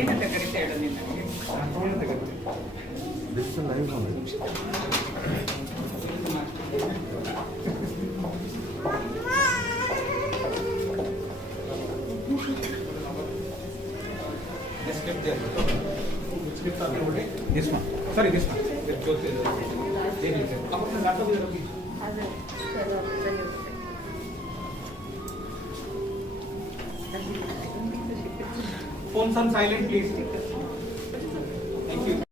ಏನಂತ ಕರಿತಾ ಹೇಳೋದು ನಿನಗೆ? This one. Sorry, this one. Phones on silent, please. Thank you.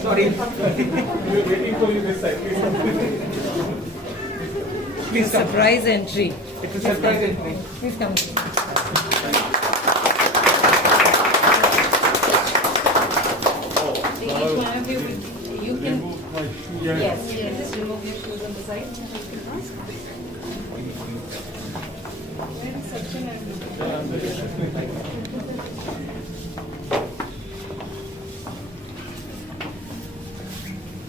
Sorry. We're waiting for you this side. Please come. Surprise entry. It's a surprise entry. Please come. Each one of you can. Yes, just remove your shoes on the side. Where is Sachin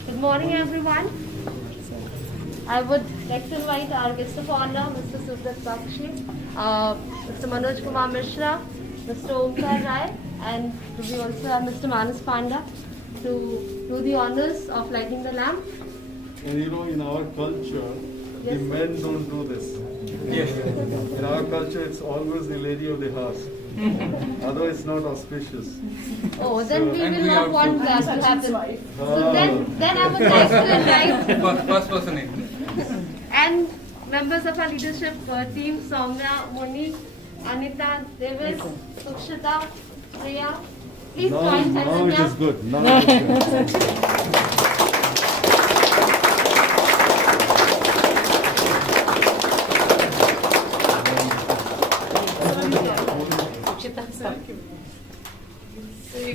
Good morning, everyone. I would like to invite our guest of honor, Mr. Subrat Bakshi, Mr. Manoj Kumar Mishra, Mr. Omkar Rai, and we also have Mr. Manas Panda to do the honors of lighting the lamp. And you know, in our culture, the Yes. men don't do this. Yes. In our culture, it's always the lady of the house. Otherwise, it's not auspicious. Oh, then we and will we not are want that to happen. So then I would like to invite First person in. and members of our leadership team, Soumya, Moni, Anita, Devis, Sukshita, Priya. Please join Now it Chaitanya. is good. Now it is good.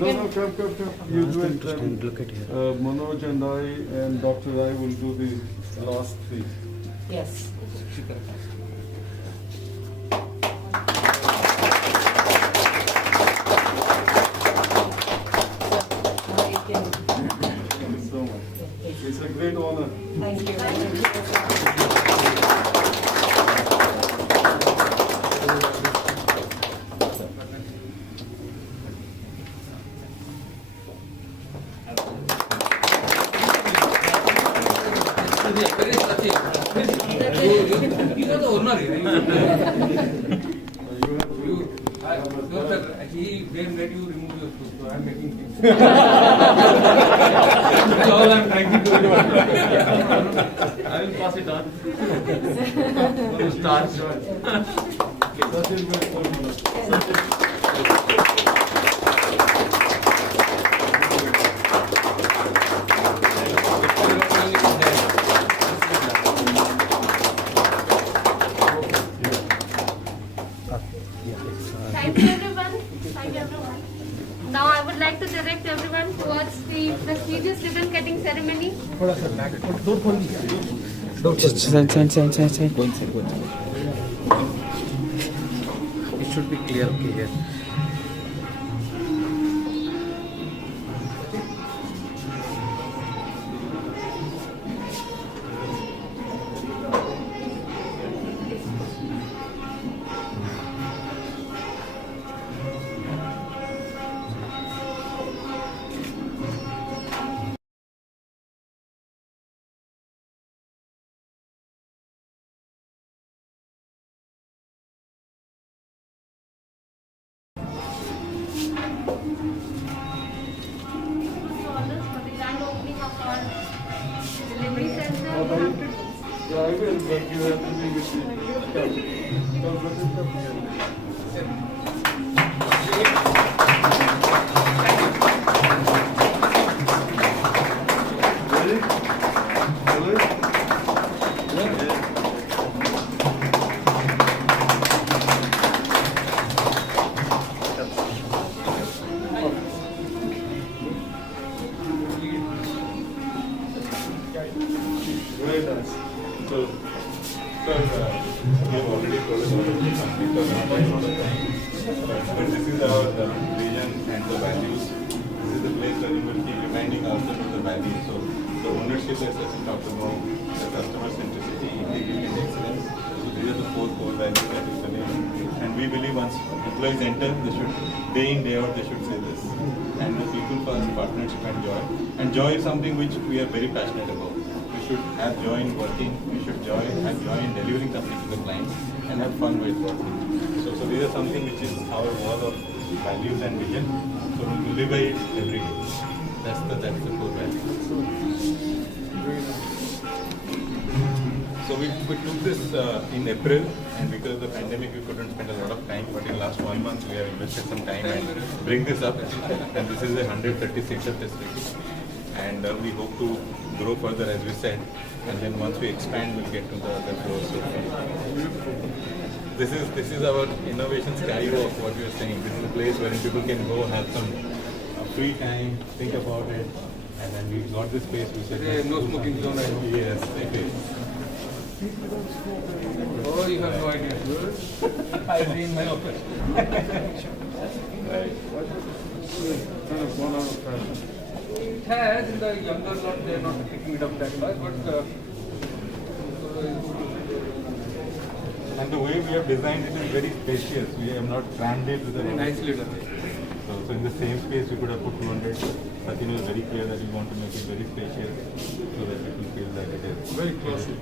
No, come. You do it. Look at here. Manoj and I and Dr. Rai will do the last three. Yes. Now you can. Thank you so much. It's a great honor. Thank you. You are the owner. He then let you remove your shoes, so I am making things. That's all I am trying to do. I will pass it on. You start. Sachin will hold on. Thank you, everyone. Thank you, everyone. Now I would like to direct everyone towards the prestigious ribbon cutting ceremony. It should be clear, okay, here. Orders for the grand opening of our delivery center. Yeah, I will, but you have to be with me. Come, let it come here. Ready? Ready? So, sir, we have already told us about the company, so we have a lot of time. But this is our vision and the values. This is the place where we will keep reminding ourselves of the values. So, the ownership that Sachin talked about, the customer centricity, integrity and excellence. So, these are the four core values that we believe in. And we believe once employees enter, they should, day in, day out, they should say this. And the people first, partnership and joy. And joy is something which we are very passionate about. We should have joy in working, we should have joy in delivering something to the client, and have fun with working. So these are something which is our wall of values and vision. So we will live by it every day. That's the core value. So we took this in April, and because of the pandemic we couldn't spend a lot of time, but in the last 1 month we have invested some time and bring this up. And this is a 130-seater facility, and we hope to grow further as we said, and then once we expand we'll get to the other floors. So this is our innovation skywalk, what we are saying. This is a place where people can go have some free time, think about it, and then we got this space. We said no smoking zone. Yes, it is. Oh, you have no idea. I'll be in my office. Right. Kind of gone out of fashion. It has in the younger lot, they are not picking it up that much, but And the way we have designed it is very spacious. We have not crammed it with a very nicely done. So in the same space we could have put 200. Sachin is very clear that we want to make it very spacious so that people feel that it is Very classy.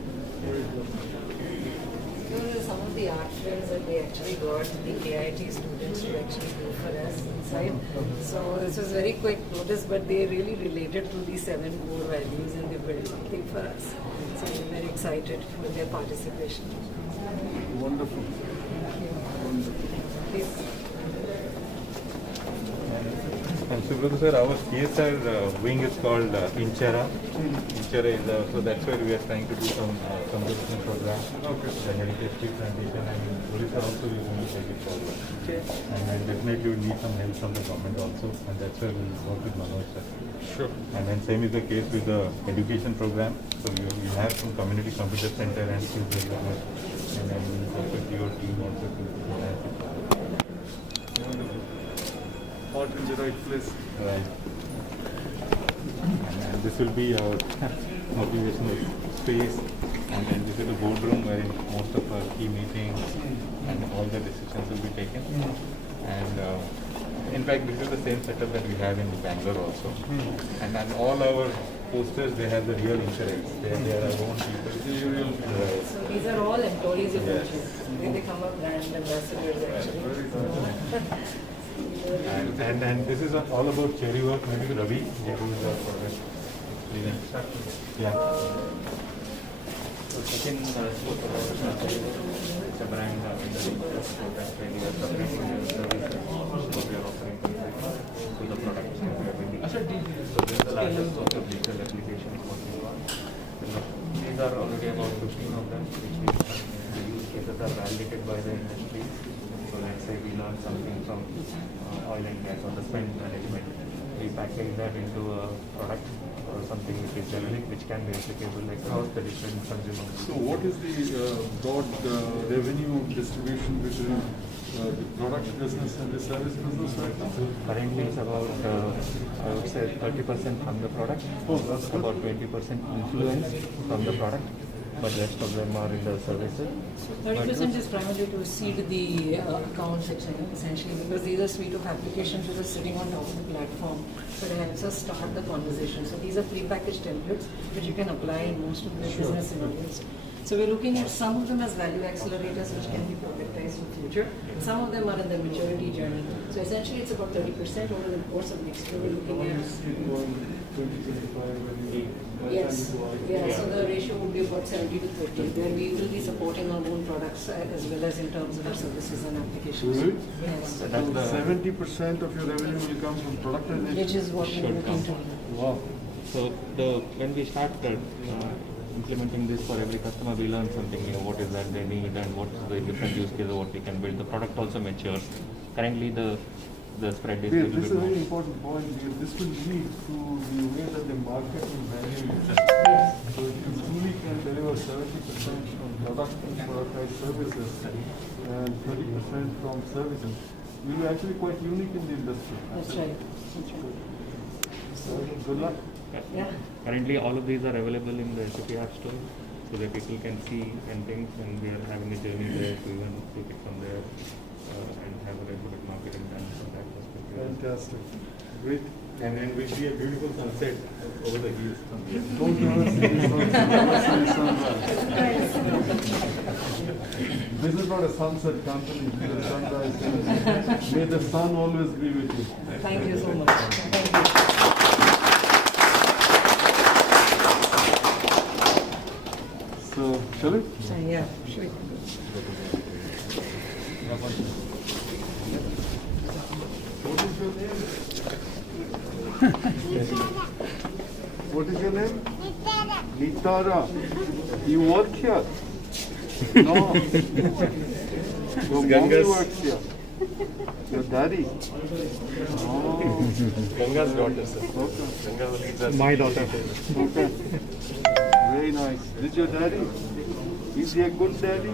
Some of the art films that we actually got the KIT students to actually do for us inside. So this was very quick notice, but they really related to the 7 core values and they built something for us. So we're very excited with their participation. Wonderful. Please. And Subrata sir, our CSR wing is called Incture. Incture is so that's where we are trying to do some conservation program. Okay. The heritage tree plantation, and Odisha also is going to take it forward. Okay. And definitely we need some help from the government also, and that's where we'll work with Manoj sir. Sure. And then same is the case with the education program. So we have some community computer center and skills development, and then we'll work with your team also to enhance it. Heart in the right place. Right. And this will be our motivational space, and then this is the boardroom wherein most of our key meetings and all the decisions will be taken. And in fact, this is the same setup that we have in Bangalore also. And then all our posters, they have the real insurance. They are our own people. Right. So these are all employees of Yes. Incture. They become a brand ambassadors actually. And this is all about cherry work. Maybe Ravi, who is our product leader. Yeah. So second spoke about it's a brand in the sector, so that's why we are suffering from the services, what we are offering to the products that we are bringing. So this is the largest of the digital applications what we got. These are already about 15 of them, which we the use cases are validated by the industry. So let's say we learn something from oil and gas or the spend management. We package that into a product or something which is generic, which can be applicable across the different consumers. So what is the broad revenue distribution between the product business and the service business right now? Currently it's about, I would say 30% from the product, about 20% influence from the product, but the rest of them are in the services. 30% is primarily to seed the account section, essentially, because these are a suite of applications which are sitting on top of the platform. So it helps us start the conversation. So these are pre-packaged templates which you can apply in most of the business scenarios. So we're looking at some of them as value accelerators which can be productized in the future. Some of them are in the maturity journey. So essentially it's about 30% over the course of next year. We're looking at 20-25 yes, yeah. So the ratio would be about 70 to 30, where we will be supporting our own products as well as in terms of our services and applications. Really? Yes. So 70% of your revenue will come from productization? Which is what we're looking to. Wow. So when we started implementing this for every customer, we learn something new, what is that they need and what is the different use case of what we can build. The product also matures. Currently the spread is a little This is bit a very more. important point because this will lead to the way that the market will value you. Yes. So if you truly can deliver 70% from product and productized services and 30% from services. We were actually quite unique in the industry. That's right. That's right. So good luck. Yeah. Currently, all of these are available in the SAP App Store, so that people can see and things, and we are having a journey there to even take it from there and have a little bit marketing done from that perspective. Fantastic. Great. And then we see a beautiful sunset over the hills. Don't ever see the sunrise. This is not a sunset company, this is a sunrise company. May the sun always be with you. Thank you so much. Thank you. So, shall we? Yeah, sure. What is your name? Nitara. You work here? No. Your mommy works here. Your daddy? Oh. Ganga's daughter, sir. Okay. Ganga leads us. My daughter. Okay. Very nice. This is your daddy? Is he a good daddy?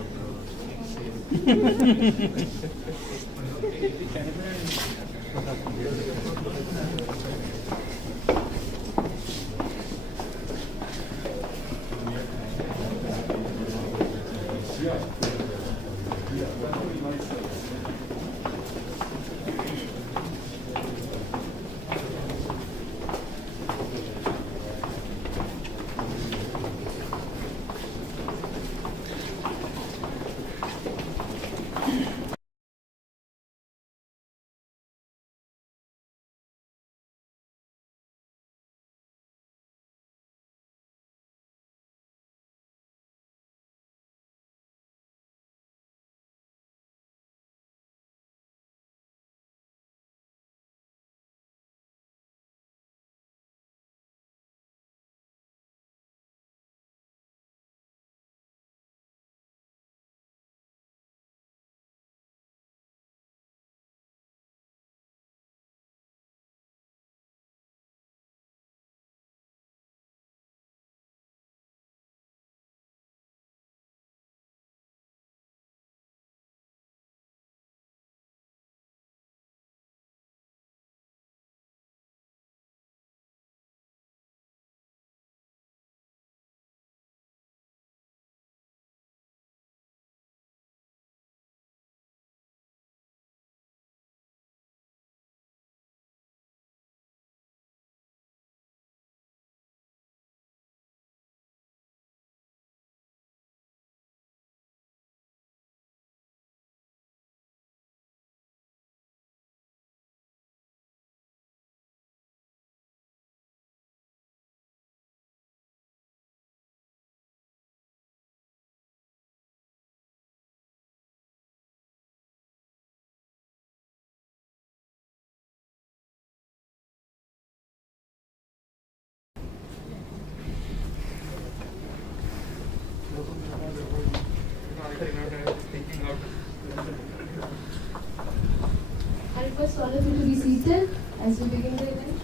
I request all of you to be seated as we begin the event.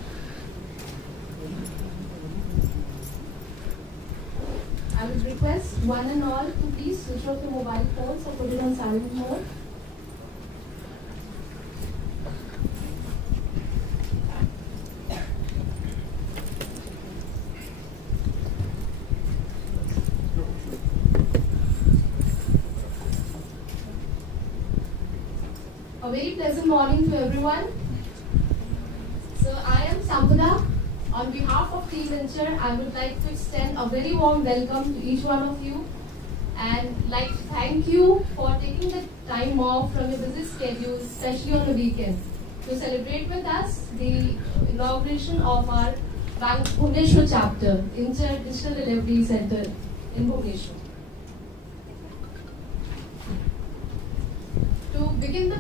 I would request one and all to please switch off your mobile phones or put it on silent mode. A very pleasant morning to everyone. So I am Sampada. On behalf of Team Incture, I would like to extend a very warm welcome to each one of you and like to thank you for taking the time off from your busy schedules, especially on the weekend, to celebrate with us the inauguration of our Bhubaneswar chapter, Incture Digital Delivery Center in Bhubaneswar. To begin the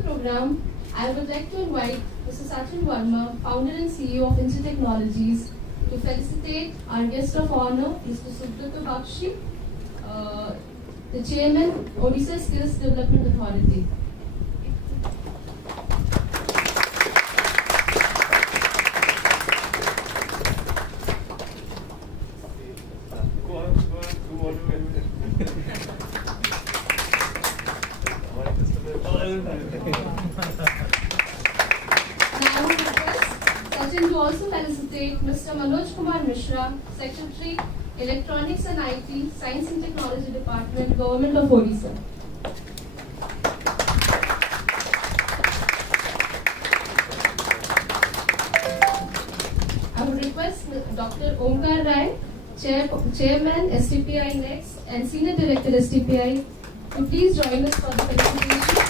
program, I would like to invite Mr. Sachin Verma, founder and CEO of Incture Technologies, to felicitate our guest of honor, Mr. Subrata Bakshi, the chairman, Odisha Skills Development Authority. Now we request Sachin to also felicitate Mr. Manoj Kumar Mishra, Secretary, Electronics and IT, Science and Technology Department, Government of Odisha. I would request Dr. Omkar Rai, Chairman STPI Next and Senior Director STPI, to please join us for the felicitation.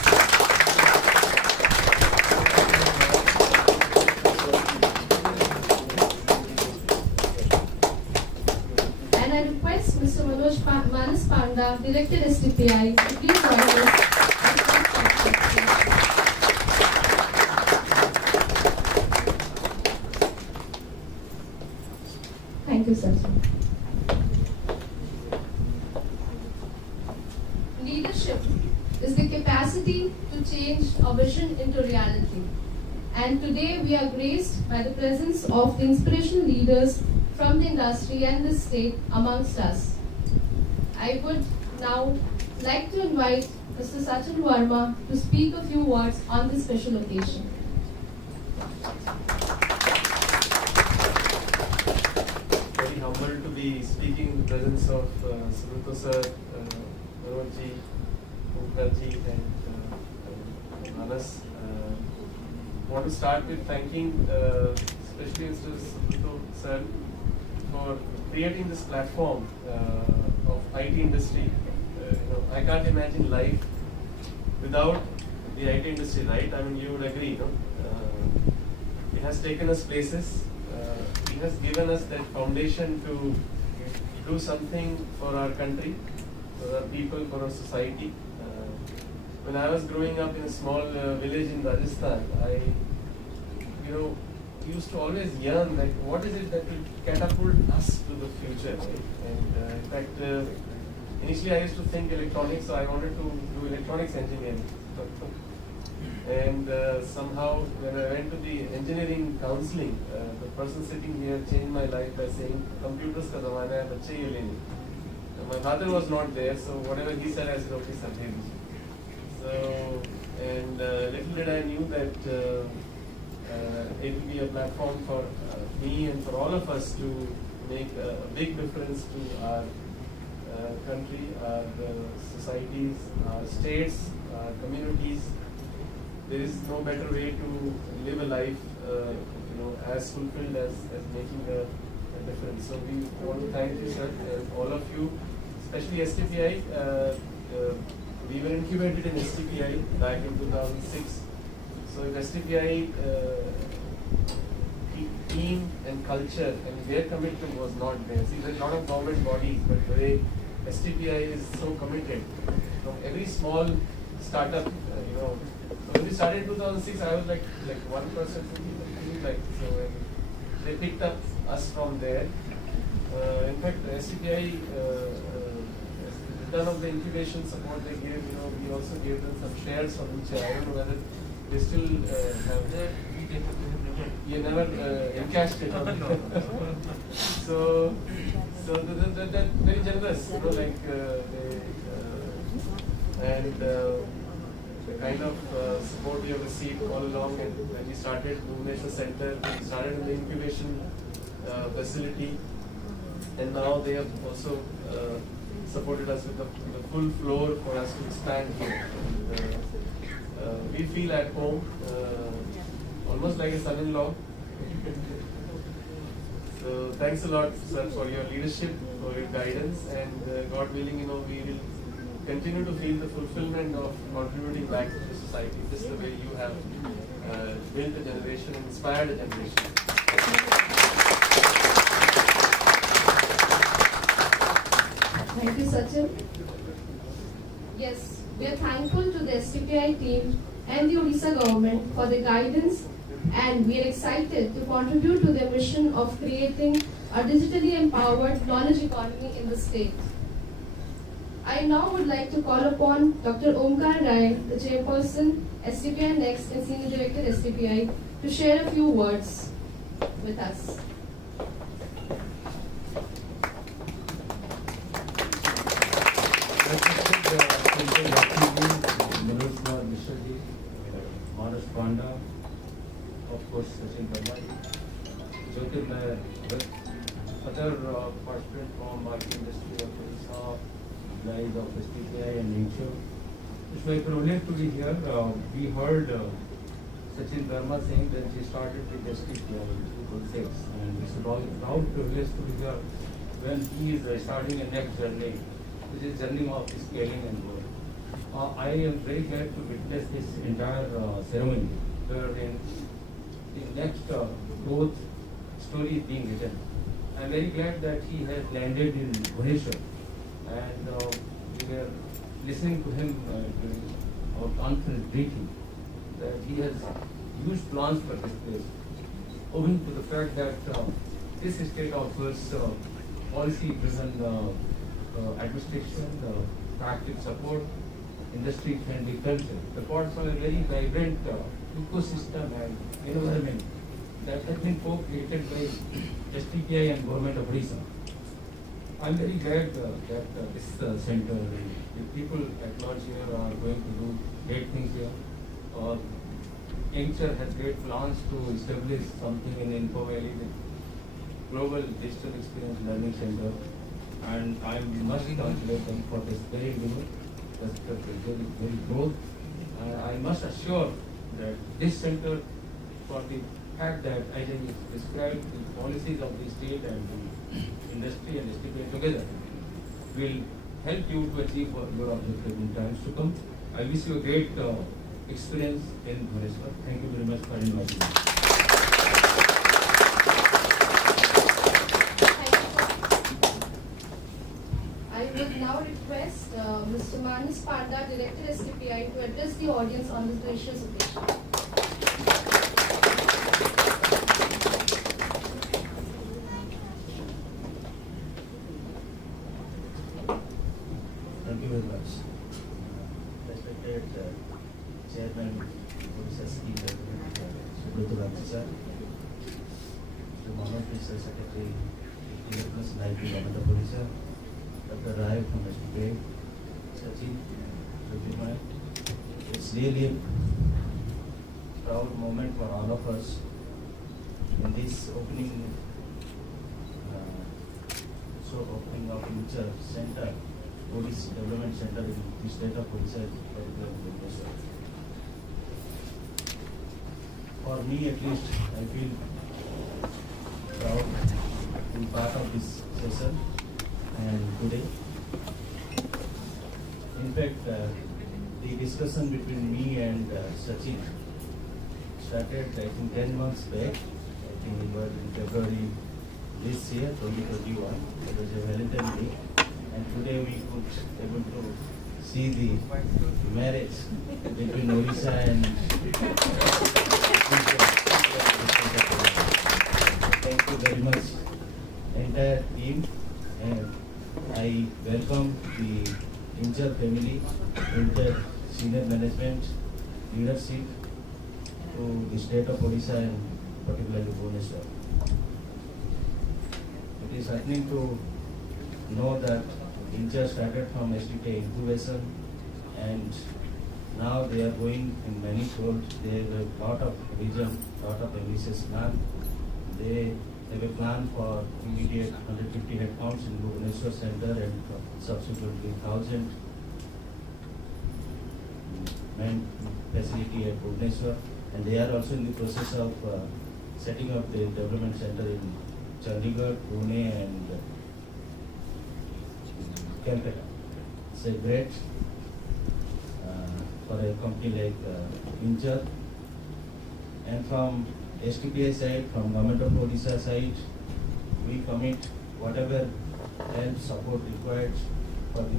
And I request Mr. Manas Panda, Director STPI, to please join us. Thank you, Sachin. Leadership is the capacity to change a vision into reality. And today we are graced by the presence of the inspirational leaders from the industry and the state amongst us. I would now like to invite Mr. Sachin Verma to speak a few words on this special occasion. Very humbled to be speaking in the presence of Sumito sir, Manojji, Omkarji and Manas. I want to start with thanking especially Mr. Sumito sir for creating this platform of IT industry. I can't imagine life without the IT industry, right? I mean, you would agree, no? It has taken us places. It has given us that foundation to do something for our country, for our people, for our society. When I was growing up in a small village in Rajasthan, I used to always yearn, like, what is it that will catapult us to the future, right? And in fact, initially I used to think electronics, so I wanted to do electronics engineering. And somehow when I went to the engineering counseling, the person sitting here changed my life by saying, computers ka zamana hai, bacche ye le le. My father was not there, so whatever he said, I said, okay, sir, le lijie. So, and little did I knew that it will be a platform for me and for all of us to make a big difference to our country, our societies, our states, our communities. There is no better way to live a life, as fulfilled as making a difference. So we want to thank you, sir, and all of you, especially STPI. We were incubated in STPI back in 2006. So if STPI team and culture and their commitment was not there. See, there's a lot of government bodies, but the way STPI is so committed. From every small startup, So when we started in 2006, I was like 1%, so they picked up us from there. In fact, the STPI, none of the incubation support they gave, we also gave them some shares from Incture. I don't know whether they still have that. You never encashed it. So they're very generous, the kind of support we have received all along. And when we started Bhubaneswar Center, we started in the incubation facility, and now they have also supported us with the full floor for us to expand here. And, we feel at home, almost like a son-in-law. So thanks a lot, sir, for your leadership, for your guidance, and God willing, we will continue to feel the fulfillment of contributing back to the society, just the way you have built a generation and inspired a generation. Thank you, Sachin. Yes, we are thankful to the STPI team and the Odisha government for the guidance, and we are excited to contribute to their mission of creating a digitally empowered knowledge economy in the state. I now would like to call upon Dr. Omkar Rai, the chairperson, STPI Next and Senior Director STPI, to share a few words with us. Bhubaneswar, Mishra ji, Panda, of course Sachin Verma, Jyotirmay, with other participants from marketing industry of Odisha, guys of STPI and Incture. It's my privilege to be here. We heard Sachin Verma saying that he started with STPI in 2006, and it's a proud privilege to be here when he is starting a next journey, which is journey of scaling and growth. I am very glad to witness this entire ceremony, wherein the next growth story is being written. I am very glad that he has landed in Bhubaneswar, and we were listening to him during our conference briefing, that he has huge plans for this place, owing to the fact that this state offers policy-driven administration, practical support, industry-friendly culture. The parts of a very vibrant ecosystem and environment that has been co-created by STPI and Government of Odisha. I'm very glad that this center and the people at large here are going to do great things here. Incture has great plans to establish something in Info Valley with global digital experience learning center, and I must congratulate them for this very good, very growth. I must assure that this center, for the fact that as I described the policies of the state and the industry and STPI together, will help you to achieve your objective in times to come. I wish you a great experience in Bhubaneswar. Thank you very much for inviting me. I would now request Mr. Manas Panda, Director STPI, to address the audience on this gracious occasion. Thank you very much. Respected Chairman, Odisha Scheme Development, sir, the Manoj Minister Secretary, Electronics and IT Government of Odisha, Dr. Rai from STPI, Sachin, Jyotirmay. It's really a proud moment for all of us in this opening of Incture Center, Odisha Development Center in the state of Odisha, particularly Bhubaneswar. For me at least, I feel proud to be part of this session and today. In fact, the discussion between me and Sachin started I think 10 months back. I think it was in February this year, 2021. It was a Valentine's Day. And today we could able to see the marriage between Odisha and Thank you very much, entire team, and I welcome the Incture family, Incture senior management, leadership to the state of Odisha and particularly Bhubaneswar. It is heartening to know that Incture started from STPI incubation, and now they are going in many folds. They have a lot of vision, lot of ambitious plan. They have a plan for immediate 150 headcounts in Bhubaneswar center and subsequently 1,000 man facility at Bhubaneswar. And they are also in the process of setting up the development center in Chandigarh, Pune and Calcutta. It's a great for a company like Incture. And from STPI side, from Government of Odisha side, we commit whatever help, support required for the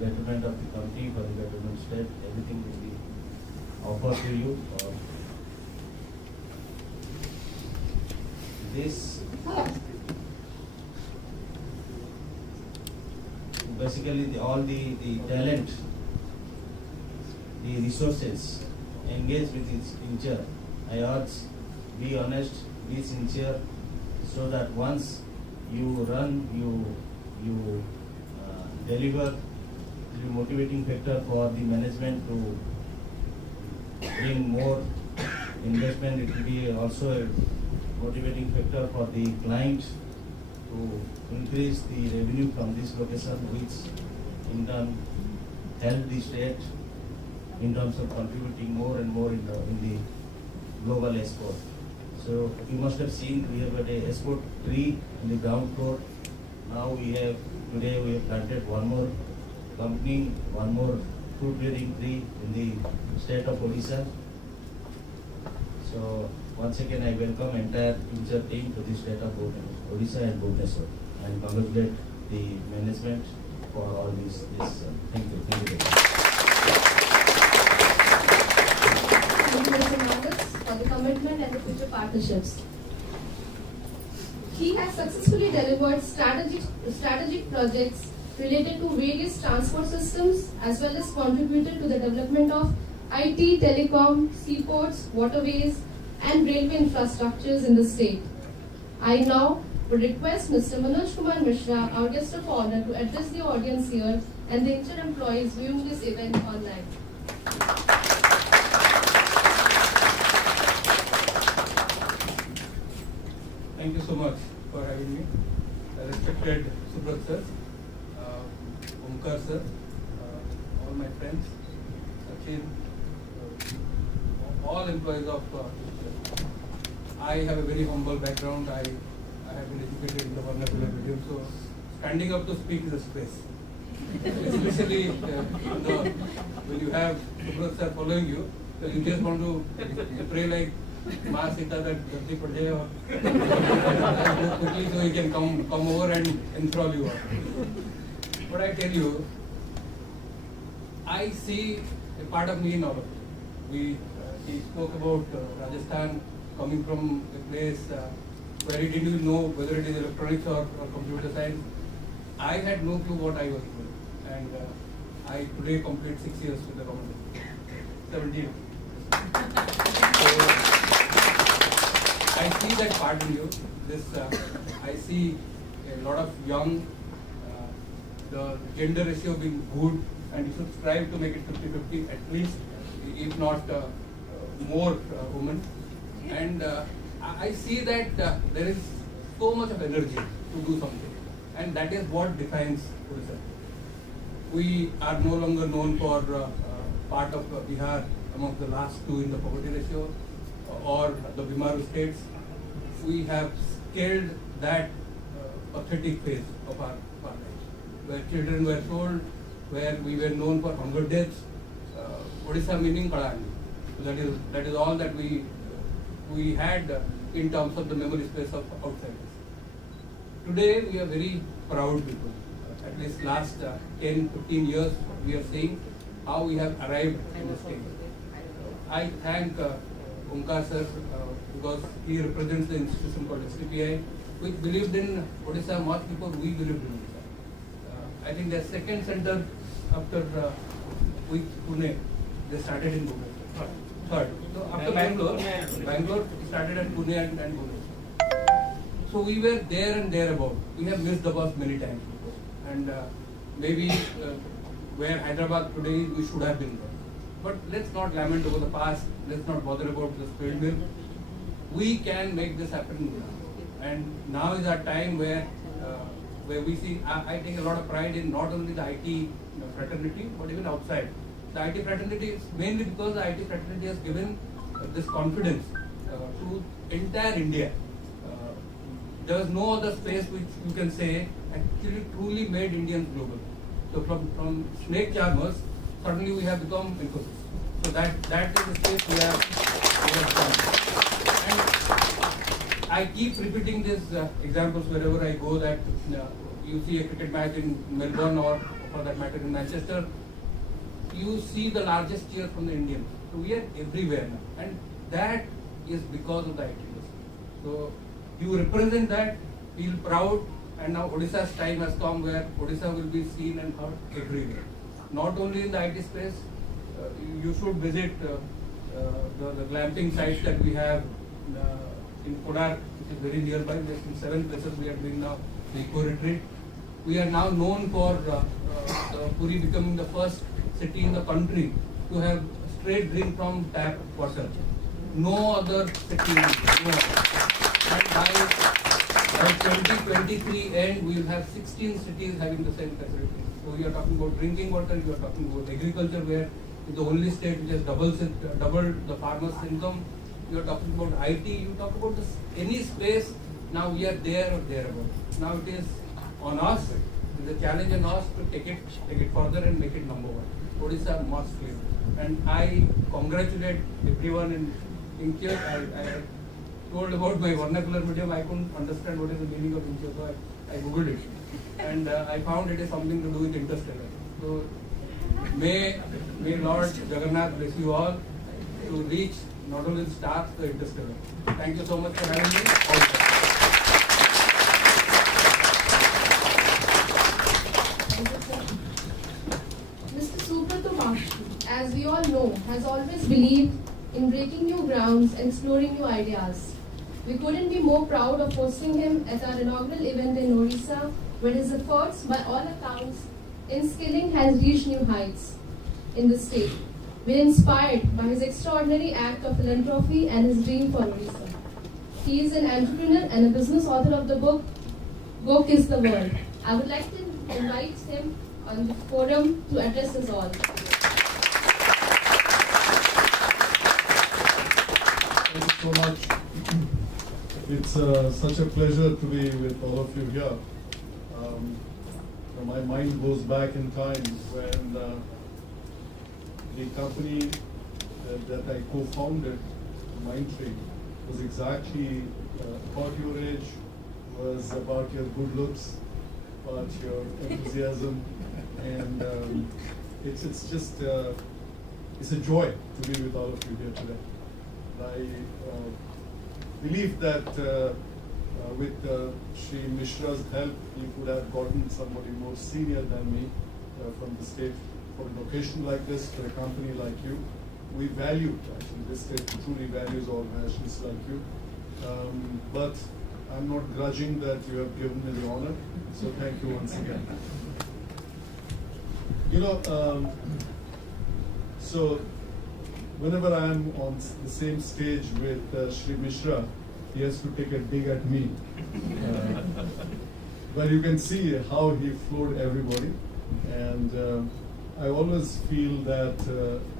betterment of the company, for the betterment state, everything will be offered to you. This basically all the talent, the resources engaged with its Incture. I urge, be honest, be sincere, so that once you run, you deliver, the motivating factor for the management to bring more investment, it will be also a motivating factor for the clients to increase the revenue from this location, which in turn help the state in terms of contributing more and more in the global export. So you must have seen we have got a export tree in the ground floor. Now today we have planted one more company, one more fruit bearing tree in the state of Odisha. So once again I welcome entire Incture team to the state of Odisha and Bhubaneswar and congratulate the management for all this. Thank you. Thank you very much. Thank you, Mr. Manas, for the commitment and the future partnerships. He has successfully delivered strategic projects related to various transport systems as well as contributed to the development of IT, telecom, seaports, waterways and railway infrastructures in the state. I now would request Mr. Manoj Kumar Mishra, our guest of honor, to address the audience here and the Incture employees viewing this event online. Thank you so much for having me. Respected Subrat sir, Omkar sir, all my friends, Sachin, all employees of I have a very humble background. I have been educated in the vernacular medium, so standing up to speak is a stress. Especially when you have Subrat sir following you, so you just want to pray like Ma Sita that Dharti pad jaye aur quickly so he can come over and enthrall you. But I tell you, I see a part of me in all of it. He spoke about Rajasthan, coming from a place where he didn't even know whether it is electronics or computer science. I had no clue what I was doing, and I today complete 6 years with the government, 17. So, I see that part in you. I see a lot of young, the gender ratio being good, and you should strive to make it 50-50 at least, if not more women. And I see that there is so much of energy to do something, and that is what defines Odisha. We are no longer known for part of Bihar among the last two in the poverty ratio, or the Bimaru states. We have scaled that pathetic phase of our lives, where children were sold, where we were known for hunger deaths. Odisha meaning Kalani. That is all that we had in terms of the memory space of outsiders. Today we are very proud people. At least last 10-15 years we are seeing how we have arrived in this stage. I thank Omkar sir because he represents the institution called STPI, which believed in Odisha much before we believed in Odisha. I think their second center after Pune, they started in Bhubaneswar. Third. So after Bangalore started at Pune and Bhubaneswar. So we were there and thereabout. We have missed the bus many times before. And maybe where Hyderabad today is, we should have been there. But let's not lament over the past. Let's not bother about the spilled milk. We can make this happen now. And now is our time where we see, I take a lot of pride in not only the IT fraternity, but even outside. The IT fraternity is mainly because the IT fraternity has given this confidence to entire India. There is no other space which you can say actually truly made Indians global. So from snake charmers, suddenly we have become Infosys. So that is the space we have done. And I keep repeating these examples wherever I go, that you see a cricket match in Melbourne or for that matter in Manchester, you see the largest cheer from the Indians. So we are everywhere now, and that is because of the IT industry. So you represent that, feel proud, and now Odisha's time has come where Odisha will be seen and heard everywhere. Not only in the IT space, you should visit the glamping sites that we have in Kodak, which is very nearby. In 7 places we are doing now the eco retreat. We are now known for Puri becoming the first city in the country to have straight drink from tap water. no other city, no other. And by 2023 end, we will have 16 cities having the same facilities. So you are talking about drinking water, you are talking about agriculture, where it's the only state which has doubled the farmers' income. You are talking about IT, you talk about this, any space, now we are there or thereabouts. Now it is on us, it is a challenge on us to take it further and make it number one. Odisha must win. And I congratulate everyone in Incture. I told about my vernacular medium, I couldn't understand what is the meaning of Incture, so I googled it. And I found it is something to do with interstellar. So may Lord Jagannath bless you all to reach not only the stars, the interstellar. Thank you so much for having me. All the best. Mr. Subrata, as we all know, has always believed in breaking new grounds and exploring new ideas. We couldn't be more proud of hosting him at our inaugural event in Odisha, where his efforts, by all accounts, in skilling has reached new heights in the state. We're inspired by his extraordinary act of philanthropy and his dream for Odisha. He is an entrepreneur and a business author of the book, Go Kiss the World. I would like to invite him on the forum to address us all. Thank you so much. It's such a pleasure to be with all of you here. My mind goes back in time when the company that I co-founded, Mindtree, was exactly about your age, was about your good looks, about your enthusiasm, and it's just it's a joy to be with all of you here today. I believe that with Shri Mishra's help, you could have gotten somebody more senior than me from the state for an occasion like this, for a company like you. We value, actually, this state truly values organizations like you. But I'm not grudging that you have given me the honor, so thank you once again. You know, so whenever I'm on the same stage with Shri Mishra, he has to take a dig at me. But you can see how he floored everybody. And I always feel that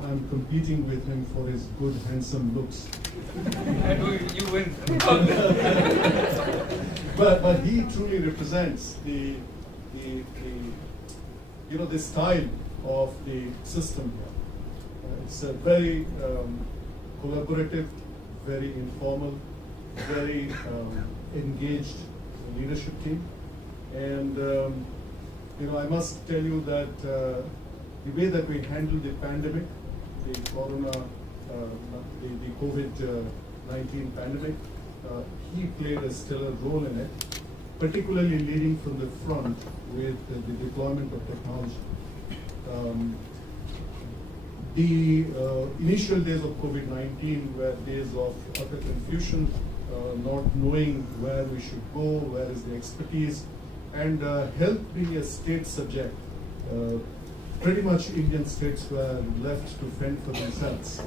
I'm competing with him for his good, handsome looks. You win. But he truly represents the style of the system here. It's a very collaborative, very informal, very engaged leadership team. And I must tell you that the way that we handled the pandemic, the COVID-19 pandemic, he played a stellar role in it, particularly leading from the front with the deployment of technology. The initial days of COVID-19 were days of utter confusion, not knowing where we should go, where is the expertise, and health being a state subject. Pretty much Indian states were left to fend for themselves.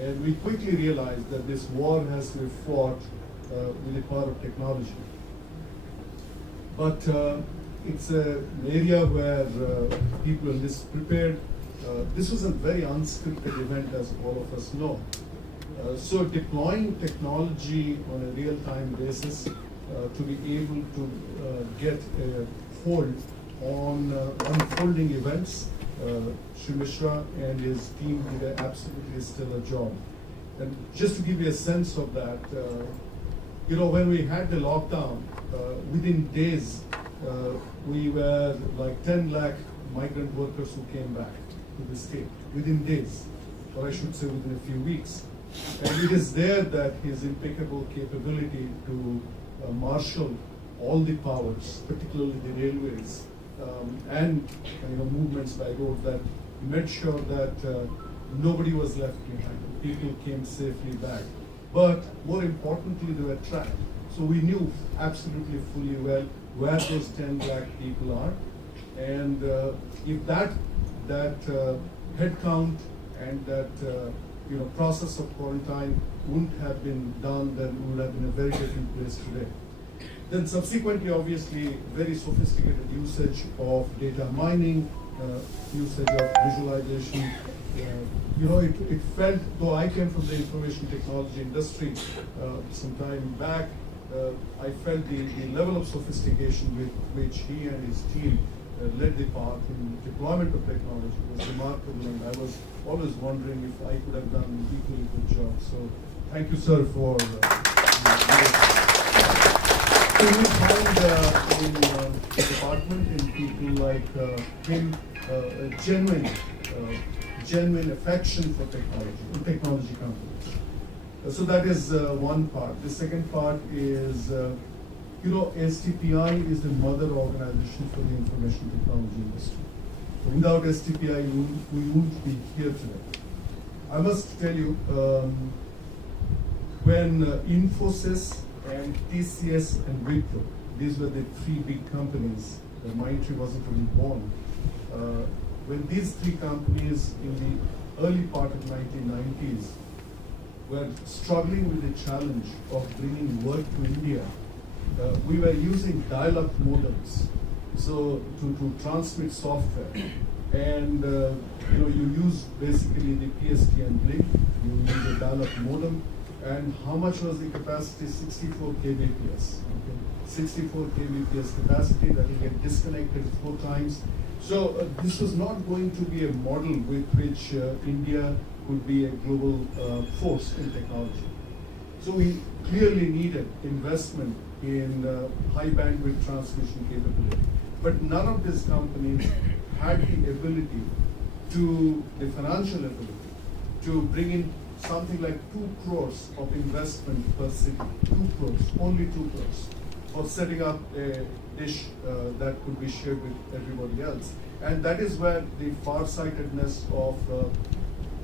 And we quickly realized that this war has to be fought with the power of technology. But it's an area where people are prepared. This was a very unscripted event, as all of us know. So deploying technology on a real-time basis to be able to get a hold on unfolding events, Shri Mishra and his team did an absolutely stellar job. And just to give you a sense of that, when we had the lockdown, within days, we were like 10 lakh migrant workers who came back to the state, within days, or I should say within a few weeks. And it is there that his impeccable capability to marshal all the powers, particularly the railways, and movements by road, that made sure that nobody was left behind. People came safely back. But more importantly, they were tracked. So we knew absolutely fully well where those 10 lakh people are. And if that head count and that process of quarantine wouldn't have been done, then we would have been in a very different place today. Then subsequently, obviously, very sophisticated usage of data mining, usage of visualization. It felt, though I came from the information technology industry some time back, I felt the level of sophistication with which he and his team led the path in deployment of technology was remarkable, and I was always wondering if I could have done an equally good job. So thank you, sir, for you will find in the department, in people like him, a genuine affection for technology companies. So that is one part. The second part is, STPI is the mother organization for the information technology industry. So without STPI, we wouldn't be here today. I must tell you, when Infosys and TCS and Wipro, these were the three big companies, the Mindtree wasn't even born. When these three companies in the early part of 1990s were struggling with the challenge of bringing work to India, we were using dial-up modems, so to transmit software, and you use basically the PSTN link, you use a dial-up modem, and how much was the capacity? 64 kbps. Okay? 64 kbps capacity that will get disconnected 4 times. So this was not going to be a model with which India could be a global force in technology. So we clearly needed investment in high bandwidth transmission capability. But none of these companies had the ability the financial ability, to bring in something like 2 crores of investment per city. 2 crores, only 2 crores, for setting up a dish that could be shared with everybody else. And that is where the farsightedness of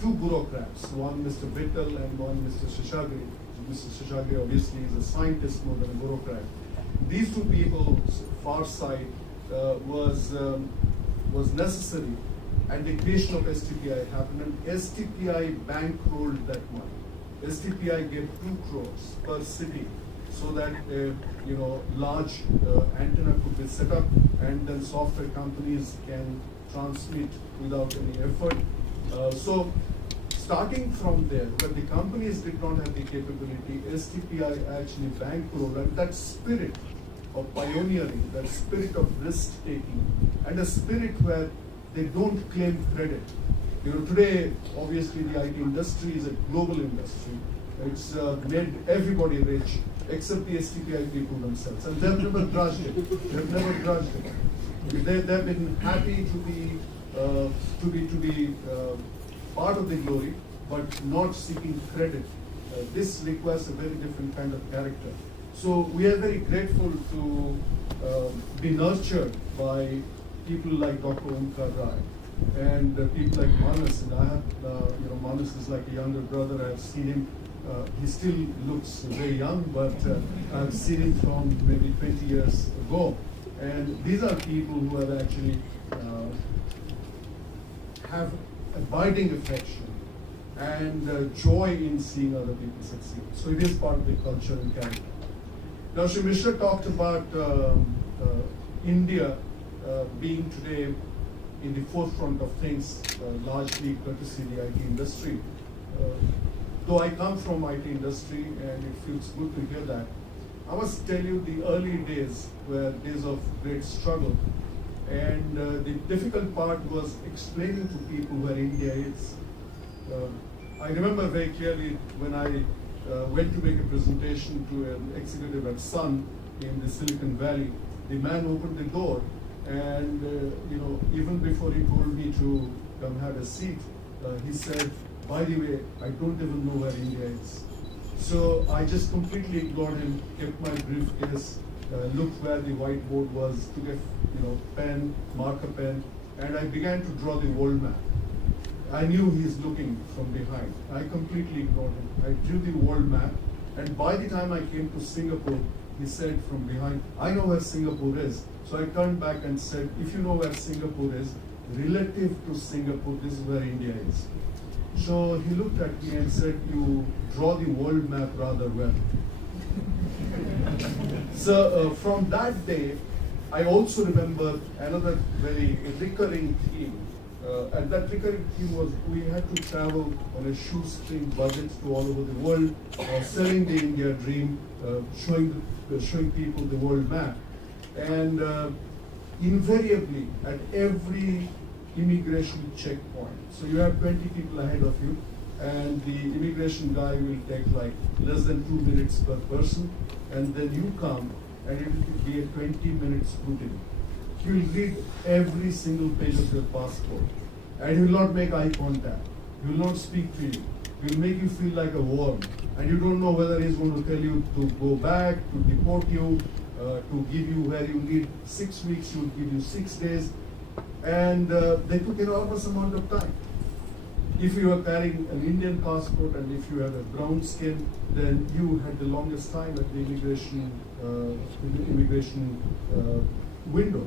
2 bureaucrats, one Mr. Vittal and one Mr. Seshagiri. Mr. Seshagiri obviously is a scientist more than a bureaucrat. These 2 people's farsight was necessary, and the creation of STPI happened, and STPI bankrolled that money. STPI gave 2 crores per city so that large antenna could be set up, and then software companies can transmit without any effort. So starting from there, where the companies did not have the capability, STPI actually bankrolled, and that spirit of pioneering, that spirit of risk-taking, and a spirit where they don't claim credit. Today, obviously, the IT industry is a global industry. It's made everybody rich, except the STPI people themselves, and they've never grudged it. They've never grudged it. They've been happy to be part of the glory, but not seeking credit. This requires a very different kind of character. So we are very grateful to be nurtured by people like Dr. Omkar Rai and people like Manas. And I have, Manas is like a younger brother. I've seen him. He still looks very young, but I've seen him from maybe 20 years ago. And these are people who have actually have abiding affection and joy in seeing other people succeed. So it is part of the culture and character. Now, Shri Mishra talked about India being today in the forefront of things, largely courtesy of the IT industry. Though I come from IT industry and it feels good to hear that, I must tell you the early days were days of great struggle. And the difficult part was explaining to people where India is. I remember very clearly when I went to make a presentation to an executive at Sun in the Silicon Valley. The man opened the door, and even before he told me to come have a seat, he said, "By the way, I don't even know where India is." So I just completely ignored him, kept my briefcase, looked where the whiteboard was, took a pen, marker pen, and I began to draw the world map. I knew he's looking from behind. I completely ignored him. I drew the world map, and by the time I came to Singapore, he said from behind, "I know where Singapore is." So I turned back and said, "If you know where Singapore is, relative to Singapore, this is where India is." So he looked at me and said, "You draw the world map rather well." So from that day, I also remember another very recurring theme. And that recurring theme was we had to travel on a shoestring budget to all over the world, selling the India dream, showing people the world map. And invariably, at every immigration checkpoint, so you have 20 people ahead of you, and the immigration guy will take like less than 2 minutes per person, and then you come, and it will be a 20-minute scrutiny. He will read every single page of your passport, and he will not make eye contact. He will not speak to you. He will make you feel like a worm, and you don't know whether he's going to tell you to go back, to deport you, to give you where you need 6 weeks, he will give you 6 days, and they took an enormous amount of time. If you are carrying an Indian passport and if you have a brown skin, then you had the longest time at the immigration window.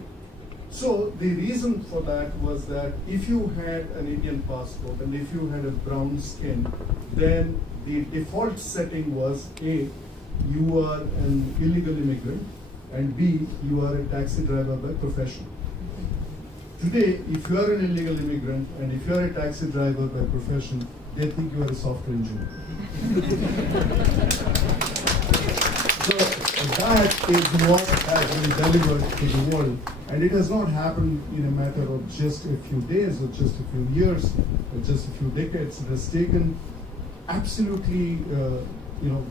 So the reason for that was that if you had an Indian passport and if you had a brown skin, then the default setting was A, you are an illegal immigrant, and B, you are a taxi driver by profession. Today, if you are an illegal immigrant and if you are a taxi driver by profession, they think you are a software engineer. So that is what has been delivered to the world, and it has not happened in a matter of just a few days or just a few years or just a few decades. It has taken absolutely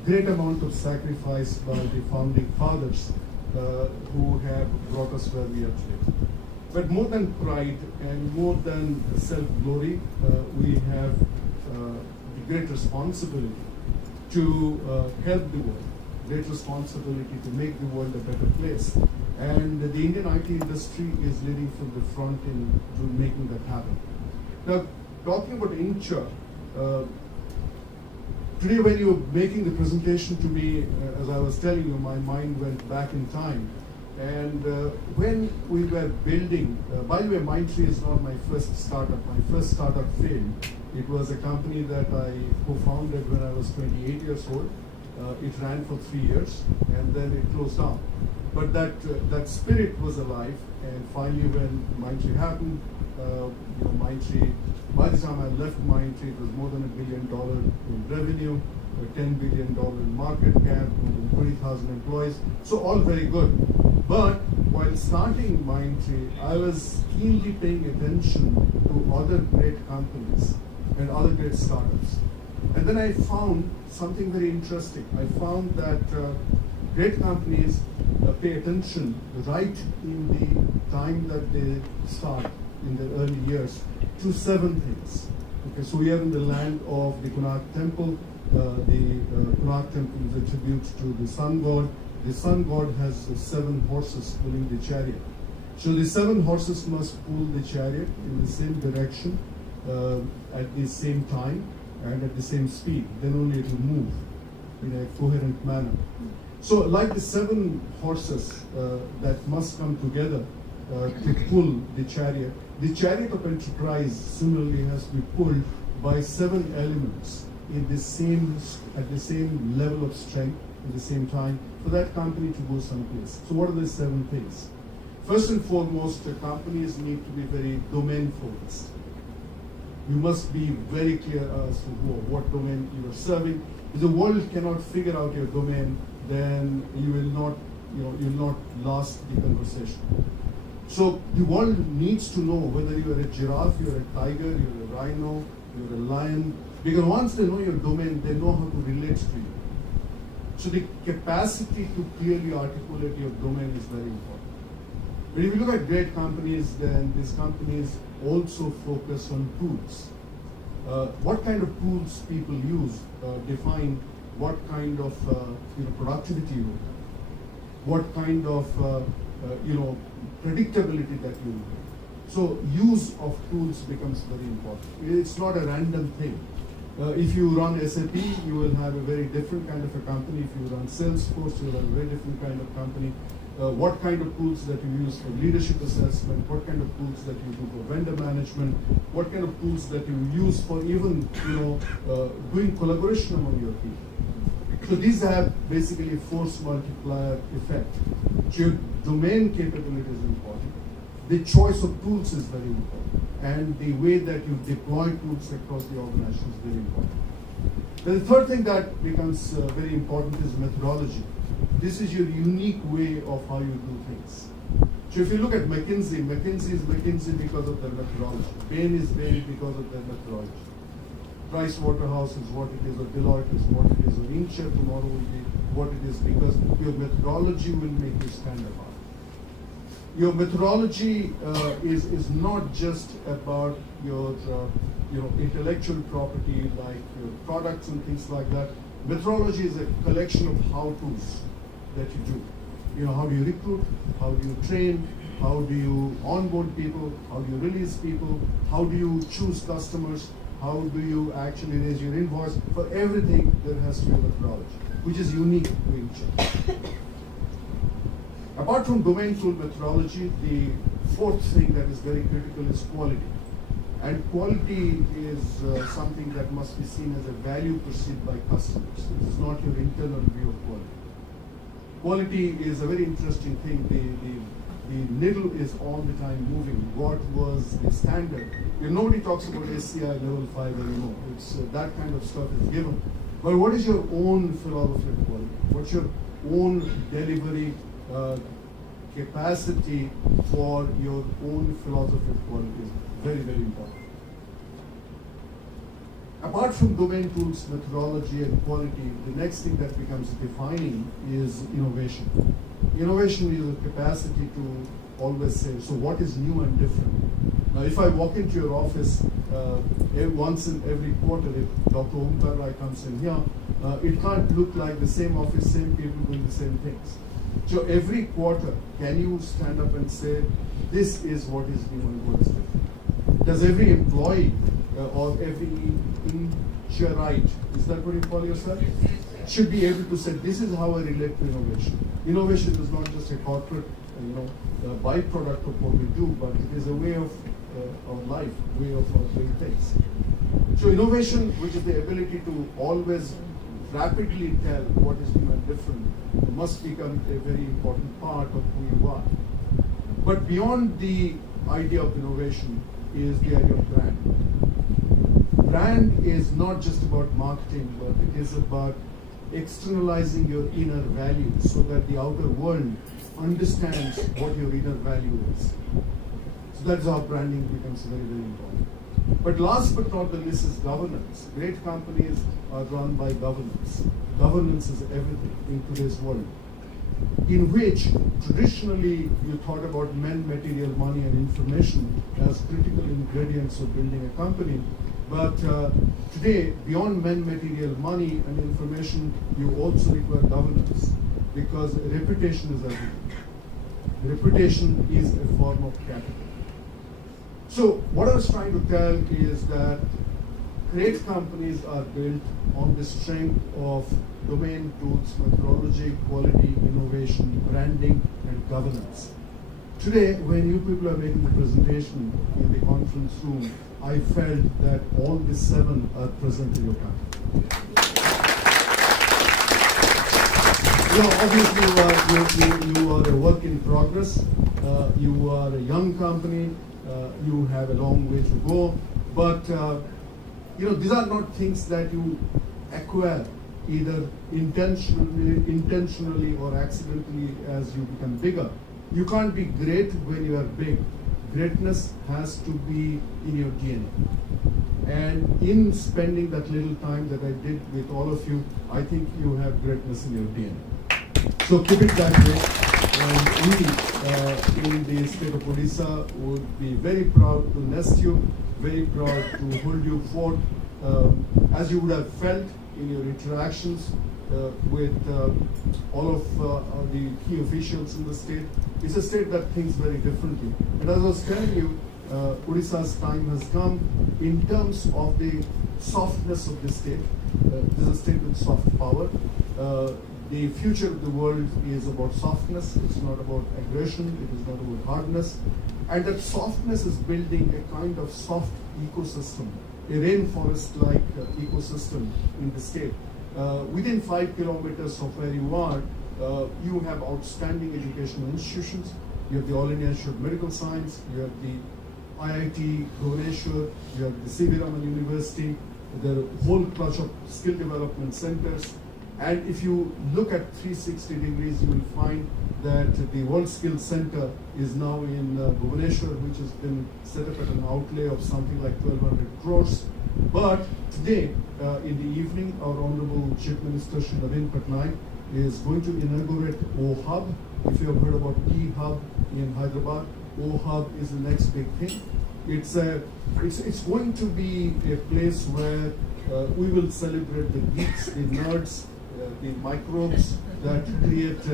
great amount of sacrifice by the founding fathers who have brought us where we are today. But more than pride and more than self-glory, we have the great responsibility to help the world, great responsibility to make the world a better place. And the Indian IT industry is leading from the front in making that happen. Now, talking about Incture, today when you were making the presentation to me, as I was telling you, my mind went back in time. And when we were building, by the way, Mindtree is not my first startup. My first startup failed. It was a company that I co-founded when I was 28 years old. It ran for 3 years, and then it closed down. But that spirit was alive, and finally when Mindtree happened, Mindtree, by the time I left Mindtree, it was more than $1 billion in revenue, $10 billion in market cap, more than 20,000 employees. So all very good. But while starting Mindtree, I was keenly paying attention to other great companies and other great startups. And then I found something very interesting. I found that great companies pay attention right in the time that they start, in their early years, to 7 things. Okay, so we are in the land of the Konark Temple. The Konark Temple is a tribute to the sun god. The sun god has 7 horses pulling the chariot. So the 7 horses must pull the chariot in the same direction, at the same time, and at the same speed. Then only it will move in a coherent manner. So like the 7 horses that must come together to pull the chariot of enterprise similarly has to be pulled by 7 elements at the same level of strength at the same time for that company to go someplace. So what are the 7 things? First and foremost, companies need to be very domain focused. You must be very clear as to what domain you are serving. If the world cannot figure out your domain, then you will not last the conversation. So the world needs to know whether you are a giraffe, you are a tiger, you are a rhino, you are a lion, because once they know your domain, they know how to relate to you. So the capacity to clearly articulate your domain is very important. But if you look at great companies, then these companies also focus on tools. What kind of tools people use define what kind of productivity you have, what kind of predictability that you have. So use of tools becomes very important. It's not a random thing. If you run SAP, you will have a very different kind of a company. If you run Salesforce, you will have a very different kind of company. what kind of tools that you use for leadership assessment, what kind of tools that you do for vendor management, what kind of tools that you use for even doing collaboration among your people. So these have basically a force multiplier effect. So your domain capability is important. The choice of tools is very important. And the way that you deploy tools across the organization is very important. The third thing that becomes very important is methodology. This is your unique way of how you do things. So if you look at McKinsey, McKinsey is McKinsey because of their methodology. Bain is Bain because of their methodology. Price Waterhouse is what it is, or Deloitte is what it is, or Incture tomorrow will be what it is, because your methodology will make you stand apart. Your methodology is not just about your intellectual property like your products and things like that. Methodology is a collection of how-tos that you do. How do you recruit? How do you train? How do you onboard people? How do you release people? How do you choose customers? How do you actually raise your invoice? For everything, there has to be a methodology, which is unique to Incture. Apart from domain tool methodology, the fourth thing that is very critical is quality. And quality is something that must be seen as a value perceived by customers. This is not your internal view of quality. Quality is a very interesting thing. The needle is all the time moving. What was the standard? Nobody talks about SCI level 5 anymore. It's that kind of stuff is given. But what is your own philosophy of quality? What's your own delivery capacity for your own philosophy of quality is very, very important. Apart from domain tools, methodology, and quality, the next thing that becomes defining is innovation. Innovation is the capacity to always say, so what is new and different? Now, if I walk into your office once in every quarter, if Dr. Omkar Rai comes in here, it can't look like the same office, same people doing the same things. So every quarter, can you stand up and say, this is what is new and what is different? Does every employee or every Incherite, is that what you call yourself? Should be able to say, this is how I relate to innovation. Innovation is not just a corporate, byproduct of what we do, but it is a way of life, way of doing things. So innovation, which is the ability to always rapidly tell what is new and different, must become a very important part of who you are. But beyond the idea of innovation is the idea of brand. Brand is not just about marketing, but it is about externalizing your inner values so that the outer world understands what your inner value is. So that's how branding becomes very, very important. But last but not the least is governance. Great companies are run by governance. Governance is everything in today's world, in which traditionally you thought about men, material, money, and information as critical ingredients of building a company. But today, beyond men, material, money, and information, you also require governance, because reputation is everything. Reputation is a form of capital. So what I was trying to tell is that great companies are built on the strength of domain tools, methodology, quality, innovation, branding, and governance. Today, when you people are making the presentation in the conference room, I felt that all the 7 are present in your company. Obviously, you are a work in progress. You are a young company. You have a long way to go. But these are not things that you acquire either intentionally or accidentally as you become bigger. You can't be great when you are big. Greatness has to be in your DNA. And in spending that little time that I did with all of you, I think you have greatness in your DNA. So keep it that way. And we in the state of Odisha would be very proud to nest you, very proud to hold you forth, as you would have felt in your interactions with all of the key officials in the state. It's a state that thinks very differently. And as I was telling you, Odisha's time has come in terms of the softness of the state. This is a state with soft power. the future of the world is about softness, it's not about aggression, it is not about hardness. And that softness is building a kind of soft ecosystem, a rainforest-like ecosystem in the state. Within 5 kilometers of where you are, you have outstanding educational institutions. You have the All India Institute of Medical Science, you have the IIT Bhubaneswar, you have the C.V. Raman University, the whole clutch of skill development centers. And if you look at 360 degrees, you will find that the World Skills Center is now in Bhubaneswar, which has been set up at an outlay of something like 1,200 crores. But today, in the evening, our Honorable Chief Minister Shri Naveen Patnaik is going to inaugurate O-Hub. If you have heard about T-Hub in Hyderabad, O-Hub is the next big thing. It's going to be a place where we will celebrate the geeks, the nerds, the microbes that create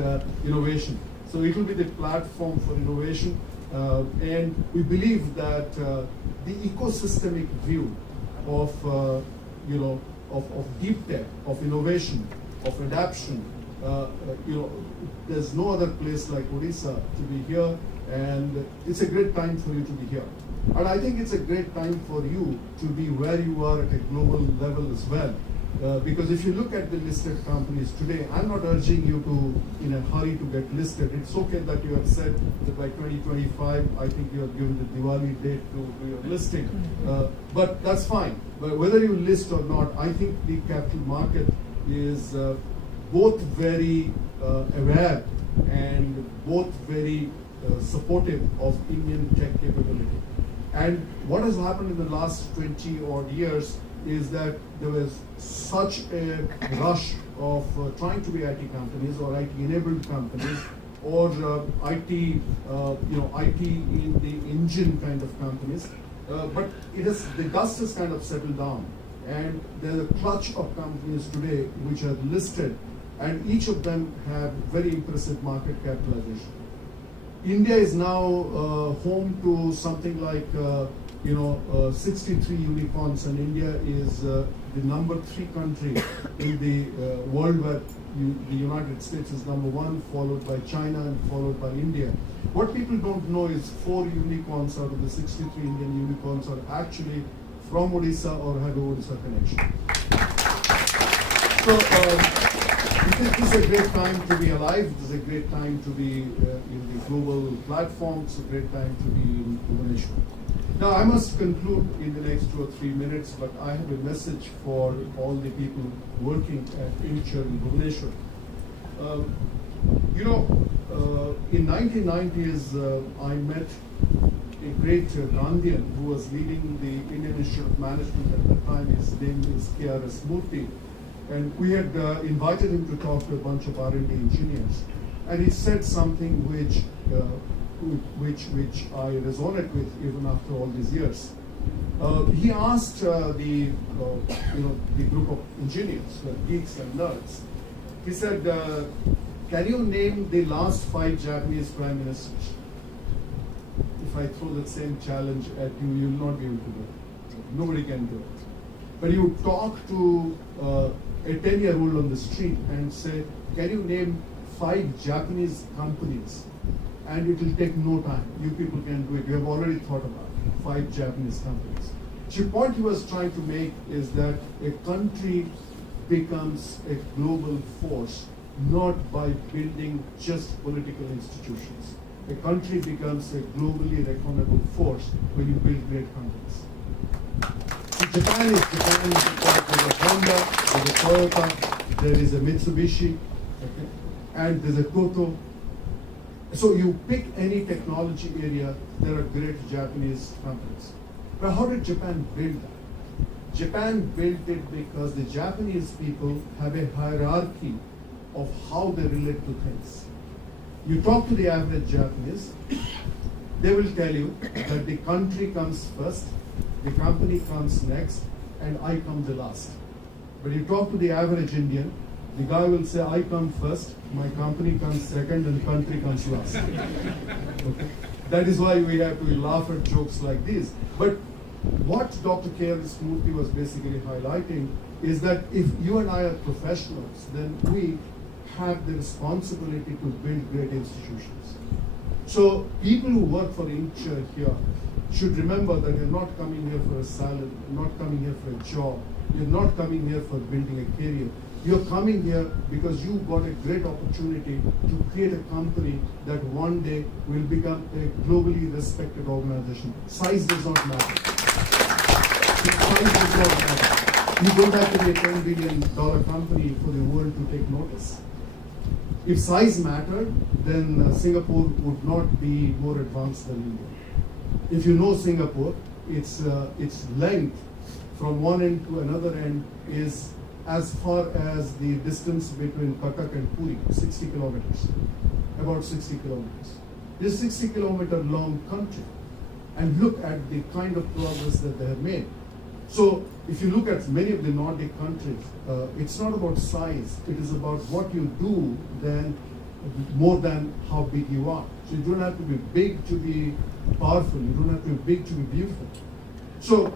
innovation. So it will be the platform for innovation, and we believe that the ecosystemic view of of deep tech, of innovation, of adaptation. There's no other place like Odisha to be here, and it's a great time for you to be here. And I think it's a great time for you to be where you are at a global level as well. Because if you look at the listed companies today, I'm not urging you to, in a hurry, to get listed. It's okay that you have said that by 2025, I think you have given the Diwali date to do your listing. But that's fine. But whether you list or not, I think the capital market is both very aware and both very supportive of Indian tech capability. And what has happened in the last 20 odd years is that there was such a rush of trying to be IT companies or IT-enabled companies or IT in the engine kind of companies. But the dust has kind of settled down. And there's a clutch of companies today which are listed, and each of them have very impressive market capitalization. India is now home to something like 63 unicorns, and India is the number 3 country in the world, where the United States is number 1, followed by China and followed by India. What people don't know is 4 unicorns out of the 63 Indian unicorns are actually from Odisha or have an Odisha connection. So it is a great time to be alive. It is a great time to be in the global platform. It's a great time to be in Bhubaneswar. Now, I must conclude in the next 2 or 3 minutes, but I have a message for all the people working at Incture in Bhubaneswar. In 1990s, I met a great Gandhian who was leading the Indian Institute of Management at the time. His name is K.R.S. Murthy. And we had invited him to talk to a bunch of R&D engineers. And he said something which I resonate with even after all these years. He asked the group of engineers, geeks and nerds. He said, "Can you name the last 5 Japanese prime ministers?" If I throw that same challenge at you, you will not be able to do it. Nobody can do it. But you talk to a 10-year-old on the street and say, "Can you name 5 Japanese companies?" And it will take no time. You people can do it. You have already thought about it. 5 Japanese companies. The point he was trying to make is that a country becomes a global force not by building just political institutions. A country becomes a globally recognizable force when you build great companies. Japan is because there's a Honda, there's a Toyota, there is a Mitsubishi, okay, and there's a Toto. So you pick any technology area, there are great Japanese companies. But how did Japan build that? Japan built it because the Japanese people have a hierarchy of how they relate to things. You talk to the average Japanese, they will tell you that the country comes first, the company comes next, and I come the last. But you talk to the average Indian, the guy will say, I come first, my company comes second, and country comes last. Okay? That is why we have to laugh at jokes like these. But what Dr. K.R.S. Murthy was basically highlighting is that if you and I are professionals, then we have the responsibility to build great institutions. So people who work for Incture here should remember that you're not coming here for a salary, you're not coming here for a job, you're not coming here for building a career. You're coming here because you got a great opportunity to create a company that one day will become a globally respected organization. Size does not matter. Size does not matter. You don't have to be a $10 billion company for the world to take notice. If size mattered, then Singapore would not be more advanced than India. If you know Singapore, its length from one end to another end is as far as the distance between Cuttack and Puri, 60 kilometers, about 60 kilometers. This 60-kilometer long country, and look at the kind of progress that they have made. So if you look at many of the Nordic countries, it's not about size, it is about what you do then more than how big you are. So you don't have to be big to be powerful, you don't have to be big to be beautiful. So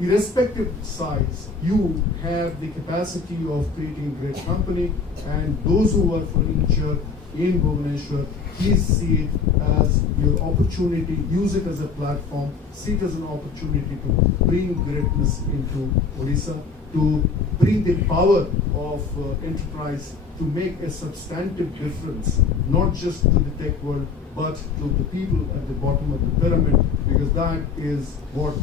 irrespective of size, you have the capacity of creating a great company, and those who work for Incture in Bhubaneswar, please see it as your opportunity, use it as a platform, see it as an opportunity to bring greatness into Odisha, to bring the power of enterprise to make a substantive difference, not just to the tech world, but to the people at the bottom of the pyramid, because that is what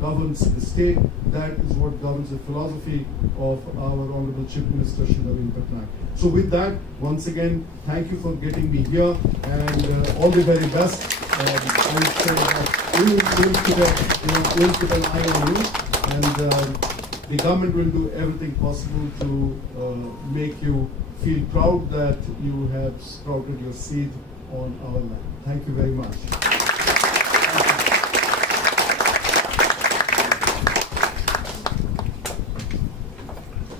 governs the state, that is what governs the philosophy of our Honorable Chief Minister Shri Naveen Patnaik. So with that, once again, thank you for getting me here, and all the very best. I will say that we'll keep an eye on you, and the government will do everything possible to make you feel proud that you have sprouted your seed on our land. Thank you very much.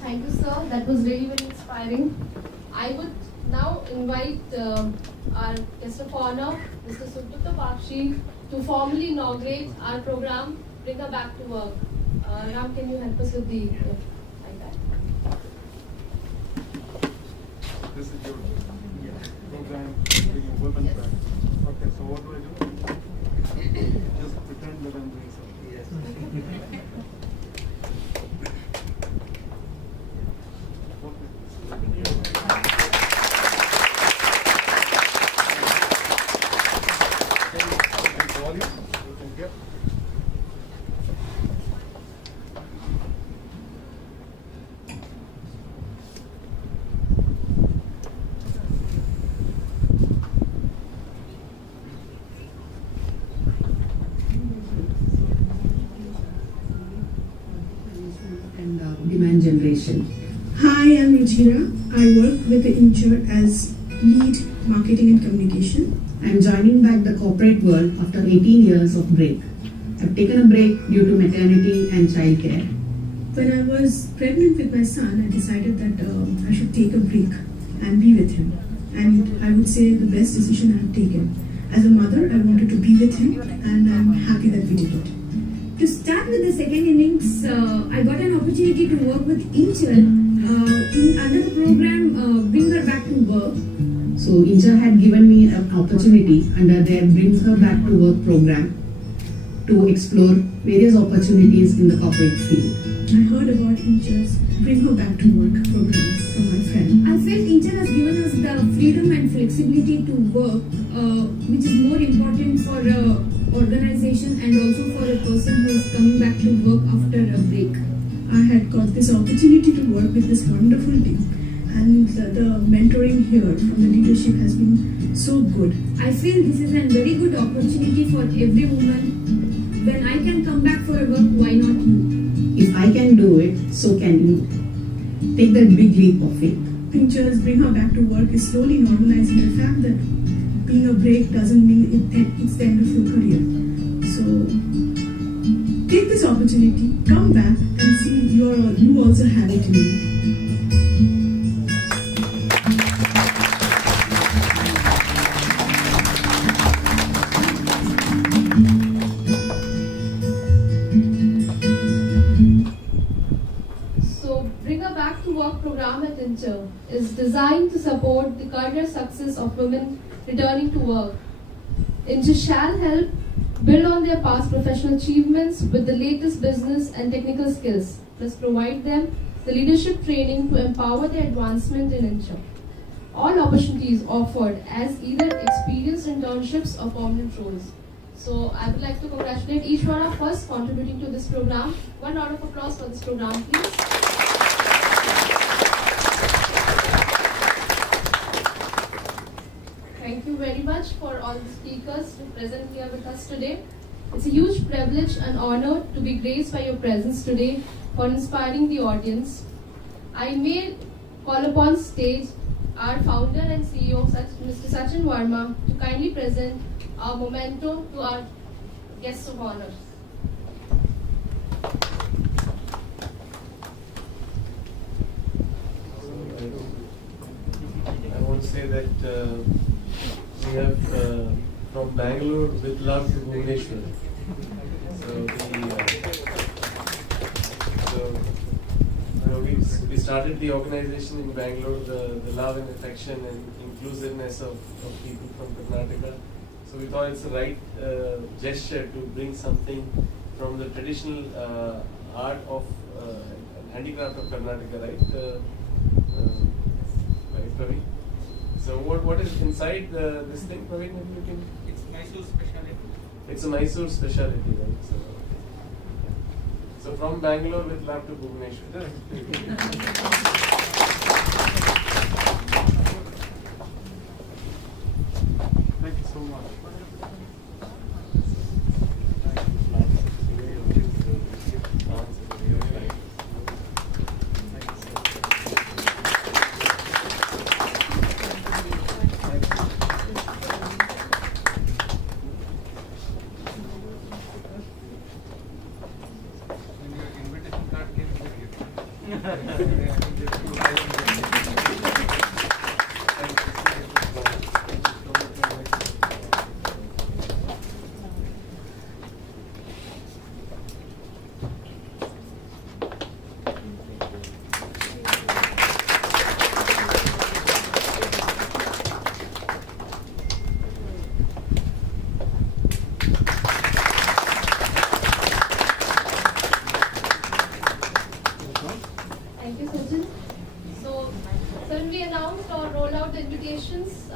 Thank you, sir. That was really very inspiring. I would now invite our guest of honor, Mr. Subrata Bakshi, to formally inaugurate our program, Bring Her Back to Work. Ram, can you help us with the iPad? This is your program, bringing women back. Okay, so what do I do? Just pretend that I'm doing something. Yes. Demand generation. Hi, I'm Ruchira. I work with the Incture as lead marketing and communication. I'm joining back the corporate world after 18 years of break. I've taken a break due to maternity and childcare. When I was pregnant with my son, I decided that I should take a break and be with him. And I would say the best decision I've taken. As a mother, I wanted to be with him, and I'm happy that we did it. To start with the second innings, I got an opportunity to work with Incture under the program Bring Her Back to Work. So Incture had given me an opportunity under their Bring Her Back to Work program to explore various opportunities in the corporate field. I heard about Inchure's Bring Her Back to Work programs from my friend. I felt Incture has given us the freedom and flexibility to work, which is more important for organization and also for a person who is coming back to work after a break. I had got this opportunity to work with this wonderful team, and the mentoring here from the leadership has been so good. I feel this is a very good opportunity for every woman. When I can come back for a work, why not you? If I can do it, so can you. Take that big leap of faith. Inchure's Bring Her Back to Work is slowly normalizing the fact that being a break doesn't mean it's the end of your career. So take this opportunity, come back and see you also have it in you. So Bring Her Back to Work program at Incture is designed to support the career success of women returning to work. Incture shall help build on their past professional achievements with the latest business and technical skills, plus provide them the leadership training to empower their advancement in Incture. All opportunities offered as either experienced internships or permanent roles. So I would like to congratulate each one of us contributing to this program. One round of applause for this program, please. Thank you very much for all the speakers who present here with us today. It's a huge privilege and honor to be graced by your presence today for inspiring the audience. I may call upon stage our founder and CEO, Mr. Sachin Verma, to kindly present our memento to our guests of honor. I want to say that we have from Bangalore with love to Bhubaneswar. We started the organization in Bangalore, the love and affection and inclusiveness of people from Karnataka. So we thought it's the right gesture to bring something from the traditional art of handicraft of Karnataka, right? Right, Praveen? So what is inside this thing, Praveen? Maybe you can. It's Mysore specialty. It's a Mysore specialty, right? So from Bangalore with love to Bhubaneswar. Thank you so much. Thank you, Sachin. So when we announced or rolled out the invitations,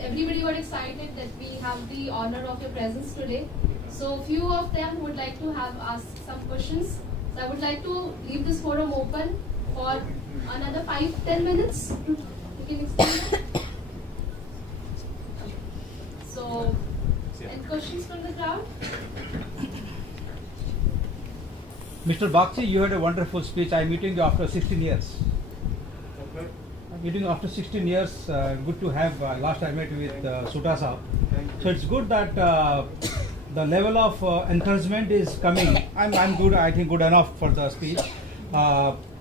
everybody got excited that we have the honor of your presence today. So few of them would like to have asked some questions. So I would like to leave this forum open for another 5-10 minutes. You can explain it. So, any questions from the crowd? Mr. Bakshi, you had a wonderful speech. I'm meeting you after 16 years. Okay. I'm meeting you after 16 years. Good to have. Last I met with Sutasa. So it's good that the level of encouragement is coming. I'm good. I think good enough for the speech.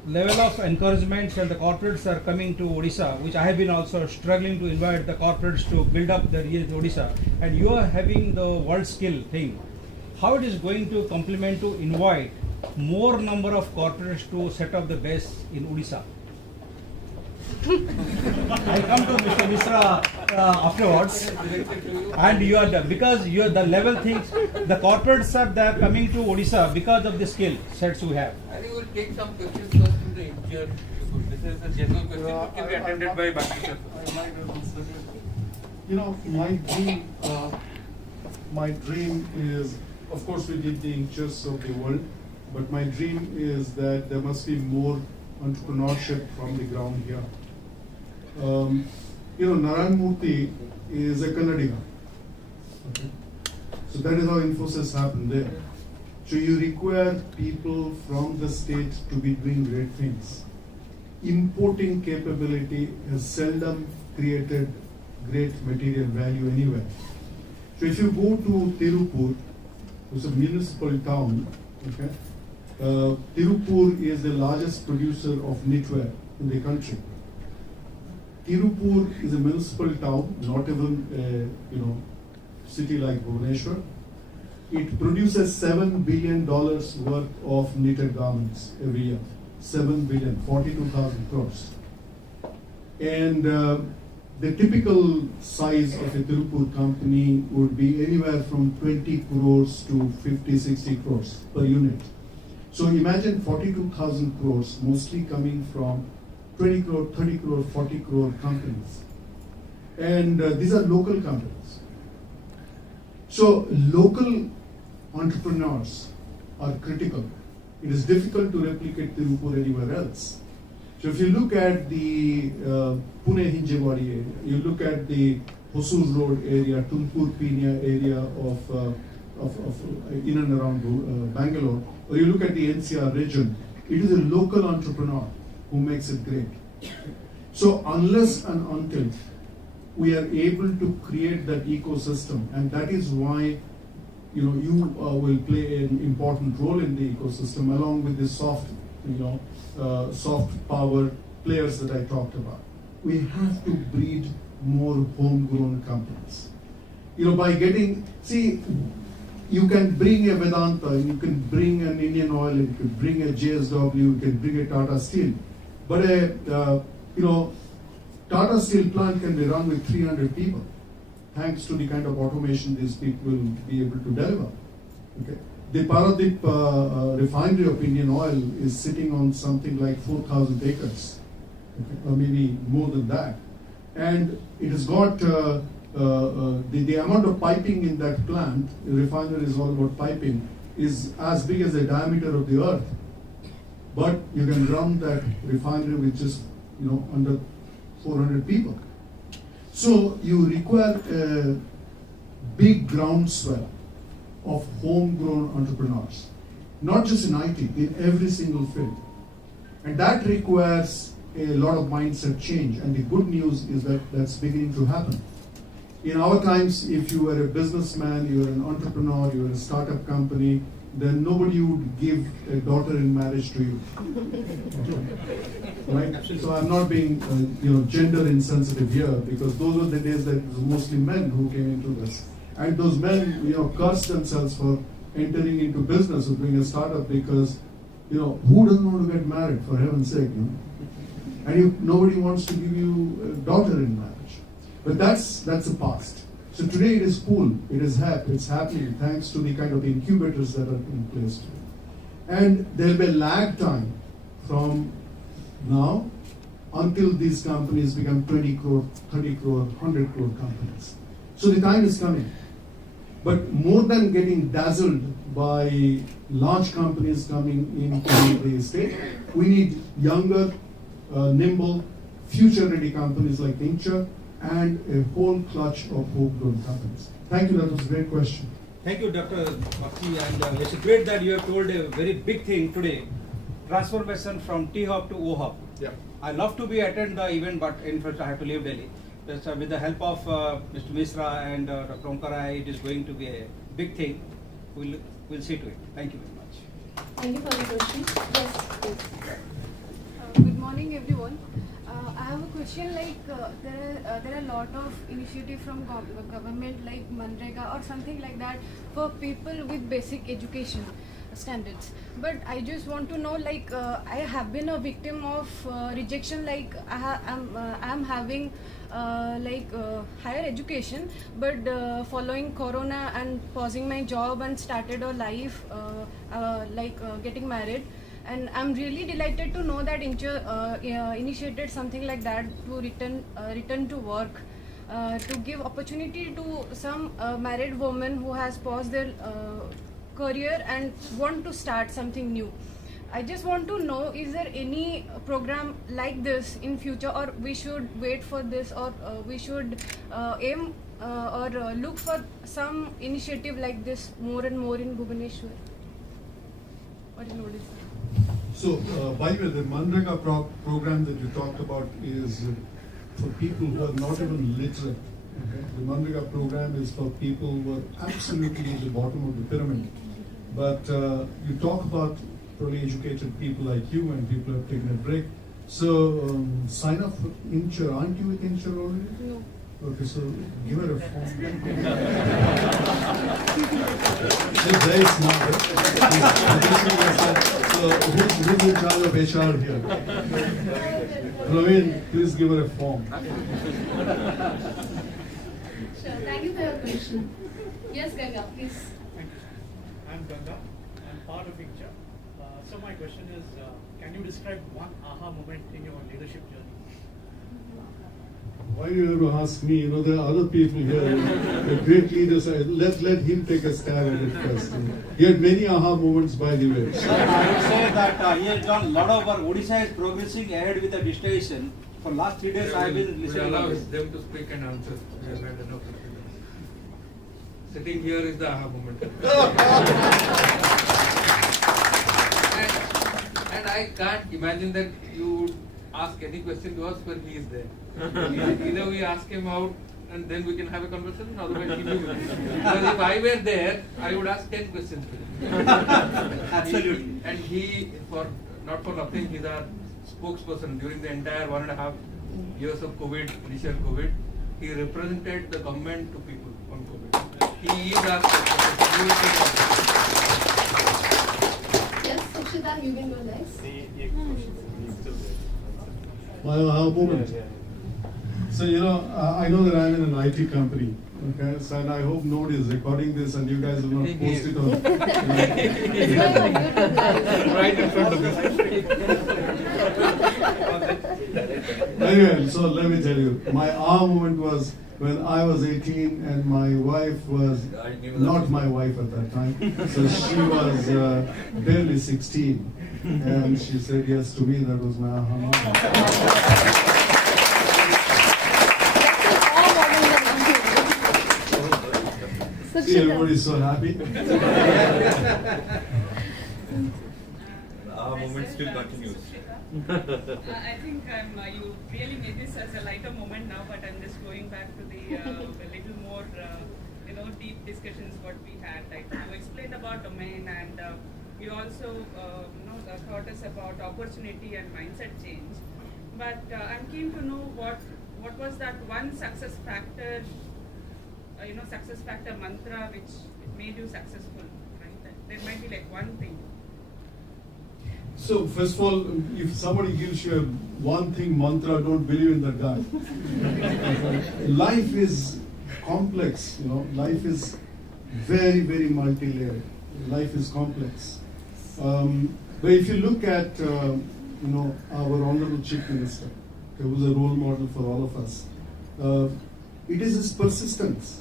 Level of encouragement and the corporates are coming to Odisha, which I have been also struggling to invite the corporates to build up the real Odisha. And you are having the world skill thing. How it is going to complement to invite more number of corporates to set up the base in Odisha? I come to Mr. Mishra afterwards, and you are because you are the level things. The corporates are there coming to Odisha because of the skill sets we have. I think we'll take some questions first from the Incture. This is a general question which can be attended by Bakshi. You know, my dream is, of course, we did the Inctures of the world, but my dream is that there must be more entrepreneurship from the ground here. You know, Narayan Murthy is a Kannadiga. Okay. So that is how Infosys happened there. So you require people from the state to be doing great things. Importing capability has seldom created great material value anywhere. So if you go to Tirupur, it's a municipal town, okay? Tirupur is the largest producer of knitwear in the country. Tirupur is a municipal town, not even a city like Bhubaneswar. It produces $7 billion worth of knitted garments every year. 7 billion, 42,000 crores. And the typical size of a Tirupur company would be anywhere from 20 crores to 50, 60 crores per unit. So imagine 42,000 crores mostly coming from 20 crore, 30 crore, 40 crore companies. And these are local companies. So local entrepreneurs are critical. It is difficult to replicate Tirupur anywhere else. So if you look at the Pune Hinjewadi area, you look at the Hosur Road area, Tumkur Pinya area of in and around Bangalore, or you look at the NCR region, it is a local entrepreneur who makes it great. So unless and until we are able to create that ecosystem, and that is why you will play an important role in the ecosystem along with the soft power players that I talked about. We have to breed more homegrown companies. By getting, you can bring a Vedanta, you can bring an Indian Oil, you can bring a JSW, you can bring a Tata Steel, but Tata Steel plant can be run with 300 people, thanks to the kind of automation these people will be able to deliver. Okay. The Paradip refinery of Indian Oil is sitting on something like 4,000 acres, okay, or maybe more than that. And it has got the amount of piping in that plant, the refinery is all about piping, is as big as the diameter of the earth. But you can run that refinery with just under 400 people. So you require a big groundswell of homegrown entrepreneurs, not just in IT, in every single field. And that requires a lot of mindset change. And the good news is that that's beginning to happen. In our times, if you were a businessman, you were an entrepreneur, you were a startup company, then nobody would give a daughter in marriage to you. Right? So I'm not being gender insensitive here, because those were the days that it was mostly men who came into this. And those men, cursed themselves for entering into business or doing a startup, because, who doesn't want to get married, for heaven's sake, And nobody wants to give you a daughter in marriage. But that's the past. So today it is cool, it's happening thanks to the kind of incubators that are in place today. And there'll be a lag time from now until these companies become 20 crore, 30 crore, 100 crore companies. So the time is coming. But more than getting dazzled by large companies coming into the state, we need younger, nimble, future-ready companies like Incture, and a whole clutch of homegrown companies. Thank you, that was a great question. Thank you, Dr. Bakshi, and it's great that you have told a very big thing today, transformation from T-Hub to O-Hub. Yeah. I love to attend the event, but in fact I have to leave Delhi. With the help of Mr. Misra and Dr. Omkara, it is going to be a big thing. We'll see to it. Thank you very much. Thank you for the question. Yes, please. Good morning, everyone. I have a question. There are a lot of initiative from government like Manrega or something like that for people with basic education standards. But I just want to know, I have been a victim of rejection. I'm having higher education, but following Corona and pausing my job and started a life getting married. And I'm really delighted to know that Incture initiated something like that to return to work, to give opportunity to some married women who has paused their career and want to start something new. I just want to know, is there any program like this in future, or we should wait for this, or we should aim or look for some initiative like this more and more in Bhubaneswar? What do you notice? So, by the way, the Manrega program that you talked about is for people who are not even literate. Okay? The Manrega program is for people who are absolutely at the bottom of the pyramid. But you talk about probably educated people like you, and people have taken a break. So sign up for Incture. Aren't you with Incture already? No. Okay, so give her a phone. She's very smart. So who's in charge of HR here? Praveen, please give her a form. Sure, thank you for your question. Yes, Ganga, please. Thank you. I'm Ganga. I'm part of Incture. So my question is, can you describe one aha moment in your leadership journey? Why do you have to ask me? You know, there are other people here, the great leaders. Let him take a stab at it first. He had many aha moments, by the way. I would say that he has done a lot of work. Odisha is progressing ahead with the digitization. For last 3 days, I have been We listening. allow them to speak and answer. We have had enough of it. Sitting here is the aha moment. and I can't imagine that you would ask any question to us when he is there. Either we ask him out and then we can have a conversation, otherwise he will. Because if I were there, I would ask 10 questions to him. Absolutely. And he, not for nothing, he's our spokesperson during the entire 1.5 years of COVID, initial COVID. He represented the government to people on COVID. He is our spokesperson. Yes, Sakshita, you can go next. My aha moment. So, you know, I know that I'm in an IT company, okay? So, and I hope nobody is recording this and you guys will not post it on. Right in front of us. Anyway, so let me tell you, my aha moment was when I was 18 and my wife was not my wife at that time. So she was barely 16 and she said yes to me. That was my aha moment. See, everybody's so happy. Our moment still continues. I think you really made this as a lighter moment now, but I'm just going back to the a little more, deep discussions what we had. Like you explained about domain, and you also, taught us about opportunity and mindset change. But I'm keen to know what was that one success factor, success factor mantra which made you successful, right? There might be like one thing. So first of all, if somebody gives you a one thing mantra, don't believe in that guy. Life is complex, life is very, very multi-layered. Life is complex. But if you look at, our Honorable Chief Minister, who was a role model for all of us, it is his persistence.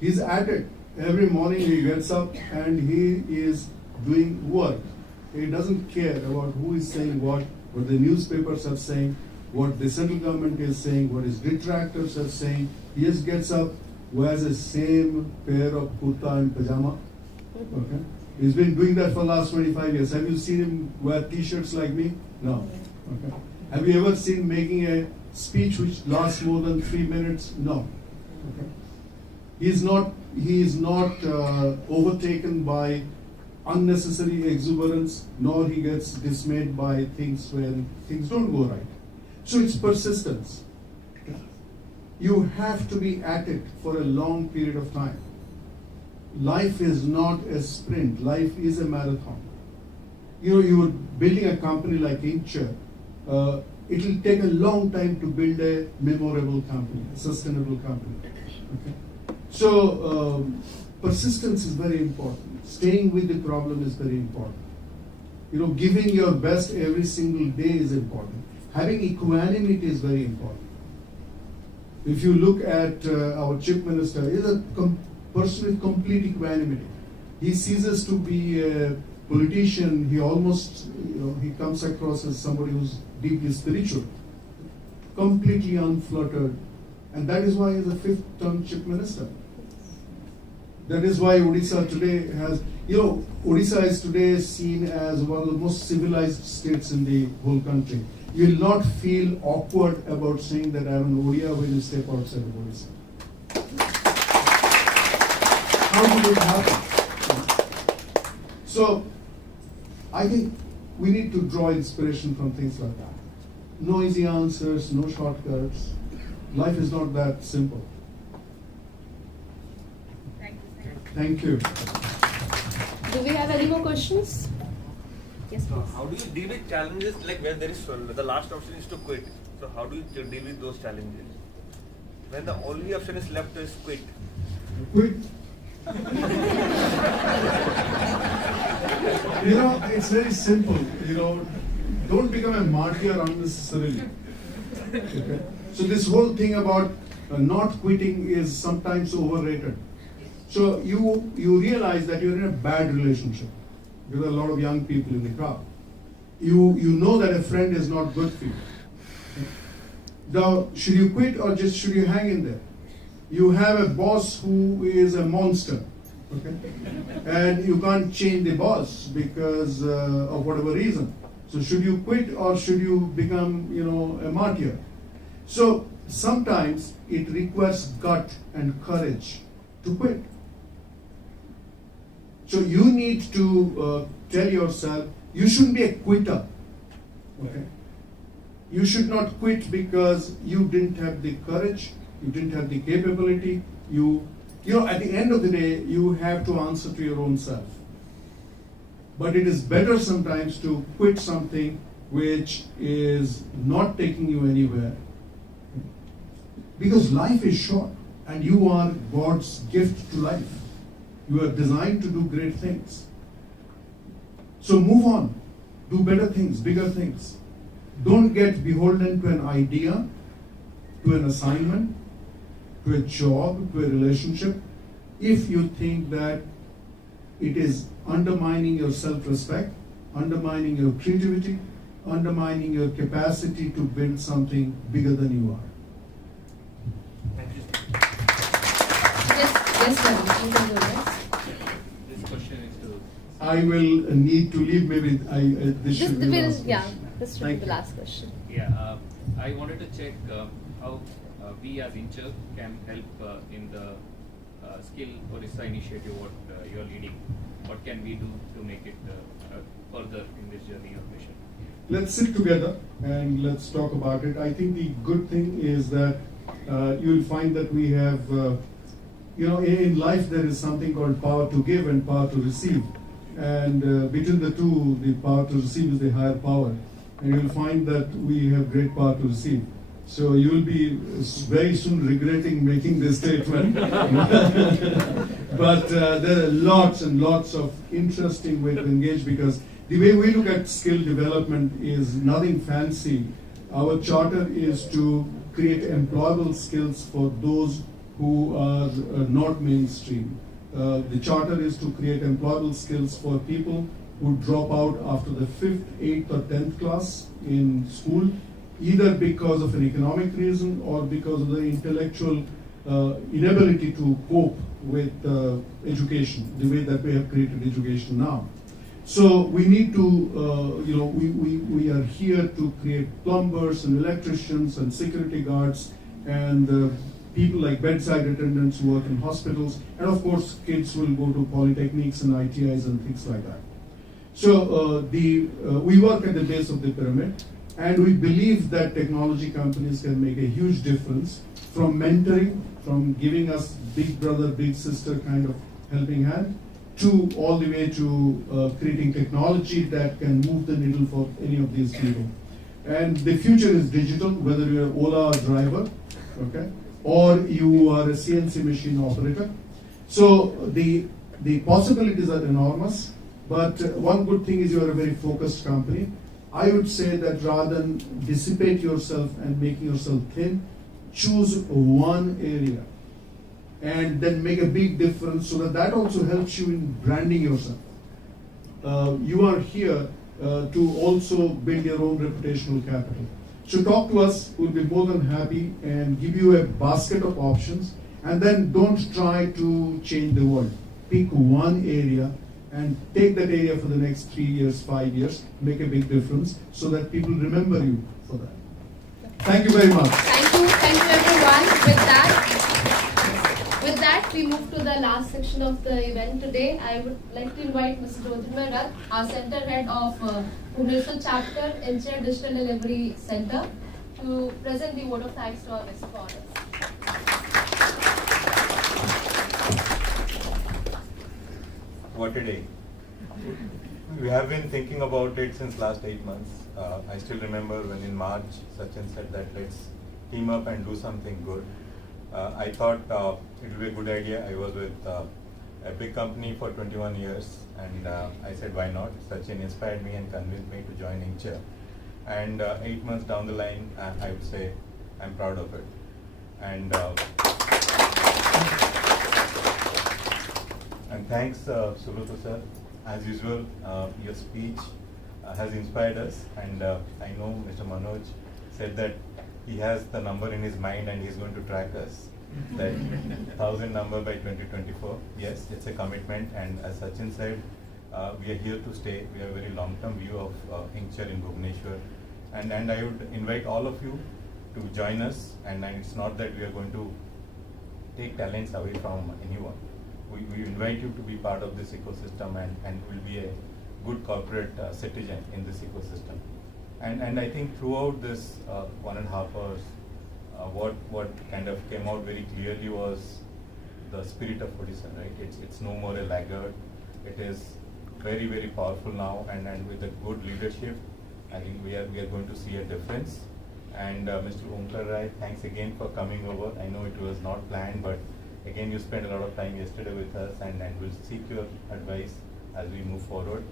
He's at it. Every morning he gets up and he is doing work. He doesn't care about who is saying what the newspapers are saying, what the central government is saying, what his detractors are saying. He just gets up, wears the same pair of kurta and pajama. Okay? He's been doing that for the last 25 years. Have you seen him wear t-shirts like me? No. Okay. Have you ever seen him making a speech which lasts more than 3 minutes? No. Okay. He is not overtaken by unnecessary exuberance, nor he gets dismayed by things when things don't go right. So it's persistence. You have to be at it for a long period of time. Life is not a sprint, life is a marathon. You are building a company like Incture. It will take a long time to build a memorable company, a sustainable company. Okay? So persistence is very important. Staying with the problem is very important. Giving your best every single day is important. Having equanimity is very important. If you look at our Chief Minister, he is a person with complete equanimity. He ceases to be a politician. He almost, he comes across as somebody who's deeply spiritual, completely unfluttered. And that is why he is a fifth-term Chief Minister. That is why Odisha today has, Odisha is today seen as one of the most civilized states in the whole country. You will not feel awkward about saying that I am an Odia when you step outside of Odisha. How did it happen? So, I think we need to draw inspiration from things like that. No easy answers, no shortcuts. Life is not that simple. Thank you. Do we have any more questions? Yes, So please. how do you deal with challenges like when there is the last option is to quit? So how do you deal with those challenges? When the only option is left is quit. Quit. It's very simple. Don't become a martyr unnecessarily. Okay? So this whole thing about not quitting is sometimes overrated. So you realize that you're in a bad relationship. There are a lot of young people in the crowd. You know that a friend is not good for you. Now, should you quit or just should you hang in there? You have a boss who is a monster, okay? And you can't change the boss because of whatever reason. So should you quit or should you become, a martyr? So sometimes it requires gut and courage to quit. So you need to tell yourself, you shouldn't be a quitter, okay? You should not quit because you didn't have the courage, you didn't have the capability. At the end of the day, you have to answer to your own self. But it is better sometimes to quit something which is not taking you anywhere. Because life is short and you are God's gift to life. You are designed to do great things. So move on, do better things, bigger things. Don't get beholden to an idea, to an assignment, to a job, to a relationship, if you think that it is undermining your self-respect, undermining your creativity, undermining your capacity to build something bigger than you are. Yes, madam. You can go next. This question is to. I will need to leave. Maybe this should be the last Yeah, question. this should be the last question. Yeah, I wanted to check how we as Incture can help in the skill Orissa initiative what you are leading. What can we do to make it further in this journey of mission? Let's sit together and let's talk about it. I think the good thing is that you'll find that we have, in life there is something called power to give and power to receive. And between the two, the power to receive is the higher power. And you'll find that we have great power to receive. So you will be very soon regretting making this statement. But there are lots and lots of interesting ways to engage, because the way we look at skill development is nothing fancy. Our charter is to create employable skills for those who are not mainstream. The charter is to create employable skills for people who drop out after the 5th, 8th or 10th class in school, either because of an economic reason or because of the intellectual inability to cope with education, the way that we have created education now. So we need to, we are here to create plumbers and electricians and security guards and people like bedside attendants who work in hospitals, and of course kids will go to polytechnics and ITIs and things like that. So we work at the base of the pyramid, and we believe that technology companies can make a huge difference, from mentoring, from giving us big brother, big sister kind of helping hand, to all the way to creating technology that can move the needle for any of these people. And the future is digital, whether you're an Ola driver, okay, or you are a CNC machine operator. So the possibilities are enormous, but one good thing is you're a very focused company. I would say that rather than dissipate yourself and making yourself thin, choose one area and then make a big difference, so that also helps you in branding yourself. You are here to also build your own reputational capital. So talk to us, we'll be more than happy and give you a basket of options, and then don't try to change the world. Pick one area and take that area for the next 3 years, 5 years, make a big difference so that people remember you for that. Thank you very much. Thank you everyone. With that, we move to the last section of the event today. I would like to invite Mr. Jyotirmoy Rath, our Center Head of Bhubaneswar Chapter, Incture Digital Delivery Center, to present the vote of thanks to our guest of honor. What a day. We have been thinking about it since last 8 months. I still remember when in March, Sachin said that let's team up and do something good. I thought it would be a good idea. I was with a big company for 21 years, and I said, why not? Sachin inspired me and convinced me to join Incture. And 8 months down the line, I would say I'm proud of it. And thanks, Subrata sir. As usual, your speech has inspired us, and I know Mr. Manoj said that he has the number in his mind and he's going to track us. That 1,000 number by 2024. Yes, it's a commitment, and as Sachin said, we are here to stay. We have a very long-term view of Incture in Bhubaneswar, and I would invite all of you to join us. And it's not that we are going to take talents away from anyone. We invite you to be part of this ecosystem and will be a good corporate citizen in this ecosystem. And I think throughout this 1.5 hours, what kind of came out very clearly was the spirit of Odisha, right? It's no more a laggard. It is very, very powerful now, and with a good leadership, I think we are going to see a difference. And Mr. Omkar Rai, thanks again for coming over. I know it was not planned, but again, you spent a lot of time yesterday with us, and we'll seek your advice as we move forward.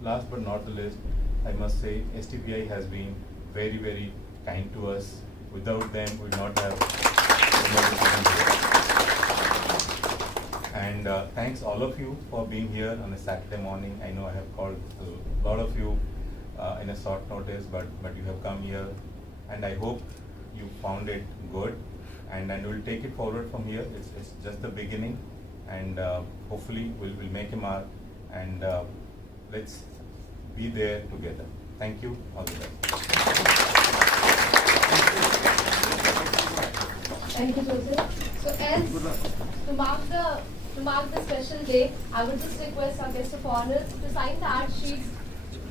Last but not the least, I must say, STPI has been very, very kind to us. Without them, we would not have. And thanks all of you for being here on a Saturday morning. I know I have called a lot of you in a short notice, but you have come here, and I hope you found it good. And we'll take it forward from here. It's just the beginning, and hopefully we'll make a mark, and let's be there together. Thank you. All the best. Thank you, Joseph. So as to mark the special day, I would just request our guest of honor to sign the art sheets,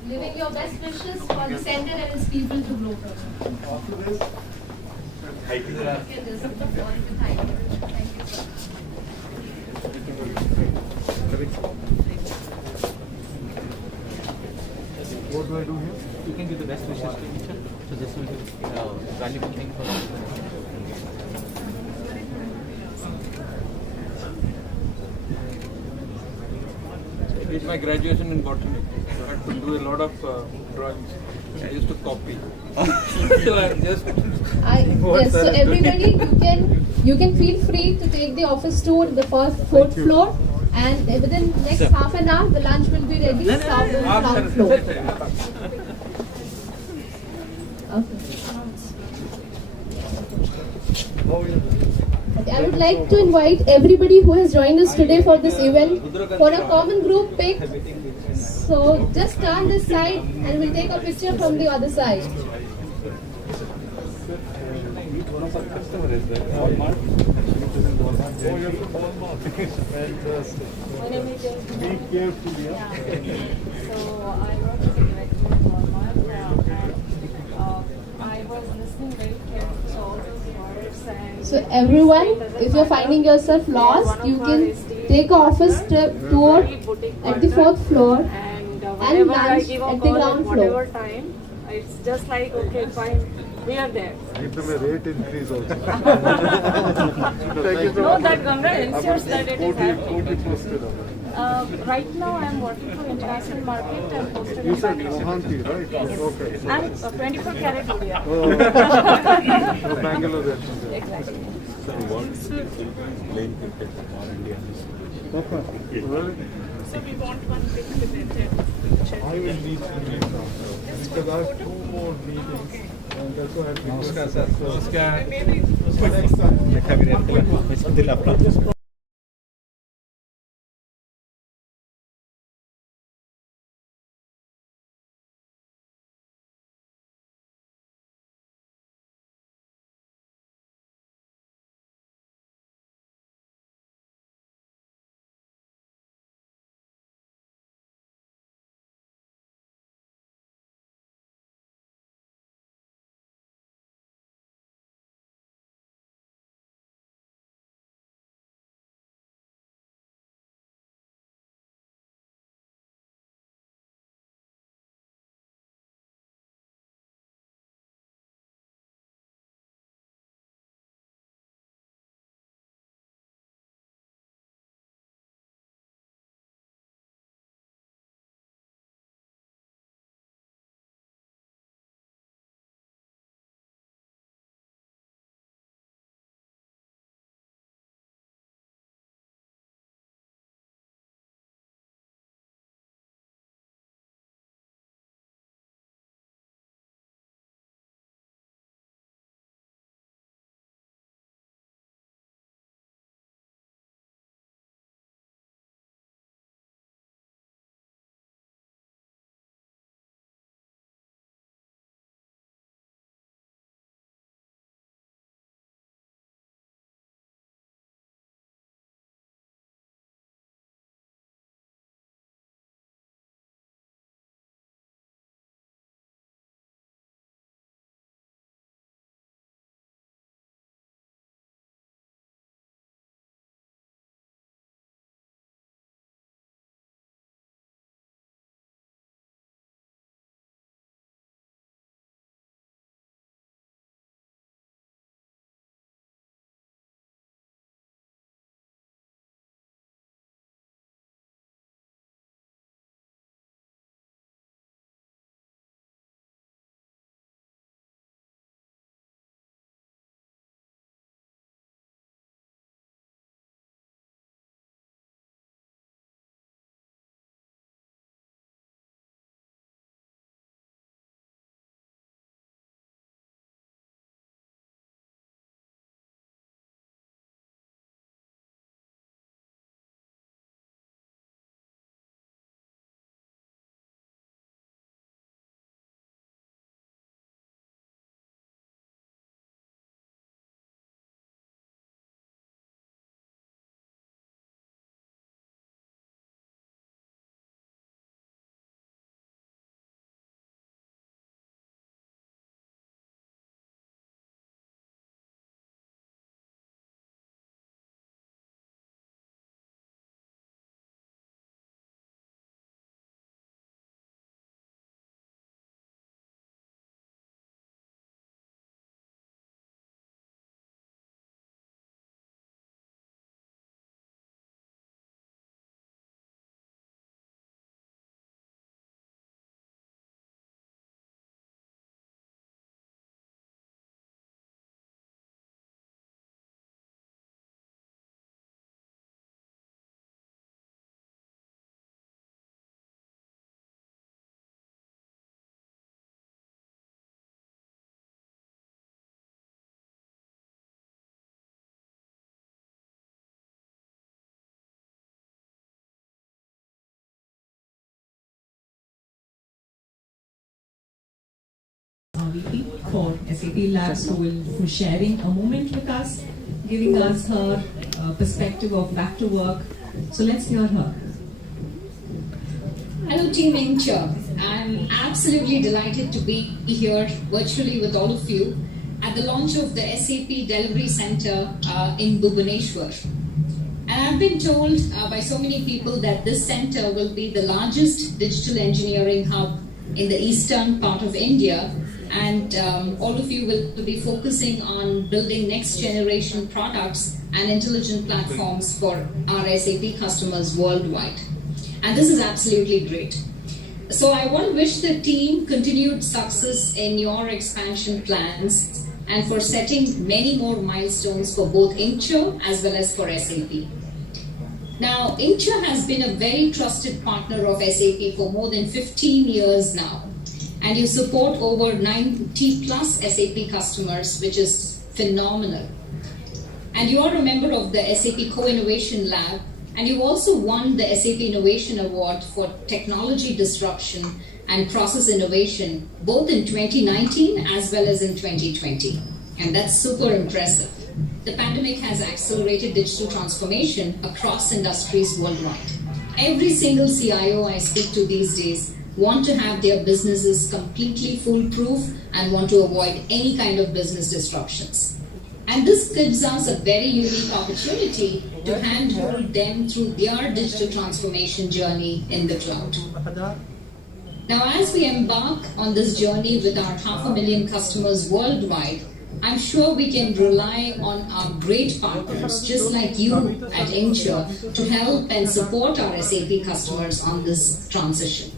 giving your best wishes for the center and its people to grow from. After this, You can just thank you. Thank you, sir. what do I do here? You can give the best wishes to each other. So this will be a valuable thing for us. Did my graduation in botany, so I had to do a lot of drawings. I used to copy. So I just. Yes. So everybody, you can feel free to take the office tour the fourth floor, and within next half an hour the lunch will be ready. Stop on the ground floor. Okay, I would like to invite everybody who has joined us today for this event for a common group pic. So just stand this side and we'll take a picture from the other side. One of our customers is there. Walmart. Oh, you're from Walmart. Fantastic. My name is Be careful, yeah. So I work as a director at Walmart, and I was listening very carefully to all those words. And So everyone, if you're finding yourself lost, you can take an office tour at the fourth floor and whenever I lunch give a at the call ground at whatever floor. time, it's just like, okay, fine, we are there. Give them a rate increase also. No, that Ganga ensures that it is happening. 40 posted on that. Right now, I'm working for international market and posted You in said Bangalore. Mohanty, right? Yes. Okay. I'm 24 karat India. Oh, Bangalore then. Exactly. So what plane ticket for India? Really? So we want one pic with it. I will need to meet now because I have 2 more meetings. And that's why I have Namaskar, sir. Next time. VP for SAP Labs, who's sharing a moment with us, giving us her perspective of back to work. So let's hear her. Hello Team Incture. I'm absolutely delighted to be here virtually with all of you at the launch of the SAP Delivery Center in Bhubaneswar. And I've been told by so many people that this center will be the largest digital engineering hub in the eastern part of India, and all of you will be focusing on building next generation products and intelligent platforms for our SAP customers worldwide. And this is absolutely great. So I want to wish the team continued success in your expansion plans and for setting many more milestones for both Incture as well as for SAP. Now, Incture has been a very trusted partner of SAP for more than 15 years now, and you support over 90 plus SAP customers, which is phenomenal. And you are a member of the SAP Co-Innovation Lab, and you also won the SAP Innovation Award for Technology Disruption and Process Innovation, both in 2019 as well as in 2020. And that's super impressive. The pandemic has accelerated digital transformation across industries worldwide. Every single CIO I speak to these days want to have their businesses completely foolproof and want to avoid any kind of business disruptions. And this gives us a very unique opportunity to handhold them through their digital transformation journey in the cloud. Now, as we embark on this journey with our 500,000 customers worldwide, I'm sure we can rely on our great partners, just like you at Incture, to help and support our SAP customers on this transition.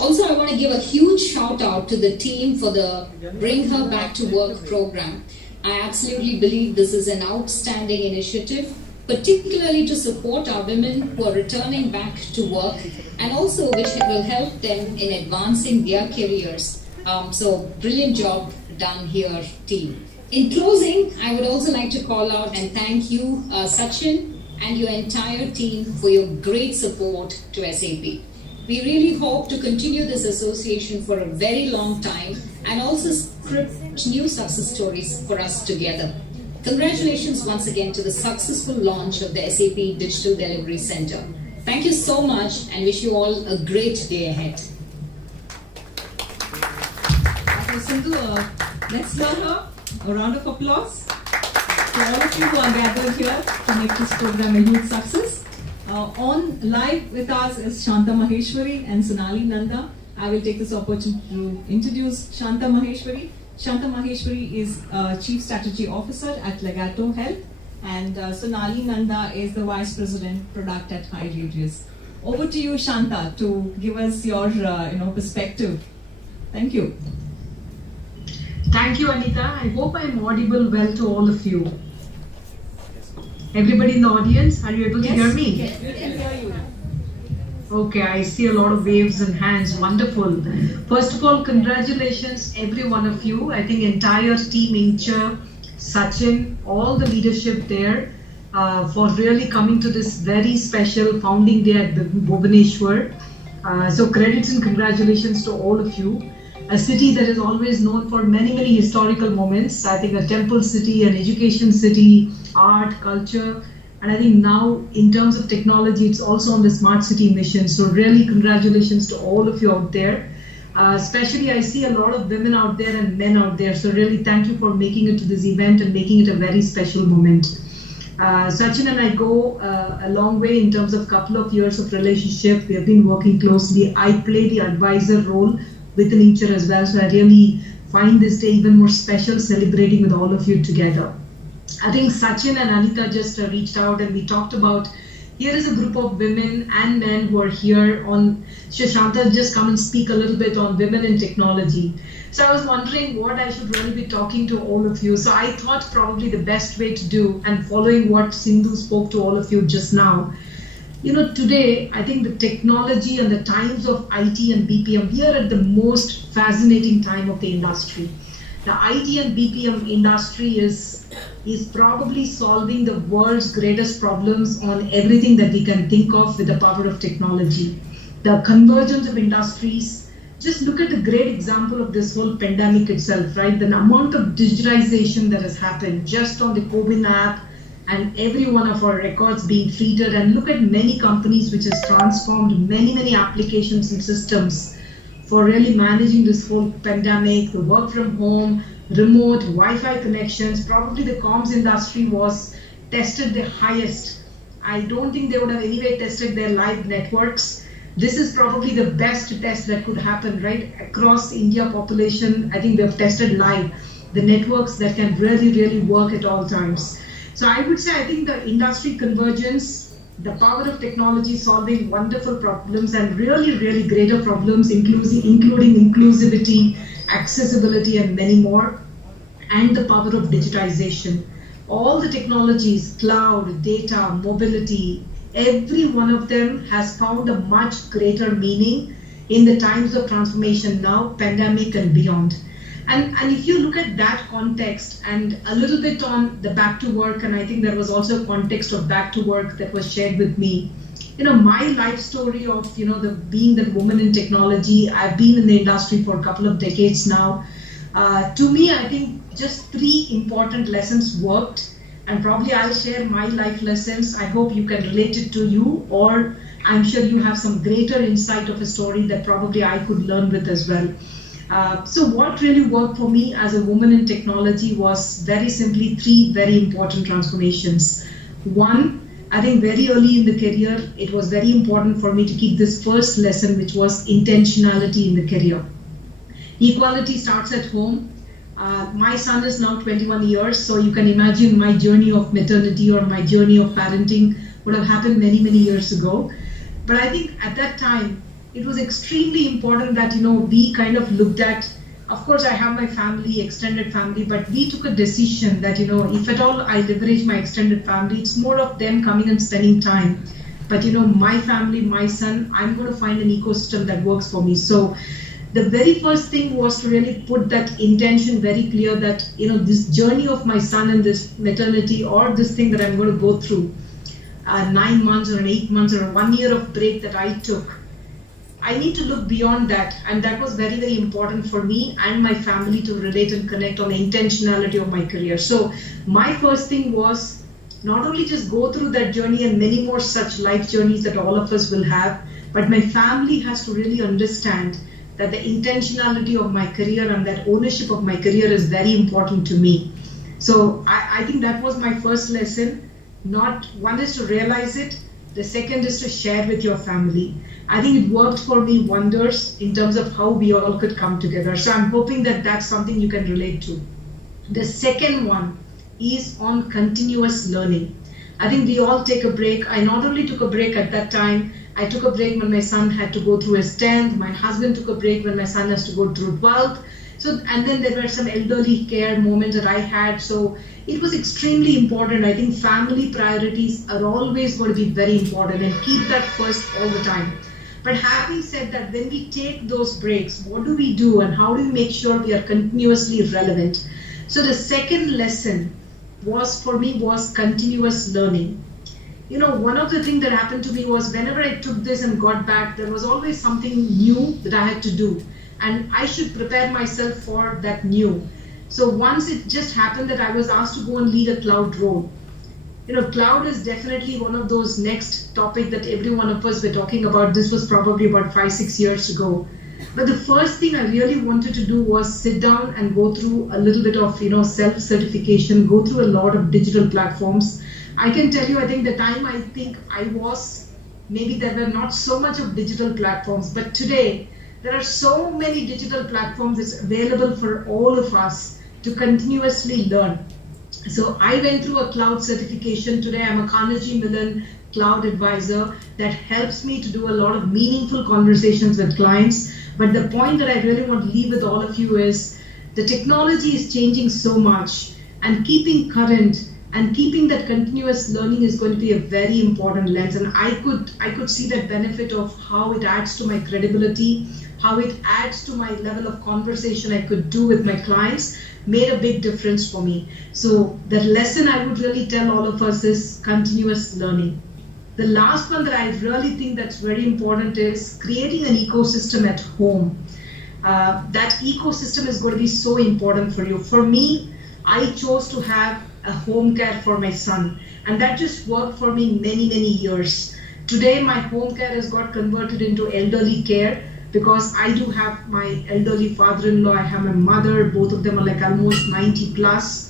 Also, I want to give a huge shout out to the team for the Bring Her Back to Work program. I absolutely believe this is an outstanding initiative, particularly to support our women who are returning back to work, and also which will help them in advancing their careers. So brilliant job done here, team. In closing, I would also like to call out and thank you, Sachin, and your entire team for your great support to SAP. We really hope to continue this association for a very long time and also script new success stories for us together. Congratulations once again to the successful launch of the SAP Digital Delivery Center. Thank you so much and wish you all a great day ahead. Sindhu, let's hear her. A round of applause for all of you who are gathered here to make this program a huge success. On live with us is Shanta Maheshwari and Sonali Nanda. I will take this opportunity to introduce Shanta Maheshwari. Shanta Maheshwari is Chief Strategy Officer at Legato Health, and Sonali Nanda is the Vice President Product at High Regis. Over to you, Shanta, to give us your perspective. Thank you. Thank you, Anita. I hope I am audible well to all of you. Everybody in the audience, are you able to hear me? Yes, we can hear you. Okay, I see a lot of waves and hands. Wonderful. First of all, congratulations, every one of you. I think entire team Incture, Sachin, all the leadership there for really coming to this very special founding day at Bhubaneswar. So credits and congratulations to all of you. A city that is always known for many, many historical moments. I think a temple city, an education city, art, culture. And I think now, in terms of technology, it's also on the smart city mission. So really congratulations to all of you out there. Especially, I see a lot of women out there and men out there. So really thank you for making it to this event and making it a very special moment. Sachin and I go a long way in terms of couple of years of relationship. We have been working closely. I play the advisor role within Incture as well. So I really find this day even more special, celebrating with all of you together. I think Sachin and Anita just reached out and we talked about, here is a group of women and men who are here on, Shanta just come and speak a little bit on women in technology. So I was wondering what I should really be talking to all of you. So I thought probably the best way to do, and following what Sindhu spoke to all of you just now, today, I think the technology and the times of IT and BPM, we are at the most fascinating time of the industry. The IT and BPM industry is probably solving the world's greatest problems on everything that we can think of with the power of technology. The convergence of industries, just look at the great example of this whole pandemic itself, right? The amount of digitalization that has happened just on the COVID app and every one of our records being treated, and look at many companies which has transformed many applications and systems for really managing this whole pandemic, the work from home, remote, Wi-Fi connections. Probably the comms industry was tested the highest. I don't think they would have anyway tested their live networks. This is probably the best test that could happen, right? Across India population, I think they've tested live the networks that can really work at all times. So I would say, I think the industry convergence, the power of technology solving wonderful problems and really greater problems, including inclusivity, accessibility, and many more, and the power of digitization. All the technologies, cloud, data, mobility, every one of them has found a much greater meaning in the times of transformation now, pandemic and beyond. And if you look at that context and a little bit on the back to work, and I think there was also a context of back to work that was shared with me. My life story of, being the woman in technology, I've been in the industry for a couple of decades now. To me, I think just 3 important lessons worked, and probably I'll share my life lessons. I hope you can relate it to you, or I'm sure you have some greater insight of a story that probably I could learn with as well. So what really worked for me as a woman in technology was very simply 3 very important transformations. One, I think very early in the career, it was very important for me to keep this first lesson, which was intentionality in the career. Equality starts at home. My son is now 21 years, so you can imagine my journey of maternity or my journey of parenting would have happened many years ago. But I think at that time, it was extremely important that, we kind of looked at, of course, I have my family, extended family, but we took a decision that, if at all I leverage my extended family, it's more of them coming and spending time. But, my family, my son, I'm going to find an ecosystem that works for me. So the very first thing was to really put that intention very clear that, this journey of my son and this maternity or this thing that I'm going to go through, 9 months or 8 months or 1 year of break that I took, I need to look beyond that, and that was very important for me and my family to relate and connect on the intentionality of my career. So my first thing was not only just go through that journey and many more such life journeys that all of us will have, but my family has to really understand that the intentionality of my career and that ownership of my career is very important to me. So I think that was my first lesson. One is to realize it. The second is to share with your family. I think it worked for me wonders in terms of how we all could come together. So I'm hoping that that's something you can relate to. The second one is on continuous learning. I think we all take a break. I not only took a break at that time, I took a break when my son had to go through his 10th. My husband took a break when my son has to go through 12th. So, and then there were some elderly care moments that I had. So it was extremely important. I think family priorities are always going to be very important, and keep that first all the time. But having said that, when we take those breaks, what do we do and how do we make sure we are continuously relevant? So the second lesson for me was continuous learning. One of the things that happened to me was whenever I took this and got back, there was always something new that I had to do. And I should prepare myself for that new. So once it just happened that I was asked to go and lead a cloud role. Cloud is definitely one of those next topic that every one of us were talking about. This was probably about 5-6 years ago. But the first thing I really wanted to do was sit down and go through a little bit of, self-certification, go through a lot of digital platforms. I can tell you, I think the time I think I was, maybe there were not so much of digital platforms, but today there are so many digital platforms that's available for all of us to continuously learn. So I went through a cloud certification. Today I'm a Carnegie Mellon cloud advisor that helps me to do a lot of meaningful conversations with clients. But the point that I really want to leave with all of you is the technology is changing so much, and keeping current and keeping that continuous learning is going to be a very important lens. And I could see that benefit of how it adds to my credibility, how it adds to my level of conversation I could do with my clients, made a big difference for me. So the lesson I would really tell all of us is continuous learning. The last one that I really think that's very important is creating an ecosystem at home. that ecosystem is going to be so important for you. For me, I chose to have a home care for my son, and that just worked for me many years. Today my home care has got converted into elderly care, because I do have my elderly father-in-law, I have my mother, both of them are like almost 90 plus.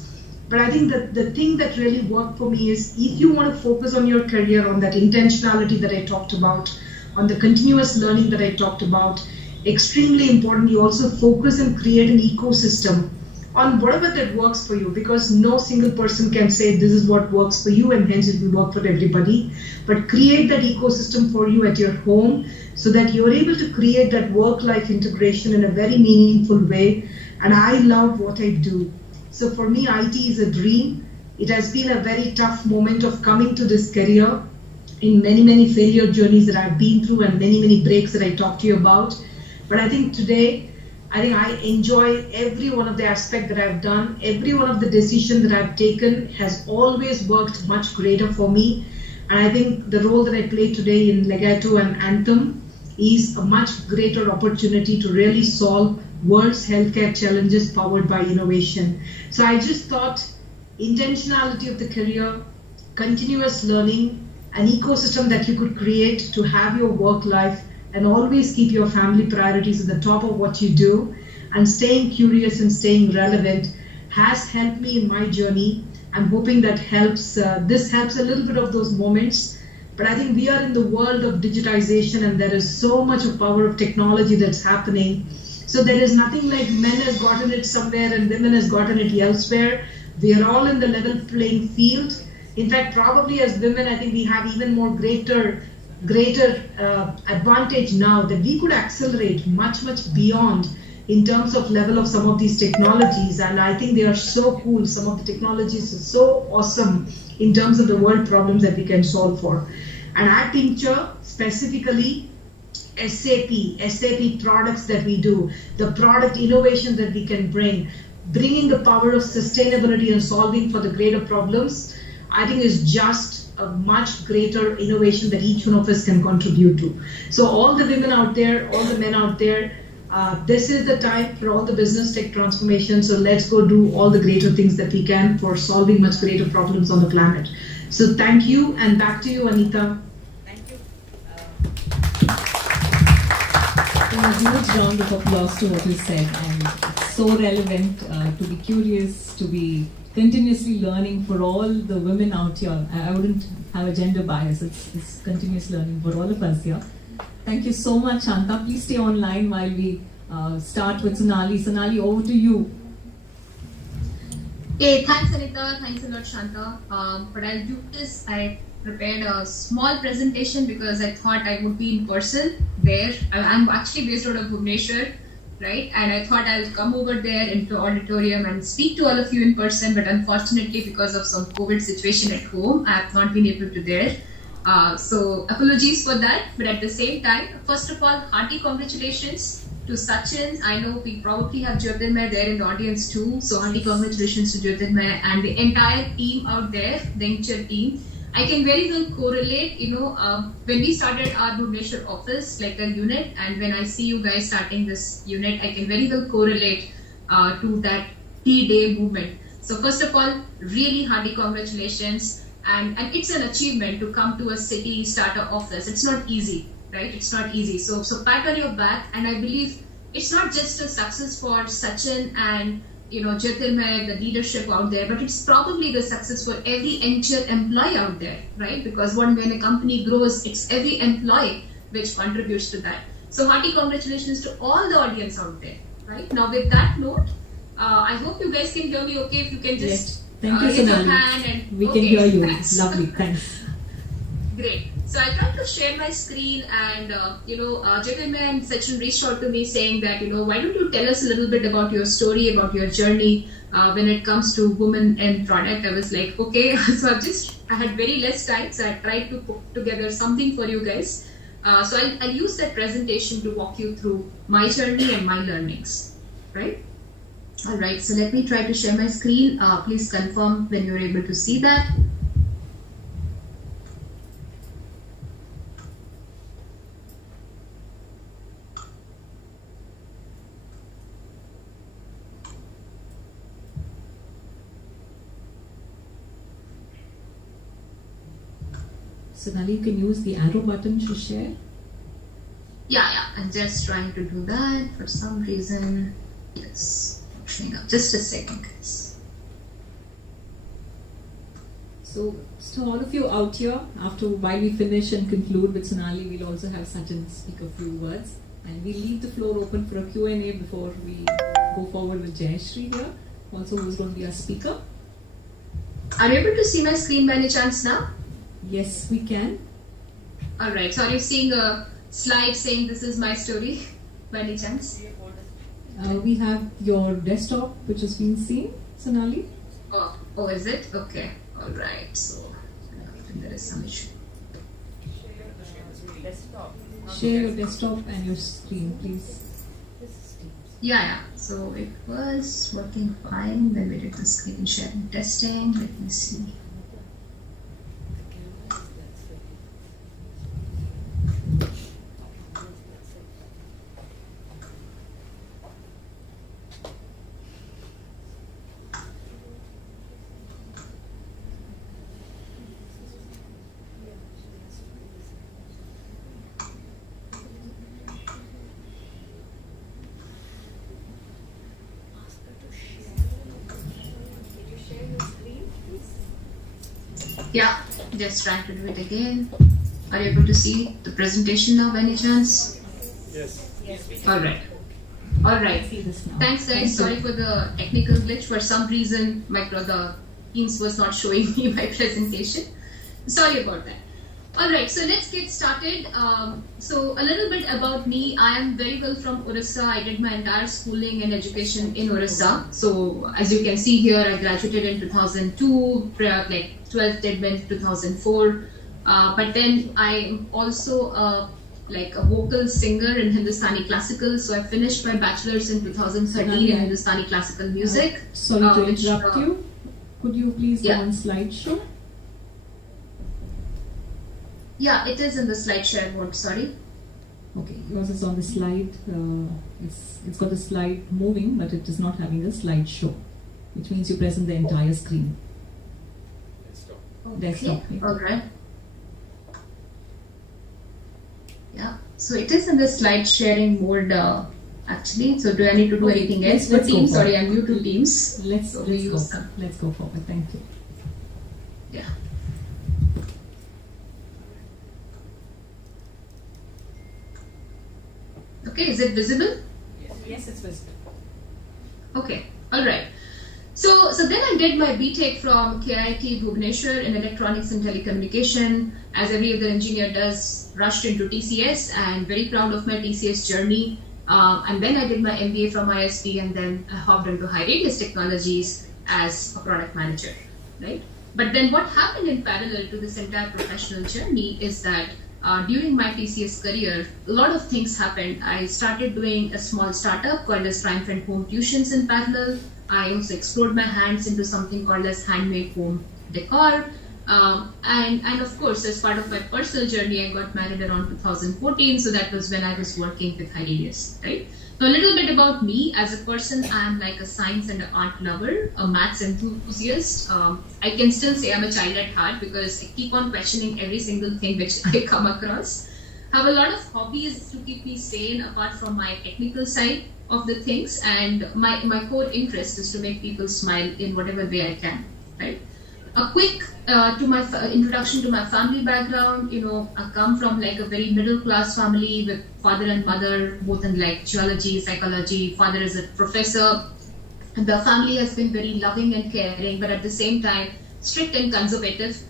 But I think that the thing that really worked for me is, if you want to focus on your career, on that intentionality that I talked about, on the continuous learning that I talked about, extremely important, you also focus and create an ecosystem on whatever that works for you, because no single person can say this is what works for you and hence it will work for everybody. But create that ecosystem for you at your home, so that you're able to create that work-life integration in a very meaningful way. And I love what I do. So for me, IT is a dream. It has been a very tough moment of coming to this career, in many failure journeys that I've been through, and many breaks that I talked to you about. But I think today, I enjoy every one of the aspects that I've done. Every one of the decisions that I've taken has always worked much greater for me. And I think the role that I play today in Legato and Anthem is a much greater opportunity to really solve world's healthcare challenges powered by innovation. So I just thought intentionality of the career, continuous learning, an ecosystem that you could create to have your work life, and always keep your family priorities at the top of what you do, and staying curious and staying relevant has helped me in my journey. I'm hoping that helps. This helps a little bit of those moments. But I think we are in the world of digitization, and there is so much of power of technology that's happening. So there is nothing like men has gotten it somewhere and women has gotten it elsewhere. We are all in the level playing field. In fact, probably as women, I think we have even more greater advantage now, that we could accelerate much beyond in terms of level of some of these technologies. And I think they are so cool. Some of the technologies are so awesome in terms of the world problems that we can solve for. And at Incture, specifically, SAP products that we do, the product innovation that we can bringing the power of sustainability and solving for the greater problems, I think is just a much greater innovation that each one of us can contribute to. So all the women out there, all the men out there, this is the time for all the business tech transformation. So let's go do all the greater things that we can for solving much greater problems on the planet. So thank you, and back to you, Anita. Thank you. A huge round of applause to what you said, and it's so relevant to be curious, to be continuously learning for all the women out here. I wouldn't have a gender bias, it's continuous learning for all of us here. Thank you so much, Shanta. Please stay online while we start with Sonali. Sonali, over to you. Hey, thanks Anita, thanks a lot Shanta. But I'll do this. I prepared a small presentation because I thought I would be in person there. I'm actually based out of Bhubaneswar, right? And I thought I'll come over there into auditorium and speak to all of you in person, but unfortunately because of some COVID situation at home, I have not been able to there. So apologies for that, but at the same time, first of all, hearty congratulations to Sachin. I know we probably have Jyotirmay there in the audience too, so hearty congratulations to Jyotirmay and the entire team out there, the Incture team. I can very well correlate, when we started our Bhubaneswar office, like a unit, and when I see you guys starting this unit, I can very well correlate to that T-Day movement. So first of all, really hearty congratulations. And it's an achievement to come to a city, start an office. It's not easy, right? It's not easy. So pat on your back. And I believe it's not just a success for Sachin and Jyotirmay, the leadership out there, but it's probably the success for every Incture employee out there, right? Because when a company grows, it's every employee which contributes to that. So hearty congratulations to all the audience out there, right? Now with that note, I hope you guys can hear me okay. If you can just... Yes. Thank you, raise your Sonali. hand and We can hear you. Thanks. Lovely, thanks. Great. So I tried to share my screen, and Jyotirmay and Sachin reached out to me saying that why don't you tell us a little bit about your story, about your journey when it comes to women in product. I was like, okay. So I had very less time, so I tried to put together something for you guys. So I'll use that presentation to walk you through my journey and my learnings, right? Alright, so let me try to share my screen. Please confirm when you're able to see that. Sonali, you can use the arrow button to share. Yeah, I'm just trying to do that. For some reason, it's showing up. Just a second, guys. So all of you out here, while we finish and conclude with Sonali, we'll also have Sachin speak a few words. And we'll leave the floor open for a Q&A before we go forward with Jayashri here, also who's going to be our speaker. Are you able to see my screen by any chance now? Yes, we can. Alright, so are you seeing a slide saying this is my story by any chance? We have your desktop which has been seen, Sonali. Oh, is it? Okay. Alright, so I think there is some issue. Share your desktop and your screen, please. Yeah. So it was working fine. Then we did the screen sharing testing. Let me see. Yeah, just trying to do it again. Are you able to see the presentation now by any chance? Yes. Alright. Thanks guys, sorry for the technical glitch. For some reason, the Teams was not showing me my presentation. Sorry about that. Alright, so let's get started. So a little bit about me. I am very well from Orissa. I did my entire schooling and education in Orissa. So as you can see here, I graduated in 2002, 12th did in 2004. But then I'm also a vocal singer in Hindustani classical. So I finished my bachelor's in 2013 in Hindustani classical music. Sorry to interrupt you. Could you please go on slideshow? Yeah, it is in the slide share mode, sorry. Okay, yours is on the slide. It's got the slide moving, but it is not having a slideshow, which means you present the entire screen. Desktop. Yeah. Alright. Yeah, so it is in the slide sharing mode actually. So do I need to do anything else with Teams? Sorry, I'm new to Teams. Let's go forward. Thank you. Yeah. Okay, is it visible? Yes, it's visible. Okay, alright. So then I did my BTech from KIT Bhubaneswar in Electronics and Telecommunication. As every other engineer does, rushed into TCS and very proud of my TCS journey. And then I did my MBA from ISB and then I hopped into High Radius Technologies as a product manager, right? But then what happened in parallel to this entire professional journey is that during my TCS career, a lot of things happened. I started doing a small startup called as Prime Friend Home Tuitions in parallel. I also explored my hands into something called as handmade home decor. And of course, as part of my personal journey, I got married around 2014. So that was when I was working with High Radius, right? So a little bit about me as a person. I'm like a science and an art lover, a maths enthusiast. I can still say I'm a child at heart because I keep on questioning every single thing which I come across. I have a lot of hobbies to keep me sane apart from my technical side of the things, and my core interest is to make people smile in whatever way I can, right? A quick introduction to my family background. I come from like a very middle class family with father and mother both in like geology, psychology. Father is a professor. The family has been very loving and caring, but at the same time strict and conservative.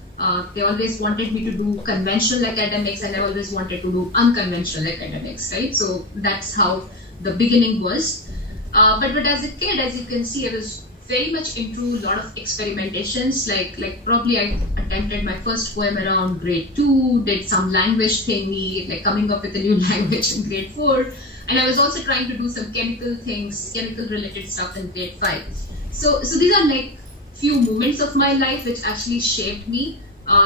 They always wanted me to do conventional academics and I always wanted to do unconventional academics, right? So that's how the beginning was. But as a kid, as you can see, I was very much into a lot of experimentations. Like probably I attempted my first poem around grade 2, did some language thingy, like coming up with a new language in grade 4. And I was also trying to do some chemical things, chemical related stuff in grade 5. So these are like few moments of my life which actually shaped me.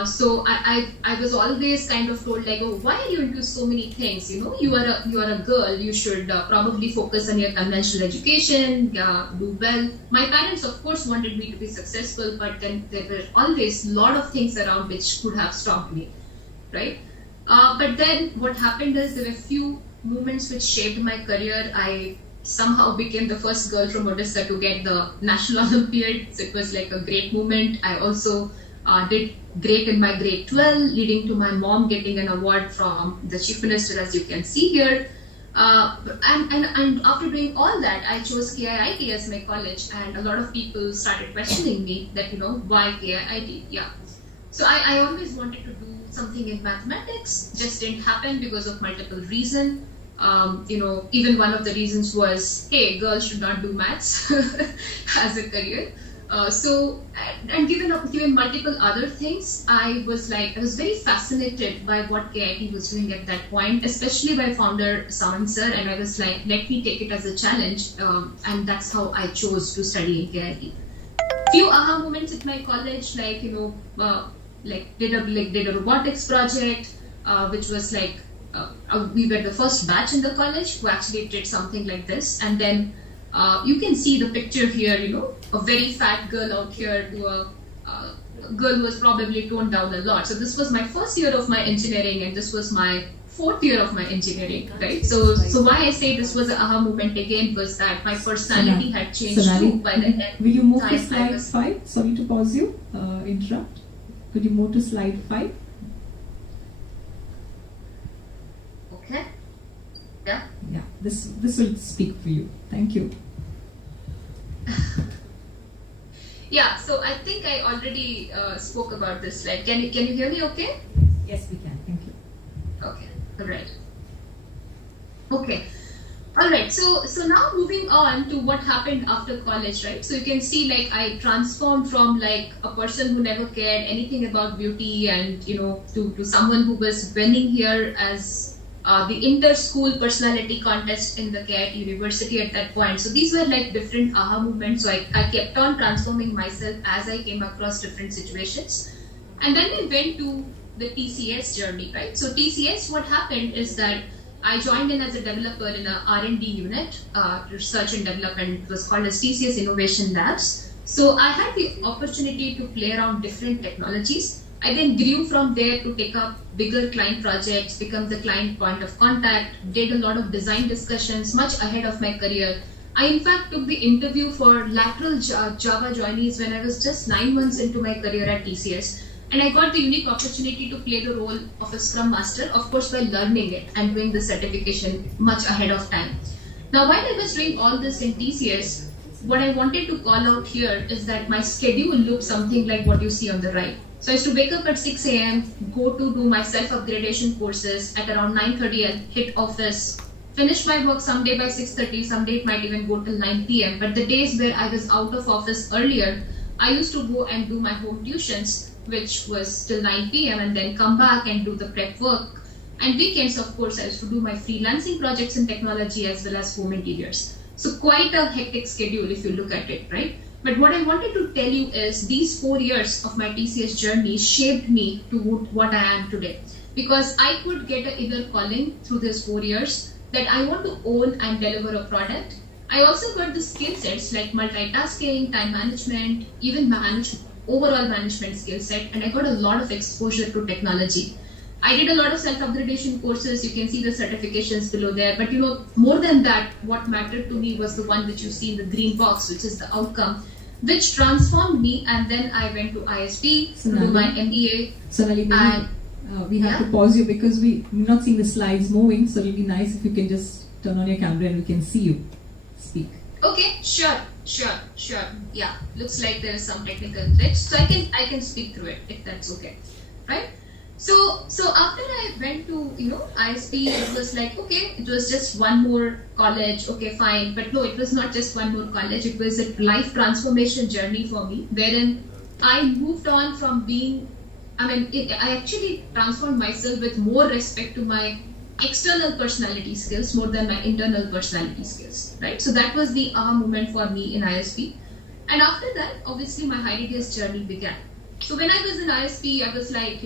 So I was always kind of told like, oh, why are you into so many things? You are a girl. You should probably focus on your conventional education, do well. My parents, of course, wanted me to be successful, but then there were always a lot of things around which could have stopped me. right? But then what happened is there were few moments which shaped my career. I somehow became the first girl from Odisha to get the National Olympiad. So it was like a great moment. I also did great in my grade 12, leading to my mom getting an award from the Chief Minister, as you can see here. And after doing all that, I chose KIIT as my college, and a lot of people started questioning me that, why KIIT? Yeah. So I always wanted to do something in mathematics, just didn't happen because of multiple reasons. Even one of the reasons was, hey, girls should not do maths as a career. And given multiple other things, I was very fascinated by what KIT was doing at that point, especially by founder Saman sir, and I was like, let me take it as a challenge, and that's how I chose to study in KIT. Few aha moments at my college, did a robotics project, which was we were the first batch in the college who actually did something like this, and then you can see the picture here, a very fat girl out here to a girl who was probably toned down a lot. So this was my first year of my engineering, and this was my 4th year of my engineering, right? So why I say this was an aha moment again was that my personality had changed too by the end. Will you move to slide 5? Sorry to pause you, interrupt. Could you move to slide 5? Okay. Yeah. Yeah. This will speak for you. Thank you. Yeah, so I think I already spoke about this slide. Can you hear me okay? Yes, we can. Thank you. Okay, all right. Okay, all right. So now moving on to what happened after college, right? So you can see I transformed from a person who never cared anything about beauty and to someone who was winning here as the inter-school personality contest in the KIT University at that point. So these were different aha moments. So I kept on transforming myself as I came across different situations. And then we went to the TCS journey, right? So TCS, what happened is that I joined in as a developer in a R&D unit, research and development. It was called as TCS Innovation Labs. So I had the opportunity to play around different technologies. I then grew from there to take up bigger client projects, become the client point of contact, did a lot of design discussions much ahead of my career. I in fact took the interview for lateral Java joinees when I was just 9 months into my career at TCS. And I got the unique opportunity to play the role of a Scrum Master, of course by learning it and doing the certification much ahead of time. Now while I was doing all this in TCS, what I wanted to call out here is that my schedule looked something like what you see on the right. So I used to wake up at 6 a.m., go to do my self-upgradation courses at around 9:30 and hit office, finish my work someday by 6:30, someday it might even go till 9 p.m. But the days where I was out of office earlier, I used to go and do my home tuitions, which was till 9 p.m. and then come back and do the prep work. And weekends, of course, I used to do my freelancing projects in technology as well as home interiors. So quite a hectic schedule if you look at it, right? But what I wanted to tell you is these 4 years of my TCS journey shaped me to what I am today. Because I could get an inner calling through these 4 years that I want to own and deliver a product. I also got the skill sets like multitasking, time management, even overall management skill set, and I got a lot of exposure to technology. I did a lot of self-upgradation courses. You can see the certifications below there. But more than that, what mattered to me was the one which you see in the green box, which is the outcome, which transformed me. And then I went to ISP to do my MBA. Sonali, we have to pause you because we're not seeing the slides moving. So it'll be nice if you can just turn on your camera and we can see you speak. Okay, sure. Yeah, looks like there is some technical glitch. So I can speak through it if that's okay, right? So after I went to ISP, it was like, okay, it was just one more college, okay, fine. But no, it was not just one more college. It was a life transformation journey for me, wherein I moved on from being, I actually transformed myself with more respect to my external personality skills more than my internal personality skills, right? So that was the aha moment for me in ISP. And after that, obviously my HighRadius journey began. So when I was in ISP, I was like,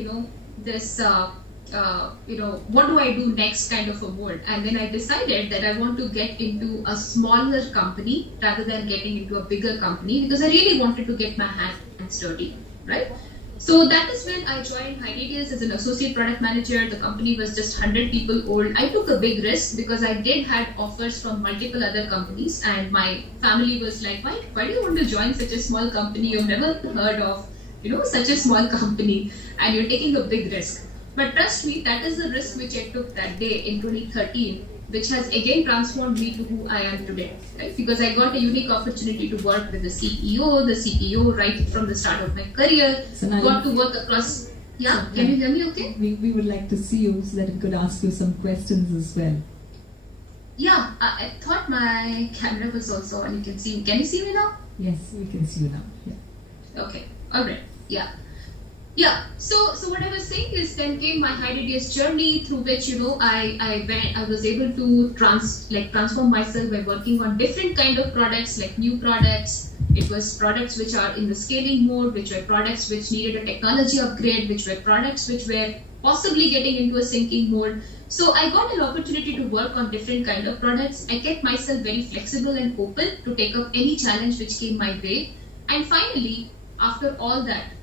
this, what do I do next kind of a mode. And then I decided that I want to get into a smaller company rather than getting into a bigger company because I really wanted to get my hands dirty, right? So that is when I joined Hyradius as an associate product manager. The company was just 100 people old. I took a big risk because I did had offers from multiple other companies, and my family was like, why do you want to join such a small company? You've never heard of, such a small company, and you're taking a big risk. But trust me, that is the risk which I took that day in 2013, which has again transformed me to who I am today, right? Because I got a unique opportunity to work with the CTO right from the start of my career, got to work across. Yeah, can you hear me okay? We would like to see you so that we could ask you some questions as well. Yeah, I thought my camera was also on. You can see. Can you see me now? Yes, we can see you now. Yeah. Okay, alright, yeah. Yeah, so what I was saying is then came my Hyradius journey through which, I was able to transform myself by working on different kind of products, like new products. It was products which are in the scaling mode, which were products which needed a technology upgrade, which were products which were possibly getting into a sinking mode. So I got an opportunity to work on different kind of products. I kept myself very flexible and open to take up any challenge which came my way. And finally, after all that,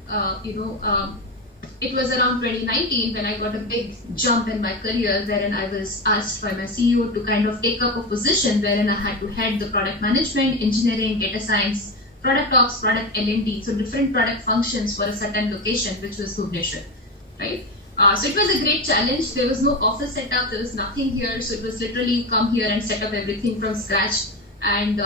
it was around 2019 when I got a big jump in my career, wherein I was asked by my CEO to kind of take up a position wherein I had to head the product management, engineering, data science, product ops, product L&D, so different product functions for a certain location, which was Bhubaneswar, right? So it was a great challenge. There was no office setup, there was nothing here, so it was literally come here and set up everything from scratch. And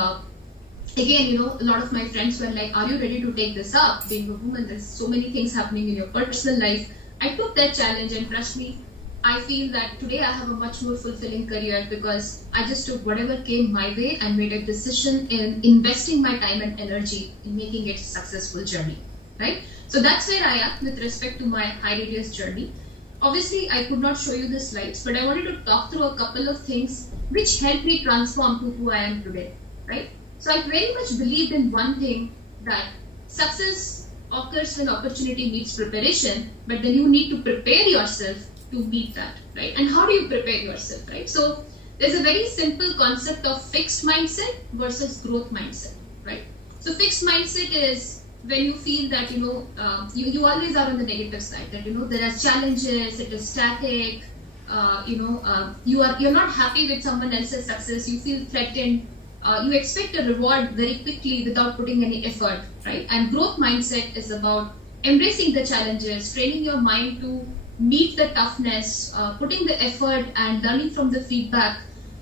again, a lot of my friends were like, are you ready to take this up? Being a woman, there's so many things happening in your personal life. I took that challenge, and trust me, I feel that today I have a much more fulfilling career because I just took whatever came my way and made a decision in investing my time and energy in making it a successful journey, right? So that's where I am with respect to my Hyradius journey. Obviously, I could not show you the slides, but I wanted to talk through a couple of things which helped me transform to who I am today, right? So I very much believed in one thing, that success occurs when opportunity meets preparation, but then you need to prepare yourself to meet that, right? And how do you prepare yourself, right? So there's a very simple concept of fixed mindset versus growth mindset, right? So fixed mindset is when you feel that, you always are on the negative side, that, there are challenges, it is static, you're not happy with someone else's success, you feel threatened, you expect a reward very quickly without putting any effort, right? And growth mindset is about embracing the challenges, training your mind to meet the toughness, putting the effort and learning from the feedback,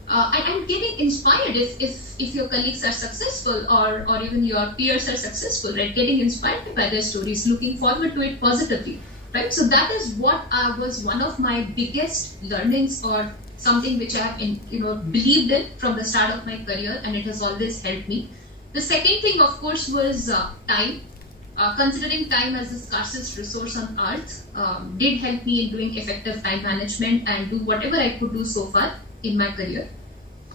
and getting inspired if your colleagues are successful or even your peers are successful, right? Getting inspired by their stories, looking forward to it positively, right? So that is what was one of my biggest learnings, or something which I have believed in from the start of my career, and it has always helped me. The second thing, of course, was time. Considering time as the scarcest resource on earth did help me in doing effective time management and do whatever I could do so far in my career.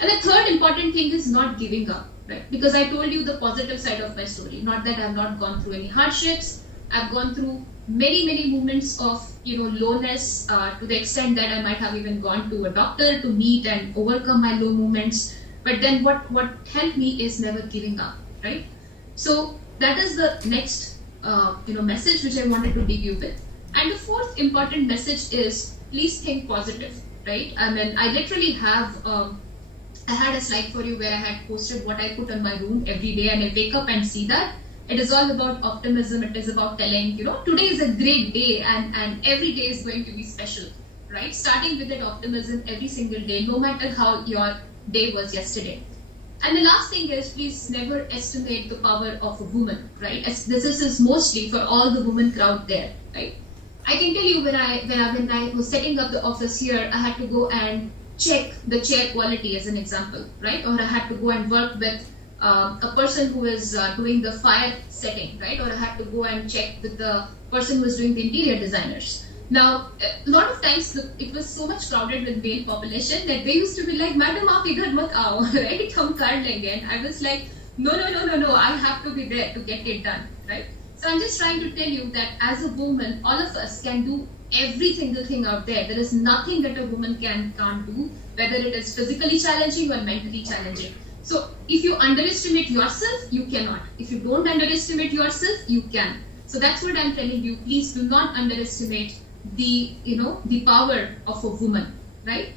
And the third important thing is not giving up, right? Because I told you the positive side of my story. Not that I have not gone through any hardships. I've gone through many moments of lowness, to the extent that I might have even gone to a doctor to meet and overcome my low moments. But then what helped me is never giving up, right? So that is the next message which I wanted to leave you with. And the fourth important message is, please think positive, right? I mean, I literally have I had a slide for you where I had posted what I put on my room every day, and I wake up and see that. It is all about optimism. It is about telling, today is a great day, and every day is going to be special, right? Starting with that optimism every single day, no matter how your day was yesterday. And the last thing is, please never estimate the power of a woman, right? As this is mostly for all the women crowd there, right? I can tell you when I was setting up the office here, I had to go and check the chair quality as an example, right? Or I had to go and work with a person who is doing the fire setting, right? Or I had to go and check with the person who is doing the interior designers. Now, a lot of times it was so much crowded with male population that they used to be like, "Madam, aap idhar mat aao," right? Hum kar lenge. And I was like, no, I have to be there to get it done, right? So I'm just trying to tell you that as a woman, all of us can do every single thing out there. There is nothing that a woman can't do, whether it is physically challenging or mentally challenging. So if you underestimate yourself, you cannot. If you don't underestimate yourself, you can. So that's what I'm telling you. Please do not underestimate the power of a woman, right?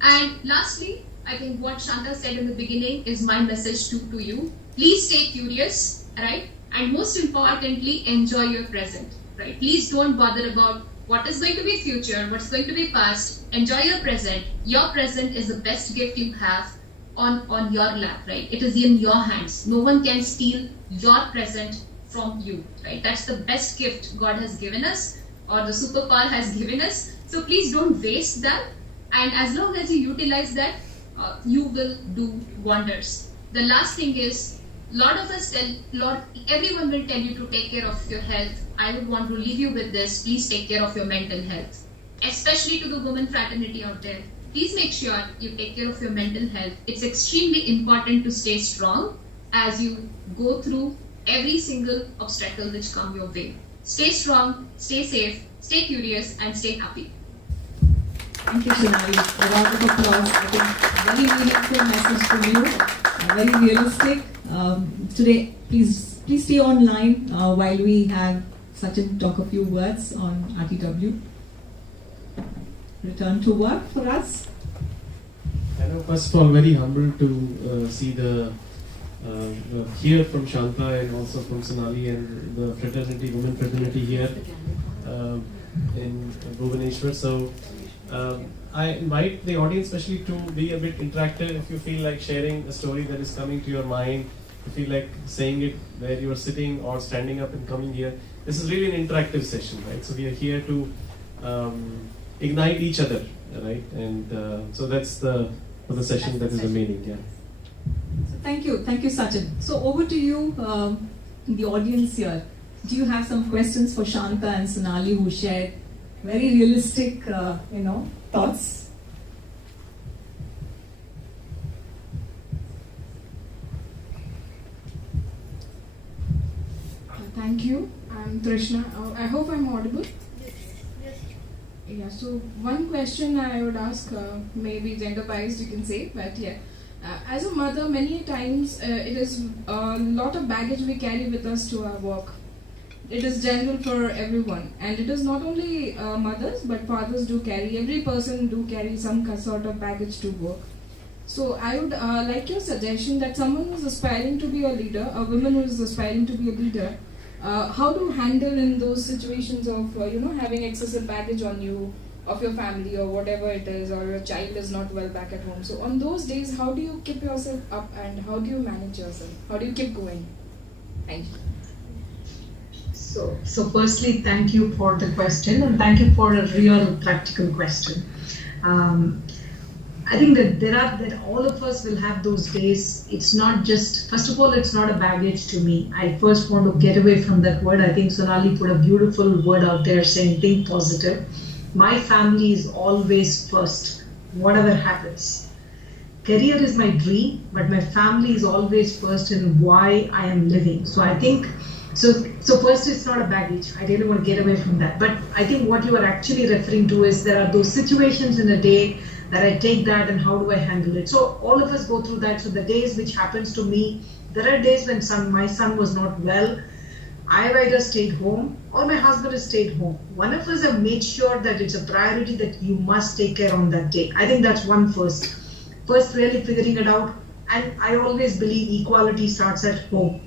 And lastly, I think what Shanta said in the beginning is my message to you. Please stay curious, right? And most importantly, enjoy your present, right? Please don't bother about what is going to be future, what's going to be past. Enjoy your present. Your present is the best gift you have on your lap, right? It is in your hands. No one can steal your present from you, right? That's the best gift God has given us, or the superpower has given us. So please don't waste that. And as long as you utilize that, you will do wonders. The last thing is, everyone will tell you to take care of your health. I would want to leave you with this. Please take care of your mental health, especially to the women fraternity out there. Please make sure you take care of your mental health. It's extremely important to stay strong as you go through every single obstacle which come your way. Stay strong, stay safe, stay curious, and stay happy. Thank you, Sonali. A round of applause. I think very meaningful message from you. Very realistic. Today, please stay online while we have Sachin talk a few words on RTW. Return to work for us. I know, first of all, very humbled to see hear from Shanta and also from Sonali and the fraternity, women fraternity here in Bhubaneswar. So I invite the audience especially to be a bit interactive. If you feel like sharing a story that is coming to your mind, you feel like saying it where you are sitting or standing up and coming here. This is really an interactive session, right? So we are here to ignite each other, right? And so that's the session that is remaining. Yeah. So thank you, Sachin. So over to you, in the audience here. Do you have some questions for Shanta and Sonali, who shared very realistic, thoughts? Thank you. I'm Trishna. I hope I'm audible. Yeah, so one question I would ask, maybe gender biased you can say, but yeah. As a mother, many times it is a lot of baggage we carry with us to our work. It is general for everyone, and it is not only mothers, but fathers do carry, every person do carry some sort of baggage to work. So I would like your suggestion that someone who is aspiring to be a leader, a woman who is aspiring to be a leader, how to handle in those situations of having excessive baggage on you, of your family or whatever it is, or your child is not well back at home. So on those days, how do you keep yourself up and how do you manage yourself? How do you keep going? Thank you. So firstly, thank you for the question, and thank you for a real practical question. I think that all of us will have those days. It's not just, first of all, it's not a baggage to me. I first want to get away from that word. I think Sonali put a beautiful word out there saying, think positive. My family is always first, whatever happens. Career is my dream, but my family is always first in why I am living. So I think, so first, it's not a baggage. I really want to get away from that. But I think what you are actually referring to is there are those situations in a day that I take that and how do I handle it. So all of us go through that. So the days which happens to me, there are days when my son was not well. I've either stayed home or my husband has stayed home. One of us have made sure that it's a priority that you must take care on that day. I think that's one first. First, really figuring it out. And I always believe equality starts at home.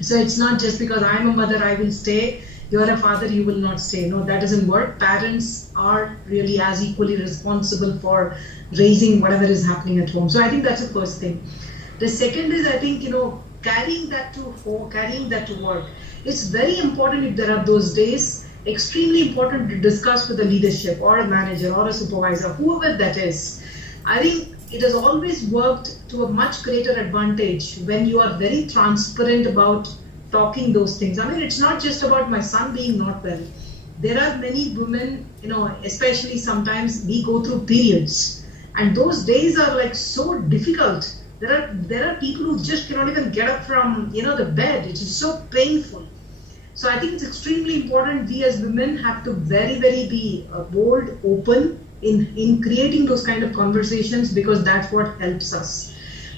So it's not just because I'm a mother, I will stay. You're a father, you will not stay. No, that doesn't work. Parents are really as equally responsible for raising whatever is happening at home. So I think that's the first thing. The second is, I think, carrying that to home, carrying that to work. It's very important if there are those days, extremely important to discuss with the leadership or a manager or a supervisor, whoever that is. I think it has always worked to a much greater advantage when you are very transparent about talking those things. I mean, it's not just about my son being not well. There are many women, especially sometimes we go through periods, and those days are like so difficult. There are people who just cannot even get up from the bed. It is so painful. So I think it's extremely important we as women have to very, very be bold, open in creating those kind of conversations, because that's what helps us.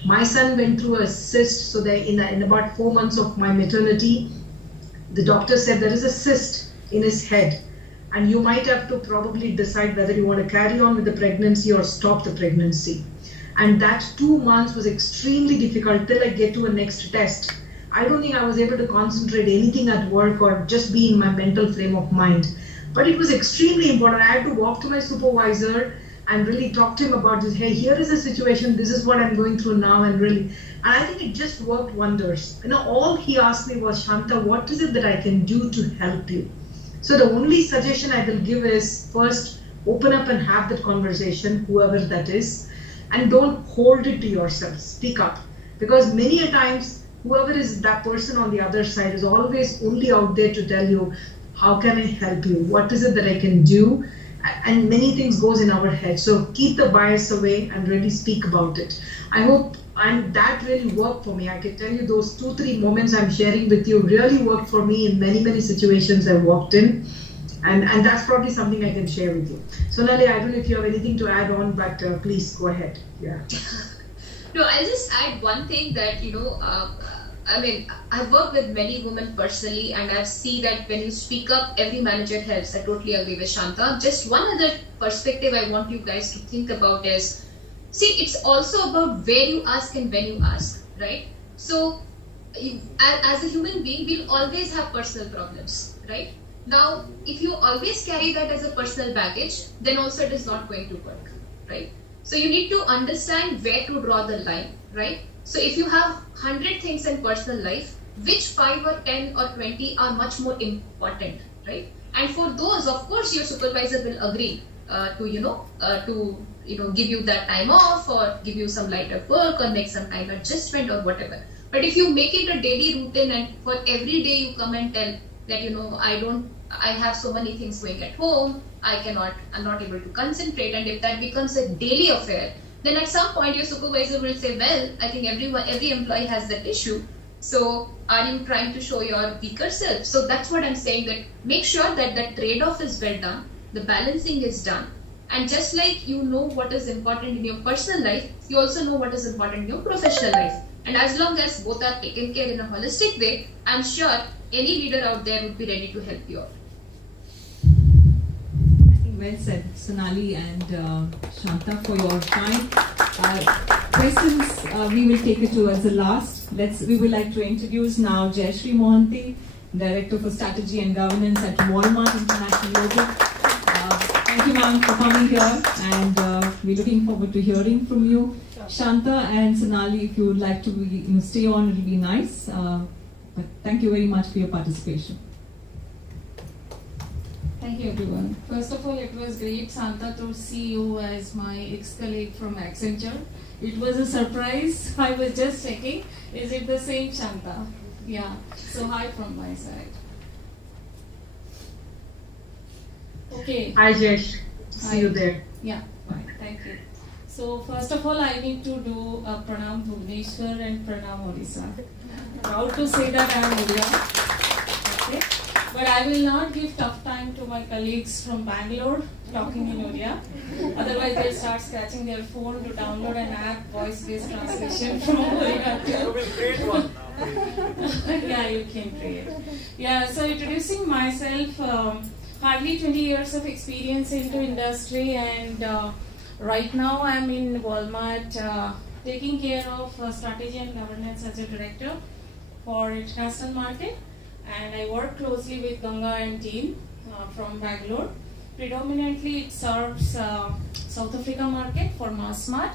My son went through a cyst, so in about 4 months of my maternity, The doctor said there is a cyst in his head, and you might have to probably decide whether you want to carry on with the pregnancy or stop the pregnancy. And that 2 months was extremely difficult till I get to a next test. I don't think I was able to concentrate anything at work or just be in my mental frame of mind. But it was extremely important. I had to walk to my supervisor and really talk to him about this. Hey, here is the situation. This is what I'm going through now, and I think it just worked wonders. All he asked me was, Shanta, what is it that I can do to help you? So the only suggestion I will give is, first, open up and have that conversation, whoever that is, and don't hold it to yourself. Speak up, because many a times, whoever is that person on the other side is always only out there to tell you, how can I help you? What is it that I can do? And many things goes in our head. So keep the bias away and really speak about it. I hope that really worked for me. I can tell you those 2-3 moments I'm sharing with you really worked for me in many situations I walked in. And that's probably something I can share with you. Sonali, I don't know if you have anything to add on, but please go ahead. Yeah. No, I'll just add one thing that, I've worked with many women personally, and I've seen that when you speak up, every manager helps. I totally agree with Shanta. Just one other perspective I want you guys to think about is, see, it's also about where you ask and when you ask, right? So, as a human being, we'll always have personal problems, right? Now, if you always carry that as a personal baggage, then also it is not going to work, right? So you need to understand where to draw the line, right? So if you have 100 things in personal life, which 5 or 10 or 20 are much more important, right? And for those, of course, your supervisor will agree to give you that time off or give you some lighter work or make some time adjustment or whatever. But if you make it a daily routine and for every day you come and tell that, I have so many things going at home, I'm not able to concentrate, and if that becomes a daily affair, then at some point your supervisor will say, well, I think every employee has that issue. So are you trying to show your weaker self? So that's what I'm saying, that make sure that that trade-off is well done, the balancing is done. And just like you know what is important in your personal life, you also know what is important in your professional life. And as long as both are taken care in a holistic way, I'm sure any leader out there would be ready to help you out. Well said, Sonali and Shanta, for your time. Questions we will take it towards the last. We would like to introduce now Jayashree Mohanty, Director for Strategy and Governance at Walmart International Limited. Thank you, ma'am, for coming here, and we're looking forward to hearing from you. Shanta and Sonali, if you would like to stay on, it will be nice. But thank you very much for your participation. Thank you, everyone. First of all, it was great, Shanta, to see you as my ex-colleague from Accenture. It was a surprise. I was just checking, is it the same Shanta? Yeah, so hi from my side. Okay. Hi, Jesh. See you there. Yeah, fine. Thank you. So, first of all, I need to do a Pranam Bhubaneswar and Pranam Odisha. Proud to say that I am Odia. Okay. But I will not give tough time to my colleagues from Bangalore talking in Odia. Otherwise, they'll start scratching their phone to download an app, voice-based translation from Odia to... You will create one. Yeah, you can create. Yeah, so introducing myself, hardly 20 years of experience into industry, and right now I'm in Walmart taking care of strategy and governance as a director for international market. And I work closely with Ganga and team from Bangalore. Predominantly it serves South Africa market for mass mart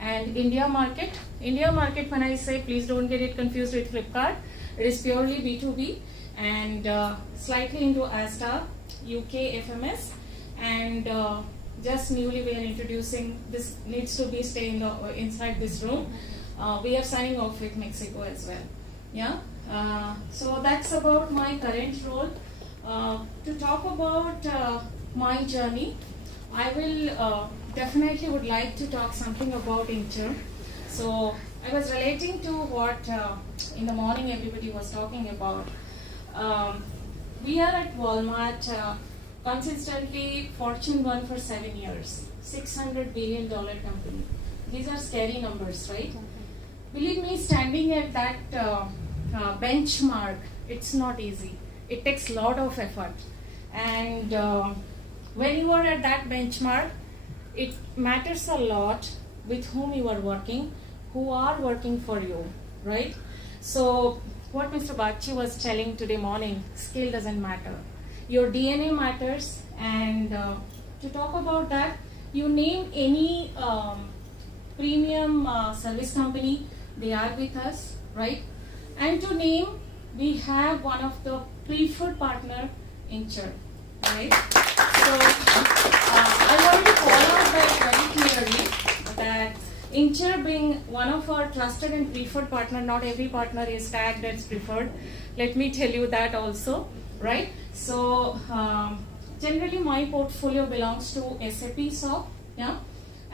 and India market. India market, when I say, please don't get it confused with Flipkart, it is purely B2B and slightly into Asta, UK, FMS, and just newly we are introducing, this needs to be stay inside this room. We are signing off with Mexico as well. Yeah. So that's about my current role. To talk about my journey, I will definitely would like to talk something about Incture. So I was relating to what in the morning everybody was talking about. We are at Walmart consistently Fortune 1 for 7 years, $600 billion company. These are scary numbers, right? Believe me, standing at that benchmark, it's not easy. it takes a lot of effort. And when you are at that benchmark, it matters a lot with whom you are working, who are working for you, right? So what Mr. Bakshi was telling today morning, skill doesn't matter. Your DNA matters, and to talk about that, you name any premium service company, they are with us, right? And to name, we have one of the preferred partner, Incture, right? So I wanted to call out that very clearly, that Incture being one of our trusted and preferred partner, not every partner is tagged as preferred. Let me tell you that also, right? So generally my portfolio belongs to SAP SOC, yeah?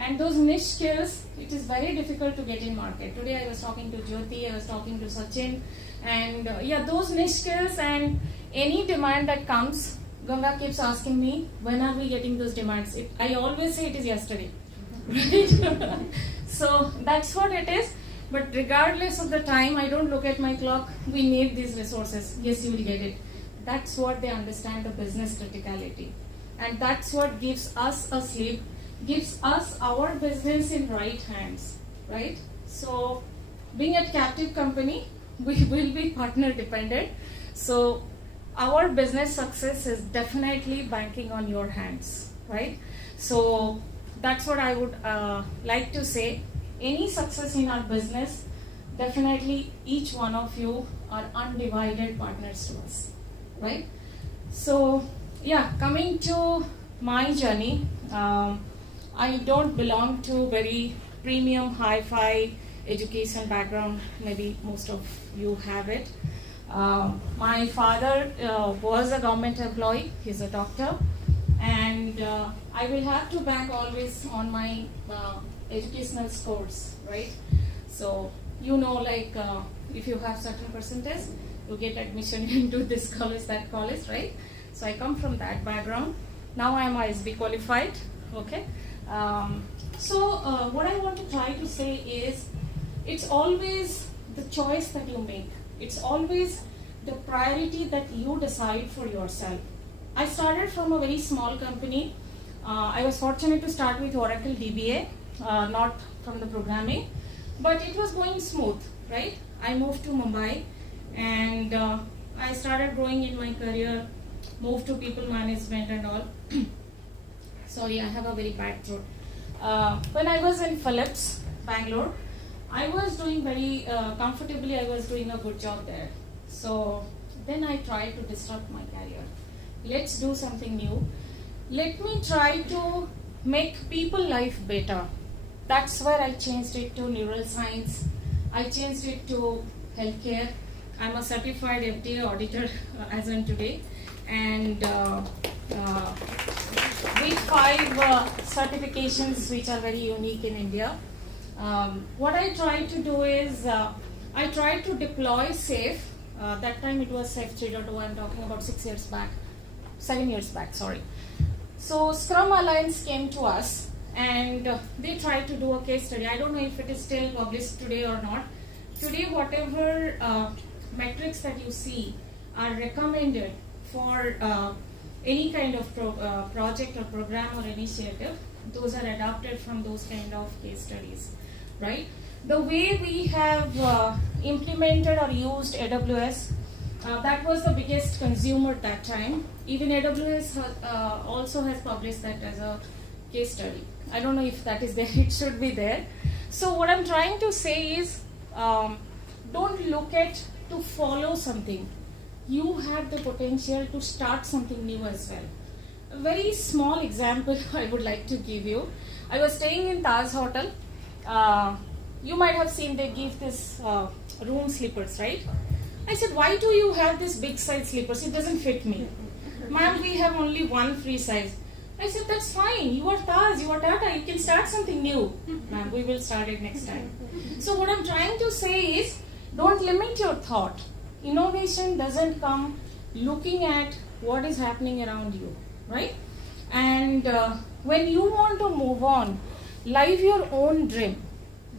And those niche skills, it is very difficult to get in market. Today I was talking to Jyoti, I was talking to Sachin, and yeah, those niche skills and any demand that comes, Ganga keeps asking me, when are we getting those demands? I always say it is yesterday, right? So that's what it is. But regardless of the time, I don't look at my clock, we need these resources. Yes, you will get it. That's what they understand, the business criticality. And that's what gives us a sleep, gives us our business in right hands, right? So being a captive company, we will be partner dependent. So our business success is definitely banking on your hands, right? So that's what I would like to say. Any success in our business, definitely each one of you are undivided partners to us, right? So yeah, coming to my journey, I don't belong to very premium hi-fi education background. Maybe most of you have it. My father was a government employee, he's a doctor, and I will have to bank always on my educational scores, right? So you know, like if you have certain percentage, you get admission into this college, that college, right? So I come from that background. Now I am ISB qualified, okay? So what I want to try to say is, it's always the choice that you make. It's always the priority that you decide for yourself. I started from a very small company. I was fortunate to start with Oracle DBA, not from the programming, but it was going smooth, right? I moved to Mumbai, and I started growing in my career, moved to people management and all. Sorry, I have a very bad throat. When I was in Philips, Bangalore, I was doing very comfortably, I was doing a good job there. So then I tried to disrupt my career. Let's do something new. Let me try to make people life better. That's where I changed it to neuroscience. I changed it to healthcare. I'm a certified FDA auditor as on today. And with 5 certifications which are very unique in India. What I tried to do is, I tried to deploy SAFE. That time it was SAFE 3.0, I'm talking about 7 years back, sorry. So Scrum Alliance came to us, and they tried to do a case study. I don't know if it is still published today or not. Today, whatever metrics that you see are recommended for any kind of project or program or initiative, those are adapted from those kind of case studies, right? The way we have implemented or used AWS, that was the biggest consumer at that time. Even AWS also has published that as a case study. I don't know if that is there, it should be there. So what I'm trying to say is, don't look at to follow something. You have the potential to start something new as well. A very small example I would like to give you. I was staying in Taj Hotel. You might have seen they give this room slippers, right? I said, why do you have this big size slippers? It doesn't fit me. Ma'am, we have only one free size. I said, that's fine. You are Taj, you are Tata, you can start something new. Ma'am, we will start it next time. So what I'm trying to say is, don't limit your thought. Innovation doesn't come looking at what is happening around you, right? And when you want to move on, live your own dream.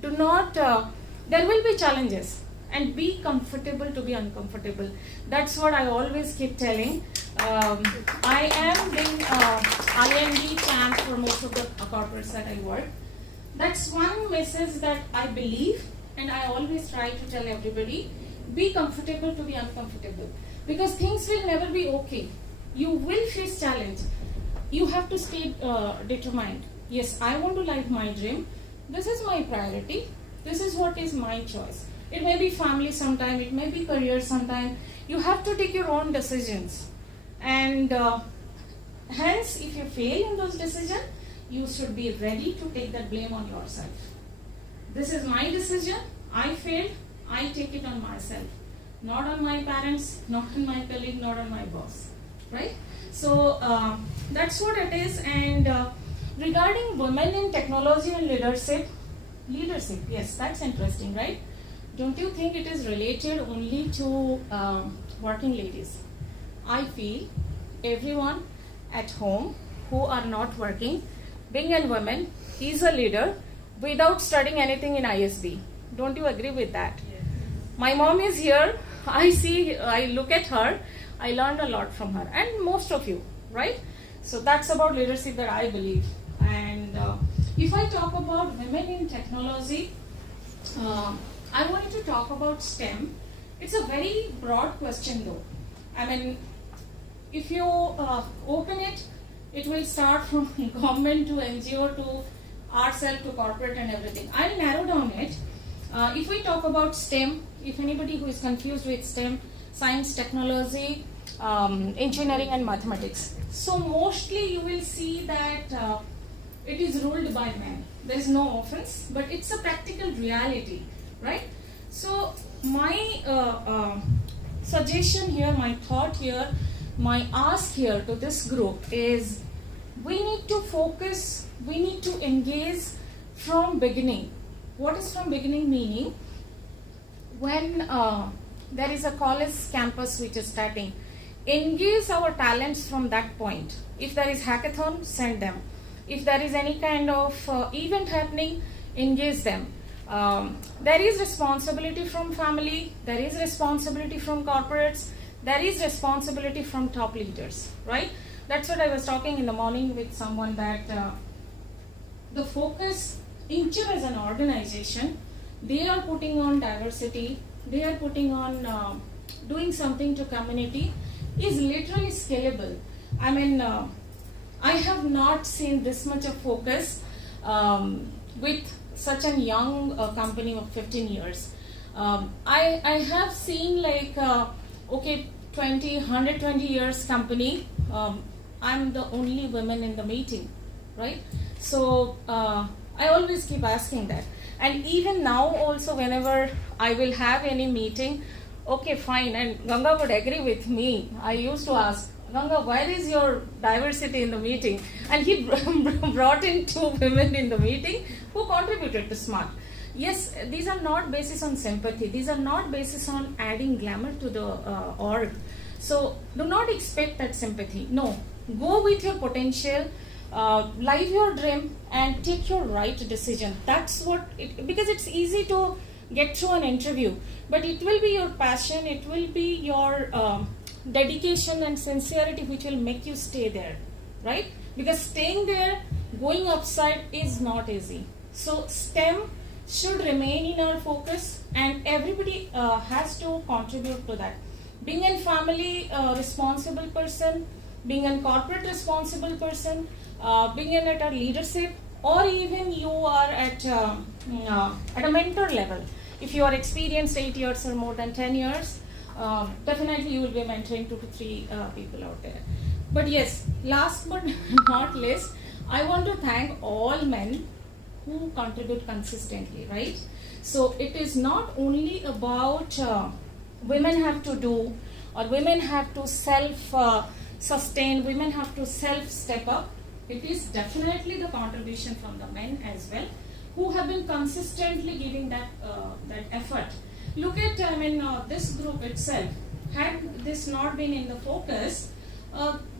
Do not, there will be challenges. and be comfortable to be uncomfortable. That's what I always keep telling. I am being IMD champ for most of the corporates that I work. That's one message that I believe, and I always try to tell everybody, be comfortable to be uncomfortable. Because things will never be okay. You will face challenge. You have to stay determined. Yes, I want to live my dream. This is my priority. This is what is my choice. It may be family sometime, it may be career sometime. You have to take your own decisions. And hence, if you fail in those decisions, you should be ready to take that blame on yourself. This is my decision. I failed. I take it on myself. Not on my parents, not on my colleague, not on my boss. Right? So that's what it is. And regarding women in technology and leadership, yes, that's interesting, right? Don't you think it is related only to working ladies? I feel everyone at home who are not working, being a woman, is a leader without studying anything in ISB. Don't you agree with that? Yes. My mom is here. I look at her. I learned a lot from her, and most of you, right? So that's about leadership that I believe. And if I talk about women in technology, I wanted to talk about STEM. It's a very broad question though. I mean, if you open it, it will start from government to NGO to ourselves to corporate and everything. I'll narrow down it. If we talk about STEM, if anybody who is confused with STEM, science, technology, engineering and mathematics. So mostly you will see that it is ruled by men. There is no offense, but it's a practical reality, right? So my suggestion here, my thought here, my ask here to this group is we need to focus, we need to engage from beginning. What is from beginning meaning? When there is a college campus which is starting, engage our talents from that point. If there is hackathon, send them. If there is any kind of event happening, engage them. There is responsibility from family, there is responsibility from corporates, there is responsibility from top leaders, right? That's what I was talking in the morning with someone, that the focus, Incture as an organization, they are putting on diversity, they are putting on doing something to community, is literally scalable. I mean, I have not seen this much of focus with such a young company of 15 years. I have seen like, okay, 120 years company, I'm the only woman in the meeting, right? So I always keep asking that. And even now also, whenever I will have any meeting, okay, fine, and Ganga would agree with me. I used to ask, Ganga, where is your diversity in the meeting? And he brought in 2 women in the meeting who contributed to SMART. Yes, these are not basis on sympathy. These are not basis on adding glamour to the org. So do not expect that sympathy. No, go with your potential, live your dream and take your right decision. That's what, because it's easy to get through an interview, but it will be your passion, it will be your dedication and sincerity which will make you stay there, right? Because staying there, going upside is not easy. So STEM should remain in our focus, and everybody has to contribute to that. Being a family responsible person, being a corporate responsible person, being at a leadership, or even you are at a mentor level. If you are experienced 8 years or more than 10 years, definitely you will be mentoring 2 to 3 people out there. But yes, last but not least, I want to thank all men who contribute consistently, right? So it is not only about women have to do, or women have to self-sustain, women have to self-step up. It is definitely the contribution from the men as well, who have been consistently giving that effort. Look at, this group itself. Had this not been in the focus,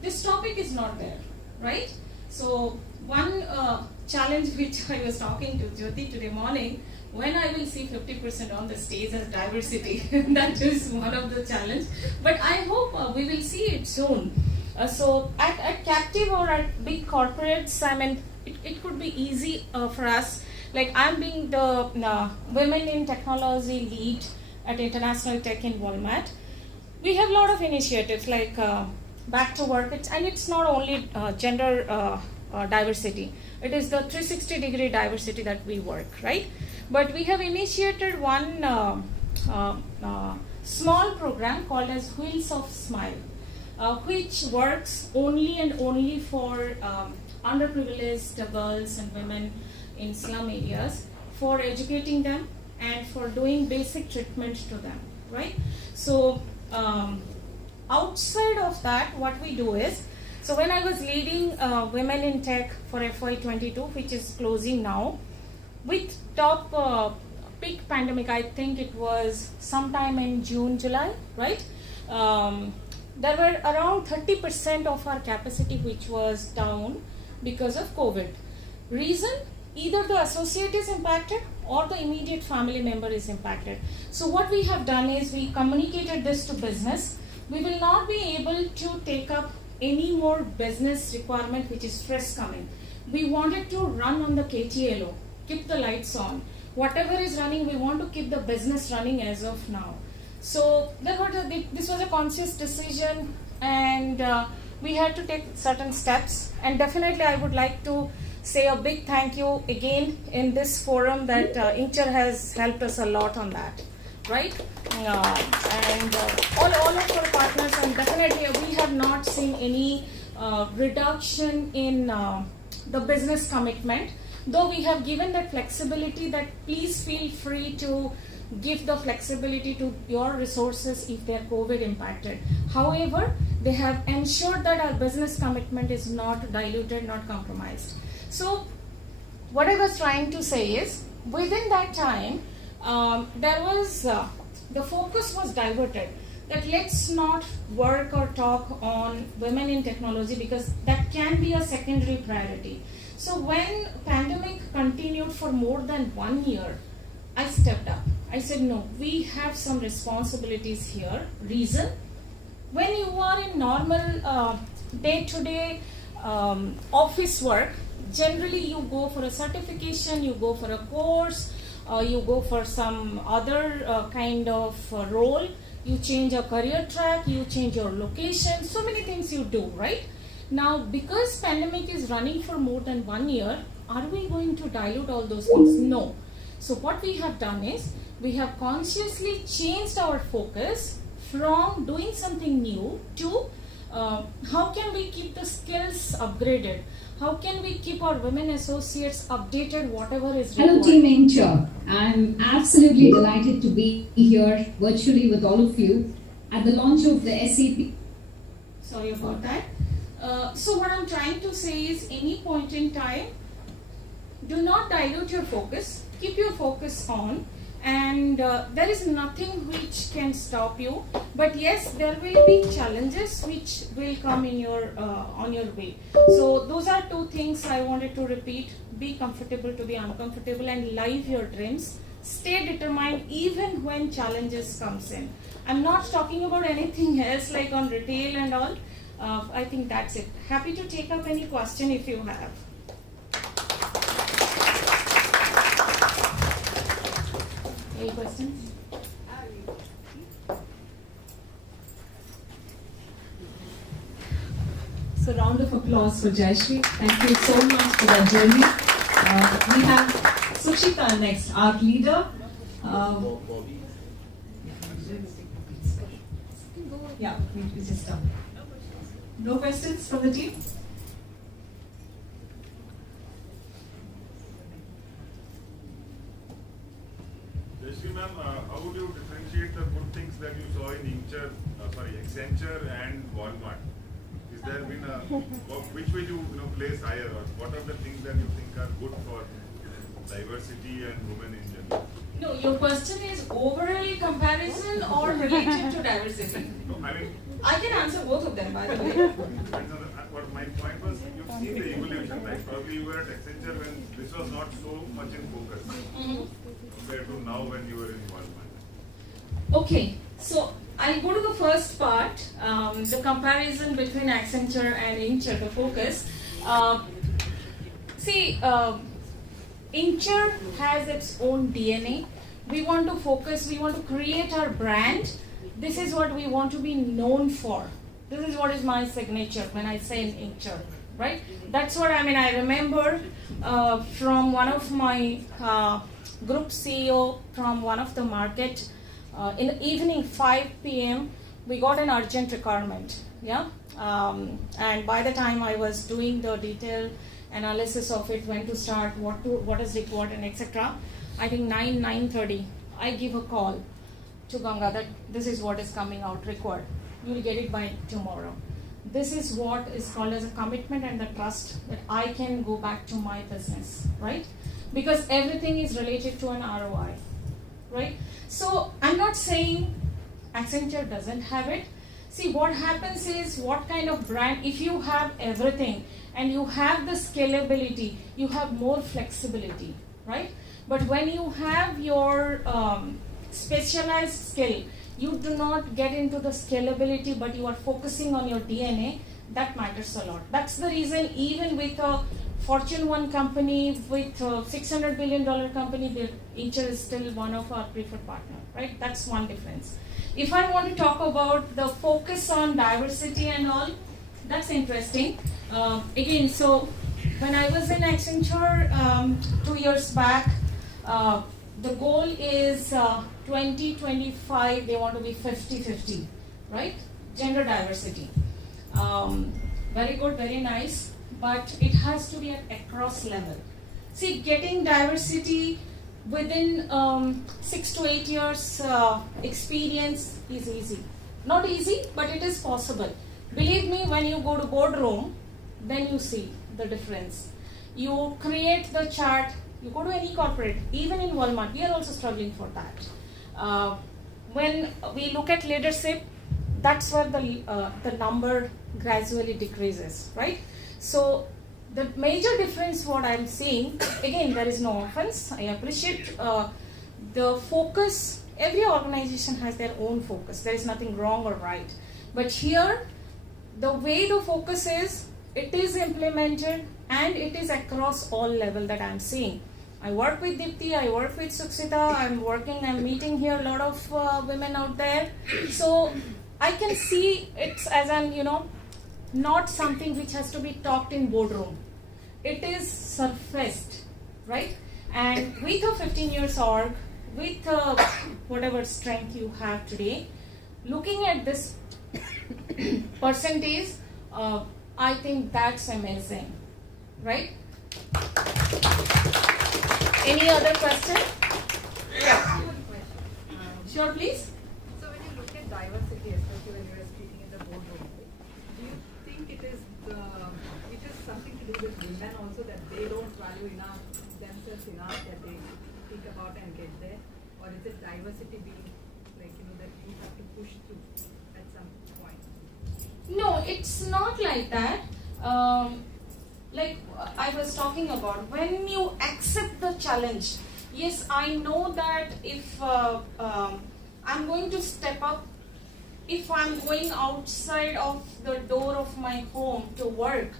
this topic is not there, right? So one challenge which I was talking to Jyoti today morning, when I will see 50% on the stage as diversity. That is one of the challenge. But I hope we will see it soon. So at captive or at big corporates, I mean, it could be easy for us. Like I'm being the Women in Technology lead at International Tech in Walmart. We have a lot of initiatives like Back to Work, and it's not only gender diversity. It is the 360-degree diversity that we work, right? But we have initiated one small program called as Wheels of Smile, which works only and only for underprivileged girls and women in slum areas, for educating them and for doing basic treatment to them, right? So outside of that, what we do is, so when I was leading Women in Tech for FY22, which is closing now, with top peak pandemic, I think it was sometime in June, July, right? There were around 30% of our capacity which was down because of COVID. Reason? Either the associate is impacted or the immediate family member is impacted. So what we have done is we communicated this to business. We will not be able to take up any more business requirement which is fresh coming. We wanted to run on the KTLO, keep the lights on. Whatever is running, we want to keep the business running as of now. So this was a conscious decision, and we had to take certain steps. And definitely I would like to say a big thank you again in this forum that Incture has helped us a lot on that, right? And all of our partners, and definitely we have not seen any reduction in the business commitment, though we have given that flexibility that please feel free to give the flexibility to your resources if they are COVID impacted. However, they have ensured that our business commitment is not diluted, not compromised. So what I was trying to say is, within that time, there was, the focus was diverted, that let's not work or talk on women in technology because that can be a secondary priority. So when pandemic continued for more than 1 year, I stepped up. I said, no, we have some responsibilities here. Reason? When you are in normal day-to-day office work, generally you go for a certification, you go for a course, you go for some other kind of role, you change your career track, you change your location, so many things you do, right? Now, because pandemic is running for more than 1 year, are we going to dilute all those things? No. So what we have done is, we have consciously changed our focus from doing something new to how can we keep the skills upgraded? How can we keep our women associates updated, whatever is required? Hello Team Incture. I'm absolutely delighted to be here virtually with all of you at the launch of the SAP. Sorry about that. So what I'm trying to say is, any point in time, do not dilute your focus. Keep your focus on, and there is nothing which can stop you. But yes, there will be challenges which will come in your on your way. So those are two things I wanted to repeat. Be comfortable to be uncomfortable and live your dreams. Stay determined even when challenges comes in. I'm not talking about anything else like on retail and all. I think that's it. Happy to take up any question if you have. Any questions? So round of applause for Jayashree. Thank you so much for that journey. We have Sushita next, our leader. Yeah, we just start. No questions from the team? Jayashree ma'am, how would you differentiate the good things that you saw in Accenture and Walmart? Is there been a, which will you place higher, or what are the things that you think are good for diversity and women in general? No, your question is overall comparison or related to diversity? No, I mean, I can answer both of them, by the way. what my point was, you've seen the evolution, right? Probably you were at Accenture when this was not so much in focus compared to now when you were in Walmart. Okay, so I'll go to the first part, the comparison between Accenture and Incture, the focus. Incture has its own DNA. We want to focus, we want to create our brand. This is what we want to be known for. This is what is my signature when I say in Incture, right? That's what I mean. I remember from one of my group CEO from one of the market, in the evening 5 p.m. we got an urgent requirement, and by the time I was doing the detailed analysis of it, when to start, what is required, and etc. I think 9:30, I give a call to Ganga that this is what is coming out required. You will get it by tomorrow. This is what is called as a commitment and the trust that I can go back to my business, right? Because everything is related to an ROI, right? So I'm not saying Accenture doesn't have it. See, what happens is, what kind of brand, if you have everything and you have the scalability, you have more flexibility, right? But when you have your specialized skill, you do not get into the scalability, but you are focusing on your DNA, that matters a lot. That's the reason even with a Fortune 1 company, with a $600 billion company, Incture is still one of our preferred partners, right? That's one difference. If I want to talk about the focus on diversity and all, that's interesting. Again, so when I was in Accenture 2 years back, the goal is 2025, they want to be 50-50, right? Gender diversity. Very good, very nice, but it has to be at across level. See, getting diversity within 6 to 8 years experience is easy. Not easy, but it is possible. Believe me, when you go to boardroom, then you see the difference. You create the chart, you go to any corporate, even in Walmart, we are also struggling for that. When we look at leadership, that's where the number gradually decreases, right? So the major difference what I'm seeing, again, there is no offense, I appreciate the focus. Every organization has their own focus, there is nothing wrong or right. But here, the way the focus is, it is implemented and it is across all level that I'm seeing. I work with Dipti, I work with Suksita, I'm meeting here a lot of women out there. So I can see it's as an, not something which has to be talked in boardroom. It is surfaced, right? And with a 15 years org, with whatever strength you have today, looking at this percentage, I think that's amazing, right? Any other question? Yeah. Sure, please. So when you look at diversity, especially when you are speaking in the boardroom, do you think it is something to do with women also, that they don't value themselves enough that they think about and get there? Or is it diversity being that you have to push through at some point? No, it's not like that. Like I was talking about, when you accept the challenge, yes, I know that if I'm going to step up, if I'm going outside of the door of my home to work,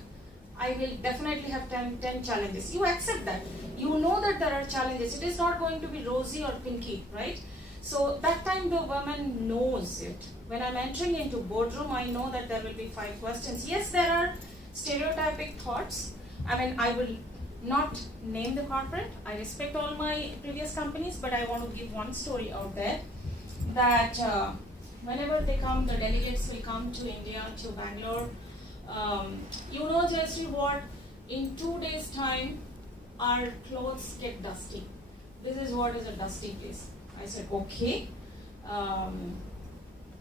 I will definitely have 10 challenges. You accept that. You know that there are challenges. It is not going to be rosy or pinky, right? So that time the woman knows it. When I'm entering into boardroom, I know that there will be 5 questions. Yes, there are stereotypic thoughts. I will not name the corporate. I respect all my previous companies, but I want to give one story out there that whenever they come, the delegates will come to India, to Bangalore. Just what, in 2 days' time, our clothes get dusty. This is what is a dusty place. I said, okay.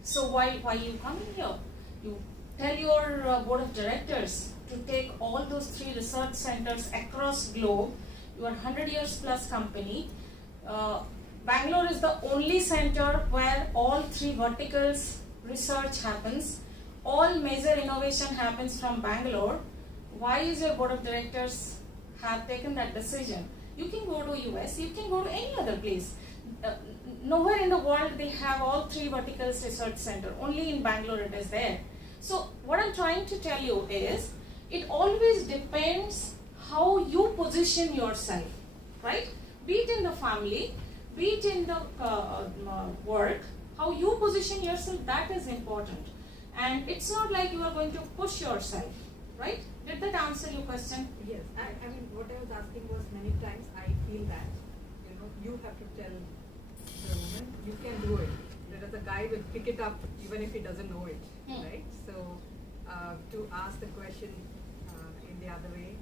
So why you coming here? You tell your board of directors to take all those 3 research centers across globe. You are 100 years plus company. Bangalore is the only center where all three verticals research happens. All major innovation happens from Bangalore. Why is your board of directors have taken that decision? You can go to US, you can go to any other place. Nowhere in the world they have all three verticals research center. Only in Bangalore it is there. So what I'm trying to tell you is, it always depends how you position yourself, right? Be it in the family, be it in the work, how you position yourself, that is important. And it's not like you are going to push yourself, right? Did that answer your question? Yes. I mean, what I was asking was, many times I feel that, you have to tell the woman, you can do it. Whereas a guy will pick it up even if he doesn't know it, right? So, to ask the question in the other way,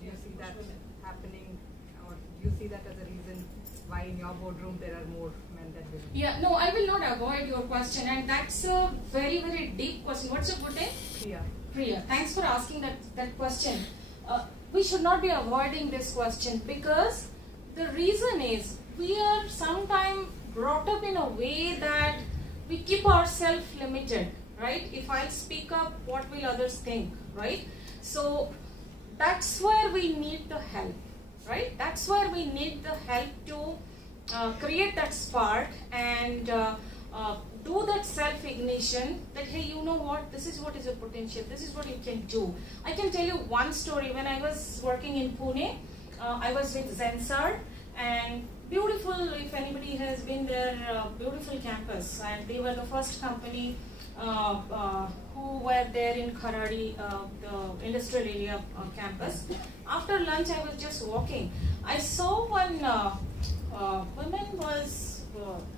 do you see that happening, or do you see that as a reason why in your boardroom there are more men than women? Yeah, no, I will not avoid your question, and that's a very, very deep question. What's your good name? Priya. Priya, thanks for asking that question. We should not be avoiding this question, because the reason is we are sometimes brought up in a way that we keep ourselves limited, right? If I speak up, what will others think, right? So that's where we need the help, right? That's where we need the help to create that spark and do that self-ignition that, hey, you know what, this is what is your potential, this is what you can do. I can tell you one story. When I was working in Pune, I was with Zensar, and beautiful, if anybody has been there, beautiful campus, and they were the first company who were there in Kharadi, the industrial area campus. After lunch, I was just walking. I saw one woman was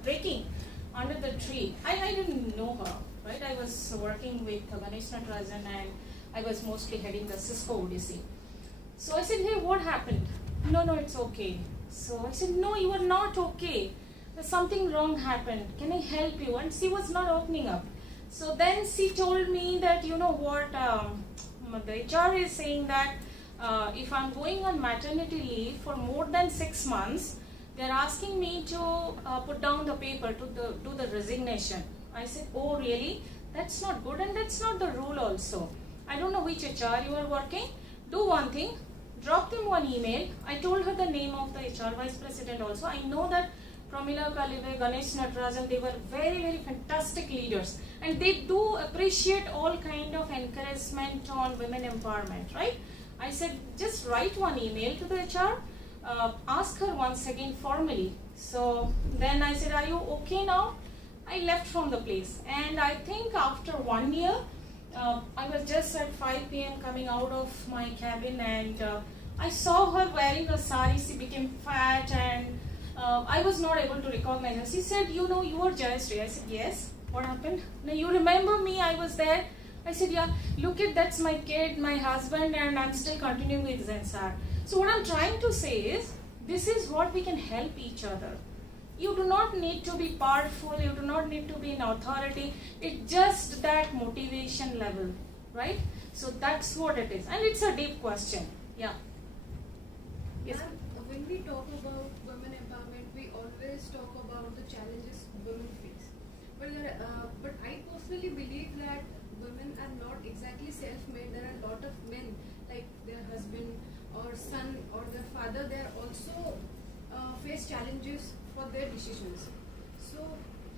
baking under the tree. I didn't know her, right? I was working with Ganesh Natarajan, and I was mostly heading the Cisco ODC. So I said, hey, what happened? No, it's okay. So I said, no, you are not okay. There's something wrong happened. Can I help you? And she was not opening up. So then she told me that, you know what, the HR is saying that if I'm going on maternity leave for more than 6 months, they're asking me to put down the paper to do the resignation. I said, oh really? That's not good, and that's not the rule also. I don't know which HR you are working. Do one thing. Drop them one email. I told her the name of the HR vice president also. I know that Pramila Kalive, Ganesh Natarajan, they were very, very fantastic leaders. And they do appreciate all kind of encouragement on women empowerment, right? I said, just write one email to the HR, ask her once again formally. So then I said, are you okay now? I left from the place. And I think after 1 year, I was just at 5 p.m. coming out of my cabin, and I saw her wearing a sari. She became fat, and I was not able to recognize her. She said, you know, you are Jayashree. I said, yes. What happened? Now, you remember me? I was there. I said, yeah, look at, that's my kid, my husband, and I'm still continuing with Zensar. So what I'm trying to say is, this is what we can help each other. You do not need to be powerful, you do not need to be in authority, it's just that motivation level, right? So that's what it is, and it's a deep question. Yeah. Yes. When we talk about women empowerment, we always talk about the challenges women face. But I personally believe that women are not exactly self-made. There are a lot of men, like their husband or son or their father, they are also face challenges for their decisions. So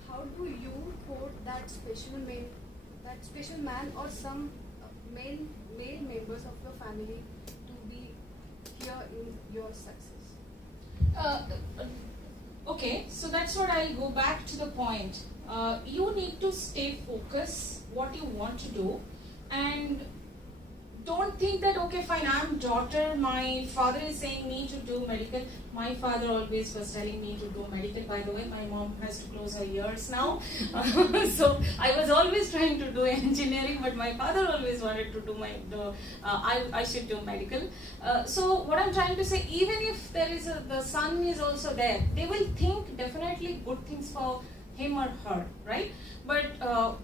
how do you quote that special man or some male members of your family to be here in your success? Okay, so that's what I'll go back to the point. You need to stay focused what you want to do, and don't think that, okay, fine, I'm daughter, my father is saying me to do medical. My father always was telling me to do medical. By the way, my mom has to close her ears now. So I was always trying to do engineering, but my father always wanted to do I should do medical. So what I'm trying to say, even if there is the son is also there, they will think definitely good things for him or her, right? But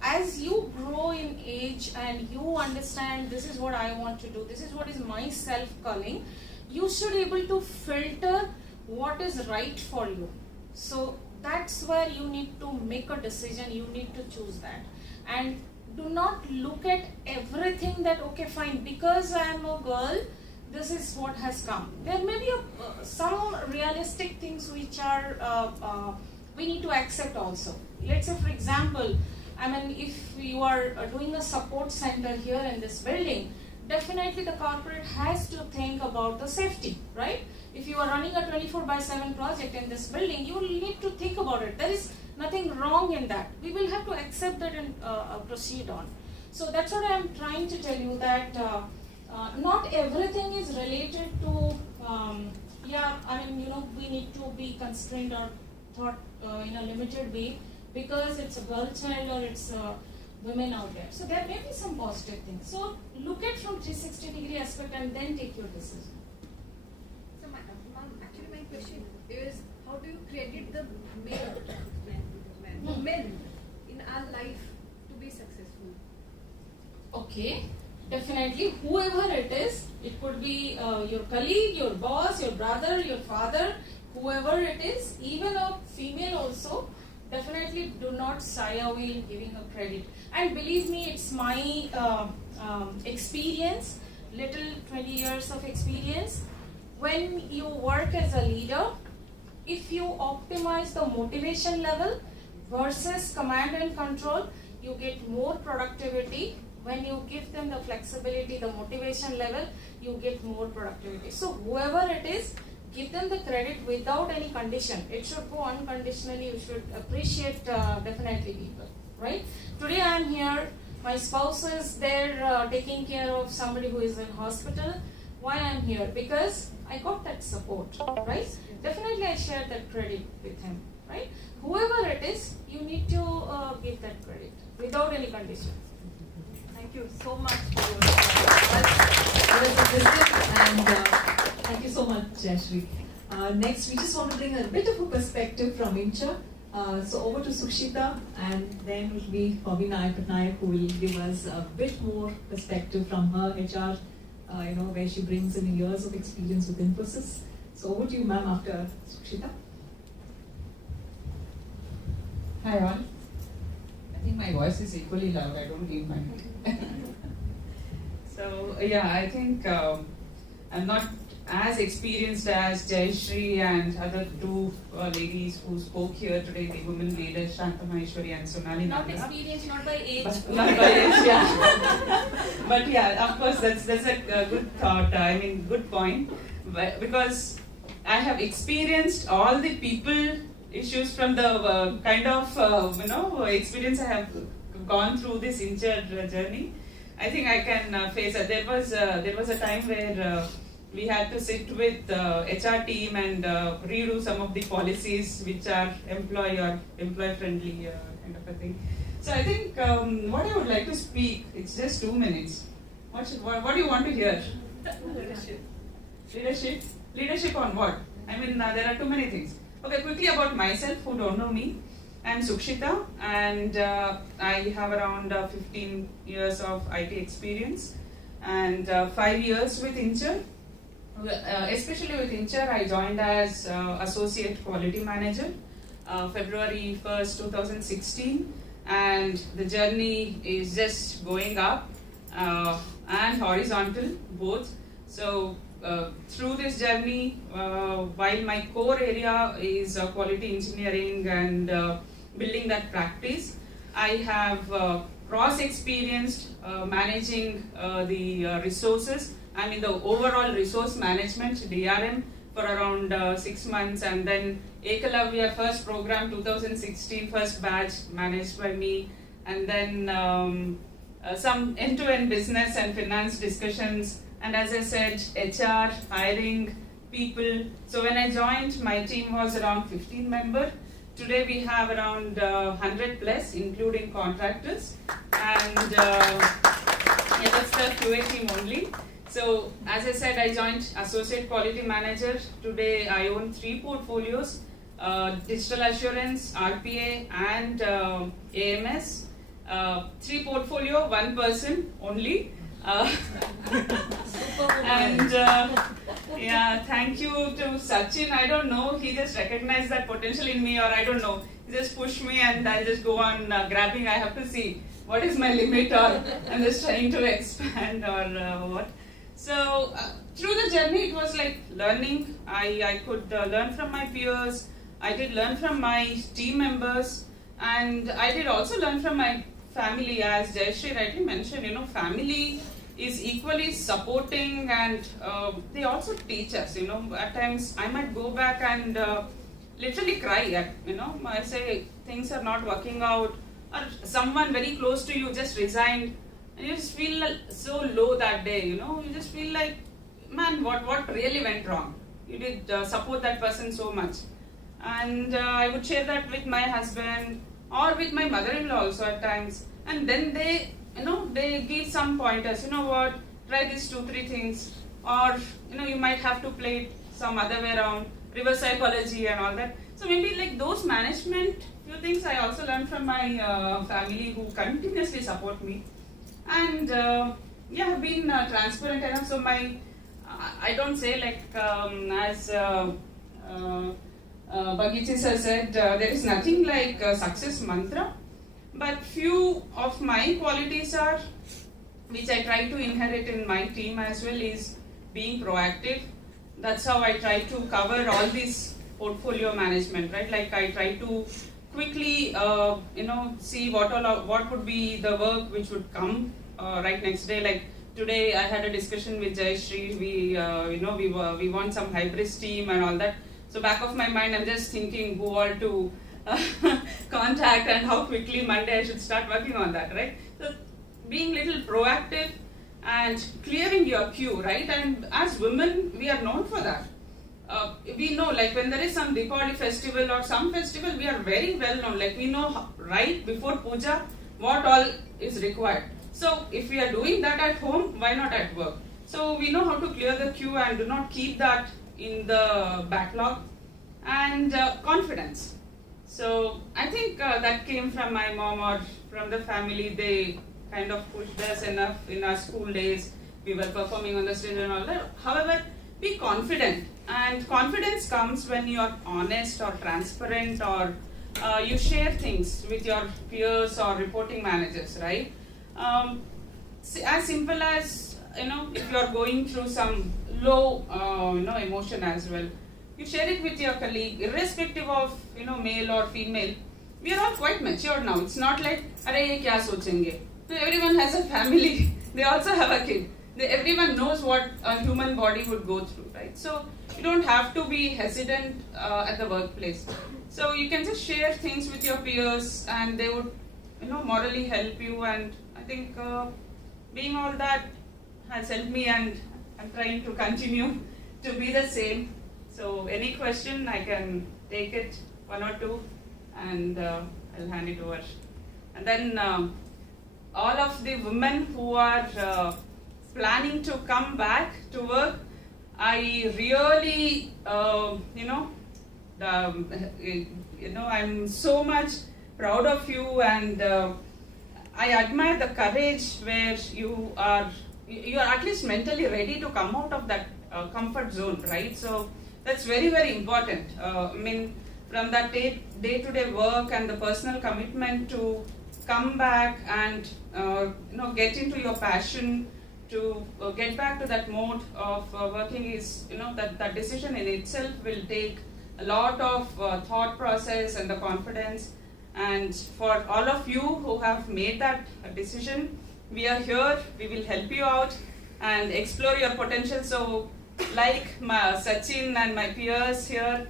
as you grow in age and you understand this is what I want to do, this is what is my self-calling, you should be able to filter what is right for you, So that's where you need to make a decision, you need to choose that. And do not look at everything that, okay, fine, because I am a girl, this is what has come. There may be some realistic things which are, we need to accept also. Let's say, for example, I mean, if you are doing a support center here in this building, definitely the corporate has to think about the safety, right? If you are running a 24/7 project in this building, you will need to think about it. There is nothing wrong in that. We will have to accept that and proceed on. So that's what I am trying to tell you, that not everything is related to, we need to be constrained or thought in a limited way because it's a girl child or it's women out there. So there may be some positive things. So look at from 360-degree aspect and then take your decision. So actually my question is, how do you credit the men in our life to be successful? Okay, definitely whoever it is, it could be your colleague, your boss, your brother, your father, whoever it is, even a female also, definitely do not shy away in giving a credit. And believe me, it's my experience, little 20 years of experience. When you work as a leader, if you optimize the motivation level versus command and control, you get more productivity. When you give them the flexibility, the motivation level, you get more productivity. So whoever it is, give them the credit without any condition. It should go unconditionally. You should appreciate definitely people, right? Today I am here. My spouse is there taking care of somebody who is in hospital. Why I am here? Because I got that support, right? Definitely I share that credit with him, right? Whoever it is, you need to give that credit without any condition. Thank you so much for your wisdom, and thank you so much, Jayashree. Next, we just want to bring a bit of a perspective from Incture. So over to Sukshita, and then it will be Bobby Nayak who will give us a bit more perspective from her HR, where she brings in years of experience with Infosys. So over to you, ma'am, after Sukshita. Hi all. I think my voice is equally loud. I don't need my So yeah, I think I'm not as experienced as Jayashree and other two ladies who spoke here today, the women leaders Shanta Maheshwari and Sonali Not Nanda. experienced, not by age. Not by age, yeah. But yeah, of course, that's a good thought. I mean, good point. Because I have experienced all the people issues from the kind of experience I have gone through this Incture journey. I think I can face it. There was a time where we had to sit with HR team and redo some of the policies which are employee friendly kind of a thing. So I think what I would like to speak, it's just 2 minutes. What do you want to hear? Leadership? Leadership on what? I mean, there are too many things. Okay, quickly about myself, who don't know me. I'm Sukshita, and I have around 15 years of IT experience and 5 years with Incture. Especially with Incture, I joined as Associate Quality Manager February 1st, 2016, and the journey is just going up and horizontal both. So through this journey, while my core area is quality engineering and building that practice, I have cross-experienced managing the resources. I'm in the overall resource management, DRM, for around 6 months, and then Ekalavya first program 2016, first batch managed by me, and then some end-to-end business and finance discussions, and as I said, HR, hiring people. So when I joined, my team was around 15 members. Today we have around 100 plus, including contractors, and yeah, that's the QA team only. So as I said, I joined Associate Quality Manager. Today I own 3 portfolios, Digital Assurance, RPA, and AMS. 3 portfolio, 1 person only. And Yeah, thank you to Sachin. I don't know, he just recognized that potential in me, or I don't know, he just pushed me and I just go on grabbing. I have to see what is my limit, or I'm just trying to expand, or what. So through the journey, it was like learning. I could learn from my peers. I did learn from my team members, and I did also learn from my family. As Jayashree rightly mentioned, family is equally supporting, and they also teach us. At times I might go back and literally cry. I say things are not working out, or someone very close to you just resigned, and you just feel so low that day. You just feel like, man, what really went wrong? You did support that person so much, and I would share that with my husband or with my mother-in-law also at times, and then they give some pointers. What, try these 2-3 things, or you might have to play it some other way around, reverse psychology and all that. So maybe like those management few things I also learned from my family, who continuously support me, and have been transparent enough. So I don't say like as Bhagichi sir said, there is nothing like success mantra, but few of my qualities are, which I try to inherit in my team as well, is being proactive. That's how I try to cover all this portfolio management, right? Like I try to quickly, see what would be the work which would come right next day. Like today, I had a discussion with Jayashree. We want some hybrid team and all that. So back of my mind, I'm just thinking who all to contact and how quickly Monday I should start working on that, right? So being little proactive and clearing your queue, right? And as women, we are known for that. We know, like when there is some Diwali festival or some festival, we are very well known. Like we know right before puja what all is required. So if we are doing that at home, why not at work? So we know how to clear the queue and do not keep that in the backlog. And confidence. So I think that came from my mom or from the family. They kind of pushed us enough in our school days. We were performing on the stage and all that. However, be confident. And confidence comes when you are honest or transparent, or you share things with your peers or reporting managers, right? As simple as, if you are going through some low, emotion as well, you share it with your colleague, irrespective of, male or female. We are all quite mature now. It's not like, "Arey, ye kya sochenge?" Everyone has a family. They also have a kid. Everyone knows what a human body would go through, right? So you don't have to be hesitant at the workplace. So you can just share things with your peers, and they would, morally help you. And I think being all that has helped me, and I'm trying to continue to be the same. So any question, I can take it, one or two, and I'll hand it over. And then all of the women who are planning to come back to work, I really, I'm so much proud of you, and I admire the courage where you are at least mentally ready to come out of that comfort zone, right? So that's very, very important. From that day-to-day work and the personal commitment to come back and get into your passion, to get back to that mode of working is, that decision in itself will take a lot of thought process and the confidence. And for all of you who have made that decision, we are here, we will help you out and explore your potential. So like Sachin and my peers here,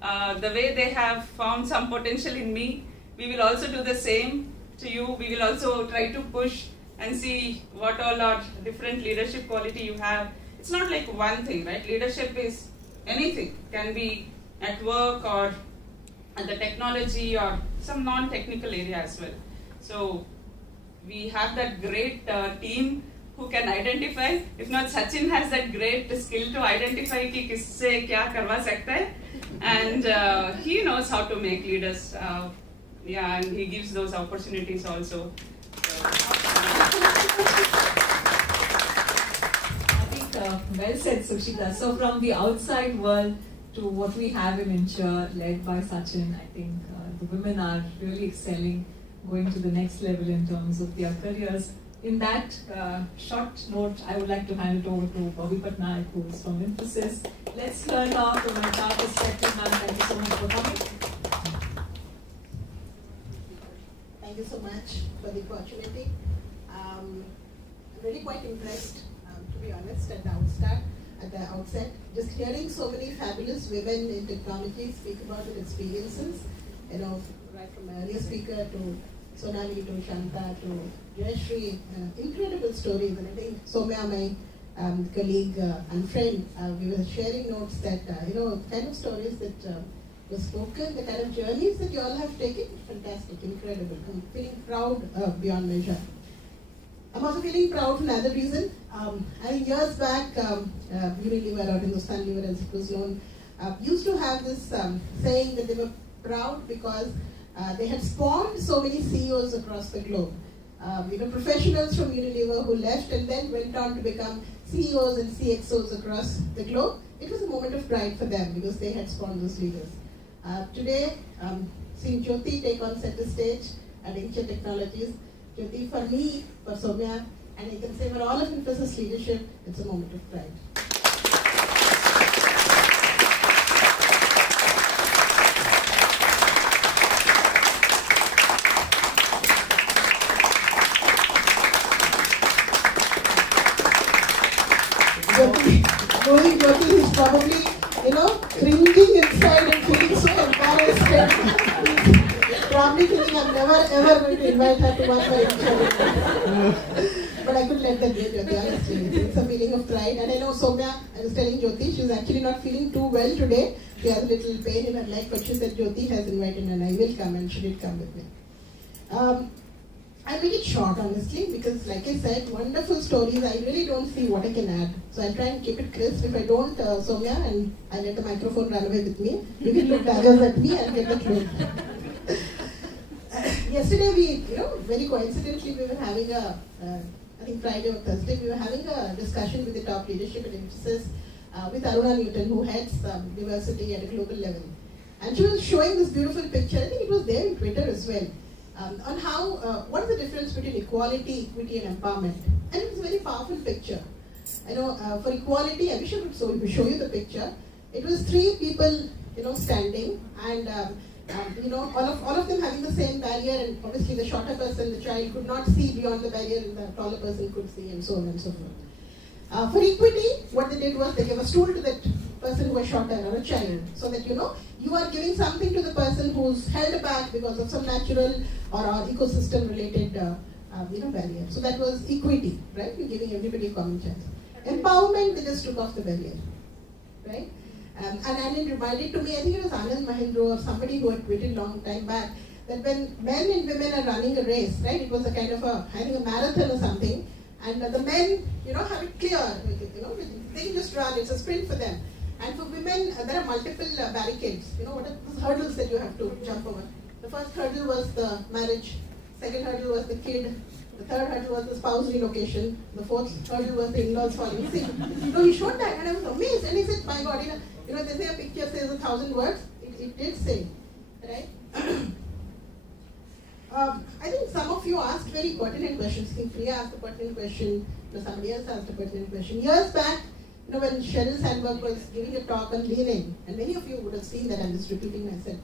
the way they have found some potential in me, we will also do the same to you. We will also try to push and see what all are different leadership quality you have. It's not like one thing, right? Leadership is anything. It can be at work or at the technology or some non-technical area as well. So we have that great team who can identify. If not, Sachin has that great skill to identify ki kisse kya karwa sakta hai, and he knows how to make leaders. And he gives those opportunities also. I think Well said, Sushita. So from the outside world to what we have in Incture, led by Sachin, I think the women are really excelling, going to the next level in terms of their careers. In that short note, I would like to hand it over to Bobby Patnaik, who is from Infosys. Let's learn her from an HR perspective. Ma'am, thank you so much for coming. Thank you so much for the opportunity. I'm really quite impressed, to be honest, at the outset. Just hearing so many fabulous women in technology speak about their experiences, right from my earlier speaker to Sonali to Shanta to Jayashri, incredible stories. And I think Soumya, my colleague and friend, we were sharing notes that, kind of stories that were spoken, the kind of journeys that you all have taken, fantastic, incredible. I'm feeling proud beyond measure. I'm also feeling proud for another reason. I think years back, Unilever or Hindustan Lever as it was known, used to have this saying that they were proud because they had spawned so many CEOs across the globe. Professionals from Unilever who left and then went on to become CEOs and CXOs across the globe. It was a moment of pride for them because they had spawned those leaders. Today, seeing Jyoti take on center stage at Incture Technologies, Jyoti, for me, for Soumya, and I can say for all of Infosys leadership, it's a moment of pride. Knowing Jyoti is probably, cringing inside and feeling so embarrassed. Probably thinking I'm never ever going to invite her to one of my Incture. But I couldn't let that go, Jyoti, honestly. It's a feeling of pride. And I know Soumya, I was telling Jyoti, she's actually not feeling too well today. She has a little pain in her leg, but she said Jyoti has invited her and I will come, and she did come with me. I'll make it short, honestly, because like I said, wonderful stories. I really don't see what I can add. So I'll try and keep it crisp. If I don't, Soumya, and I let the microphone run away with me, you can look daggers at me and get the clue. Yesterday we, very coincidentally, we were having I think Friday or Thursday, we were having a discussion with the top leadership at Infosys with Aruna Newton, who heads diversity at a global level. And she was showing this beautiful picture, I think it was there in Twitter as well, on how, what is the difference between equality, equity and empowerment. And it was a very powerful picture. For equality, I wish I could show you the picture. It was 3 people, standing, and all of them having the same barrier, and obviously the shorter person, the child, could not see beyond the barrier, and the taller person could see, and so on and so forth. For equity, what they did was they gave a stool to that person who was shorter, or a child, so that you are giving something to the person who's held back because of some natural or ecosystem related barrier. So that was equity, right? You're giving everybody a common chance. Empowerment, they just took off the barrier, right? And it reminded to me, I think it was Anand Mahindra or somebody who had tweeted long time back, that when men and women are running a race, right? It was a kind of a marathon or something, and the men, have it clear, they can just run, it's a sprint for them. And for women, there are multiple barricades, what are the hurdles that you have to jump over. The first hurdle was the marriage, second hurdle was the kid, the third hurdle was the spouse relocation, the fourth hurdle was the in-laws falling sick. So he showed that and I was amazed, and he said, my God, they say a picture says 1,000 words, it did say, right? I think some of you asked very pertinent questions. I think Priya asked a pertinent question, somebody else asked a pertinent question. Years back, when Sheryl Sandberg was giving a talk on leaning, and many of you would have seen that, I'm just repeating myself.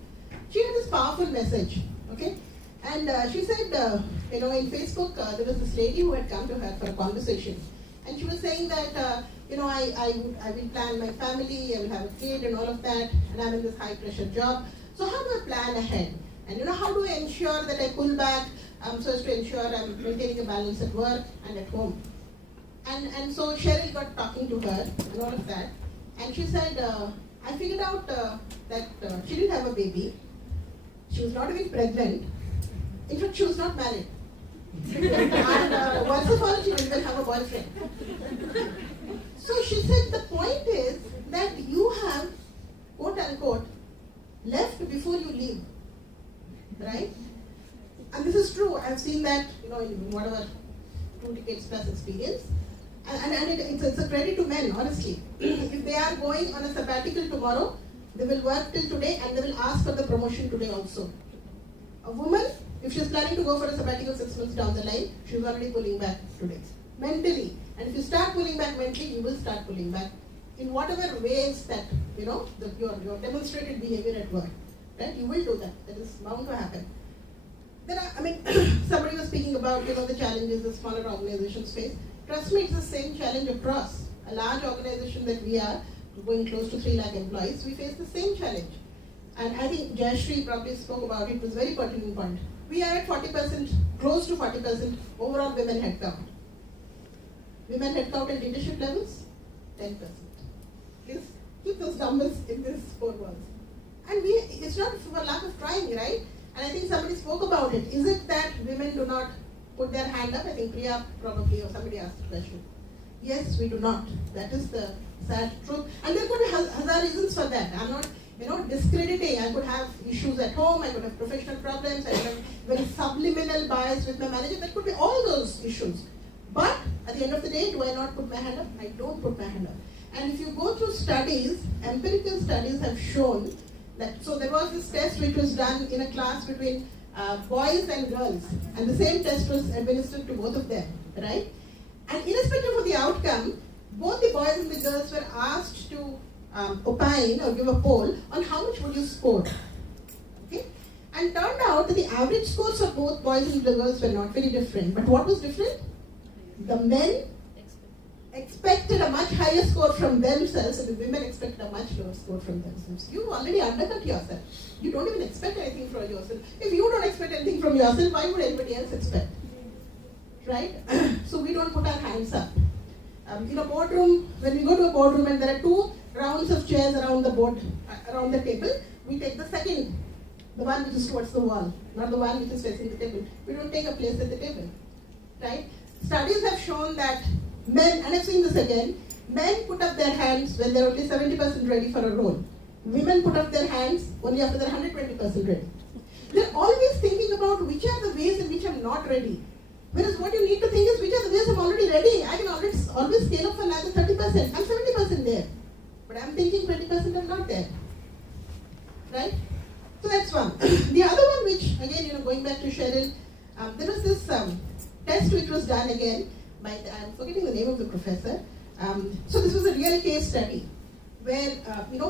She had this powerful message, okay? And she said, in Facebook, there was this lady who had come to her for a conversation. And she was saying that, I will plan my family, I will have a kid and all of that, and I'm in this high pressure job. So how do I plan ahead? And how do I ensure that I pull back so as to ensure I'm maintaining a balance at work and at home? And so Sheryl got talking to her and all of that. And she said, I figured out that she didn't have a baby. She was not even pregnant. In fact, she was not married. And once of all, she didn't even have a boyfriend. So she said, the point is that you have, quote unquote, left before you leave. Right? And this is true. I've seen that, in whatever 2 decades plus experience. It's a credit to men, honestly. If they are going on a sabbatical tomorrow, they will work till today and they will ask for the promotion today also. A woman, if she's planning to go for a sabbatical 6 months down the line, she's already pulling back today, mentally. And if you start pulling back mentally, you will start pulling back in whatever ways that, your demonstrated behavior at work, right? You will do that. That is bound to happen. Somebody was speaking about, the challenges the smaller organizations face. Trust me, it's the same challenge across. A large organization that we are, going close to 3 lakh employees, we face the same challenge. And I think Jayashree probably spoke about it, it was a very pertinent point. We are at 40%, close to 40% overall women headcount. Women headcount at leadership levels, 10%. Please keep those numbers in these 4 walls. And it's not for lack of trying, right? And I think somebody spoke about it. Is it that women do not put their hand up? I think Priya probably, or somebody asked the question. Yes, we do not. That is the sad truth. And there could be hazard reasons for that. I'm not, discrediting. I could have issues at home, I could have professional problems, I could have very subliminal bias with my manager. There could be all those issues. But at the end of the day, do I not put my hand up? I don't put my hand up. And if you go through studies, empirical studies have shown that, so there was this test which was done in a class between boys and girls, and the same test was administered to both of them, right? And irrespective of the outcome, both the boys and the girls were asked to opine or give a poll on how much would you score. Okay? And turned out that the average scores of both boys and the girls were not very different. But what was different? The men expected a much higher score from themselves, and the women expected a much lower score from themselves. You already undercut yourself. You don't even expect anything from yourself. If you don't expect anything from yourself, why would anybody else expect? Right? So we don't put our hands up. In a boardroom, when we go to a boardroom and there are 2 rounds of chairs around the board, around the table, we take the second, the one which is towards the wall, not the one which is facing the table. We don't take a place at the table, right? Studies have shown that men, and I've seen this again, men put up their hands when they're only 70% ready for a role. Women put up their hands only after they're 120% ready. They're always thinking about which are the ways in which I'm not ready. Whereas what you need to think is which are the ways I'm already ready. I can always scale up for another 30%. I'm 70% there. But I'm thinking 20% I'm not there. Right? So that's one. The other one which, again, going back to Cheryl, there was this test which was done again by, I'm forgetting the name of the professor. So this was a real case study where,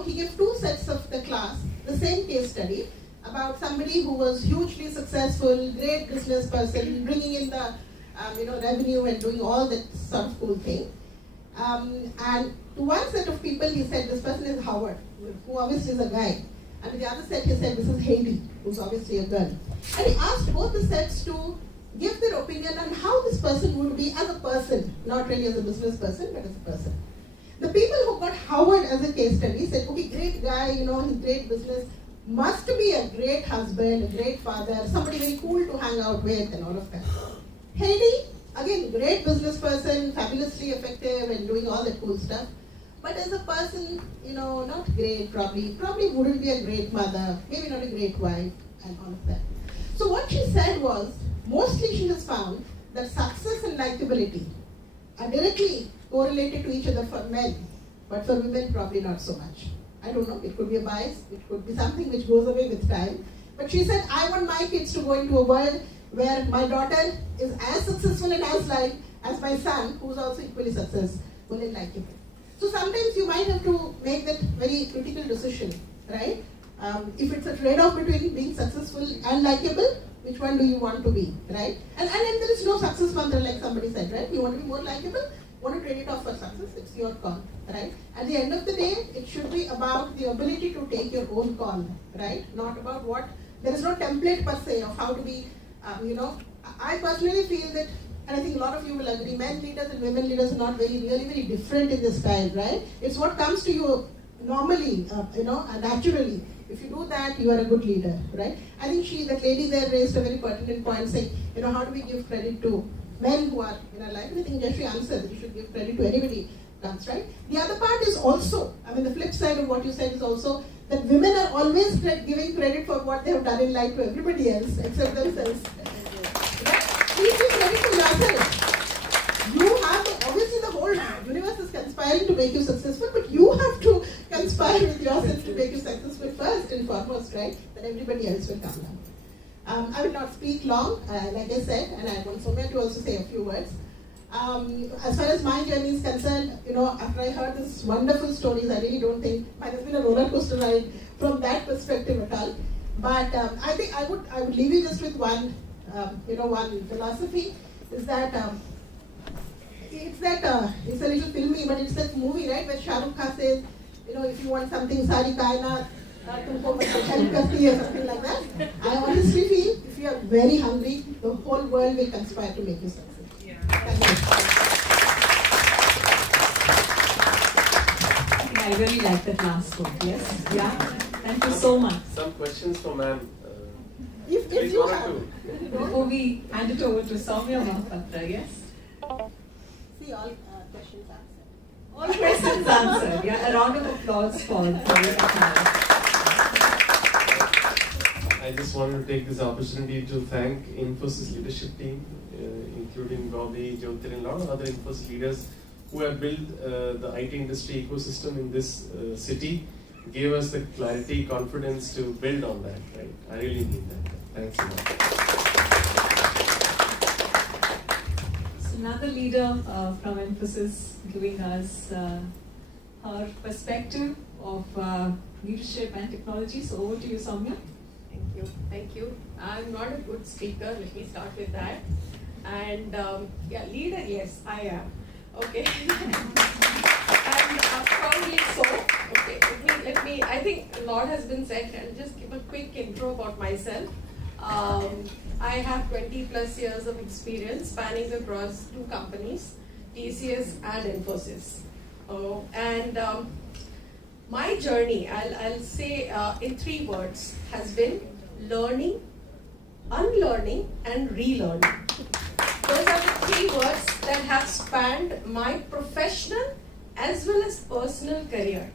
he gave 2 sets of the class, the same case study, about somebody who was hugely successful, great business person, bringing in the revenue and doing all that sort of cool thing. And to one set of people, he said, this person is Howard, who obviously is a guy. And to the other set, he said, this is Heidi, who's obviously a girl. And he asked both the sets to give their opinion on how this person would be as a person, not really as a business person, but as a person. The people who got Howard as a case study said, okay, great guy, he's great business, must be a great husband, a great father, somebody very cool to hang out with and all of that. Heidi, again, great business person, fabulously effective and doing all that cool stuff. But as a person, not great probably wouldn't be a great mother, maybe not a great wife and all of that. So what she said was, mostly she has found that success and likability are directly correlated to each other for men, but for women probably not so much. I don't know, it could be a bias, it could be something which goes away with time. But she said, I want my kids to go into a world where my daughter is as successful and as liked as my son, who is also equally successful and likable. So sometimes you might have to make that very critical decision, right? If it's a trade-off between being successful and likable, which one do you want to be, right? And there is no success mantra like somebody said, right? You want to be more likable, want to trade it off for success, it's your call, right? At the end of the day, it should be about the ability to take your own call, right? Not about there is no template per se of how to be, I personally feel that, and I think a lot of you will agree, men leaders and women leaders are not really very different in this style, right? It's what comes to you normally, naturally. If you do that, you are a good leader, right? I think that lady there raised a very pertinent point saying, how do we give credit to men who are in our life? And I think Jeffrey answered that you should give credit to anybody who comes, right? The other part is also, the flip side of what you said is also that women are always giving credit for what they have done in life to everybody else except themselves. Right? Please give credit to yourself. You have, obviously the whole make you successful, but you have to conspire with yourself to make you successful first and foremost, right? Then everybody else will come down. I will not speak long, like I said, and I want Soumya to also say a few words. As far as my journey is concerned, after I heard these wonderful stories, I really don't think mine has been a roller coaster ride from that perspective at all. But I think I would leave you just with one, one philosophy is that it's a little filmy, but it's that movie, right, where Shah Rukh Khan says, if you want something, sari kainat tumko help karti hai, something like that. I honestly feel if you are very hungry, the whole world will conspire to make you successful. I really like that last quote. Yes. Yeah. Thank you so much. Some questions for ma'am. If you have. Before we hand it over to Soumya Mahapatra, yes? See, all questions answered. All questions answered. Yeah, a round of applause for your I just wanted to take this opportunity to thank Infosys leadership team, including Bobby, Jyotir, and a lot of other Infosys leaders who have built the IT industry ecosystem in this city, gave us the clarity, confidence to build on that, right? I really need that. Thanks a lot. So another leader from Infosys giving us her perspective of leadership and technology. So over to you, Soumya. Thank you. I'm not a good speaker, let me start with that. And leader, yes, I am. Okay. And probably so. Okay, let me, I think a lot has been said. I'll just give a quick intro about myself. I have 20 plus years of experience spanning across two companies, TCS and Infosys. My journey, I'll say in 3 words, has been learning, unlearning, and relearning. Those are the 3 words that have spanned my professional as well as personal career.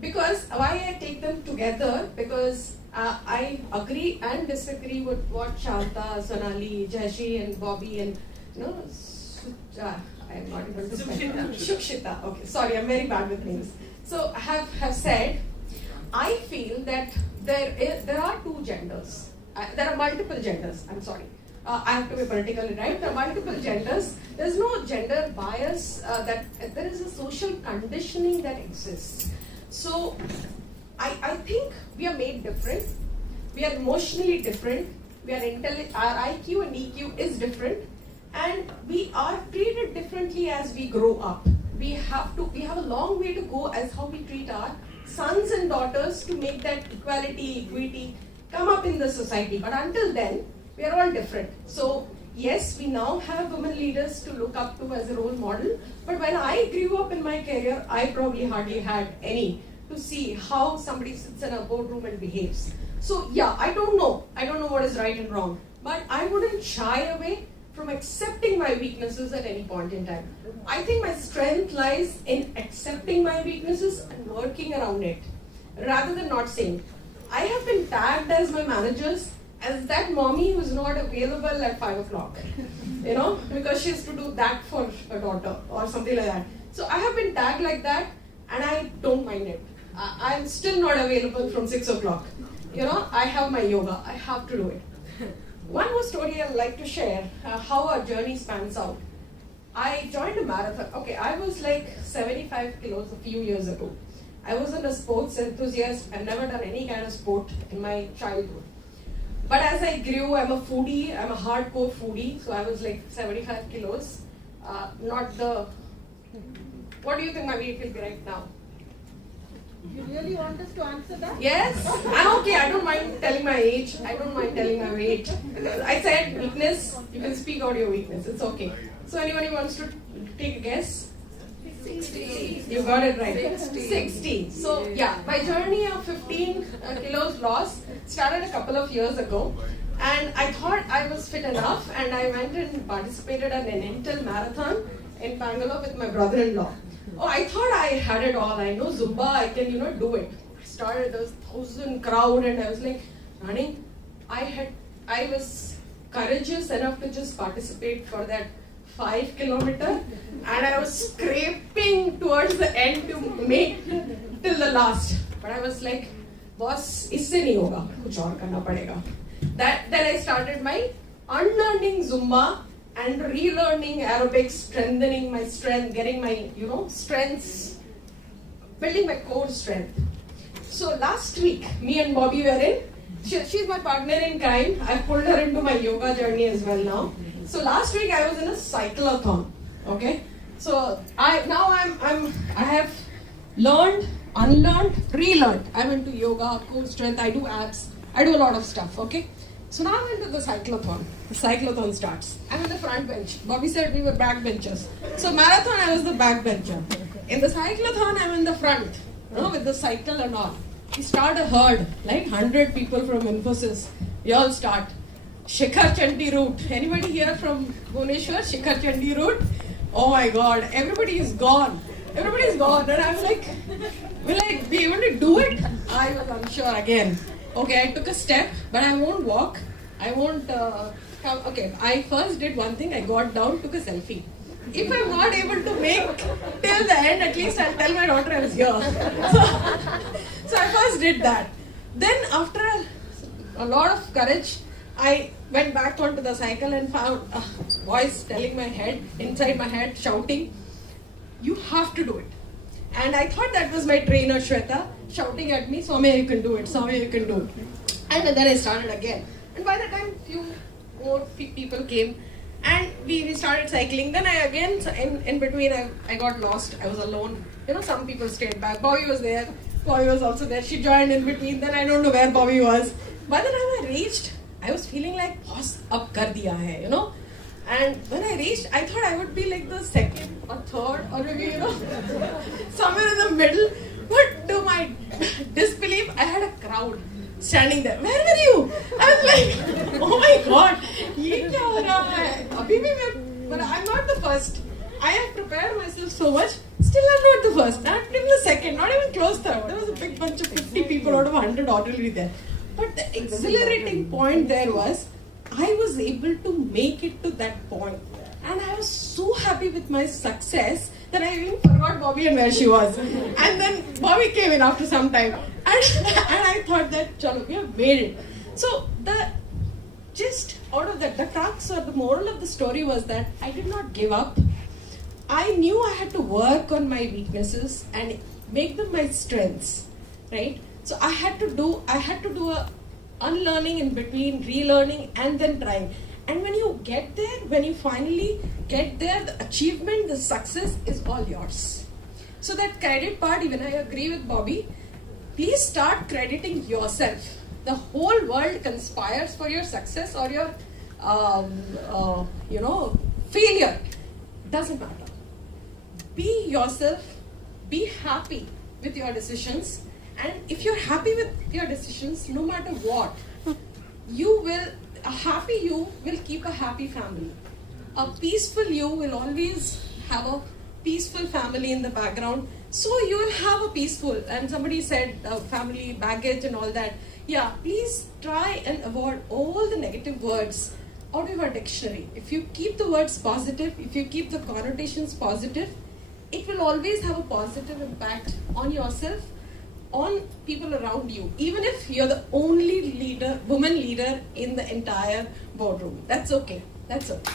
Because why I take them together? Because I agree and disagree with what Shanta, Sonali, Jashi, and Bobby, and I'm not able to say Shukshita. Okay, sorry, I'm very bad with names. So have said. I feel that there are 2 genders. There are multiple genders. I'm sorry. I have to be politically right. There are multiple genders. There's no gender bias. That there is a social conditioning that exists. So I think we are made different. We are emotionally different. We are our IQ and EQ is different, and we are treated differently as we grow up. We have a long way to go as how we treat our sons and daughters to make that equality, equity come up in the society. But until then, we are all different. So yes, we now have women leaders to look up to as a role model. But when I grew up in my career, I probably hardly had any to see how somebody sits in a boardroom and behaves. So yeah, I don't know what is right and wrong. But I wouldn't shy away from accepting my weaknesses at any point in time. I think my strength lies in accepting my weaknesses and working around it, rather than not saying. I have been tagged as my managers as that mommy who is not available at 5 o'clock, because she has to do that for her daughter or something like that. So I have been tagged like that, and I don't mind it. I'm still not available from 6 o'clock. I have my yoga. I have to do it. One more story I'd like to share, how our journey spans out. I joined a marathon. Okay, I was like 75 kilos a few years ago. I wasn't a sports enthusiast. I've never done any kind of sport in my childhood. But as I grew, I'm a foodie. I'm a hardcore foodie. So I was like 75 kilos. What do you think my weight will be right now? You really want us to answer that? Yes, I'm okay. I don't mind telling my age. I don't mind telling my weight. I said weakness. You can speak out your weakness. It's okay. So anybody wants to take a guess? 60. You got it right. 60. So yeah, my journey of 15 kilos loss started a couple of years ago. And I thought I was fit enough, and I went and participated in an Intel marathon in Bangalore with my brother-in-law. Oh, I thought I had it all. I know Zumba, I can, do it. I started, there was 1,000 crowd, and I was like, running. I was courageous enough to just participate for that 5 kilometers, and I was scraping towards the end to make till the last. But I was like, boss, isse nahi hoga, kuch aur karna padega. Then I started my unlearning Zumba and relearning aerobics, strengthening my strength, getting my strengths, building my core strength. So last week, me and Bobby were in. She's my partner in crime. I pulled her into my yoga journey as well now. So last week I was in a cyclothon. Okay. So I have learned, unlearned, relearned. I'm into yoga, core strength. I do abs. I do a lot of stuff. Okay. So now I'm into the cyclothon. The cyclothon starts. I'm in the front bench. Bobby said we were backbenchers. So marathon, I was the backbencher. In the cyclothon, I'm in the front, with the cycle and all. We start a herd, like 100 people from Infosys. We all start. Shikhar Chandi route. Anybody here from Bhubaneswar? Shikhar Chandi route? Oh my God, everybody is gone. Everybody is gone. And I'm like, will I be able to do it? I was unsure again. Okay, I took a step, but I won't walk. I won't come. Okay, I first did one thing. I got down, took a selfie. If I'm not able to make till the end, at least I'll tell my daughter I was here. So I first did that. Then after a lot of courage, I went back onto the cycle and found a voice telling my head, inside my head, shouting, you have to do it. And I thought that was my trainer, Shweta, shouting at me, Soumya, you can do it, Soumya, you can do it. And then I started again. And by the time few more people came, and we started cycling, then I again, in between, I got lost. I was alone. Some people stayed back. Bobby was there. Bobby was also there. She joined in between. Then I don't know where Bobby was. By the time I reached, I was feeling like, boss, ab kar diya hai, And when I reached, I thought I would be like the second or third or maybe, somewhere in the middle. But to my disbelief, I had a crowd standing there. Where were you? I was like, oh my God, ye kya ho raha hai? Abhi bhi but I'm not the first. I have prepared myself so much. Still, I'm not the first. I'm even the second, not even close third. There was a big bunch of 50 people out of 100 already there. But the exhilarating point there was, I was able to make it to that point. And I was so happy with my success that I even forgot Bobby and where she was. And then Bobby came in after some time. And I thought that, chalo, we have made it. So just out of that, the crux or the moral of the story was that I did not give up. I knew I had to work on my weaknesses and make them my strengths, right? So I had to do a unlearning in between, relearning, and then trying. And when you get there, when you finally get there, the achievement, the success is all yours. So that credit part, even I agree with Bobby, please start crediting yourself. The whole world conspires for your success or your, failure. Doesn't matter. Be yourself, be happy with your decisions. And if you're happy with your decisions, no matter what, a happy you will keep a happy family. A peaceful you will always have a peaceful family in the background. So you will have a peaceful, and somebody said family baggage and all that. Yeah, please try and avoid all the negative words out of your dictionary. If you keep the words positive, if you keep the connotations positive, it will always have a positive impact on yourself, on people around you, even if you're the only woman leader in the entire boardroom. That's okay. That's okay.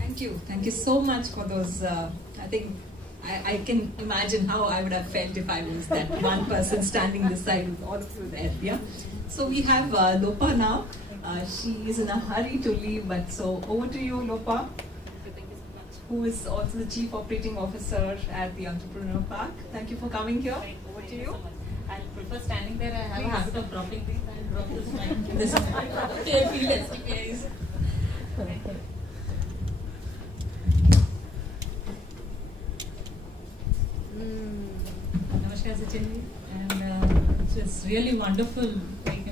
Thank you. Thank you so much for those. I think I can imagine how I would have felt if I was that one person standing beside with all of you there. Yeah. So we have Lopa now. She is in a hurry to leave, but so over to you, Lopa, who is also the Chief Operating Officer at the Entrepreneur Park. Thank you for coming here. Over to you. I prefer standing there. I have a habit of dropping things and drop this mic. This mic. Feel STPIs. Namaskar, Sachin. And it's really wonderful.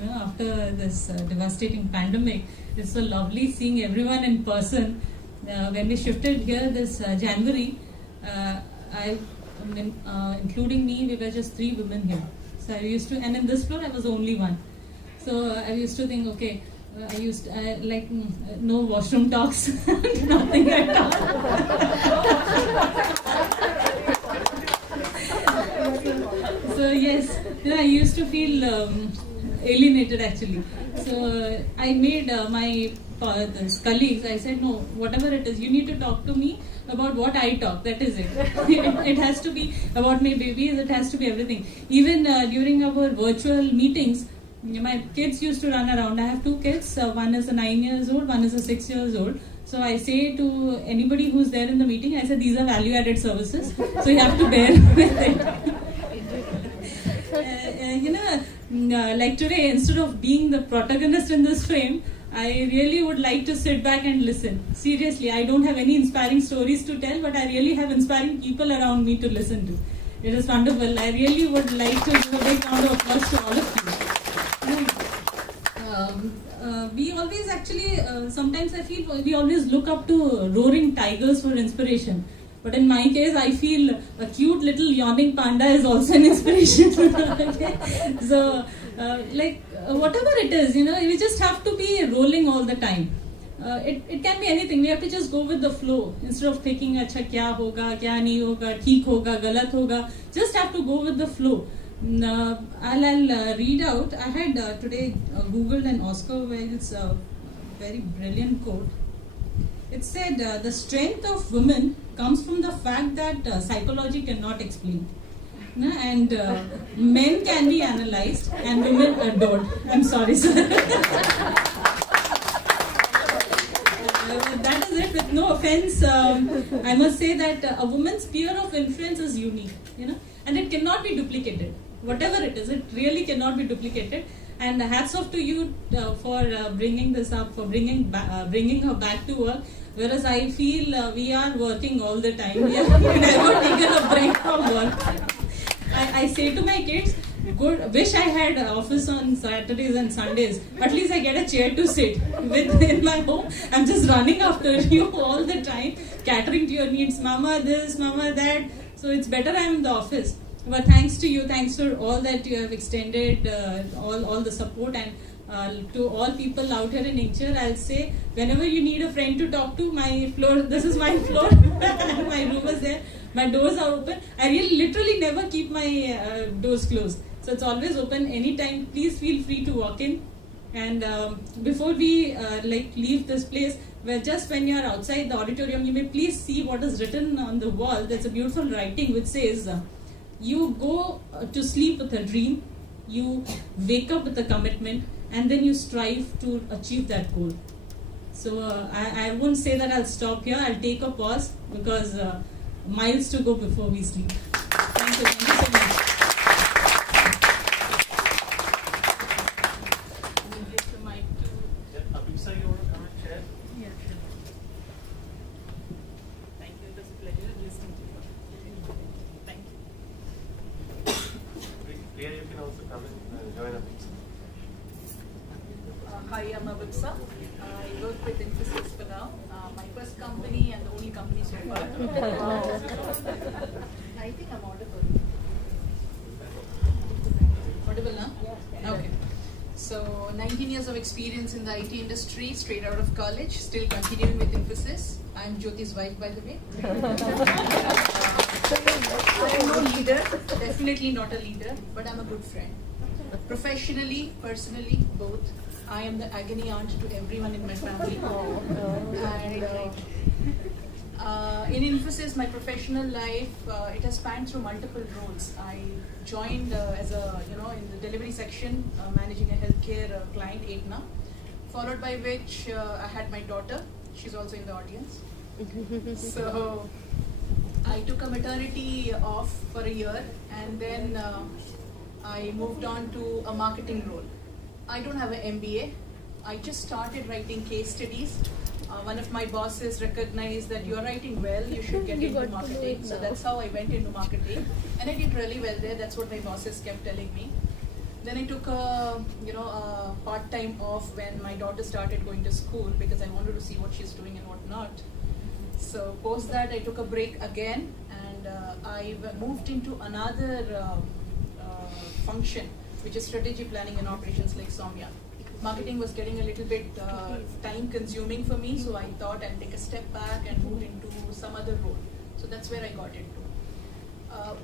After this devastating pandemic, it's so lovely seeing everyone in person. When we shifted here this January, including me, we were just 3 women here. So I used to, and in this floor I was only one. So I used to think, okay, no washroom talks, nothing at all. So yes, I used to feel alienated actually. So I made my colleagues, I said, no, whatever it is, you need to talk to me about what I talk, that is it. It has to be about my babies, it has to be everything. Even during our virtual meetings, my kids used to run around. I have 2 kids, one is a 9 years old, one is a 6 years old. So I say to anybody who's there in the meeting, I said, these are value-added services, so you have to bear with it. Like today, instead of being the protagonist in this frame, I really would like to sit back and listen. Seriously, I don't have any inspiring stories to tell, but I really have inspiring people around me to listen to. It is wonderful. I really would like to give a big round of applause to all of you. We always actually, sometimes I feel we always look up to roaring tigers for inspiration. But in my case, I feel a cute little yawning panda is also an inspiration. Okay? So, whatever it is, we just have to be rolling all the time. It can be anything. We have to just go with the flow instead of thinking, "Acha kya hoga, kya nahi hoga, theek hoga, galat hoga." Just have to go with the flow. I'll read out. I had today googled an Oscar Wilde's very brilliant quote. It said, "The strength of women comes from the fact that psychology cannot explain, and men can be analyzed and women adored." I'm sorry, sir. That is it. With no offense, I must say that a woman's sphere of influence is unique, and it cannot be duplicated. Whatever it is, it really cannot be duplicated. And hats off to you for bringing this up, for bringing her back to work. Whereas I feel we are working all the time. We have never taken a break from work. I say to my kids, wish I had office on Saturdays and Sundays. At least I get a chair to sit with in my home. I'm just running after you all the time, catering to your needs. Mama this, mama that. So it's better I'm in the office. But thanks to you, thanks for all that you have extended, all the support, and to all people out here in Incture, I'll say, whenever you need a friend to talk to, my floor, this is my floor, and my room is there, my doors are open. I really literally never keep my doors closed. So it's always open anytime. Please feel free to walk in. And before we leave this place, when you're outside the auditorium, you may please see what is written on the wall. There's a beautiful writing which says, you go to sleep with a dream, you wake up with a commitment, and then you strive to achieve that goal. So I won't say that I'll stop here. I'll take a pause because miles to go before we sleep. Thank you so much. Hi, I'm Abhipsa. I work with Infosys for now. My first company and the only company so far. I think I'm audible. Audible now? Okay. So 19 years of experience in the IT industry, straight out of college, still continuing with Infosys. I'm Jyoti's wife, by the way. I'm no leader, definitely not a leader, but I'm a good friend. Professionally, personally, both. I am the agony aunt to everyone in my family. And in Infosys, my professional life, it has spanned through multiple roles. I joined as in the delivery section, managing a healthcare client, Aetna, followed by which I had my daughter. She's also in the audience. So I took a maternity off for a year, and then I moved on to a marketing role. I don't have an MBA. I just started writing case studies. One of my bosses recognized that you're writing well, you should get into marketing. So that's how I went into marketing, and I did really well there. That's what my bosses kept telling me. Then I took a part-time off when my daughter started going to school because I wanted to see what she's doing and what not. So post that, I took a break again, and I moved into another function, which is strategy planning and operations like Soumya. Marketing was getting a little bit time consuming for me, so I thought I'd take a step back and move into some other role. So that's where I got into.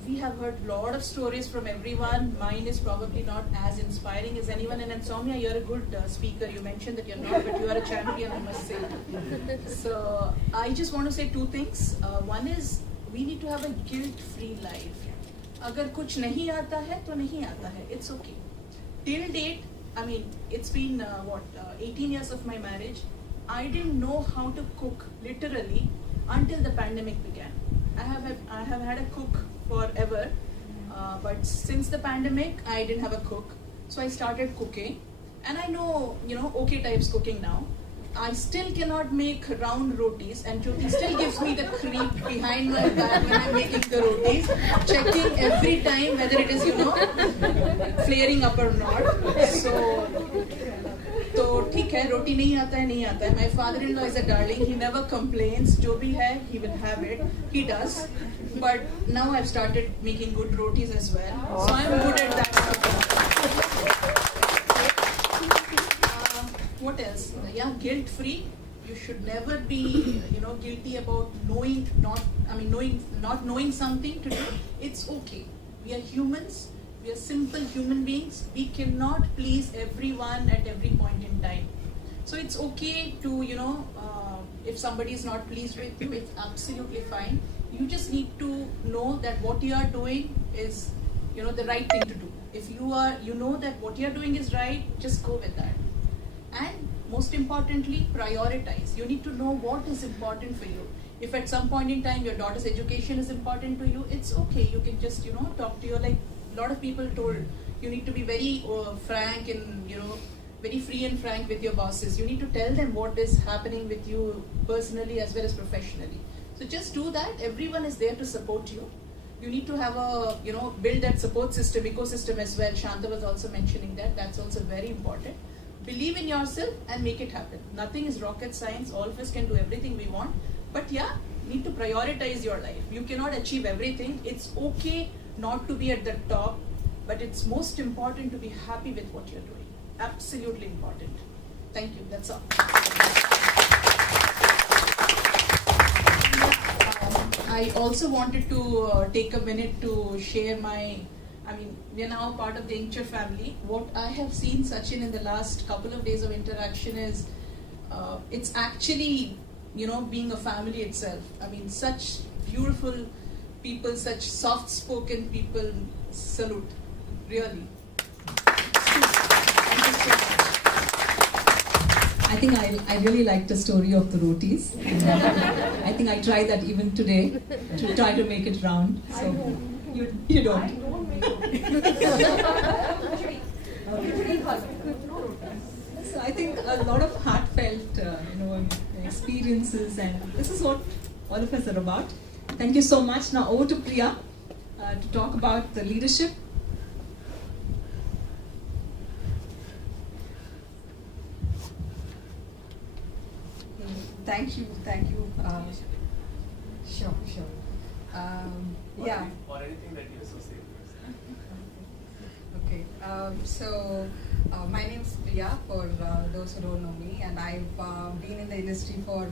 We have heard a lot of stories from everyone. Mine is probably not as inspiring as anyone. And Soumya, you're a good speaker. You mentioned that you're not, but you are a champion, I must say. So I just want to say two things. One is we need to have a guilt-free life. अगर कुछ नहीं आता है तो नहीं आता है. It's okay. Till date, I mean, it's been 18 years of my marriage. I didn't know how to cook literally until the pandemic began. I have had a cook forever, but since the pandemic, I didn't have a cook. So I started cooking, and I know, okay types cooking now. I still cannot make round rotis, and Jyoti still gives me the creep behind my back when I'm making the rotis, checking every time whether it is, flaring up or not. So ठीक है, रोटी नहीं आता है. My father-in-law is a darling. He never complains. जो भी है, he will have it. He does. But now I've started making good rotis as well. So I'm good at that. What else? Yeah, guilt-free. You should never be, guilty about not knowing something to do. It's okay. We are humans. We are simple human beings. We cannot please everyone at every point in time. So it's okay to, if somebody is not pleased with you, it's absolutely fine. You just need to know that what you are doing is, the right thing to do. If you know that what you are doing is right, just go with that. And most importantly, prioritize. You need to know what is important for you. If at some point in time your daughter's education is important to you, it's okay. You can just, talk to your, like a lot of people told, you need to be very frank and, very free and frank with your bosses. You need to tell them what is happening with you personally as well as professionally. So just do that. Everyone is there to support you. You need to have a, build that support system, ecosystem as well. Shanta was also mentioning that. That's also very important. Believe in yourself and make it happen. Nothing is rocket science. All of us can do everything we want. But yeah, you need to prioritize your life. You cannot achieve everything. It's okay not to be at the top, but it's most important to be happy with what you're doing. Absolutely important. Thank you. That's all. I also wanted to take a minute to share we are now part of the Incture family. What I have seen, Sachin, in the last couple of days of interaction is, it's actually, being a family itself. Such beautiful people, such soft-spoken people, salute, really. I think I really liked the story of the rotis. I think I tried that even today to try to make it round. So you don't. So I think a lot of heartfelt, experiences, and this is what all of us are about. Thank you so much. Now over to Priya to talk about the leadership. Thank you. Sure. Yeah. Or anything that you associate with. Okay. My name is Priya, for those who don't know me, and I've been in the industry for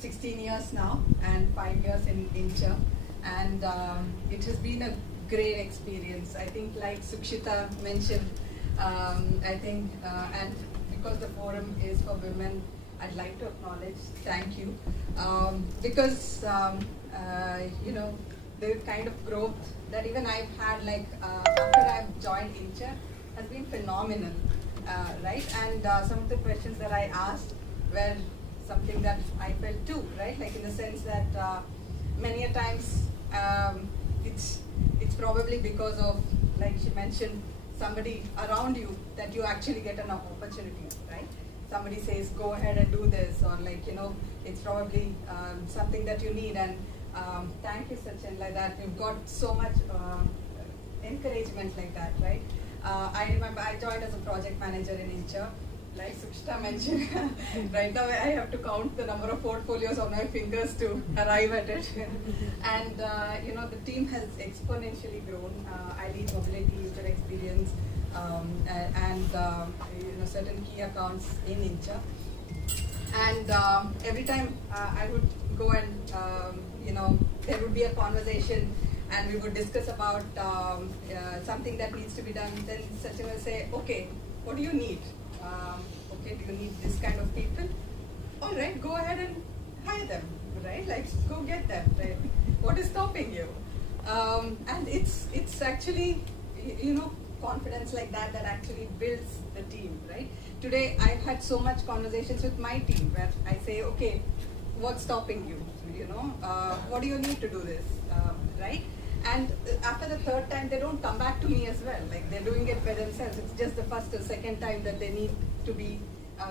16 years now, and 5 years in Incture, and it has been a great experience. I think, like Sukshita mentioned, and because the forum is for women, I'd like to acknowledge, thank you, because the kind of growth that even I've had, after I've joined Incture, has been phenomenal, right? And some of the questions that I asked were something that I felt too, right? Like in the sense that many a times it's probably because of, like she mentioned, somebody around you that you actually get an opportunity, right? Somebody says, go ahead and do this, or it's probably something that you need. And thank you, Sachin, like that. We've got so much encouragement like that, right? I remember I joined as a project manager in Incture. like Sukshita mentioned, right now I have to count the number of portfolios on my fingers to arrive at it. And the team has exponentially grown. I lead mobility, user experience, and certain key accounts in Incture. And every time I would go and there would be a conversation, and we would discuss about something that needs to be done. Then Sachin will say, okay, what do you need? Okay, do you need this kind of people? All right, go ahead and hire them, right? Like, go get them, right? What is stopping you? And it's actually, confidence like that actually builds the team, right? Today, I've had so much conversations with my team where I say, okay, what's stopping you? What do you need to do this, right? And after the third time, they don't come back to me as well. Like, they're doing it by themselves. It's just the first or second time that they need to be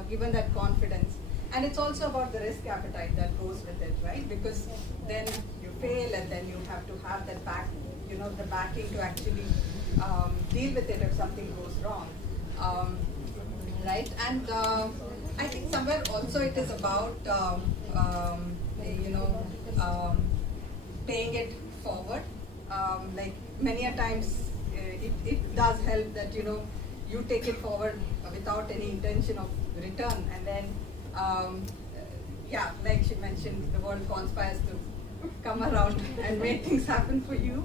given that confidence. And it's also about the risk appetite that goes with it, right? Because then you fail, and then you have to have that the backing to actually deal with it if something goes wrong, right? And I think somewhere also it is about paying it forward. Like many a times, it does help that you take it forward without any intention of return, and then like she mentioned, the world conspires to come around and make things happen for you.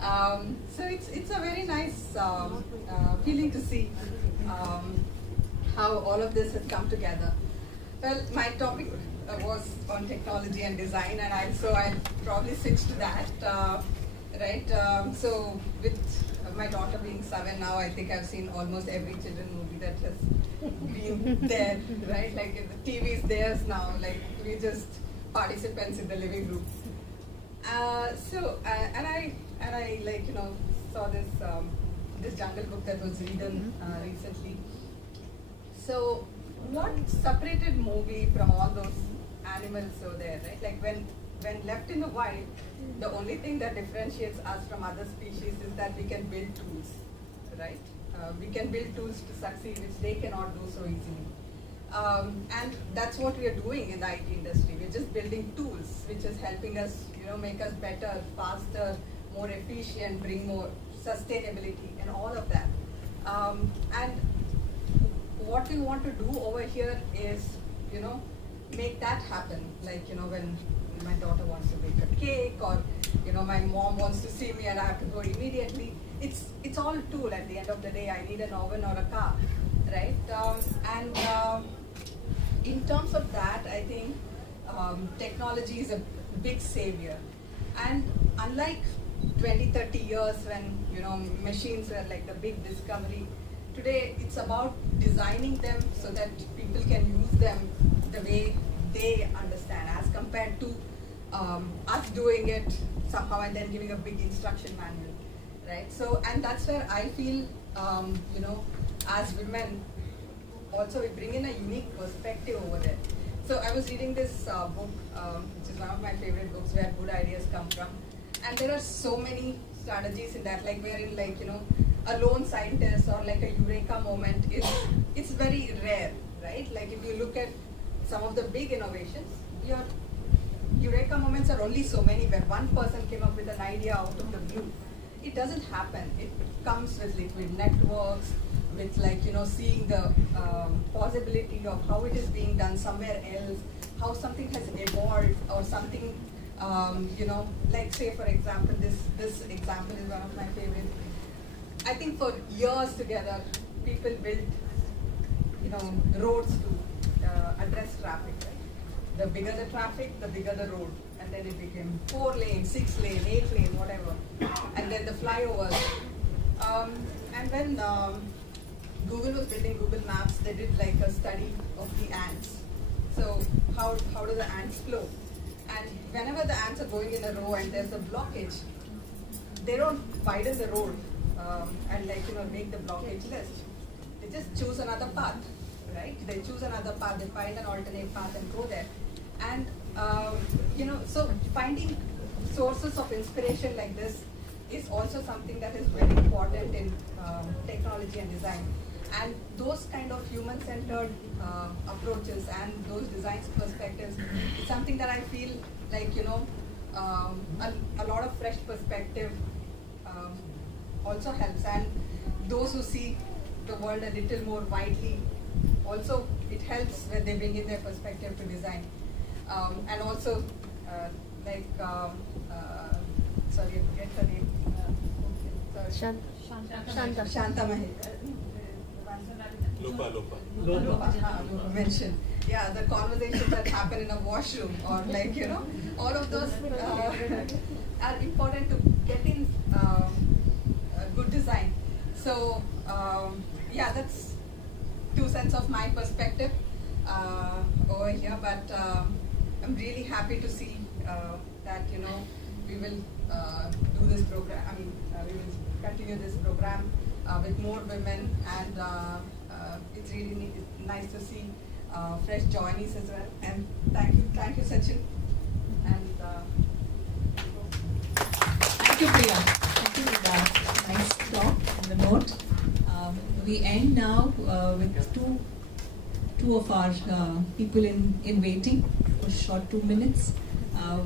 So it's a very nice feeling to see how all of this has come together. Well, my topic was on technology and design, and I'll probably switch to that. Right, so with my daughter being 7 now, I think I've seen almost every children movie that has been there, right? Like if the TV is theirs now, like we just participants in the living room. And I saw this Jungle Book that was written recently. So what separated movie from all those animals over there, right? Like when left in the wild, the only thing that differentiates us from other species is that we can build tools, right? We can build tools to succeed, which they cannot do so easily. And that's what we are doing in the IT industry. We're just building tools, which is helping us, make us better, faster, more efficient, bring more sustainability and all of that. And what we want to do over here is, make that happen. Like, when my daughter wants to bake a cake, or my mom wants to see me and I have to go immediately. It's all a tool at the end of the day. I need an oven or a car, right? In terms of that, I think technology is a big savior. And unlike 20-30 years when machines were like the big discovery, today it's about designing them so that people can use them the way they understand, as compared to us doing it somehow and then giving a big instruction manual, right? So, and that's where I feel, as women, also we bring in a unique perspective over there. So I was reading this book, which is one of my favorite books, Where Good Ideas Come From. And there are so many strategies in that, like wherein a lone scientist or like a eureka moment it's very rare, right? Like if you look at some of the big innovations, your eureka moments are only so many, where one person came up with an idea out of the blue. It doesn't happen. It comes with liquid networks, with seeing the possibility of how it is being done somewhere else, how something has evolved, or something, like say for example, this example is one of my favorites. I think for years together, people built, roads to address traffic, right? The bigger the traffic, the bigger the road. And then it became 4 lane, 6 lane, 8 lane, whatever. And then the flyovers. And when Google was building Google Maps, they did like a study of the ants. So how do the ants flow? And whenever the ants are going in a row and there's a blockage, they don't widen the road and make the blockage less. They just choose another path, right? They choose another path, they find an alternate path and go there. And so finding sources of inspiration like this is also something that is very important in technology and design. And those kind of human-centered approaches and those design perspectives is something that I feel like, you know, a lot of fresh perspective also helps, and those who see the world a little more widely, also it helps when they bring in their perspective to design. And also, sorry, I forget her name. Shanta Mahe. Lopa mentioned. Yeah, the conversations that happen in a washroom, or like, you know, all of those are important to get in good design. So, yeah, that's 2 cents of my perspective over here, but I'm really happy to see that, you know, we will do this program. I mean, we will continue this program with more women, and it's really nice to see fresh joinees as well. And thank you, Sachin. And thank you, Priya. Thank you for that nice talk on the note. We end now with two of our people in waiting for a short 2 minutes.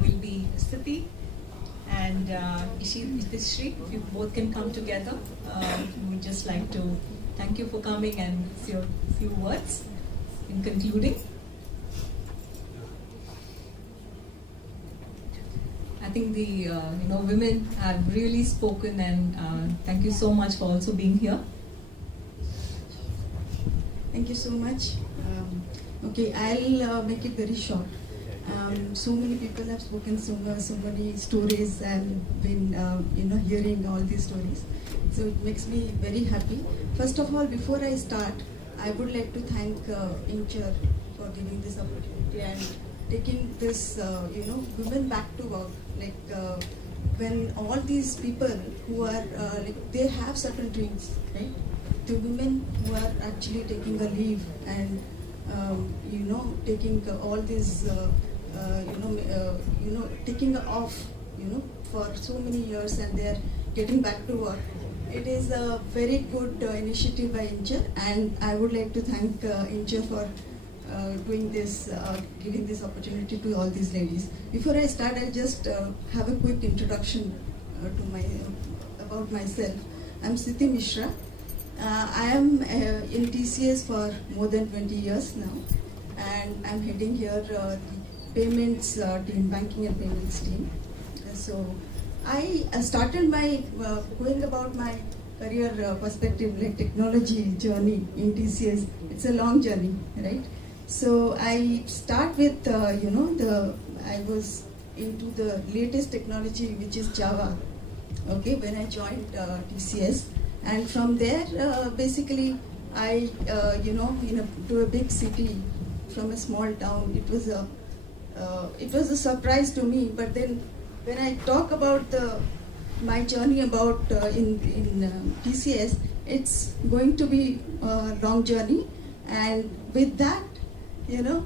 Will be Sthiti and Ishishri. If you both can come together, we'd just like to thank you for coming and say a few words in concluding. I think the women have really spoken, and thank you so much for also being here. Thank you so much. Okay, I'll make it very short. So many people have spoken so many stories, and been hearing all these stories. So it makes me very happy. First of all, before I start, I would like to thank Incture for giving this opportunity and taking this women back to work. Like when all these people who are they have certain dreams, right? The women who are actually taking a leave and taking all these taking off for so many years, and they are getting back to work. It is a very good initiative by Incture, and I would like to thank Incture for doing this, giving this opportunity to all these ladies. Before I start, I'll just have a quick introduction about myself. I'm Sthiti Mishra. I am in TCS for more than 20 years now, and I'm heading here the payments team, banking and payments team. So I started my going about my career perspective, like technology journey in TCS. It's a long journey, right? So I start with I was into the latest technology, which is Java. Okay, when I joined TCS, and from there basically I to a big city from a small town. It was a surprise to me. But then when I talk about my journey about in TCS, it's going to be a long journey, and with that, you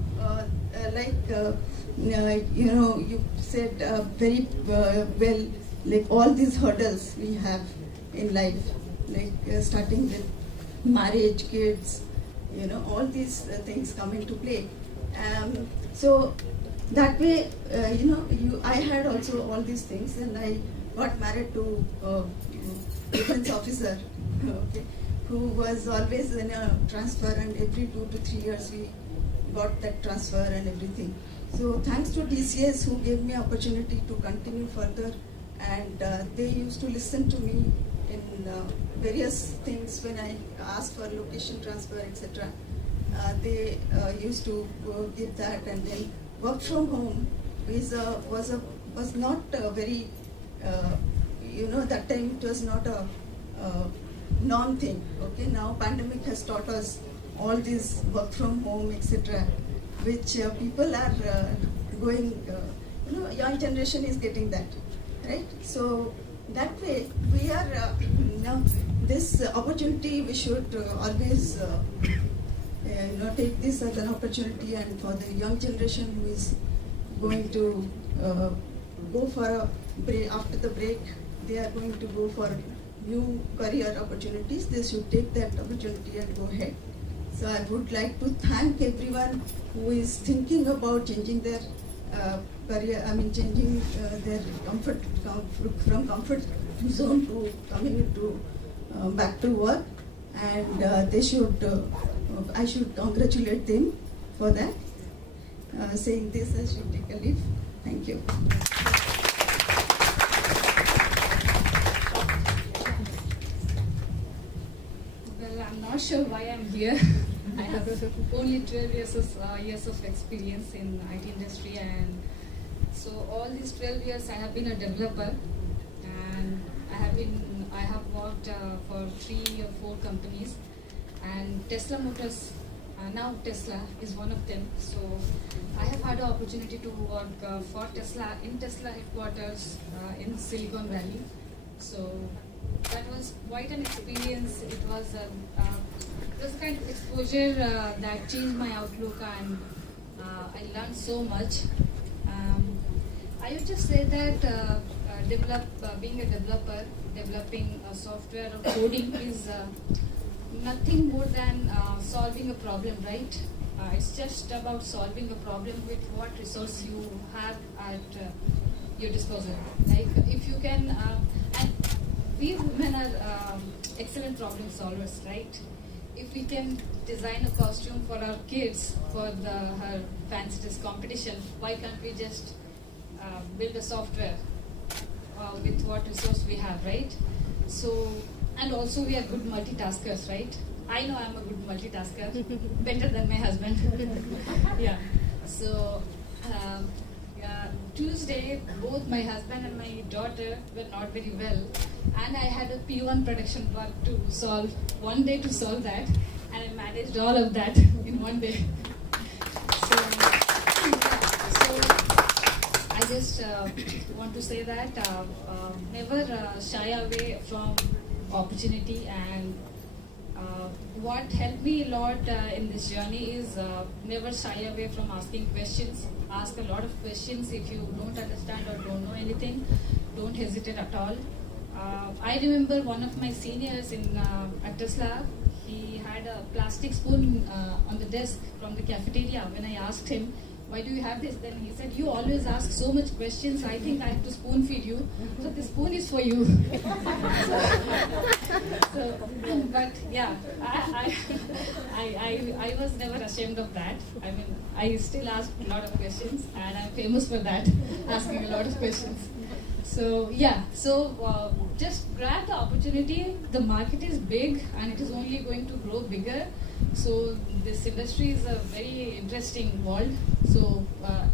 said very well, like all these hurdles we have in life, like starting with marriage, kids, all these things come into play. So that way, I had also all these things, and I got married to defense officer, okay, who was always in a transfer, and every 2 to 3 years we got that transfer and everything. So thanks to TCS, who gave me opportunity to continue further, and they used to listen to me in various things when I asked for location transfer, etc. They used to give that, and then work from home was not very that time it was not a non thing. Okay, now pandemic has taught us all this work from home, etc., which people are going. Young generation is getting that, right? So that way we are this opportunity we should always take this as an opportunity, and for the young generation who is going to go for a break, after the break they are going to go for new career opportunities, they should take that opportunity and go ahead. So I would like to thank everyone who is thinking about changing their career, changing their from comfort zone to coming into back to work, and they should, I should congratulate them for that. Saying this, I should take a leave. Thank you. Well, I'm not sure why I'm here. I have only 12 years of experience in IT industry, and so all these 12 years I have been a developer, and I have worked for 3 or 4 companies, and Tesla Motors, now Tesla is one of them. So I have had the opportunity to work for Tesla in Tesla headquarters in Silicon Valley. So that was quite an experience. It was a kind of exposure that changed my outlook, and I learned so much. I would just say that being a developer, developing software or coding is nothing more than solving a problem, right? It's just about solving a problem with what resource you have at your disposal. Like if you can, and we women are excellent problem solvers, right? If we can design a costume for our kids for her fancy dress competition, why can't we just build a software with what resource we have, right? So, and also we are good multitaskers, right? I know I'm a good multitasker, better than my husband. Yeah. So, Tuesday, both my husband and my daughter were not very well, and I had a P1 production work to solve, one day to solve that, and I managed all of that in one day. So I just want to say that never shy away from opportunity, and what helped me a lot in this journey is never shy away from asking questions. Ask a lot of questions. If you don't understand or don't know anything, don't hesitate at all. I remember one of my seniors at Tesla, he had a plastic spoon on the desk from the cafeteria. When I asked him, why do you have this? Then he said, you always ask so much questions, I think I have to spoon feed you. So the spoon is for you. But yeah, I was never ashamed of that. I mean, I still ask a lot of questions, and I'm famous for that, asking a lot of questions. So yeah, just grab the opportunity. The market is big, and it is only going to grow bigger. So this industry is a very interesting world. So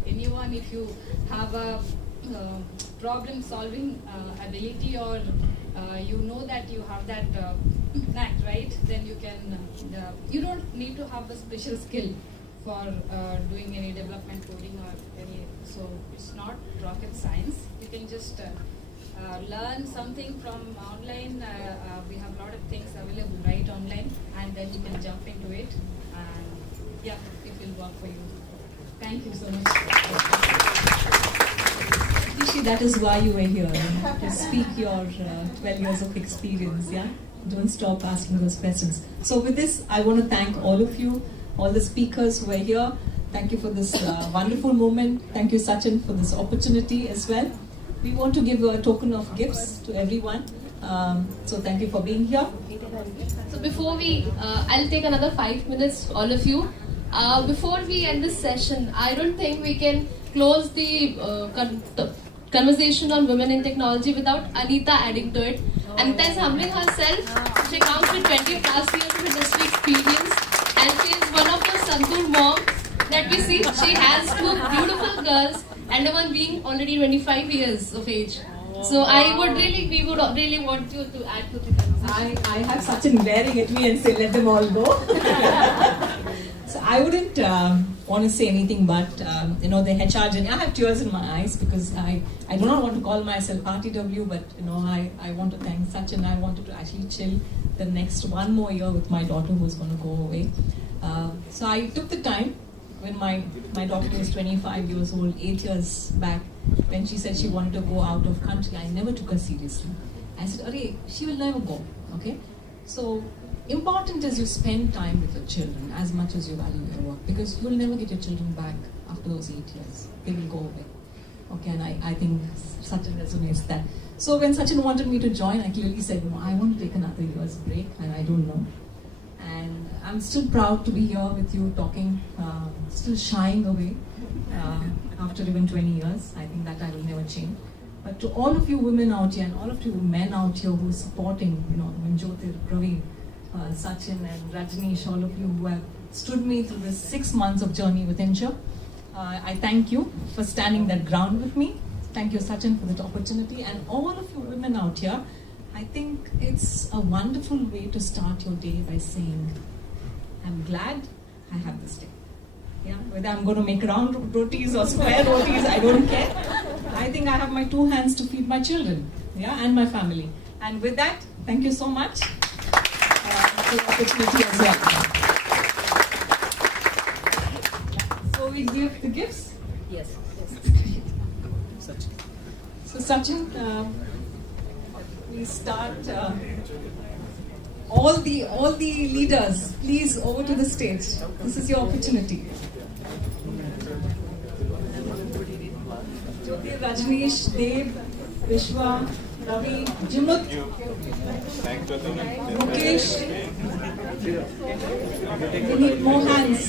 anyone, if you have a problem solving ability, or you know that you have that knack, right? Then you can, you don't need to have a special skill for doing any development coding or any, so it's not rocket science. You can just learn something from online. We have a lot of things available right online, and then you can jump into it, and yeah, it will work for you. Thank you so much. Rishi, that is why you were here, to speak your 12 years of experience, yeah? Don't stop asking those questions. So with this, I want to thank all of you, all the speakers who are here. Thank you for this wonderful moment. Thank you, Sachin, for this opportunity as well. We want to give a token of gifts to everyone. So thank you for being here. So before I'll take another 5 minutes, all of you. Before we end this session, I don't think we can close the conversation on women in technology without Anita adding to it. Anita is humbling herself. She comes with 20 plus years of industry experience, and she is one of the Santur moms that we see. She has 2 beautiful girls, and the one being already 25 years of age. So we would really want you to add to the conversation. I have Sachin glaring at me and say, let them all go. So I wouldn't want to say anything but, the HR journey. I have tears in my eyes because I do not want to call myself RTW, but, I want to thank Sachin. I wanted to actually chill the next 1 more year with my daughter who's going to go away. So I took the time when my daughter was 25 years old, 8 years back, when she said she wanted to go out of country. I never took her seriously. I said, "Arey, she will never go." Okay, so important is you spend time with your children as much as you value your work, because you will never get your children back after those 8 years. They will go away. Okay, and I think Sachin resonates that. So when Sachin wanted me to join, I clearly said, "No, I want to take another year's break, and I don't know." And I'm still proud to be here with you talking, still shying away after even 20 years. I think that I will never change. But to all of you women out here and all of you men out here who are supporting, Jyotir, Praveen, Sachin and Rajneesh, all of you who have stood me through this 6 months of journey with Incture, I thank you for standing that ground with me. Thank you, Sachin, for that opportunity. And all of you women out here, I think it's a wonderful way to start your day by saying, I'm glad I have this day. Yeah, whether I'm going to make round rotis or square rotis, I don't care. I think I have my 2 hands to feed my children, yeah, and my family. And with that, thank you so much for the opportunity as well. So we give the gifts? Yes. So Sachin, we start all the leaders, please over to the stage. This is your opportunity. Jyoti, Rajneesh, Dev, Vishwa, Ravi, Jimut, Mukesh. We need more hands.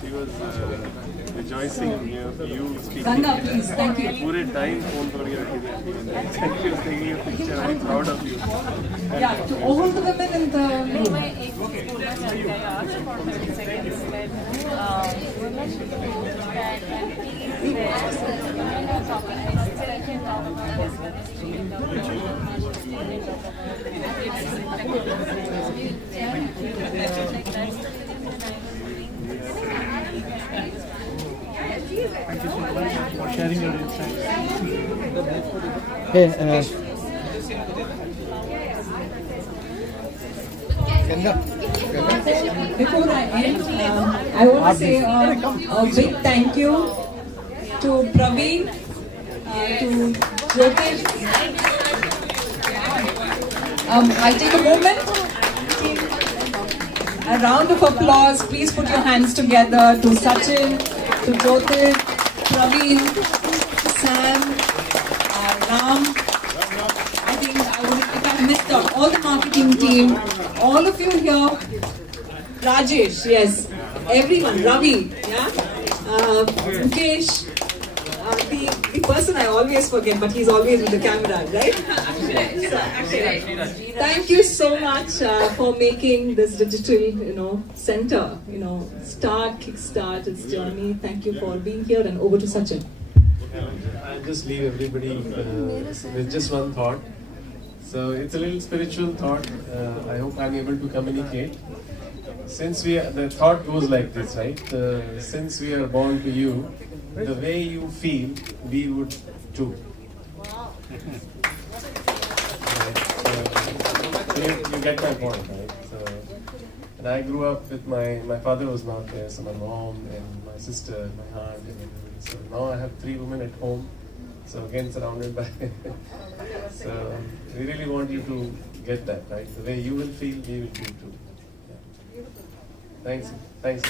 She was rejoicing you speaking. Ganga, please, thank you. पूरे time phone पर ही रखी थी. She was taking a picture. I'm proud of you. Yeah, to all the women in the room. Thank you so much for sharing your insights. Hey, Before I end, I want to say a big thank you to Praveen, to Jyotish. I'll take a moment. A round of applause. Please put your hands together to Sachin, to Jyotir, Praveen, Sam, Ram. I think if I missed out, all the marketing team, all of you here, Rajesh, yes, everyone, Ravi, yeah, Mukesh, the person I always forget, but he's always with the camera, right? Thank you so much for making this digital, center, kickstart its journey. Thank you for being here, and over to Sachin. I'll just leave everybody with just one thought. So it's a little spiritual thought. I hope I'm able to communicate. Since the thought goes like this, right? Since we are born to you, the way you feel, we would too. So you get my point, right? So, and I grew up with my father was not there, so my mom and my sister, my aunt, and everybody. So now I have 3 women at home. So again, surrounded by. So we really want you to get that, right? The way you will feel, we will feel too. Yeah. Thanks. Thanks.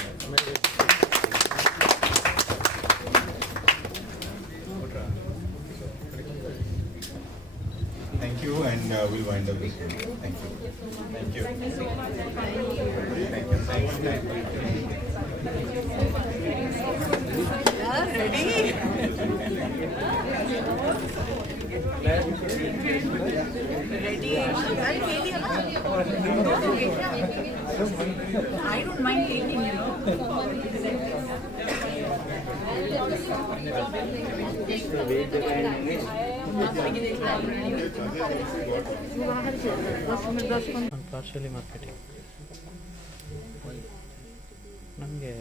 Thank you, and we'll wind up this. Thank you. Thank you. Thank you. I don't mind taking, partially marketing. ನಮಗೆ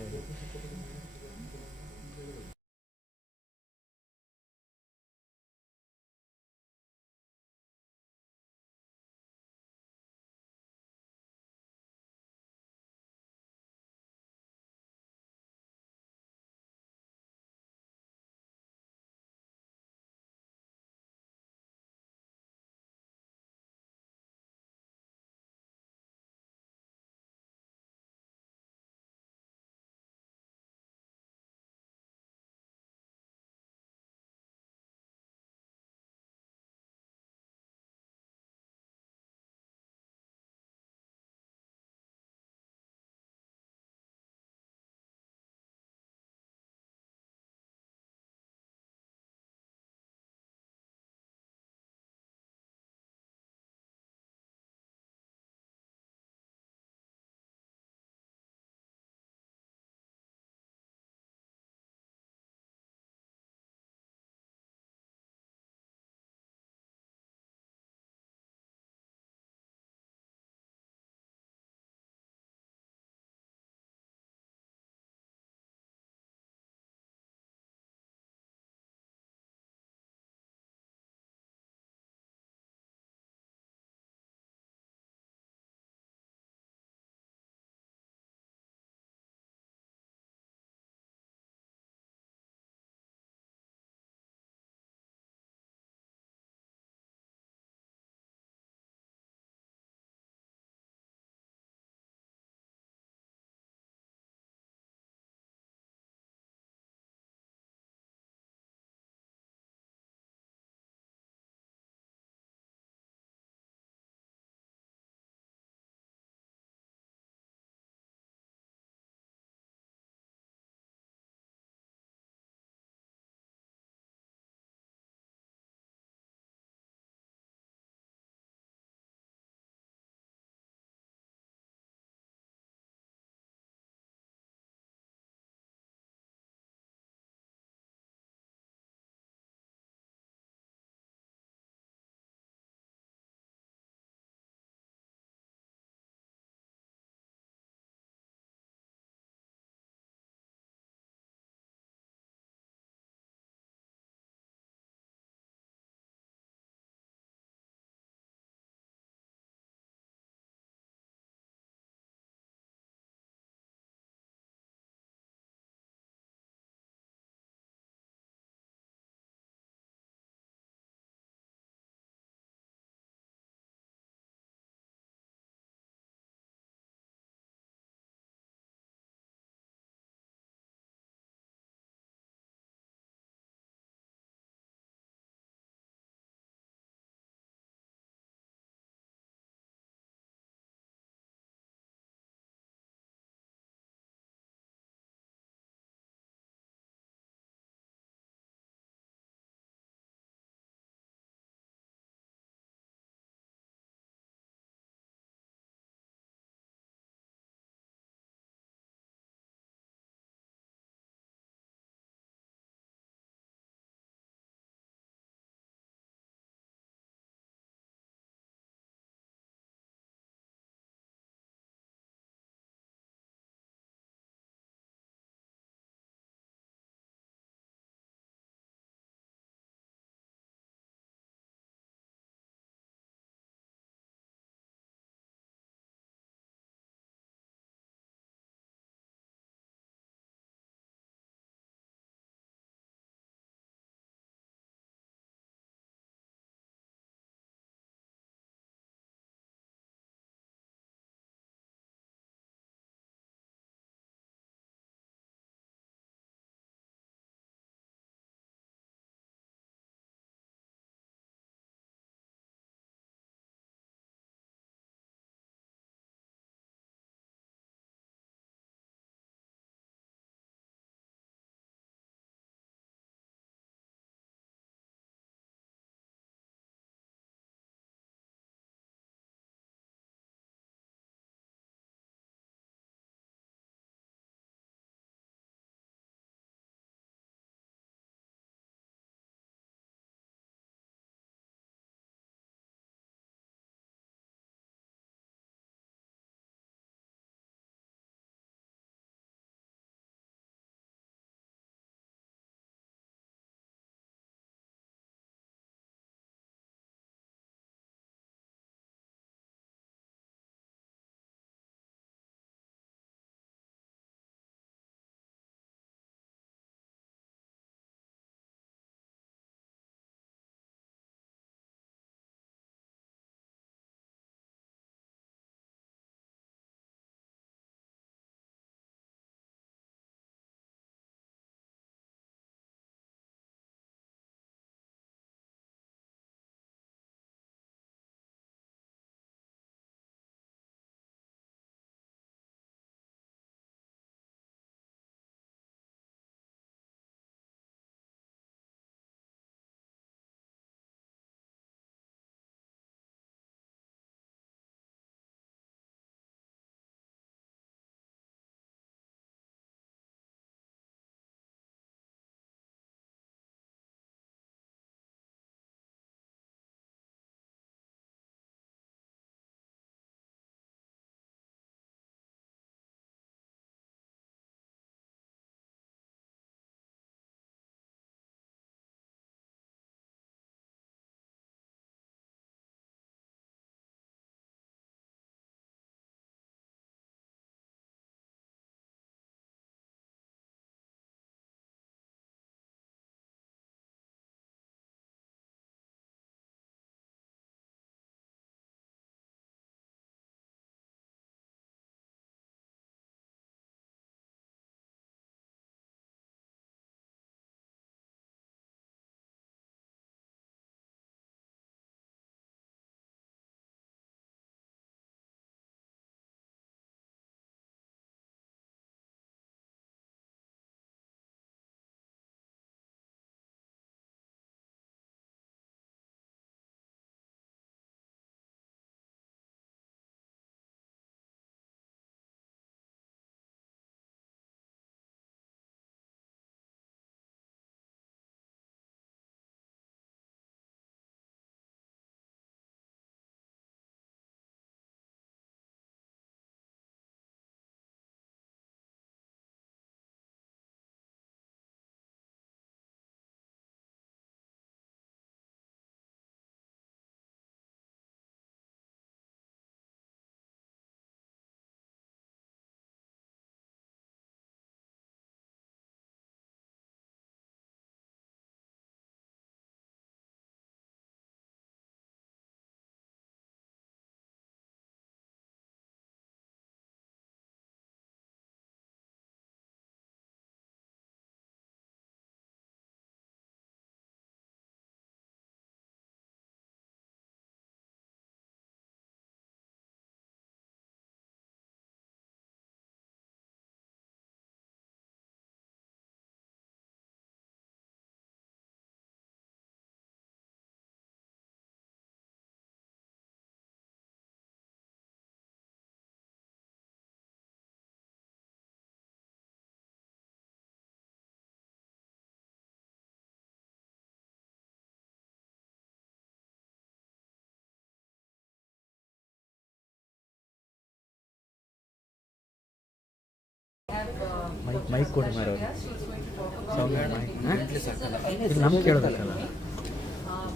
Mic ಕೊಡು ಮಾರು.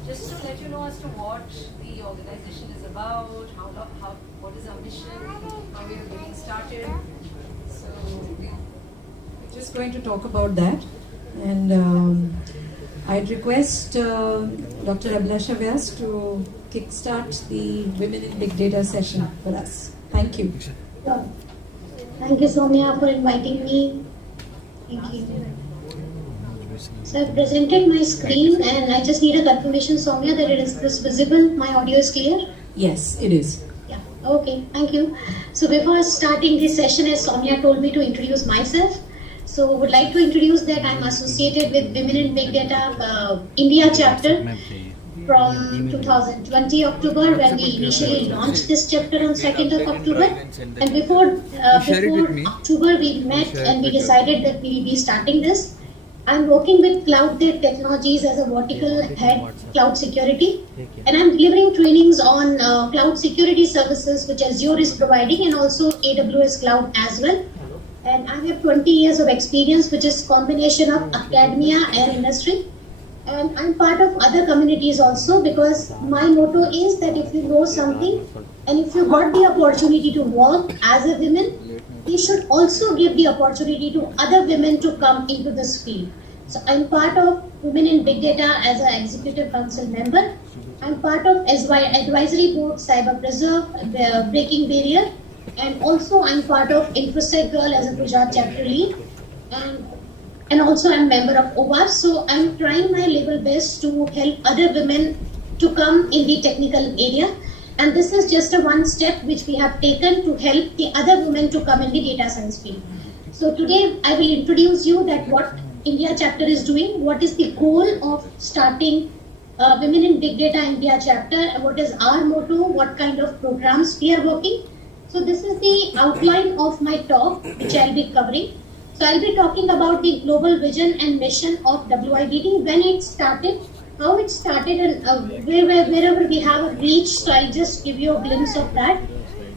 Just to let you know as to what the organization is about, what is our mission, how we are getting started. So we're just going to talk about that, and I'd request Dr. Abhilasha Vyas to kickstart the Women in Big Data session for us. Thank you. Thank you, Soumya, for inviting me. Thank you. So I've presented my screen, and I just need a confirmation, Soumya, that it is this visible. My audio is clear? Yes, it is. Yeah. Okay. Thank you. So before starting this session, as Soumya told me to introduce myself, so would like to introduce that I'm associated with Women in Big Data India chapter from 2020 October, when we initially launched this chapter on 2nd of October. And before October, we met and we decided that we will be starting this. I'm working with Cloud Technologies as a vertical head, cloud security, and I'm delivering trainings on cloud security services which Azure is providing, and also AWS Cloud as well. And I have 20 years of experience, which is combination of academia and industry. And I'm part of other communities also, because my motto is that if you know something and if you got the opportunity to work as a woman, we should also give the opportunity to other women to come into this field. So I'm part of Women in Big Data as an Executive Council member. I'm part of Advisory Board Cyber Preserve, Breaking Barrier, and also I'm part of InfoSec Girl as a Gujarat chapter lead. And also I'm member of OWAS, so I'm trying my level best to help other women to come in the technical area. And this is just a one step which we have taken to help the other women to come in the data science field. So today I will introduce you that what India chapter is doing, what is the goal of starting Women in Big Data India chapter, what is our motto, what kind of programs we are working. So this is the outline of my talk which I'll be covering. So I'll be talking about the global vision and mission of WIBD, when it started, how it started, and wherever we have reached. So I'll just give you a glimpse of that.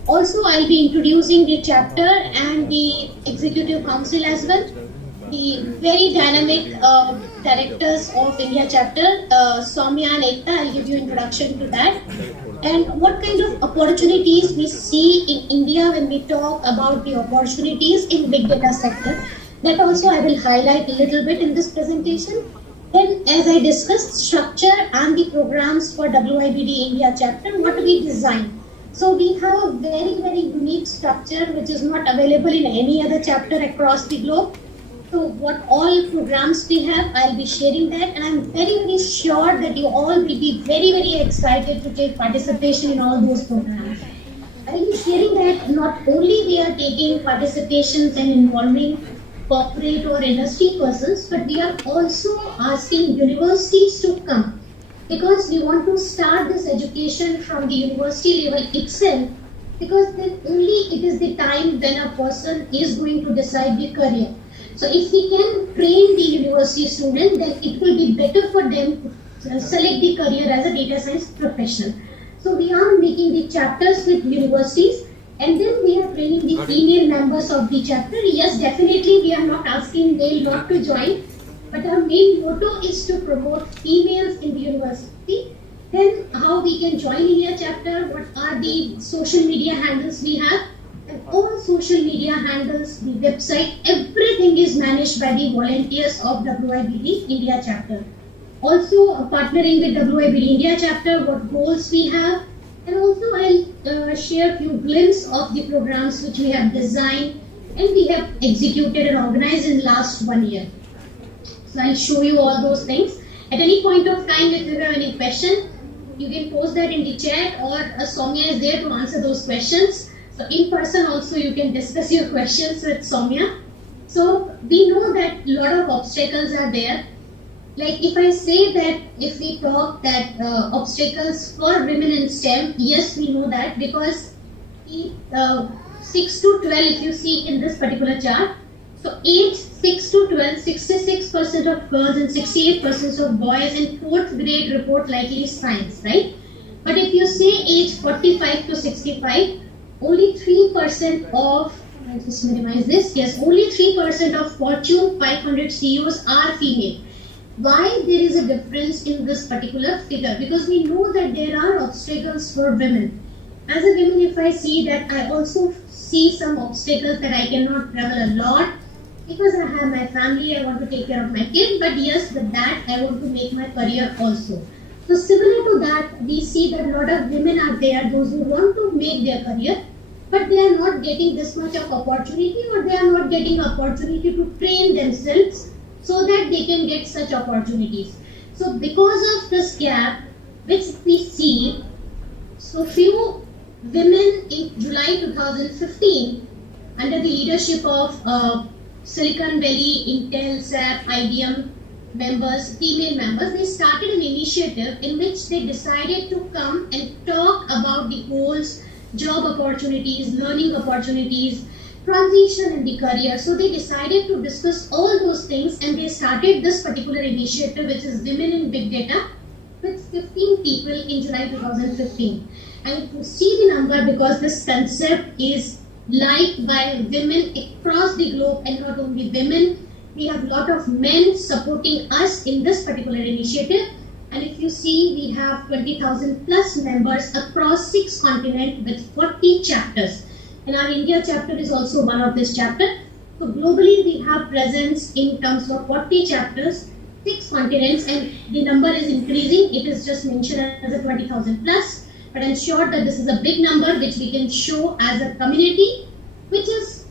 Also, I'll be introducing the chapter and the Executive Council as well. The very dynamic directors of India chapter, Soumya and Ekta, I'll give you introduction to that. And what kind of opportunities we see in India when we talk about the opportunities in big data sector. That also I will highlight a little bit in this presentation. Then, as I discussed, structure and the programs for WIBD India chapter, what we design. So we have a very, very unique structure which is not available in any other chapter across the globe. So what all programs we have, I'll be sharing that, and I'm very, very sure that you all will be very, very excited to take participation in all those programs. I'll be sharing that not only we are taking participations and involving corporate or industry persons, but we are also asking universities to come, because we want to start this education from the university level itself, because then only it is the time when a person is going to decide the career. So if we can train the university student, then it will be better for them to select the career as a data science professional. So we are making the chapters with universities, and then we are training the female members of the chapter. Yes, definitely we are not asking male not to join, but our main motto is to promote females in the university. Then how we can join India chapter, what are the social media handles we have, and all social media handles, the website, everything is managed by the volunteers of WIBD India chapter. Also partnering with WIBD India chapter, what goals we have, and also I'll share a few glimpses of the programs which we have designed and we have executed and organized in last 1 year. So I'll show you all those things. At any point of time, if you have any question, you can post that in the chat, or Soumya is there to answer those questions. So in person also you can discuss your questions with Soumya. So we know that a lot of obstacles are there. Like if I say that, if we talk that obstacles for women in STEM, yes, we know that, because 6 to 12, if you see in this particular chart, so age 6 to 12, 66% of girls and 68% of boys in 4th grade report likely science, right? But if you say age 45 to 65, only 3% of I'll just minimize this. Yes, only 3% of Fortune 500 CEOs are female. Why there is a difference in this particular figure? Because we know that there are obstacles for women. As a woman, if I see that, I also see some obstacles that I cannot travel a lot because I have my family, I want to take care of my kid, but yes, with that I want to make my career also. So similar to that, we see that a lot of women are there, those who want to make their career, but they are not getting this much of opportunity, or they are not getting opportunity to train themselves so that they can get such opportunities. So because of this gap, which we see, so few women in July 2015, under the leadership of Silicon Valley, Intel, SAP, IBM members, female members, they started an initiative in which they decided to come and talk about the goals, job opportunities, learning opportunities, transition in the career. So they decided to discuss all those things, and they started this particular initiative, which is Women in Big Data, with 15 people in July 2015. And if you see the number, because this concept is liked by women across the globe, and not only women, we have a lot of men supporting us in this particular initiative. And if you see, we have 20,000 plus members across 6 continents with 40 chapters. And our India chapter is also one of this chapter. So globally, we have presence in terms of 40 chapters, 6 continents, and the number is increasing. It is just mentioned as a 20,000 plus. But I'm sure that this is a big number which we can show as a community, which is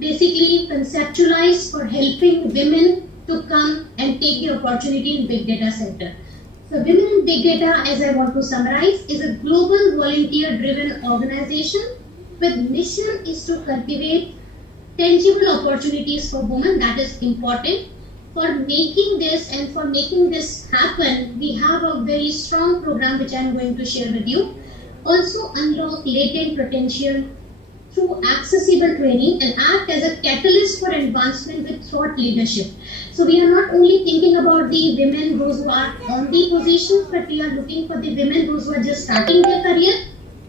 basically conceptualized for helping women to come and take the opportunity in Big Data Center. So Women in Big Data, as I want to summarize, is a global volunteer-driven organization with mission is to cultivate tangible opportunities for women. That is important. For making this and for making this happen, we have a very strong program which I am going to share with you. Also unlock latent potential through accessible training and act as a catalyst for advancement with thought leadership. So we are not only thinking about the women, those who are on the positions, but we are looking for the women, those who are just starting their career,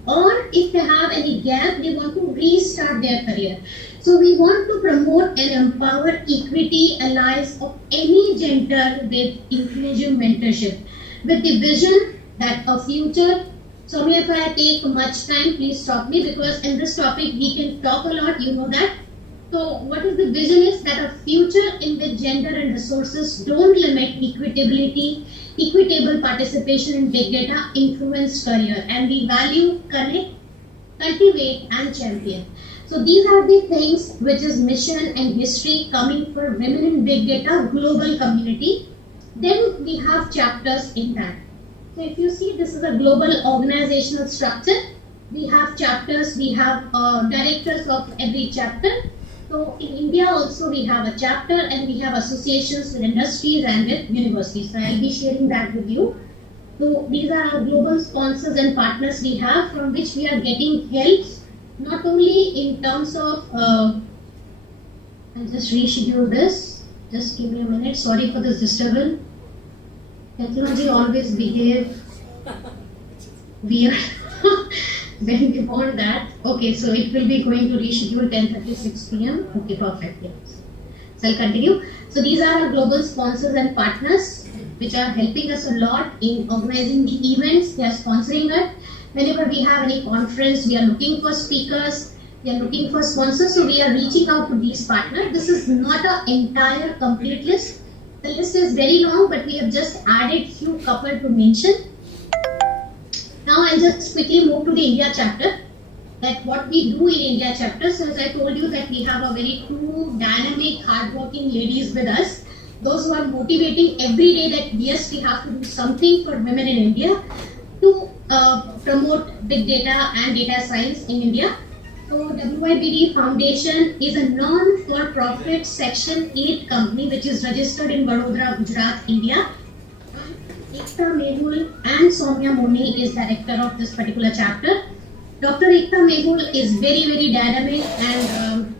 or if they have any gap, they want to restart their career. So we want to promote and empower equity allies of any gender with inclusive mentorship, with the vision that a future. So if I take much time, please stop me, because in this topic we can talk a lot, you know that. So what is the vision is that a future in which gender and resources don't limit equitable participation in big data influenced career, and we value, connect, cultivate and champion. So these are the things which is mission and history coming for Women in Big Data global community. Then we have chapters in that. So if you see, this is a global organizational structure. We have chapters, we have directors of every chapter. So in India also we have a chapter, and we have associations with industries and with universities. So I'll be sharing that with you. So these are our global sponsors and partners we have, from which we are getting help, not only in terms of, I'll just reschedule this, just give me a minute, sorry for this disturbance. Technology always behave weird. Then beyond that, okay, so it will be going to reschedule 10:36 p.m. Okay, perfect, yes. So I'll continue. So these are our global sponsors and partners which are helping us a lot in organizing the events. They are sponsoring us. Whenever we have any conference, we are looking for speakers, we are looking for sponsors, so we are reaching out to these partners. This is not an entire complete list. The list is very long, but we have just added few couple to mention. Now I'll just quickly move to the India chapter. That what we do in India chapter. So as I told you that we have a very two dynamic, hardworking ladies with us. Those who are motivating every day that yes, we have to do something for women in India to promote big data and data science in India. So WIBD Foundation is a non-for-profit Section 8 company which is registered in Vadodara, Gujarat, India. Ekta Mehul and Soumya Moni is director of this particular chapter. Dr. Ekta Mehul is very, very dynamic and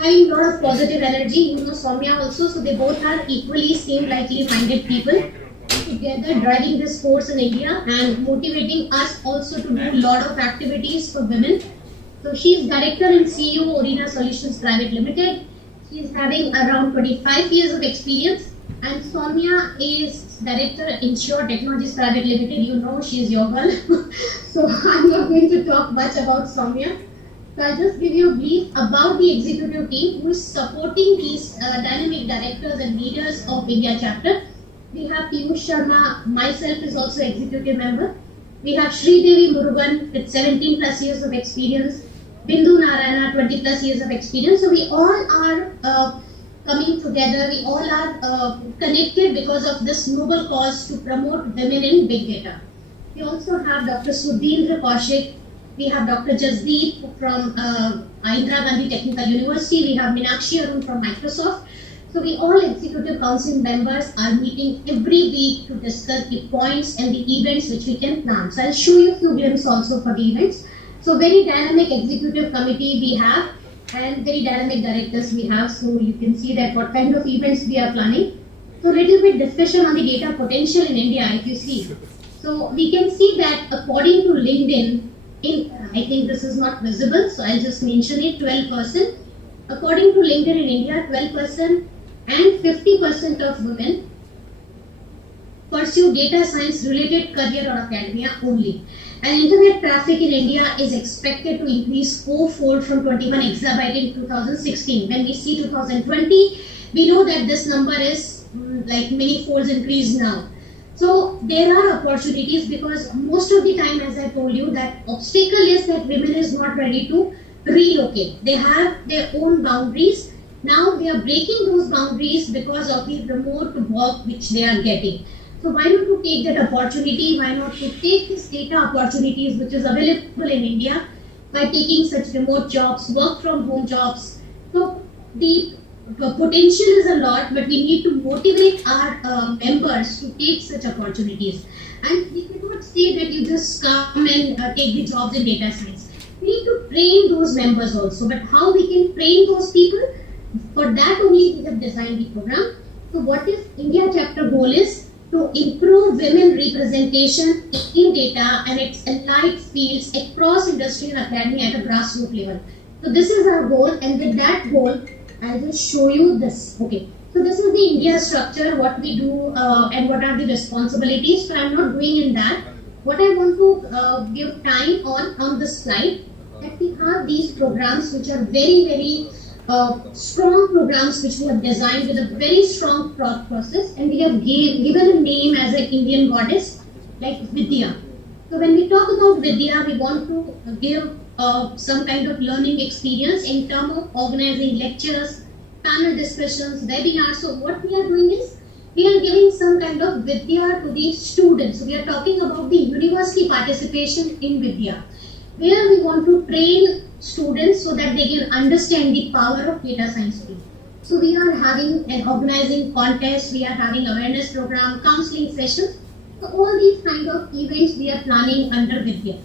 having a lot of positive energy. You know Soumya also, so they both are equally same likely-minded people. Together driving this force in India and motivating us also to do a lot of activities for women. So she is Director and CEO Arena Solutions Private Limited. She is having around 25 years of experience. And Soumya is Director at Incture Technologies Private Limited. You know she is your girl. So I'm not going to talk much about Soumya. So I'll just give you a brief about the executive team who is supporting these dynamic directors and leaders of India chapter. We have Piyush Sharma, myself is also executive member. We have Sridevi Murugan with 17 plus years of experience. Bindu Narayana, 20 plus years of experience. So we all are coming together, we all are connected because of this noble cause to promote women in big data. We also have Dr. Sudhindra Kaushik, we have Dr. Jasdeep from Indira Gandhi Technical University, we have Meenakshi Arun from Microsoft. So we all executive council members are meeting every week to discuss the points and the events which we can plan. So I'll show you a few glimpses also for the events. So very dynamic executive committee we have and very dynamic directors we have. So you can see that what kind of events we are planning. So little bit discussion on the data potential in India if you see. So we can see that according to LinkedIn, I think this is not visible, so I'll just mention it, 12%. According to LinkedIn in India, 12% and 50% of women pursue data science related career or academia only. And internet traffic in India is expected to increase 4-fold from 21 exabyte in 2016. When we see 2020, we know that this number is like many folds increase now. So there are opportunities because most of the time, as I told you, that obstacle is that women is not ready to relocate. They have their own boundaries. Now they are breaking those boundaries because of the remote work which they are getting. So why not to take that opportunity? Why not to take this data opportunities which is available in India by taking such remote jobs, work from home jobs. So the potential is a lot, but we need to motivate our members to take such opportunities. And we cannot say that you just come and take the jobs in data science. We need to train those members also. But how we can train those people? For that only we have designed the program. So what is India chapter goal is to improve women representation in data and its allied fields across industry and academia at a grassroots level. So this is our goal, and with that goal, I'll just show you this. Okay, so this is the India structure, what we do and what are the responsibilities. So I'm not going in that. What I want to give time on this slide, that we have these programs which are very, very strong programs which we have designed with a very strong thought process, and we have given a name as an Indian goddess like Vidya. So when we talk about Vidya, we want to give some kind of learning experience in terms of organizing lectures, panel discussions, webinars. So what we are doing is we are giving some kind of Vidya to the students. So we are talking about the university participation in Vidya, where we want to train students so that they can understand the power of data science field. So we are having an organizing contest, we are having awareness program, counseling sessions. So all these kind of events we are planning under Vidya.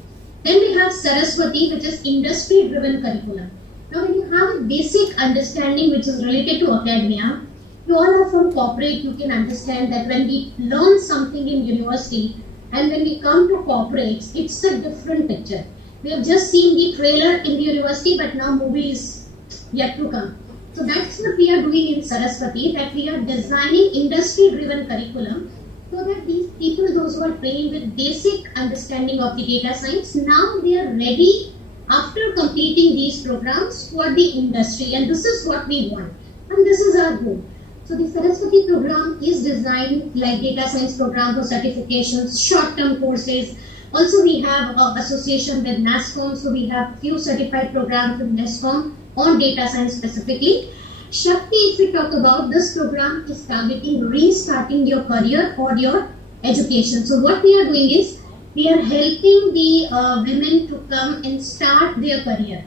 Then we have Saraswati, which is industry-driven curriculum. Now when you have a basic understanding which is related to academia, you all are from corporate, you can understand that when we learn something in university and when we come to corporates, it's a different picture. We have just seen the trailer in the university, but now movie is yet to come. So that's what we are doing in Saraswati, that we are designing industry-driven curriculum so that these people, those who are trained with basic understanding of the data science, now they are ready after completing these programs for the industry, and this is what we want, and this is our goal. So the Saraswati program is designed like data science program for certifications, short-term courses. Also we have association with NASSCOM, so we have few certified programs with NASSCOM on data science specifically. Shakti, if we talk about, this program is targeting restarting your career or your education. So what we are doing is, we are helping the women to come and start their career.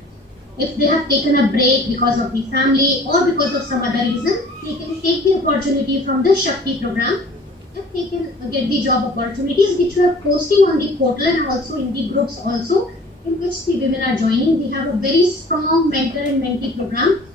If they have taken a break because of the family or because of some other reason, they can take the opportunity from the Shakti program. If they can get the job opportunities which we are posting on the portal and also in the groups also in which the women are joining. We have a very strong mentor and mentee program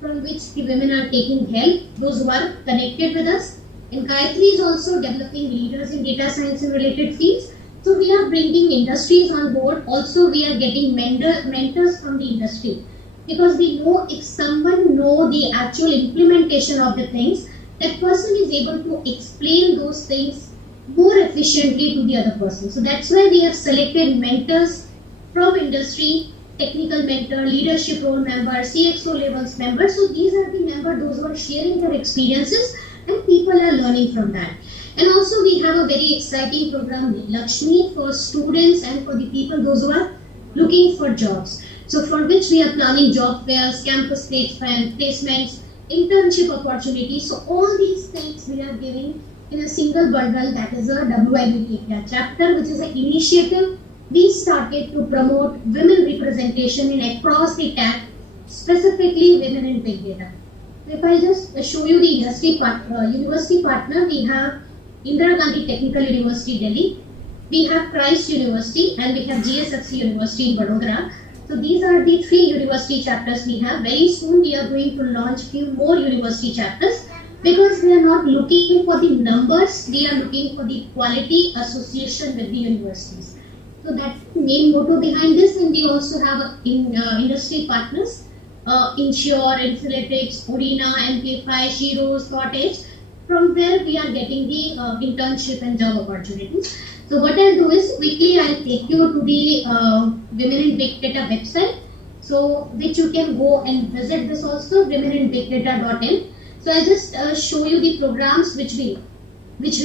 from which the women are taking help, those who are connected with us. And Gayatri is also developing leaders in data science and related fields. So we are bringing industries on board. Also, we are getting mentors from the industry, because we know if someone know the actual implementation of the things, that person is able to explain those things more efficiently to the other person. So that's why we have selected mentors from industry, technical mentor, leadership role member, CXO levels member. So these are the members, those who are sharing their experiences, and people are learning from that. And also we have a very exciting program, Lakshmi, for students and for the people, those who are looking for jobs. So for which we are planning job fairs, campus placements, internship opportunities. So all these things we are giving in a single bundle, that is a WIB chapter, which is an initiative we started to promote women representation in across the TAC, specifically women in big data. If I just show you the university partner, we have Indira Gandhi Technical University, Delhi, we have Christ University, and we have GSFC University in Vadodara. So these are the 3 university chapters we have. Very soon we are going to launch few more university chapters, because we are not looking for the numbers, we are looking for the quality association with the universities. So that's the main motto behind this. And we also have industry partners, Incture, Infiletics, Orina, MK5, Shiro, Cottage, from where we are getting the internship and job opportunities. So what I'll do is quickly I'll take you to the Women in Big Data website, so which you can go and visit this also, womeninbigdata.in. So I'll just show you the programs which we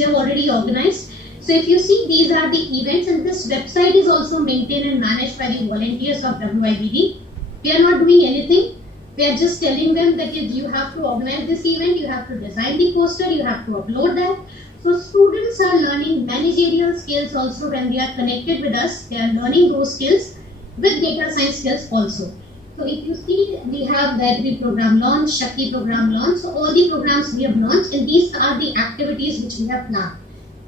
have already organized. So if you see, these are the events, and this website is also maintained and managed by the volunteers of WIBD. We are not doing anything. We are just telling them that if you have to organize this event, you have to design the poster, you have to upload that. So students are learning managerial skills also when they are connected with us. They are learning those skills with data science skills also. So if you see, we have Gayatri program launch, Shakti program launch. So all the programs we have launched, and these are the activities which we have planned,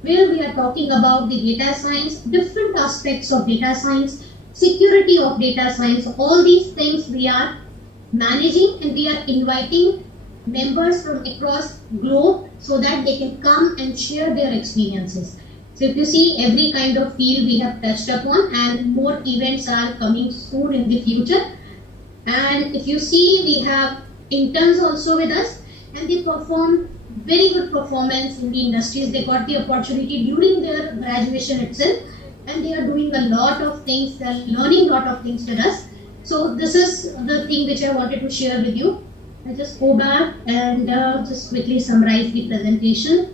where we are talking about the data science, different aspects of data science, security of data science. All these things we are managing, and we are inviting members from across globe so that they can come and share their experiences. So if you see, every kind of field we have touched upon, and more events are coming soon in the future. And if you see, we have interns also with us, and they perform very good performance in the industries. They got the opportunity during their graduation itself, and they are doing a lot of things. They are learning a lot of things with us. So this is the thing which I wanted to share with you. I just go back and just quickly summarize the presentation.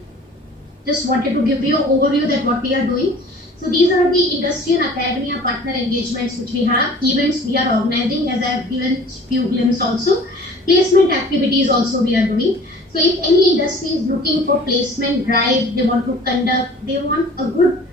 Just wanted to give you an overview that what we are doing. So these are the industry and academia partner engagements which we have, events we are organizing, as I have given few glimpses also. Placement activities also we are doing. So if any industry is looking for placement drive, they want to conduct, they want a good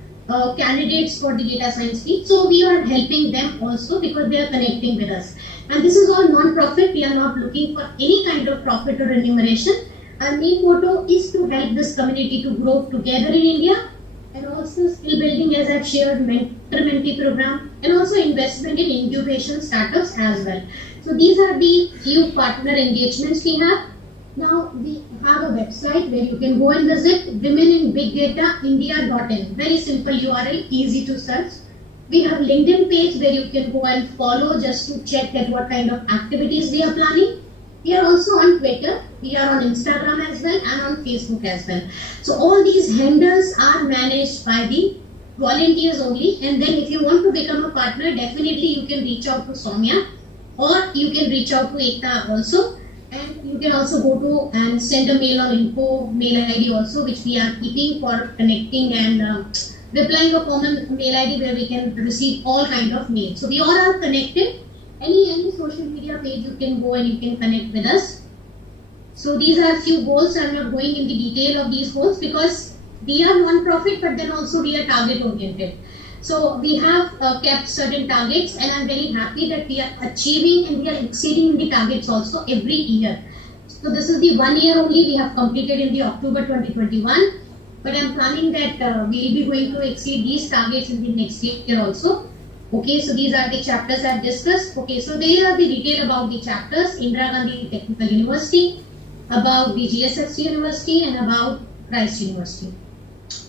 candidates for the data science field. So we are helping them also, because they are connecting with us. And this is all non-profit. We are not looking for any kind of profit or remuneration. Our main motto is to help this community to grow together in India, and also skill building, as I've shared, mentor-mentee program, and also investment in incubation startups as well. So these are the few partner engagements we have. Now we have a website where you can go and visit, womeninbigdataindia.in. Very simple URL, easy to search. We have LinkedIn page where you can go and follow just to check that what kind of activities we are planning. We are also on Twitter, we are on Instagram as well, and on Facebook as well. So all these handles are managed by the volunteers only. And then if you want to become a partner, definitely you can reach out to Soumya, or you can reach out to Ekta also. And you can also go to and send a mail on info mail ID also, which we are keeping for connecting and replying a common mail ID where we can receive all kind of mails. So we all are connected. Any social media page you can go and you can connect with us. So these are few goals. I'm not going in the detail of these goals, because we are non-profit, but then also we are target oriented. So we have kept certain targets, and I'm very happy that we are achieving and we are exceeding the targets also every year. So this is the 1 year only we have completed in the October 2021, but I'm planning that we'll be going to exceed these targets in the next year also. Okay, so these are the chapters I've discussed. Okay, so there are the detail about the chapters, Indira Gandhi Technical University, about the GSFC University, and about Christ University.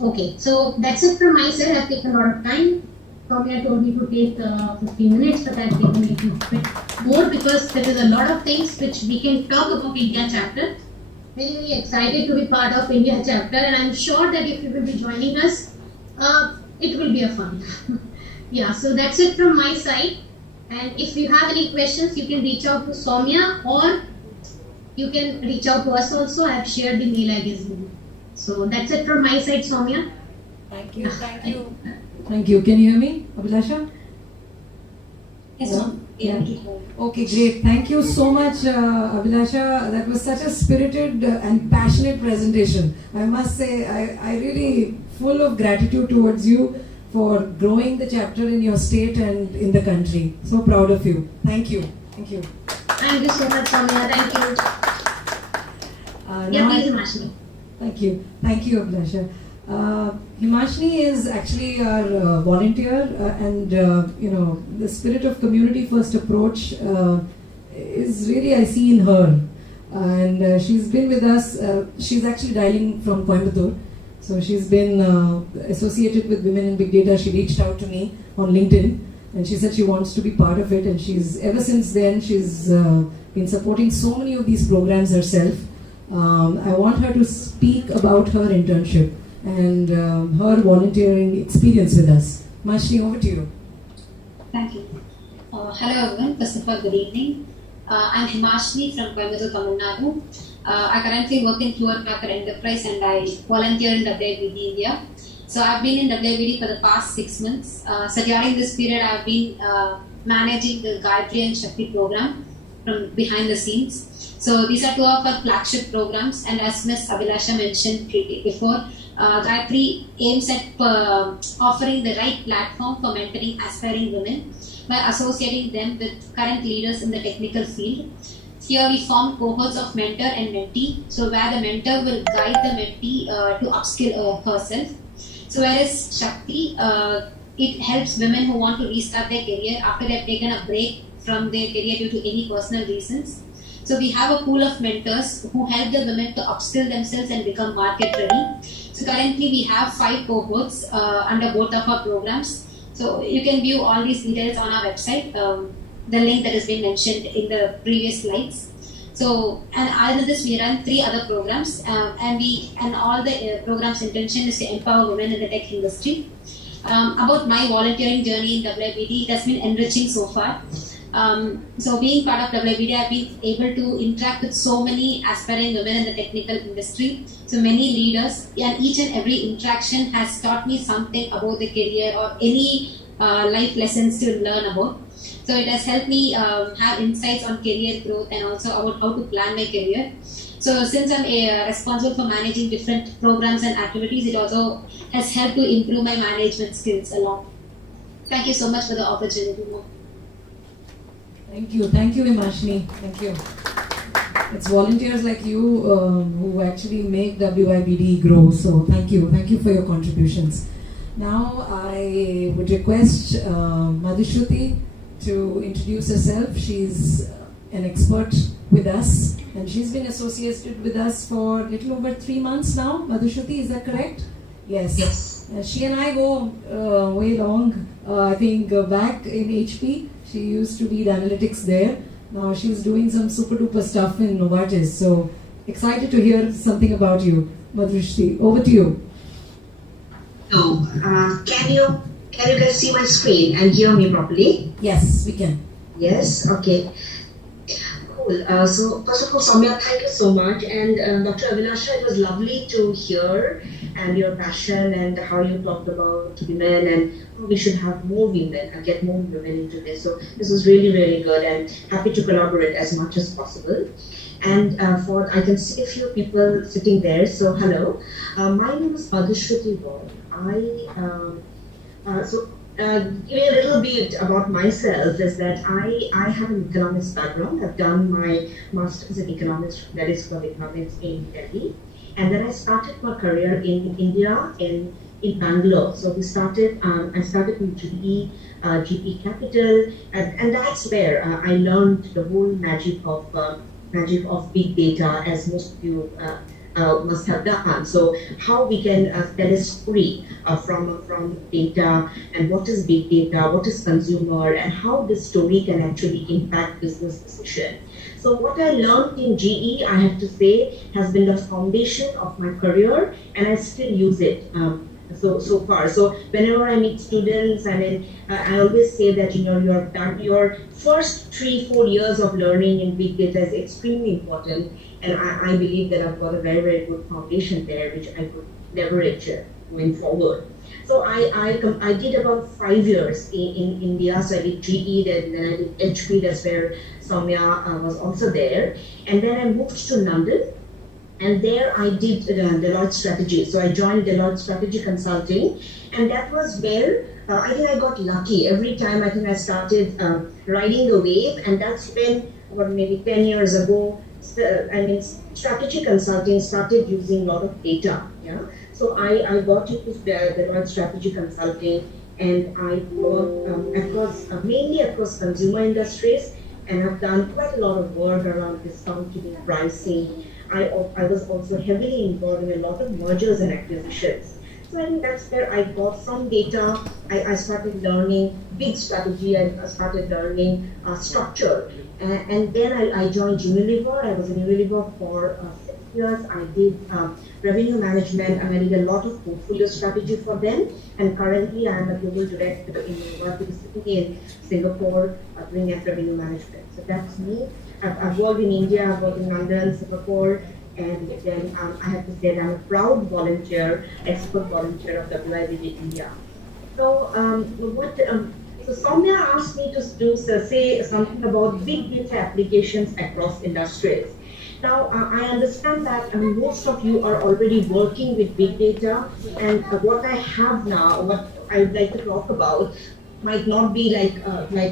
Okay, so that's it from my side. I've taken a lot of time. Soumya told me to take 15 minutes, but I've taken a little bit more because there is a lot of things which we can talk about India chapter. Very, very excited to be part of India chapter, and I'm sure that if you will be joining us, it will be a fun. Yeah, so that's it from my side. And if you have any questions, you can reach out to Soumya or you can reach out to us also. I have shared the mail, I guess. So that's it from my side, Soumya. Thank you, thank you. Thank you. Can you hear me, Abhilasha? Yes, ma'am. Yeah. Okay, great. Thank you so much, Abhilasha. That was such a spirited and passionate presentation. I must say, I really full of gratitude towards you for growing the chapter in your state and in the country. So proud of you. Thank you. Thank you. Thank you so much, Soumya. Thank you. Now please, Himashni. Thank you. Thank you, Abhilasha. Himashni is actually our volunteer and the spirit of community first approach is really I see in her, and she's been with us. She's actually dialing from Coimbatore, so she's been associated with Women in Big Data. She reached out to me on LinkedIn and she said she wants to be part of it, and she's ever since then she's been supporting so many of these programs herself. I want her to speak about her internship and her volunteering experience with us. Mashni, over to you. Thank you. Hello everyone. First of all, good evening. I'm Himashni from Coimbatore, Tamil Nadu. I currently work in Packer Enterprise and I volunteer in WWD India. So I've been in WWD for the past 6 months. So during this period, I've been managing the Gayatri and Shakti program from behind the scenes. So these are two of our flagship programs, and as Ms. Abhilasha mentioned before, Gayatri aims at offering the right platform for mentoring aspiring women by associating them with current leaders in the technical field. Here we form cohorts of mentor and mentee, so where the mentor will guide the mentee to upskill herself. So whereas Shakti, it helps women who want to restart their career after they've taken a break from their career due to any personal reasons. So we have a pool of mentors who help the women to upskill themselves and become market ready. So currently we have 5 cohorts under both of our programs. So you can view all these details on our website, the link that has been mentioned in the previous slides. So, and other than this, we run 3 other programs, and all the programs' intention is to empower women in the tech industry. About my volunteering journey in WWD, it has been enriching so far. So being part of WWD, I've been able to interact with so many aspiring women in the technical industry. So many leaders, and each and every interaction has taught me something about the career or any life lessons to learn about. So it has helped me have insights on career growth and also about how to plan my career. So since I'm responsible for managing different programs and activities, it also has helped to improve my management skills a lot. Thank you so much for the opportunity. Thank you, Himashni. Thank you. It's volunteers like you who actually make WIBD grow. So thank you for your contributions. Now I would request Madhushruti to introduce herself. She's an expert with us, and she's been associated with us for a little over 3 months now. Madhushruti, is that correct? Yes. She and I go way long. I think back in HP, she used to lead analytics there. Now she's doing some super duper stuff in Novartis. So excited to hear something about you, Madhushruti. Over to you. So, can you guys see my screen and hear me properly? Yes, we can. Yes, okay. Cool. So first of all, Soumya, thank you so much. And Dr. Abhilasha, it was lovely to hear and your passion and how you talked about women and how we should have more women and get more women into this. So this was really, really good, and happy to collaborate as much as possible. And I can see a few people sitting there. So hello, my name is Madhushruti Roy. Giving a little bit about myself is that I have an economics background. I've done my master's in economics, that is from economics in Delhi. And then I started my career in India, in Bangalore. So I started with GP Capital, and that's where I learned the whole magic of big data, as most of you must have done. So how we can tell a story from data, and what is big data, what is consumer, and how this story can actually impact business decision. So what I learned in GE, I have to say, has been the foundation of my career, and I still use it so far. So whenever I meet students, I always say that your first 3-4 years of learning in big data is extremely important, and I believe that I've got a very, very good foundation there, which I could leverage going forward. So I did about 5 years in India. So I did GE, then I did HP, that's where Soumya was also there. And then I moved to London, and there I did Deloitte Strategy. So I joined Deloitte Strategy Consulting, and that was where I think I got lucky. Every time I think I started riding the wave, and that's when, about maybe 10 years ago, strategy consulting started using a lot of data. Yeah. So I got into Deloitte Strategy Consulting, and I worked mainly across consumer industries, and I've done quite a lot of work around discounting, pricing. I was also heavily involved in a lot of mergers and acquisitions. So I think that's where I got from data. I started learning big strategy, I started learning structure. And then I joined Unilever. I was in Unilever for 6 years. I did revenue management, and I did a lot of portfolio strategy for them. And currently I am a global director in University City in Singapore, doing revenue management. So that's me. I've worked in India, I've worked in London, Singapore, and then I have to say that I'm a proud volunteer, expert volunteer of WIBG India. So so Soumya asked me to say something about big data applications across industries. Now, I understand that most of you are already working with big data, and what I have now, what I would like to talk about, might not be like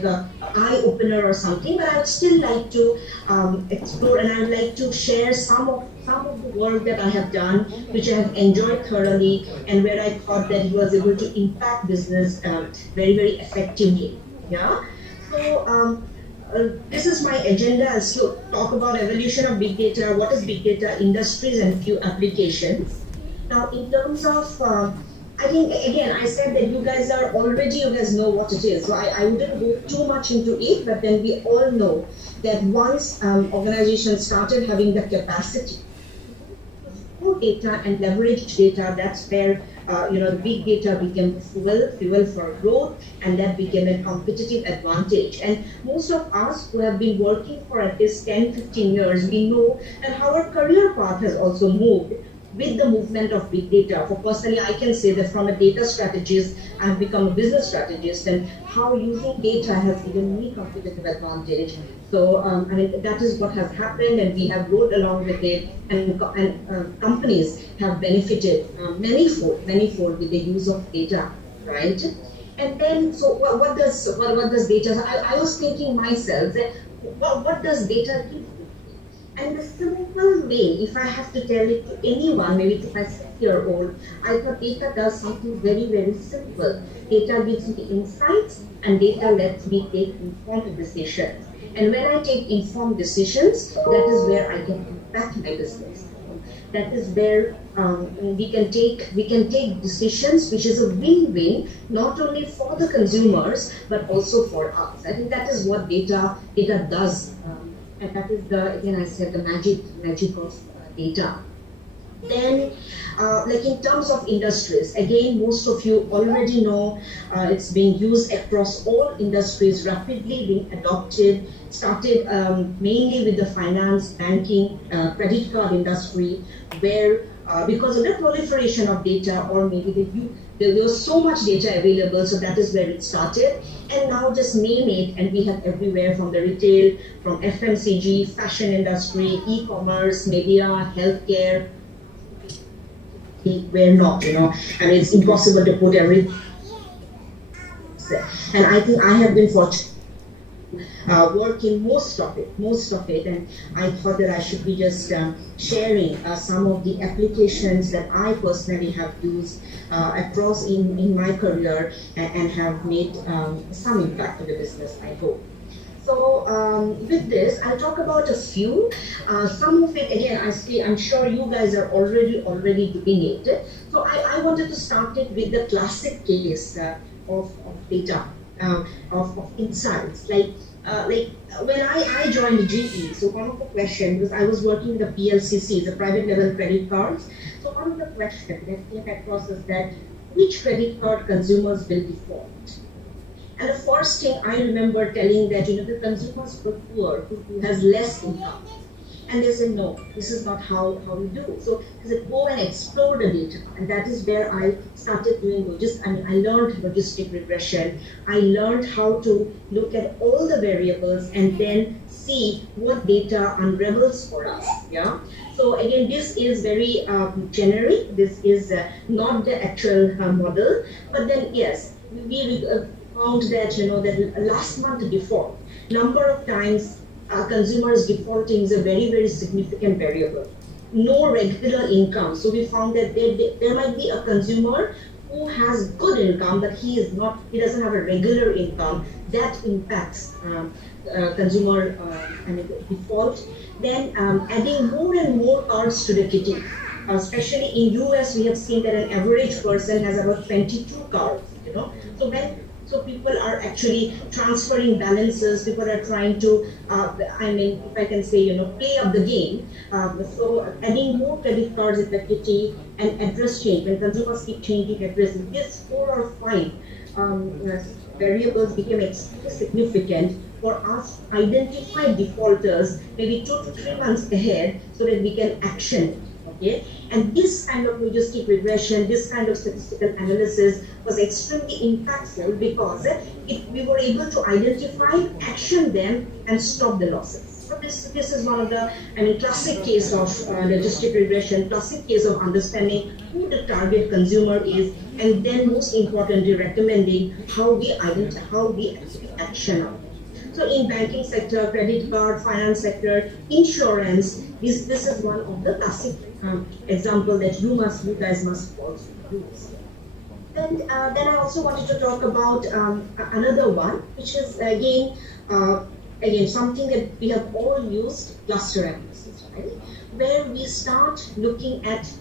a eye-opener or something, but I would still like to explore, and I would like to share some of the work that I have done, which I have enjoyed thoroughly, and where I thought that it was able to impact business very, very effectively. Yeah. So this is my agenda. I'll talk about evolution of big data, what is big data, industries, and few applications. Now, in terms of I think, again, I said that you guys know what it is. So I wouldn't go too much into it, but then we all know that once organizations started having the capacity for data and leverage data, that's where the big data became fuel for growth, and that became a competitive advantage. And most of us who have been working for at least 10-15 years, we know that our career path has also moved with the movement of big data. For personally, I can say that from a data strategist, I've become a business strategist, and how using data has given me competitive advantage. So, that is what has happened, and we have rode along with it, and companies have benefited manifold with the use of data, right? And then, so what does data? I was thinking myself that what does data give? And the simple way, if I have to tell it to anyone, maybe to my 6-year-old, I thought data does something very, very simple. Data gives me insights, and data lets me take informed decisions. And when I take informed decisions, that is where I can impact my business. That is where we can take decisions which is a win-win, not only for the consumers, but also for us. I think that is what data does. And that is again I said, the magic of data. Then, like in terms of industries, again, most of you already know it's being used across all industries, rapidly being adopted, started mainly with the finance, banking, credit card industry, where because of the proliferation of data, or maybe there was so much data available, so that is where it started. And now just name it, and we have everywhere, from the retail, from FMCG, fashion industry, e-commerce, media, healthcare, where not, it's impossible to put everything. And I think I have been fortunate work in most of it, and I thought that I should be just sharing some of the applications that I personally have used across in my career, and have made some impact to the business, I hope. So with this, I'll talk about a few. Some of it, again, I'm sure you guys are already doing it. So I wanted to start it with the classic case of data, of insights. Like when I joined GE, so one of the questions, because I was working with the PLCC, the private level credit cards. So one of the questions that came across is that which credit card consumers will default? And the first thing I remember telling that, the consumers poor who has less income. And they said, no, this is not how we do. So they said, go and explore the data. And that is where I started doing I learned logistic regression. I learned how to look at all the variables and then see what data unravels for us. Yeah. So again, this is very generic. This is not the actual model. But then, yes, we found that, that last month default, number of times consumers defaulting is a very, very significant variable. No regular income. So we found that there might be a consumer who has good income, but he doesn't have a regular income. That impacts consumer default. Then adding more and more cards to the kitty. Especially in US, we have seen that an average person has about 22 cards. So people are actually transferring balances. People are trying to, if I can say, play up the game. So adding more credit cards in the kitty and address change. When consumers keep changing addresses, these 4 or 5 variables became extremely significant for us to identify defaulters maybe 2 to 3 months ahead so that we can action it. Okay? And this kind of logistic regression, this kind of statistical analysis was extremely impactful because we were able to identify, action them, and stop the losses. So this is one of the classic case of logistic regression, classic case of understanding who the target consumer is, and then most importantly recommending how we identify, how we actually action on it. So in banking sector, credit card, finance sector, insurance, this is one of the classic example that you guys must also use. Then I also wanted to talk about another one, which is again something that we have all used, cluster analysis, right? Where we start looking at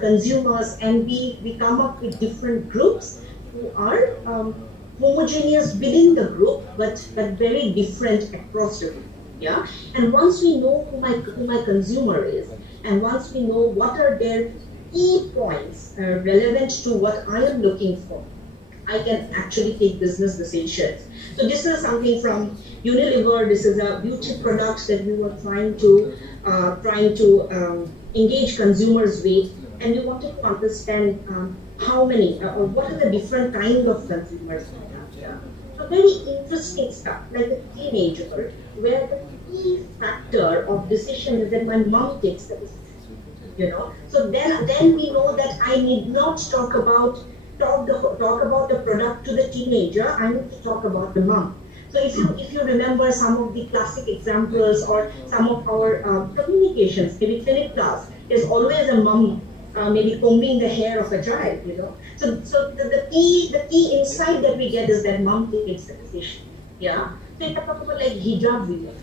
consumers and we come up with different groups who are homogeneous within the group, but very different across the group. Yeah, and once we know who my consumer is, and once we know what are their key points relevant to what I am looking for, I can actually take business decisions. So this is something from Unilever. This is a beauty product that we were trying to engage consumers with, and we wanted to understand how many or what are the different kinds of consumers we have. Yeah. So very interesting stuff, like a teenager, where the key factor of decision is that my mom takes the decision. So then we know that I need not talk about the product to the teenager. I need to talk about the mom. So if you remember some of the classic examples or some of our communications, maybe clinic class, there's always a mom maybe combing the hair of a child. So the key insight that we get is that mom takes the decision. Yeah. So if I talk about like hijab,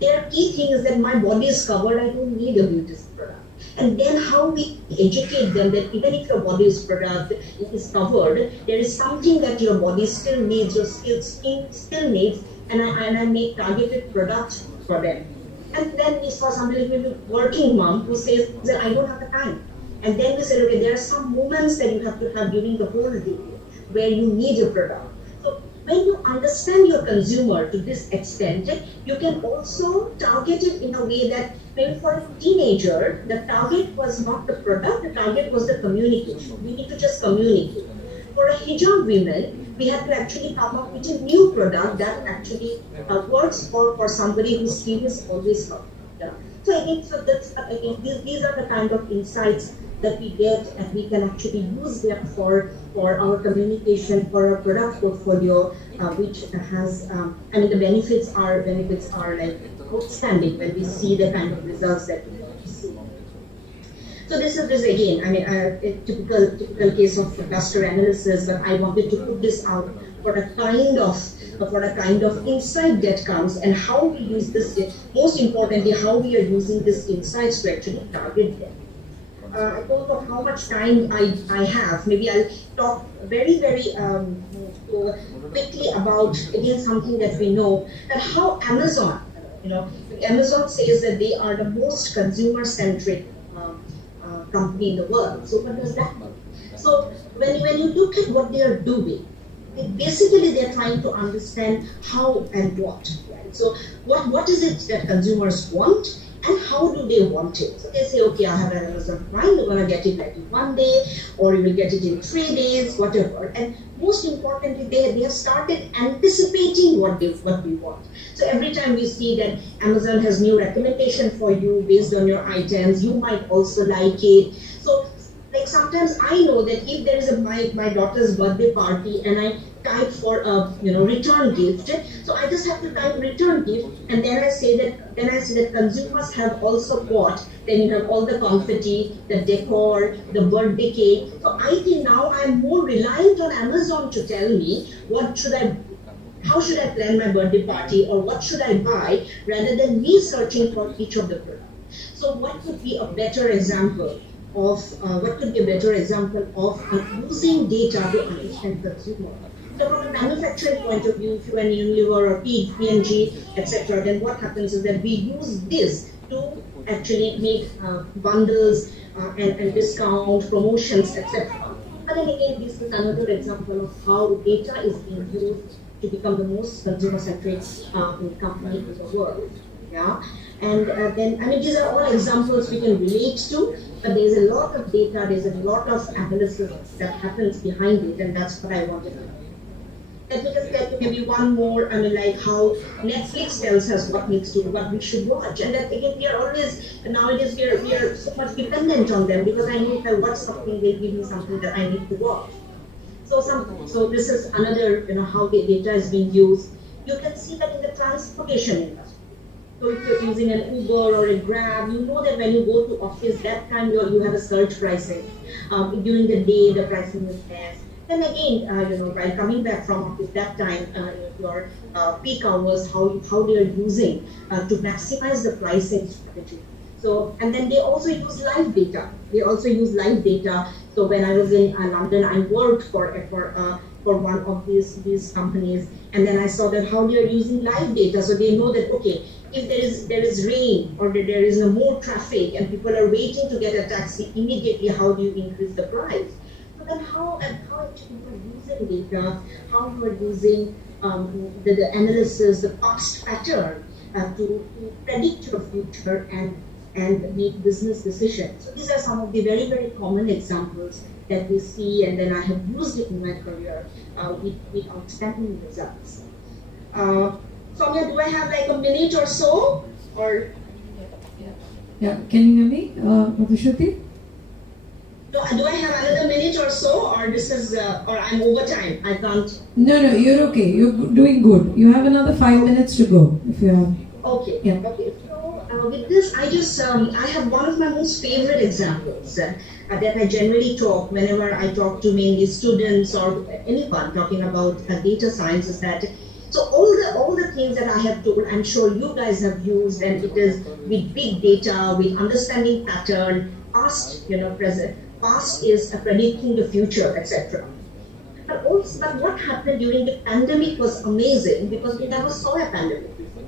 their key thing is that my body is covered. I don't need a beauty product. And then how we educate them that even if your body is covered, there is something that your body still needs, your skin still needs, and I make targeted products for them. And then we saw somebody like a working mom who says that I don't have the time. And then we said, okay, there are some moments that you have to have during the whole day where you need a product. So when you understand your consumer to this extent, you can also target it in a way that maybe for a teenager, the target was not the product, the target was the communication. We need to just communicate. For a hijab woman, we have to actually come up with a new product that actually works for somebody whose skin is always covered. Yeah. So again, these are the kind of insights that we get, and we can actually use them for our communication, for our product portfolio, which has, the benefits are like outstanding when we see the kind of results that we see. So this is again, I mean, a typical case of cluster analysis, but I wanted to put this out for a kind of insight that comes and how we use this, most importantly, how we are using this insights to actually target them. I don't know how much time I have. Maybe I'll talk very quickly about, again, something that we know, that how Amazon, Amazon says that they are the most consumer-centric company in the world. So what does that mean? So when you look at what they are doing, basically they're trying to understand how and what. Right? So what is it that consumers want? And how do they want it? So they say, okay, I have an Amazon Prime, you're going to get it like in 1 day, or you will get it in 3 days, whatever. And most importantly, they have started anticipating what we want. So every time we see that Amazon has new recommendation for you based on your items, you might also like it. So like sometimes I know that if there is my daughter's birthday party and I type for a return gift, so I just have to type return gift, and then I say that consumers have also bought. Then you have all the confetti, the decor, the birthday cake. So I think now I'm more reliant on Amazon to tell me how should I plan my birthday party, or what should I buy, rather than me searching for each of the products. So what could be a better example of using data to understand consumer? So from a manufacturing point of view, if you are Unilever or P&G, etc., then what happens is that we use this to actually make bundles and discount, promotions, etc. But then again, this is another example of how data is being used to become the most consumer-centric company in the world. Yeah, and then, I mean, these are all examples we can relate to, but there's a lot of data, there's a lot of analysis that happens behind it, and that's what I wanted to do. Let me just tell you maybe one more, I mean, like how Netflix tells us what we should watch. And that again, we are always, nowadays we are so much dependent on them, because I know if I watch something, they give me something that I need to watch. So this is another, how the data is being used. You can see that in the transportation industry. So if you're using an Uber or a Grab, you know that when you go to office, that time you have a surge pricing. During the day, the pricing is less. Then again, while coming back from office, that time, your peak hours, how they are using to maximize the pricing strategy. So, and then they also use live data. So when I was in London, I worked for one of these companies, and then I saw that how they are using live data. So they know that, okay, if there is rain, or there is no more traffic and people are waiting to get a taxi, immediately how do you increase the price? So then how actually you are using data, how you are using the analysis, the past pattern to predict your future and make business decisions. So these are some of the very, very common examples that we see, and then I have used it in my career with outstanding results. Soumya, do I have like a minute or so? Or yeah, can you hear me, Madhushruti? Do I have another minute or so, or this is, or I'm over time? I can't. No, you're okay. You're doing good. You have another 5 minutes to go if you have. Okay. Yeah. Okay. So with this, I have one of my most favorite examples that I generally talk whenever I talk to mainly students or anyone talking about data science, is that. So all the things that I have told, I'm sure you guys have used, and it is with big data, with understanding pattern, past, present. Past is predicting the future, etc. But what happened during the pandemic was amazing, because we never saw a pandemic before,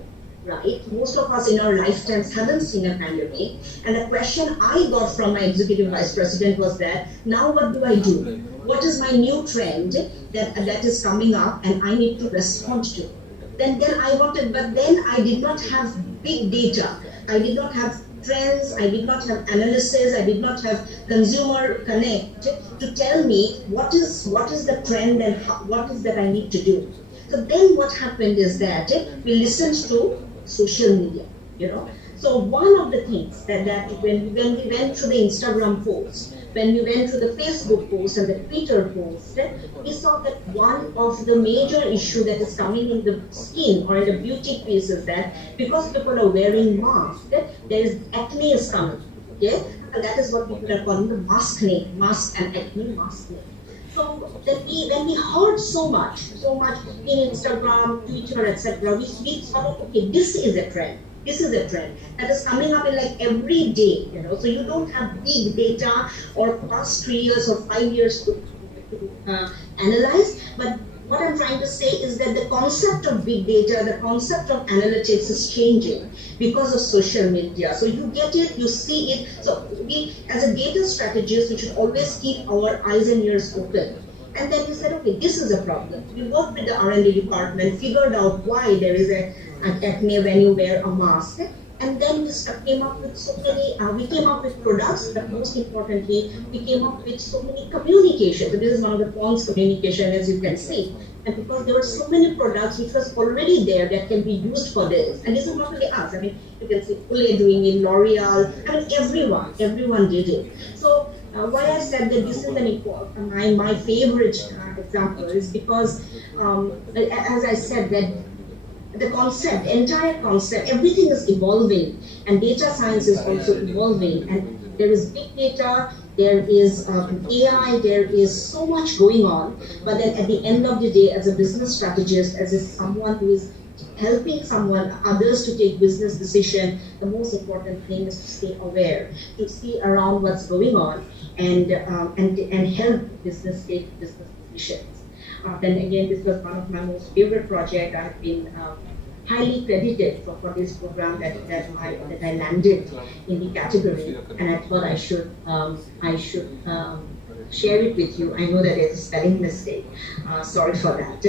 right? Most of us in our lifetimes haven't seen a pandemic. And the question I got from my executive vice president was that, now what do I do? What is my new trend that is coming up and I need to respond to? Then I did not have big data. I did not have trends, I did not have analysis, I did not have consumer connect to tell me what is the trend and what is that I need to do. So then what happened is that we listened to social media, So one of the things that when we went through the Instagram post, when we went through the Facebook post and the Twitter post, we saw that one of the major issue that is coming in the skin or in the beauty piece is that because people are wearing masks, there is acne is coming. Okay, and that is what people are calling the mask and acne masking. So when we heard so much in Instagram, Twitter, etc., we thought, okay, this is a trend. This is a trend that is coming up in like every day, you know. So you don't have big data or past 3 years or 5 years to analyze. But what I'm trying to say is that the concept of big data, the concept of analytics is changing because of social media. So you get it, you see it. So we, as a data strategist, we should always keep our eyes and ears open. And then we said, okay, this is a problem. We worked with the R&D department, figured out why there is an acne when you wear a mask. And then we came up with so many, we came up with products, but most importantly, we came up with so many communications. So this is one of the Pond's communication, as you can see. And because there were so many products which was already there that can be used for this. And this is not only us. I mean, you can see Poulet doing it, L'Oreal. I mean, everyone did it. So why I said that this is an important, my favorite example is because, as I said, that the concept, entire concept, everything is evolving, and data science is also evolving, and there is big data, there is AI, there is so much going on, but then at the end of the day, as a business strategist, as someone who is helping others to take business decision, the most important thing is to stay aware, to see around what's going on, and help business take business decisions. Then again, this was one of my most favorite projects. I've been highly credited for this program that I landed in the category, and I thought I should share it with you. I know that there's a spelling mistake. Sorry for that.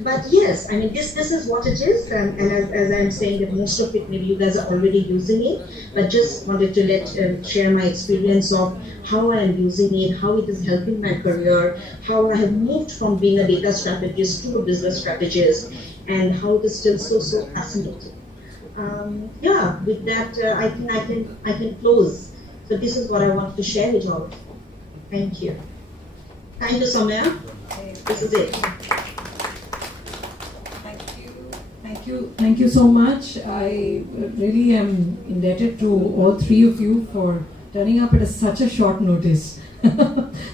But yes, I mean this is what it is, and as I'm saying that most of it maybe you guys are already using it, but just wanted to share my experience of how I am using it, how it is helping my career, how I have moved from being a data strategist to a business strategist, and how it is still so fascinating. Yeah, with that, I think I can close. So this is what I wanted to share with all of you. Thank you. Thank you, Soumya. This is it. Thank you so much. I really am indebted to all three of you for turning up at such a short notice.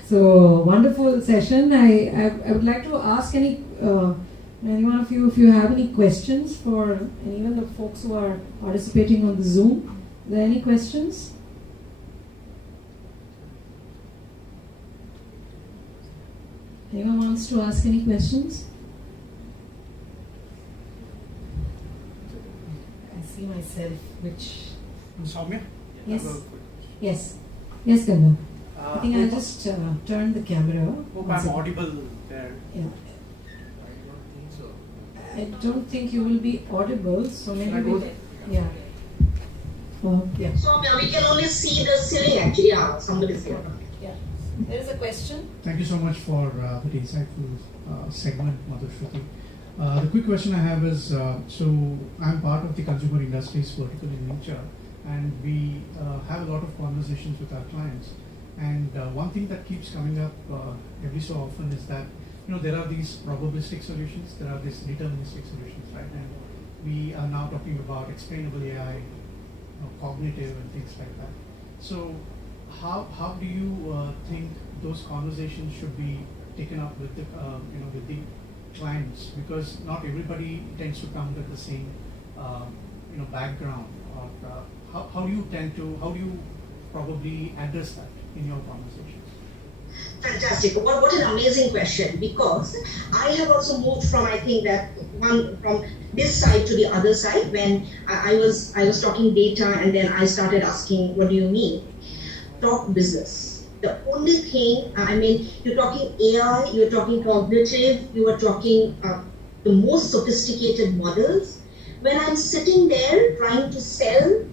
So wonderful session. I would like to ask any one of you if you have any questions for even the folks who are participating on the Zoom. Are there any questions? Anyone wants to ask any questions? I see myself, which... Soumya? Yes. Yes, Ganga. I think I'll just turn the camera. Hope I'm audible there. Yeah. I don't think you will be audible, so maybe yeah. Yeah. Soumya, we can only see the ceiling actually. Yeah, somebody's here. Yeah. There is a question. Thank you so much for the insightful segment, Madhushruti. The quick question I have is, so I'm part of the consumer industries vertical in Incture, and we have a lot of conversations with our clients. And one thing that keeps coming up every so often is that there are these probabilistic solutions, there are these deterministic solutions, right? And we are now talking about explainable AI, cognitive and things like that. So how do you think those conversations should be taken up with the with the clients? Because not everybody tends to come with the same background. Or how do you probably address that in your conversations? Fantastic. What an amazing question, because I have also moved from, I think that from this side to the other side when I was talking data, and then I started asking, what do you mean? Talk business. The only thing, I mean, you're talking AI, you're talking cognitive, you are talking the most sophisticated models. When I'm sitting there trying to sell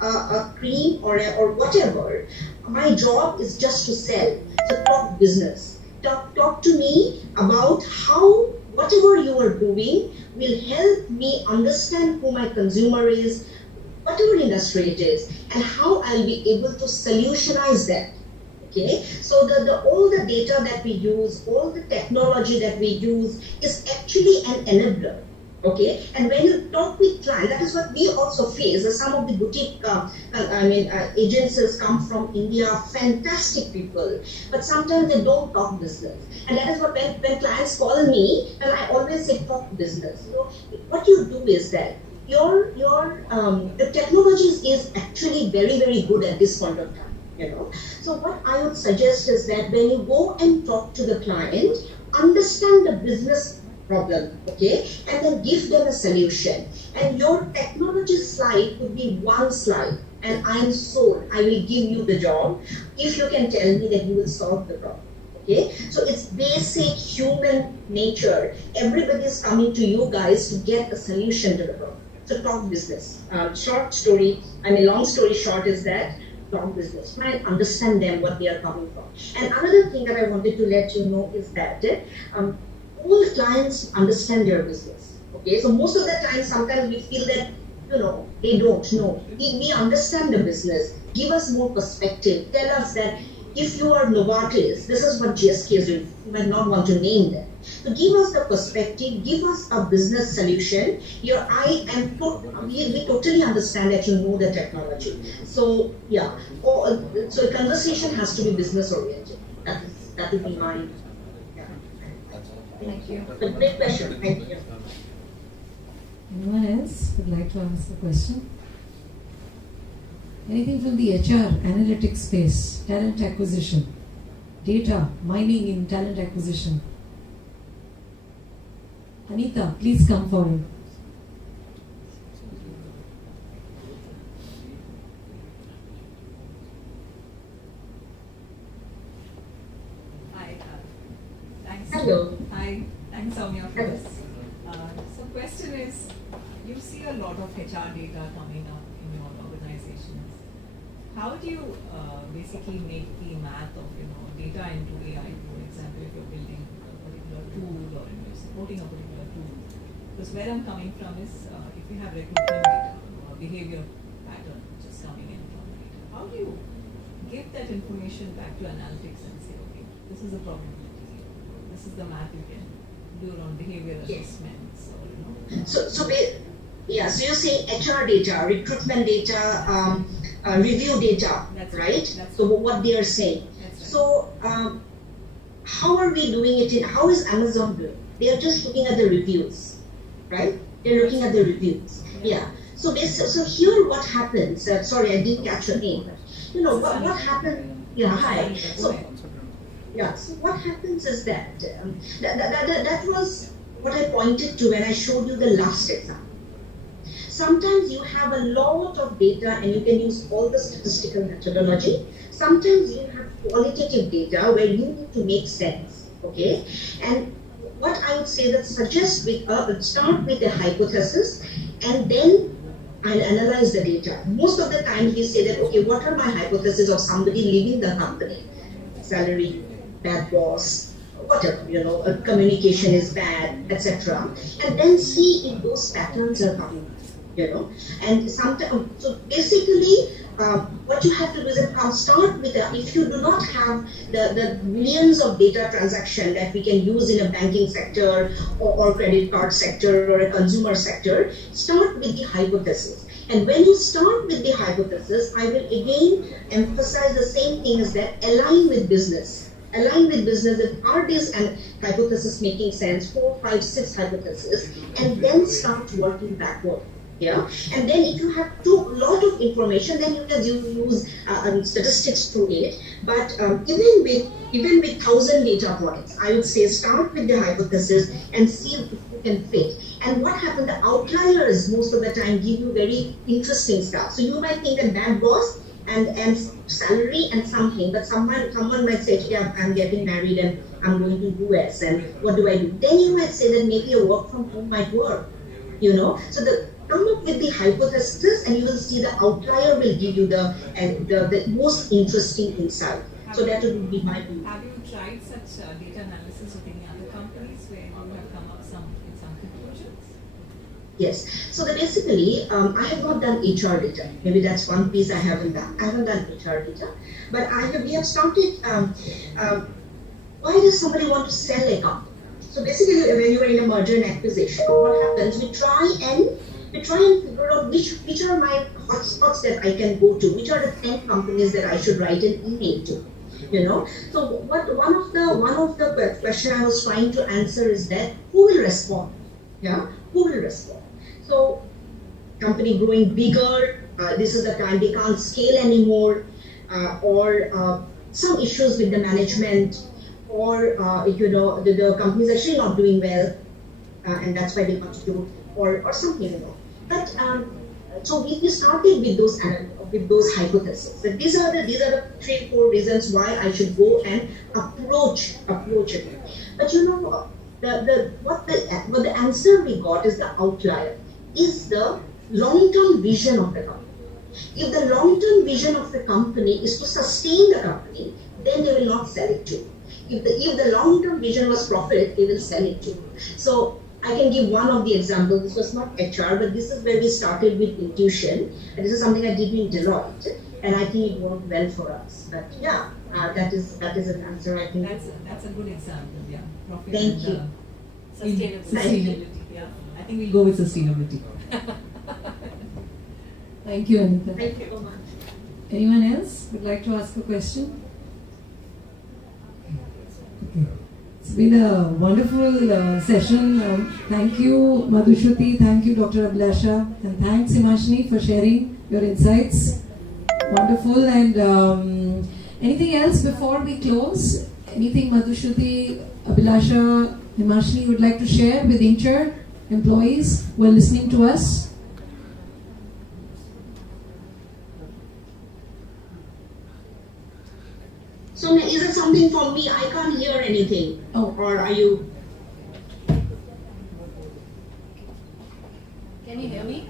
a cream or whatever, my job is just to sell. So talk business. Talk to me about how whatever you are doing will help me understand who my consumer is, whatever industry it is, and how I'll be able to solutionize that. Okay, so all the data that we use, all the technology that we use is actually an enabler. Okay, and when you talk with clients, that is what we also face. Some of the boutique, agencies come from India, fantastic people, but sometimes they don't talk business. And that is what when clients call me, and I always say talk business. So what you do is that the technology is actually very, very good at this point of time. So what I would suggest is that when you go and talk to the client, understand the business problem, okay, and then give them a solution. And your technology slide could be one slide, and I'm sold. I will give you the job if you can tell me that you will solve the problem. Okay, so it's basic human nature. Everybody is coming to you guys to get a solution to the problem. So talk business. Long story short is that talk business. Try and understand them, what they are coming from. And another thing that I wanted to let you know is that all clients understand their business. Okay, so most of the time, sometimes we feel that they don't know. We understand the business. Give us more perspective. Tell us that if you are Novartis, this is what GSK is doing. You might not want to name them. So give us the perspective. Give us a business solution. We totally understand that you know the technology. So yeah. So a conversation has to be business oriented. That would be my. Thank you. But great question. Thank you. Anyone else would like to ask a question? Anything from the HR, analytics space, talent acquisition, data, mining in talent acquisition? Anita, please come forward. Hi. Thanks. Hello. Hi. Thanks, Soumya, for this. So question is, you see a lot of HR data coming up in your organizations. How do you basically make the math of data into AI? For example, if you're building a particular tool or if you're supporting a particular tool. Because where I'm coming from is if you have recruitment data or behavior pattern which is coming in from the data, how do you give that information back to analytics and say, okay, this is the probability, this is the math you can do on behavioral assessments, or So you're saying HR data, recruitment data, review data, right? So what they are saying. So how are we doing it? How is Amazon doing? They are just looking at the reviews, right? They're looking at the reviews. Yeah. So here what happens? Sorry, I didn't catch your name. What happened? Yeah. Hi. So what happens is that that was what I pointed to when I showed you the last example. Sometimes you have a lot of data and you can use all the statistical methodology. Sometimes you have qualitative data where you need to make sense, okay? And what I would say that suggest start with the hypothesis and then I'll analyze the data. Most of the time we say that, okay, what are my hypotheses of somebody leaving the company? Salary, bad boss, whatever, communication is bad, etc. And then see if those patterns are coming. And sometimes, so basically, what you have to do is start with if you do not have the millions of data transaction that we can use in a banking sector or credit card sector or a consumer sector, start with the hypothesis. And when you start with the hypothesis, I will again emphasize the same thing as that align with business. Align with business, are these hypothesis making sense, 4, 5, 6 hypotheses, and then start working backward. Yeah, and then if you have a lot of information, then you can use statistics to it. But even with 1,000 data points, I would say start with the hypothesis and see if you can fit. And what happens? The outliers most of the time give you very interesting stuff. So you might think that bad boss and salary and something, but someone might say, yeah, I'm getting married and I'm going to US, and what do I do? Then you might say that maybe a work from home might work. So come up with the hypothesis and you will see the outlier will give you the most interesting insight. So that would be my view. Have you tried such data analysis with any other companies where you have come up with some conclusions? Yes. So basically, I have not done HR data. Maybe that's one piece I haven't done. I haven't done HR data. But we have started, why does somebody want to sell a company? So basically, when you are in a merger and acquisition, what happens? We try and figure out which are my hotspots that I can go to, which are the 10 companies that I should write an email to. So one of the question I was trying to answer is that who will respond? Who will respond? So company growing bigger, this is the time they can't scale anymore, or some issues with the management, or the company is actually not doing well, and that's why they want to do, or something. But so we started with those hypotheses. That these are the 3-4 reasons why I should go and approach it. But what the answer we got is the outlier, is the long-term vision of the company. If the long-term vision of the company is to sustain the company, then they will not sell it to. If the long-term vision was profit, they will sell it to. So I can give one of the examples. This was not HR, but this is where we started with intuition. And this is something I did in Deloitte, and I think it worked well for us. But yeah, that is an answer, I think. That's a good example, yeah. Profit Thank you. Sustainability, yeah. I think we'll go with sustainability. Thank you, Anita. Thank you so much. Anyone else would like to ask a question? It's been a wonderful session. Thank you, Madhushruti. Thank you, Dr. Abhilasha. And thanks, Himashini, for sharing your insights. Wonderful. And anything else before we close? Anything Madhushruti, Abhilasha, Himashini would like to share with Incture employees who are listening to us? So is it something for me? I can't hear anything. Oh. Or are you? Can you hear me?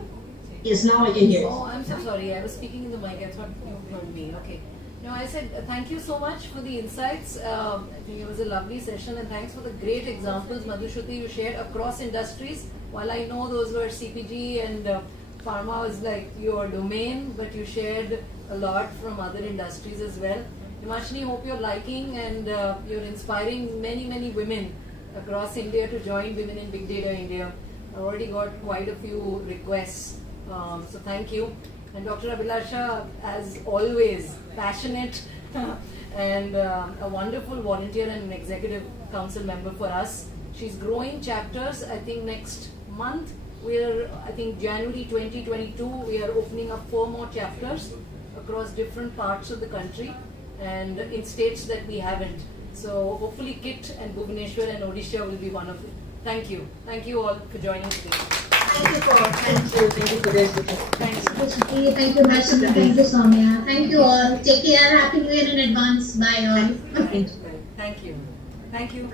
Yes, now I can hear. Oh, I'm so sorry. I was speaking in the mic. I thought you heard me. Okay. No, I said thank you so much for the insights. I think it was a lovely session, and thanks for the great examples, Madhushruti, you shared across industries. While I know those were CPG and pharma was like your domain, but you shared a lot from other industries as well. Himashini, hope you're liking and you're inspiring many women across India to join Women in Big Data India. I've already got quite a few requests, so thank you. And Dr. Abhilasha, as always, passionate and a wonderful volunteer and an executive council member for us. She's growing chapters. I think next month, I think January 2022, we are opening up 4 more chapters across different parts of the country and in states that we haven't. So hopefully Kit and Bhubaneswar and Odisha will be one of them. Thank you. Thank you all for joining today. Thank you for this. Thank you. Thank you, Basham. Thank you, Soumya. Thank you all. Take care. Happy New Year in advance. Bye all. Thank you. Thank you.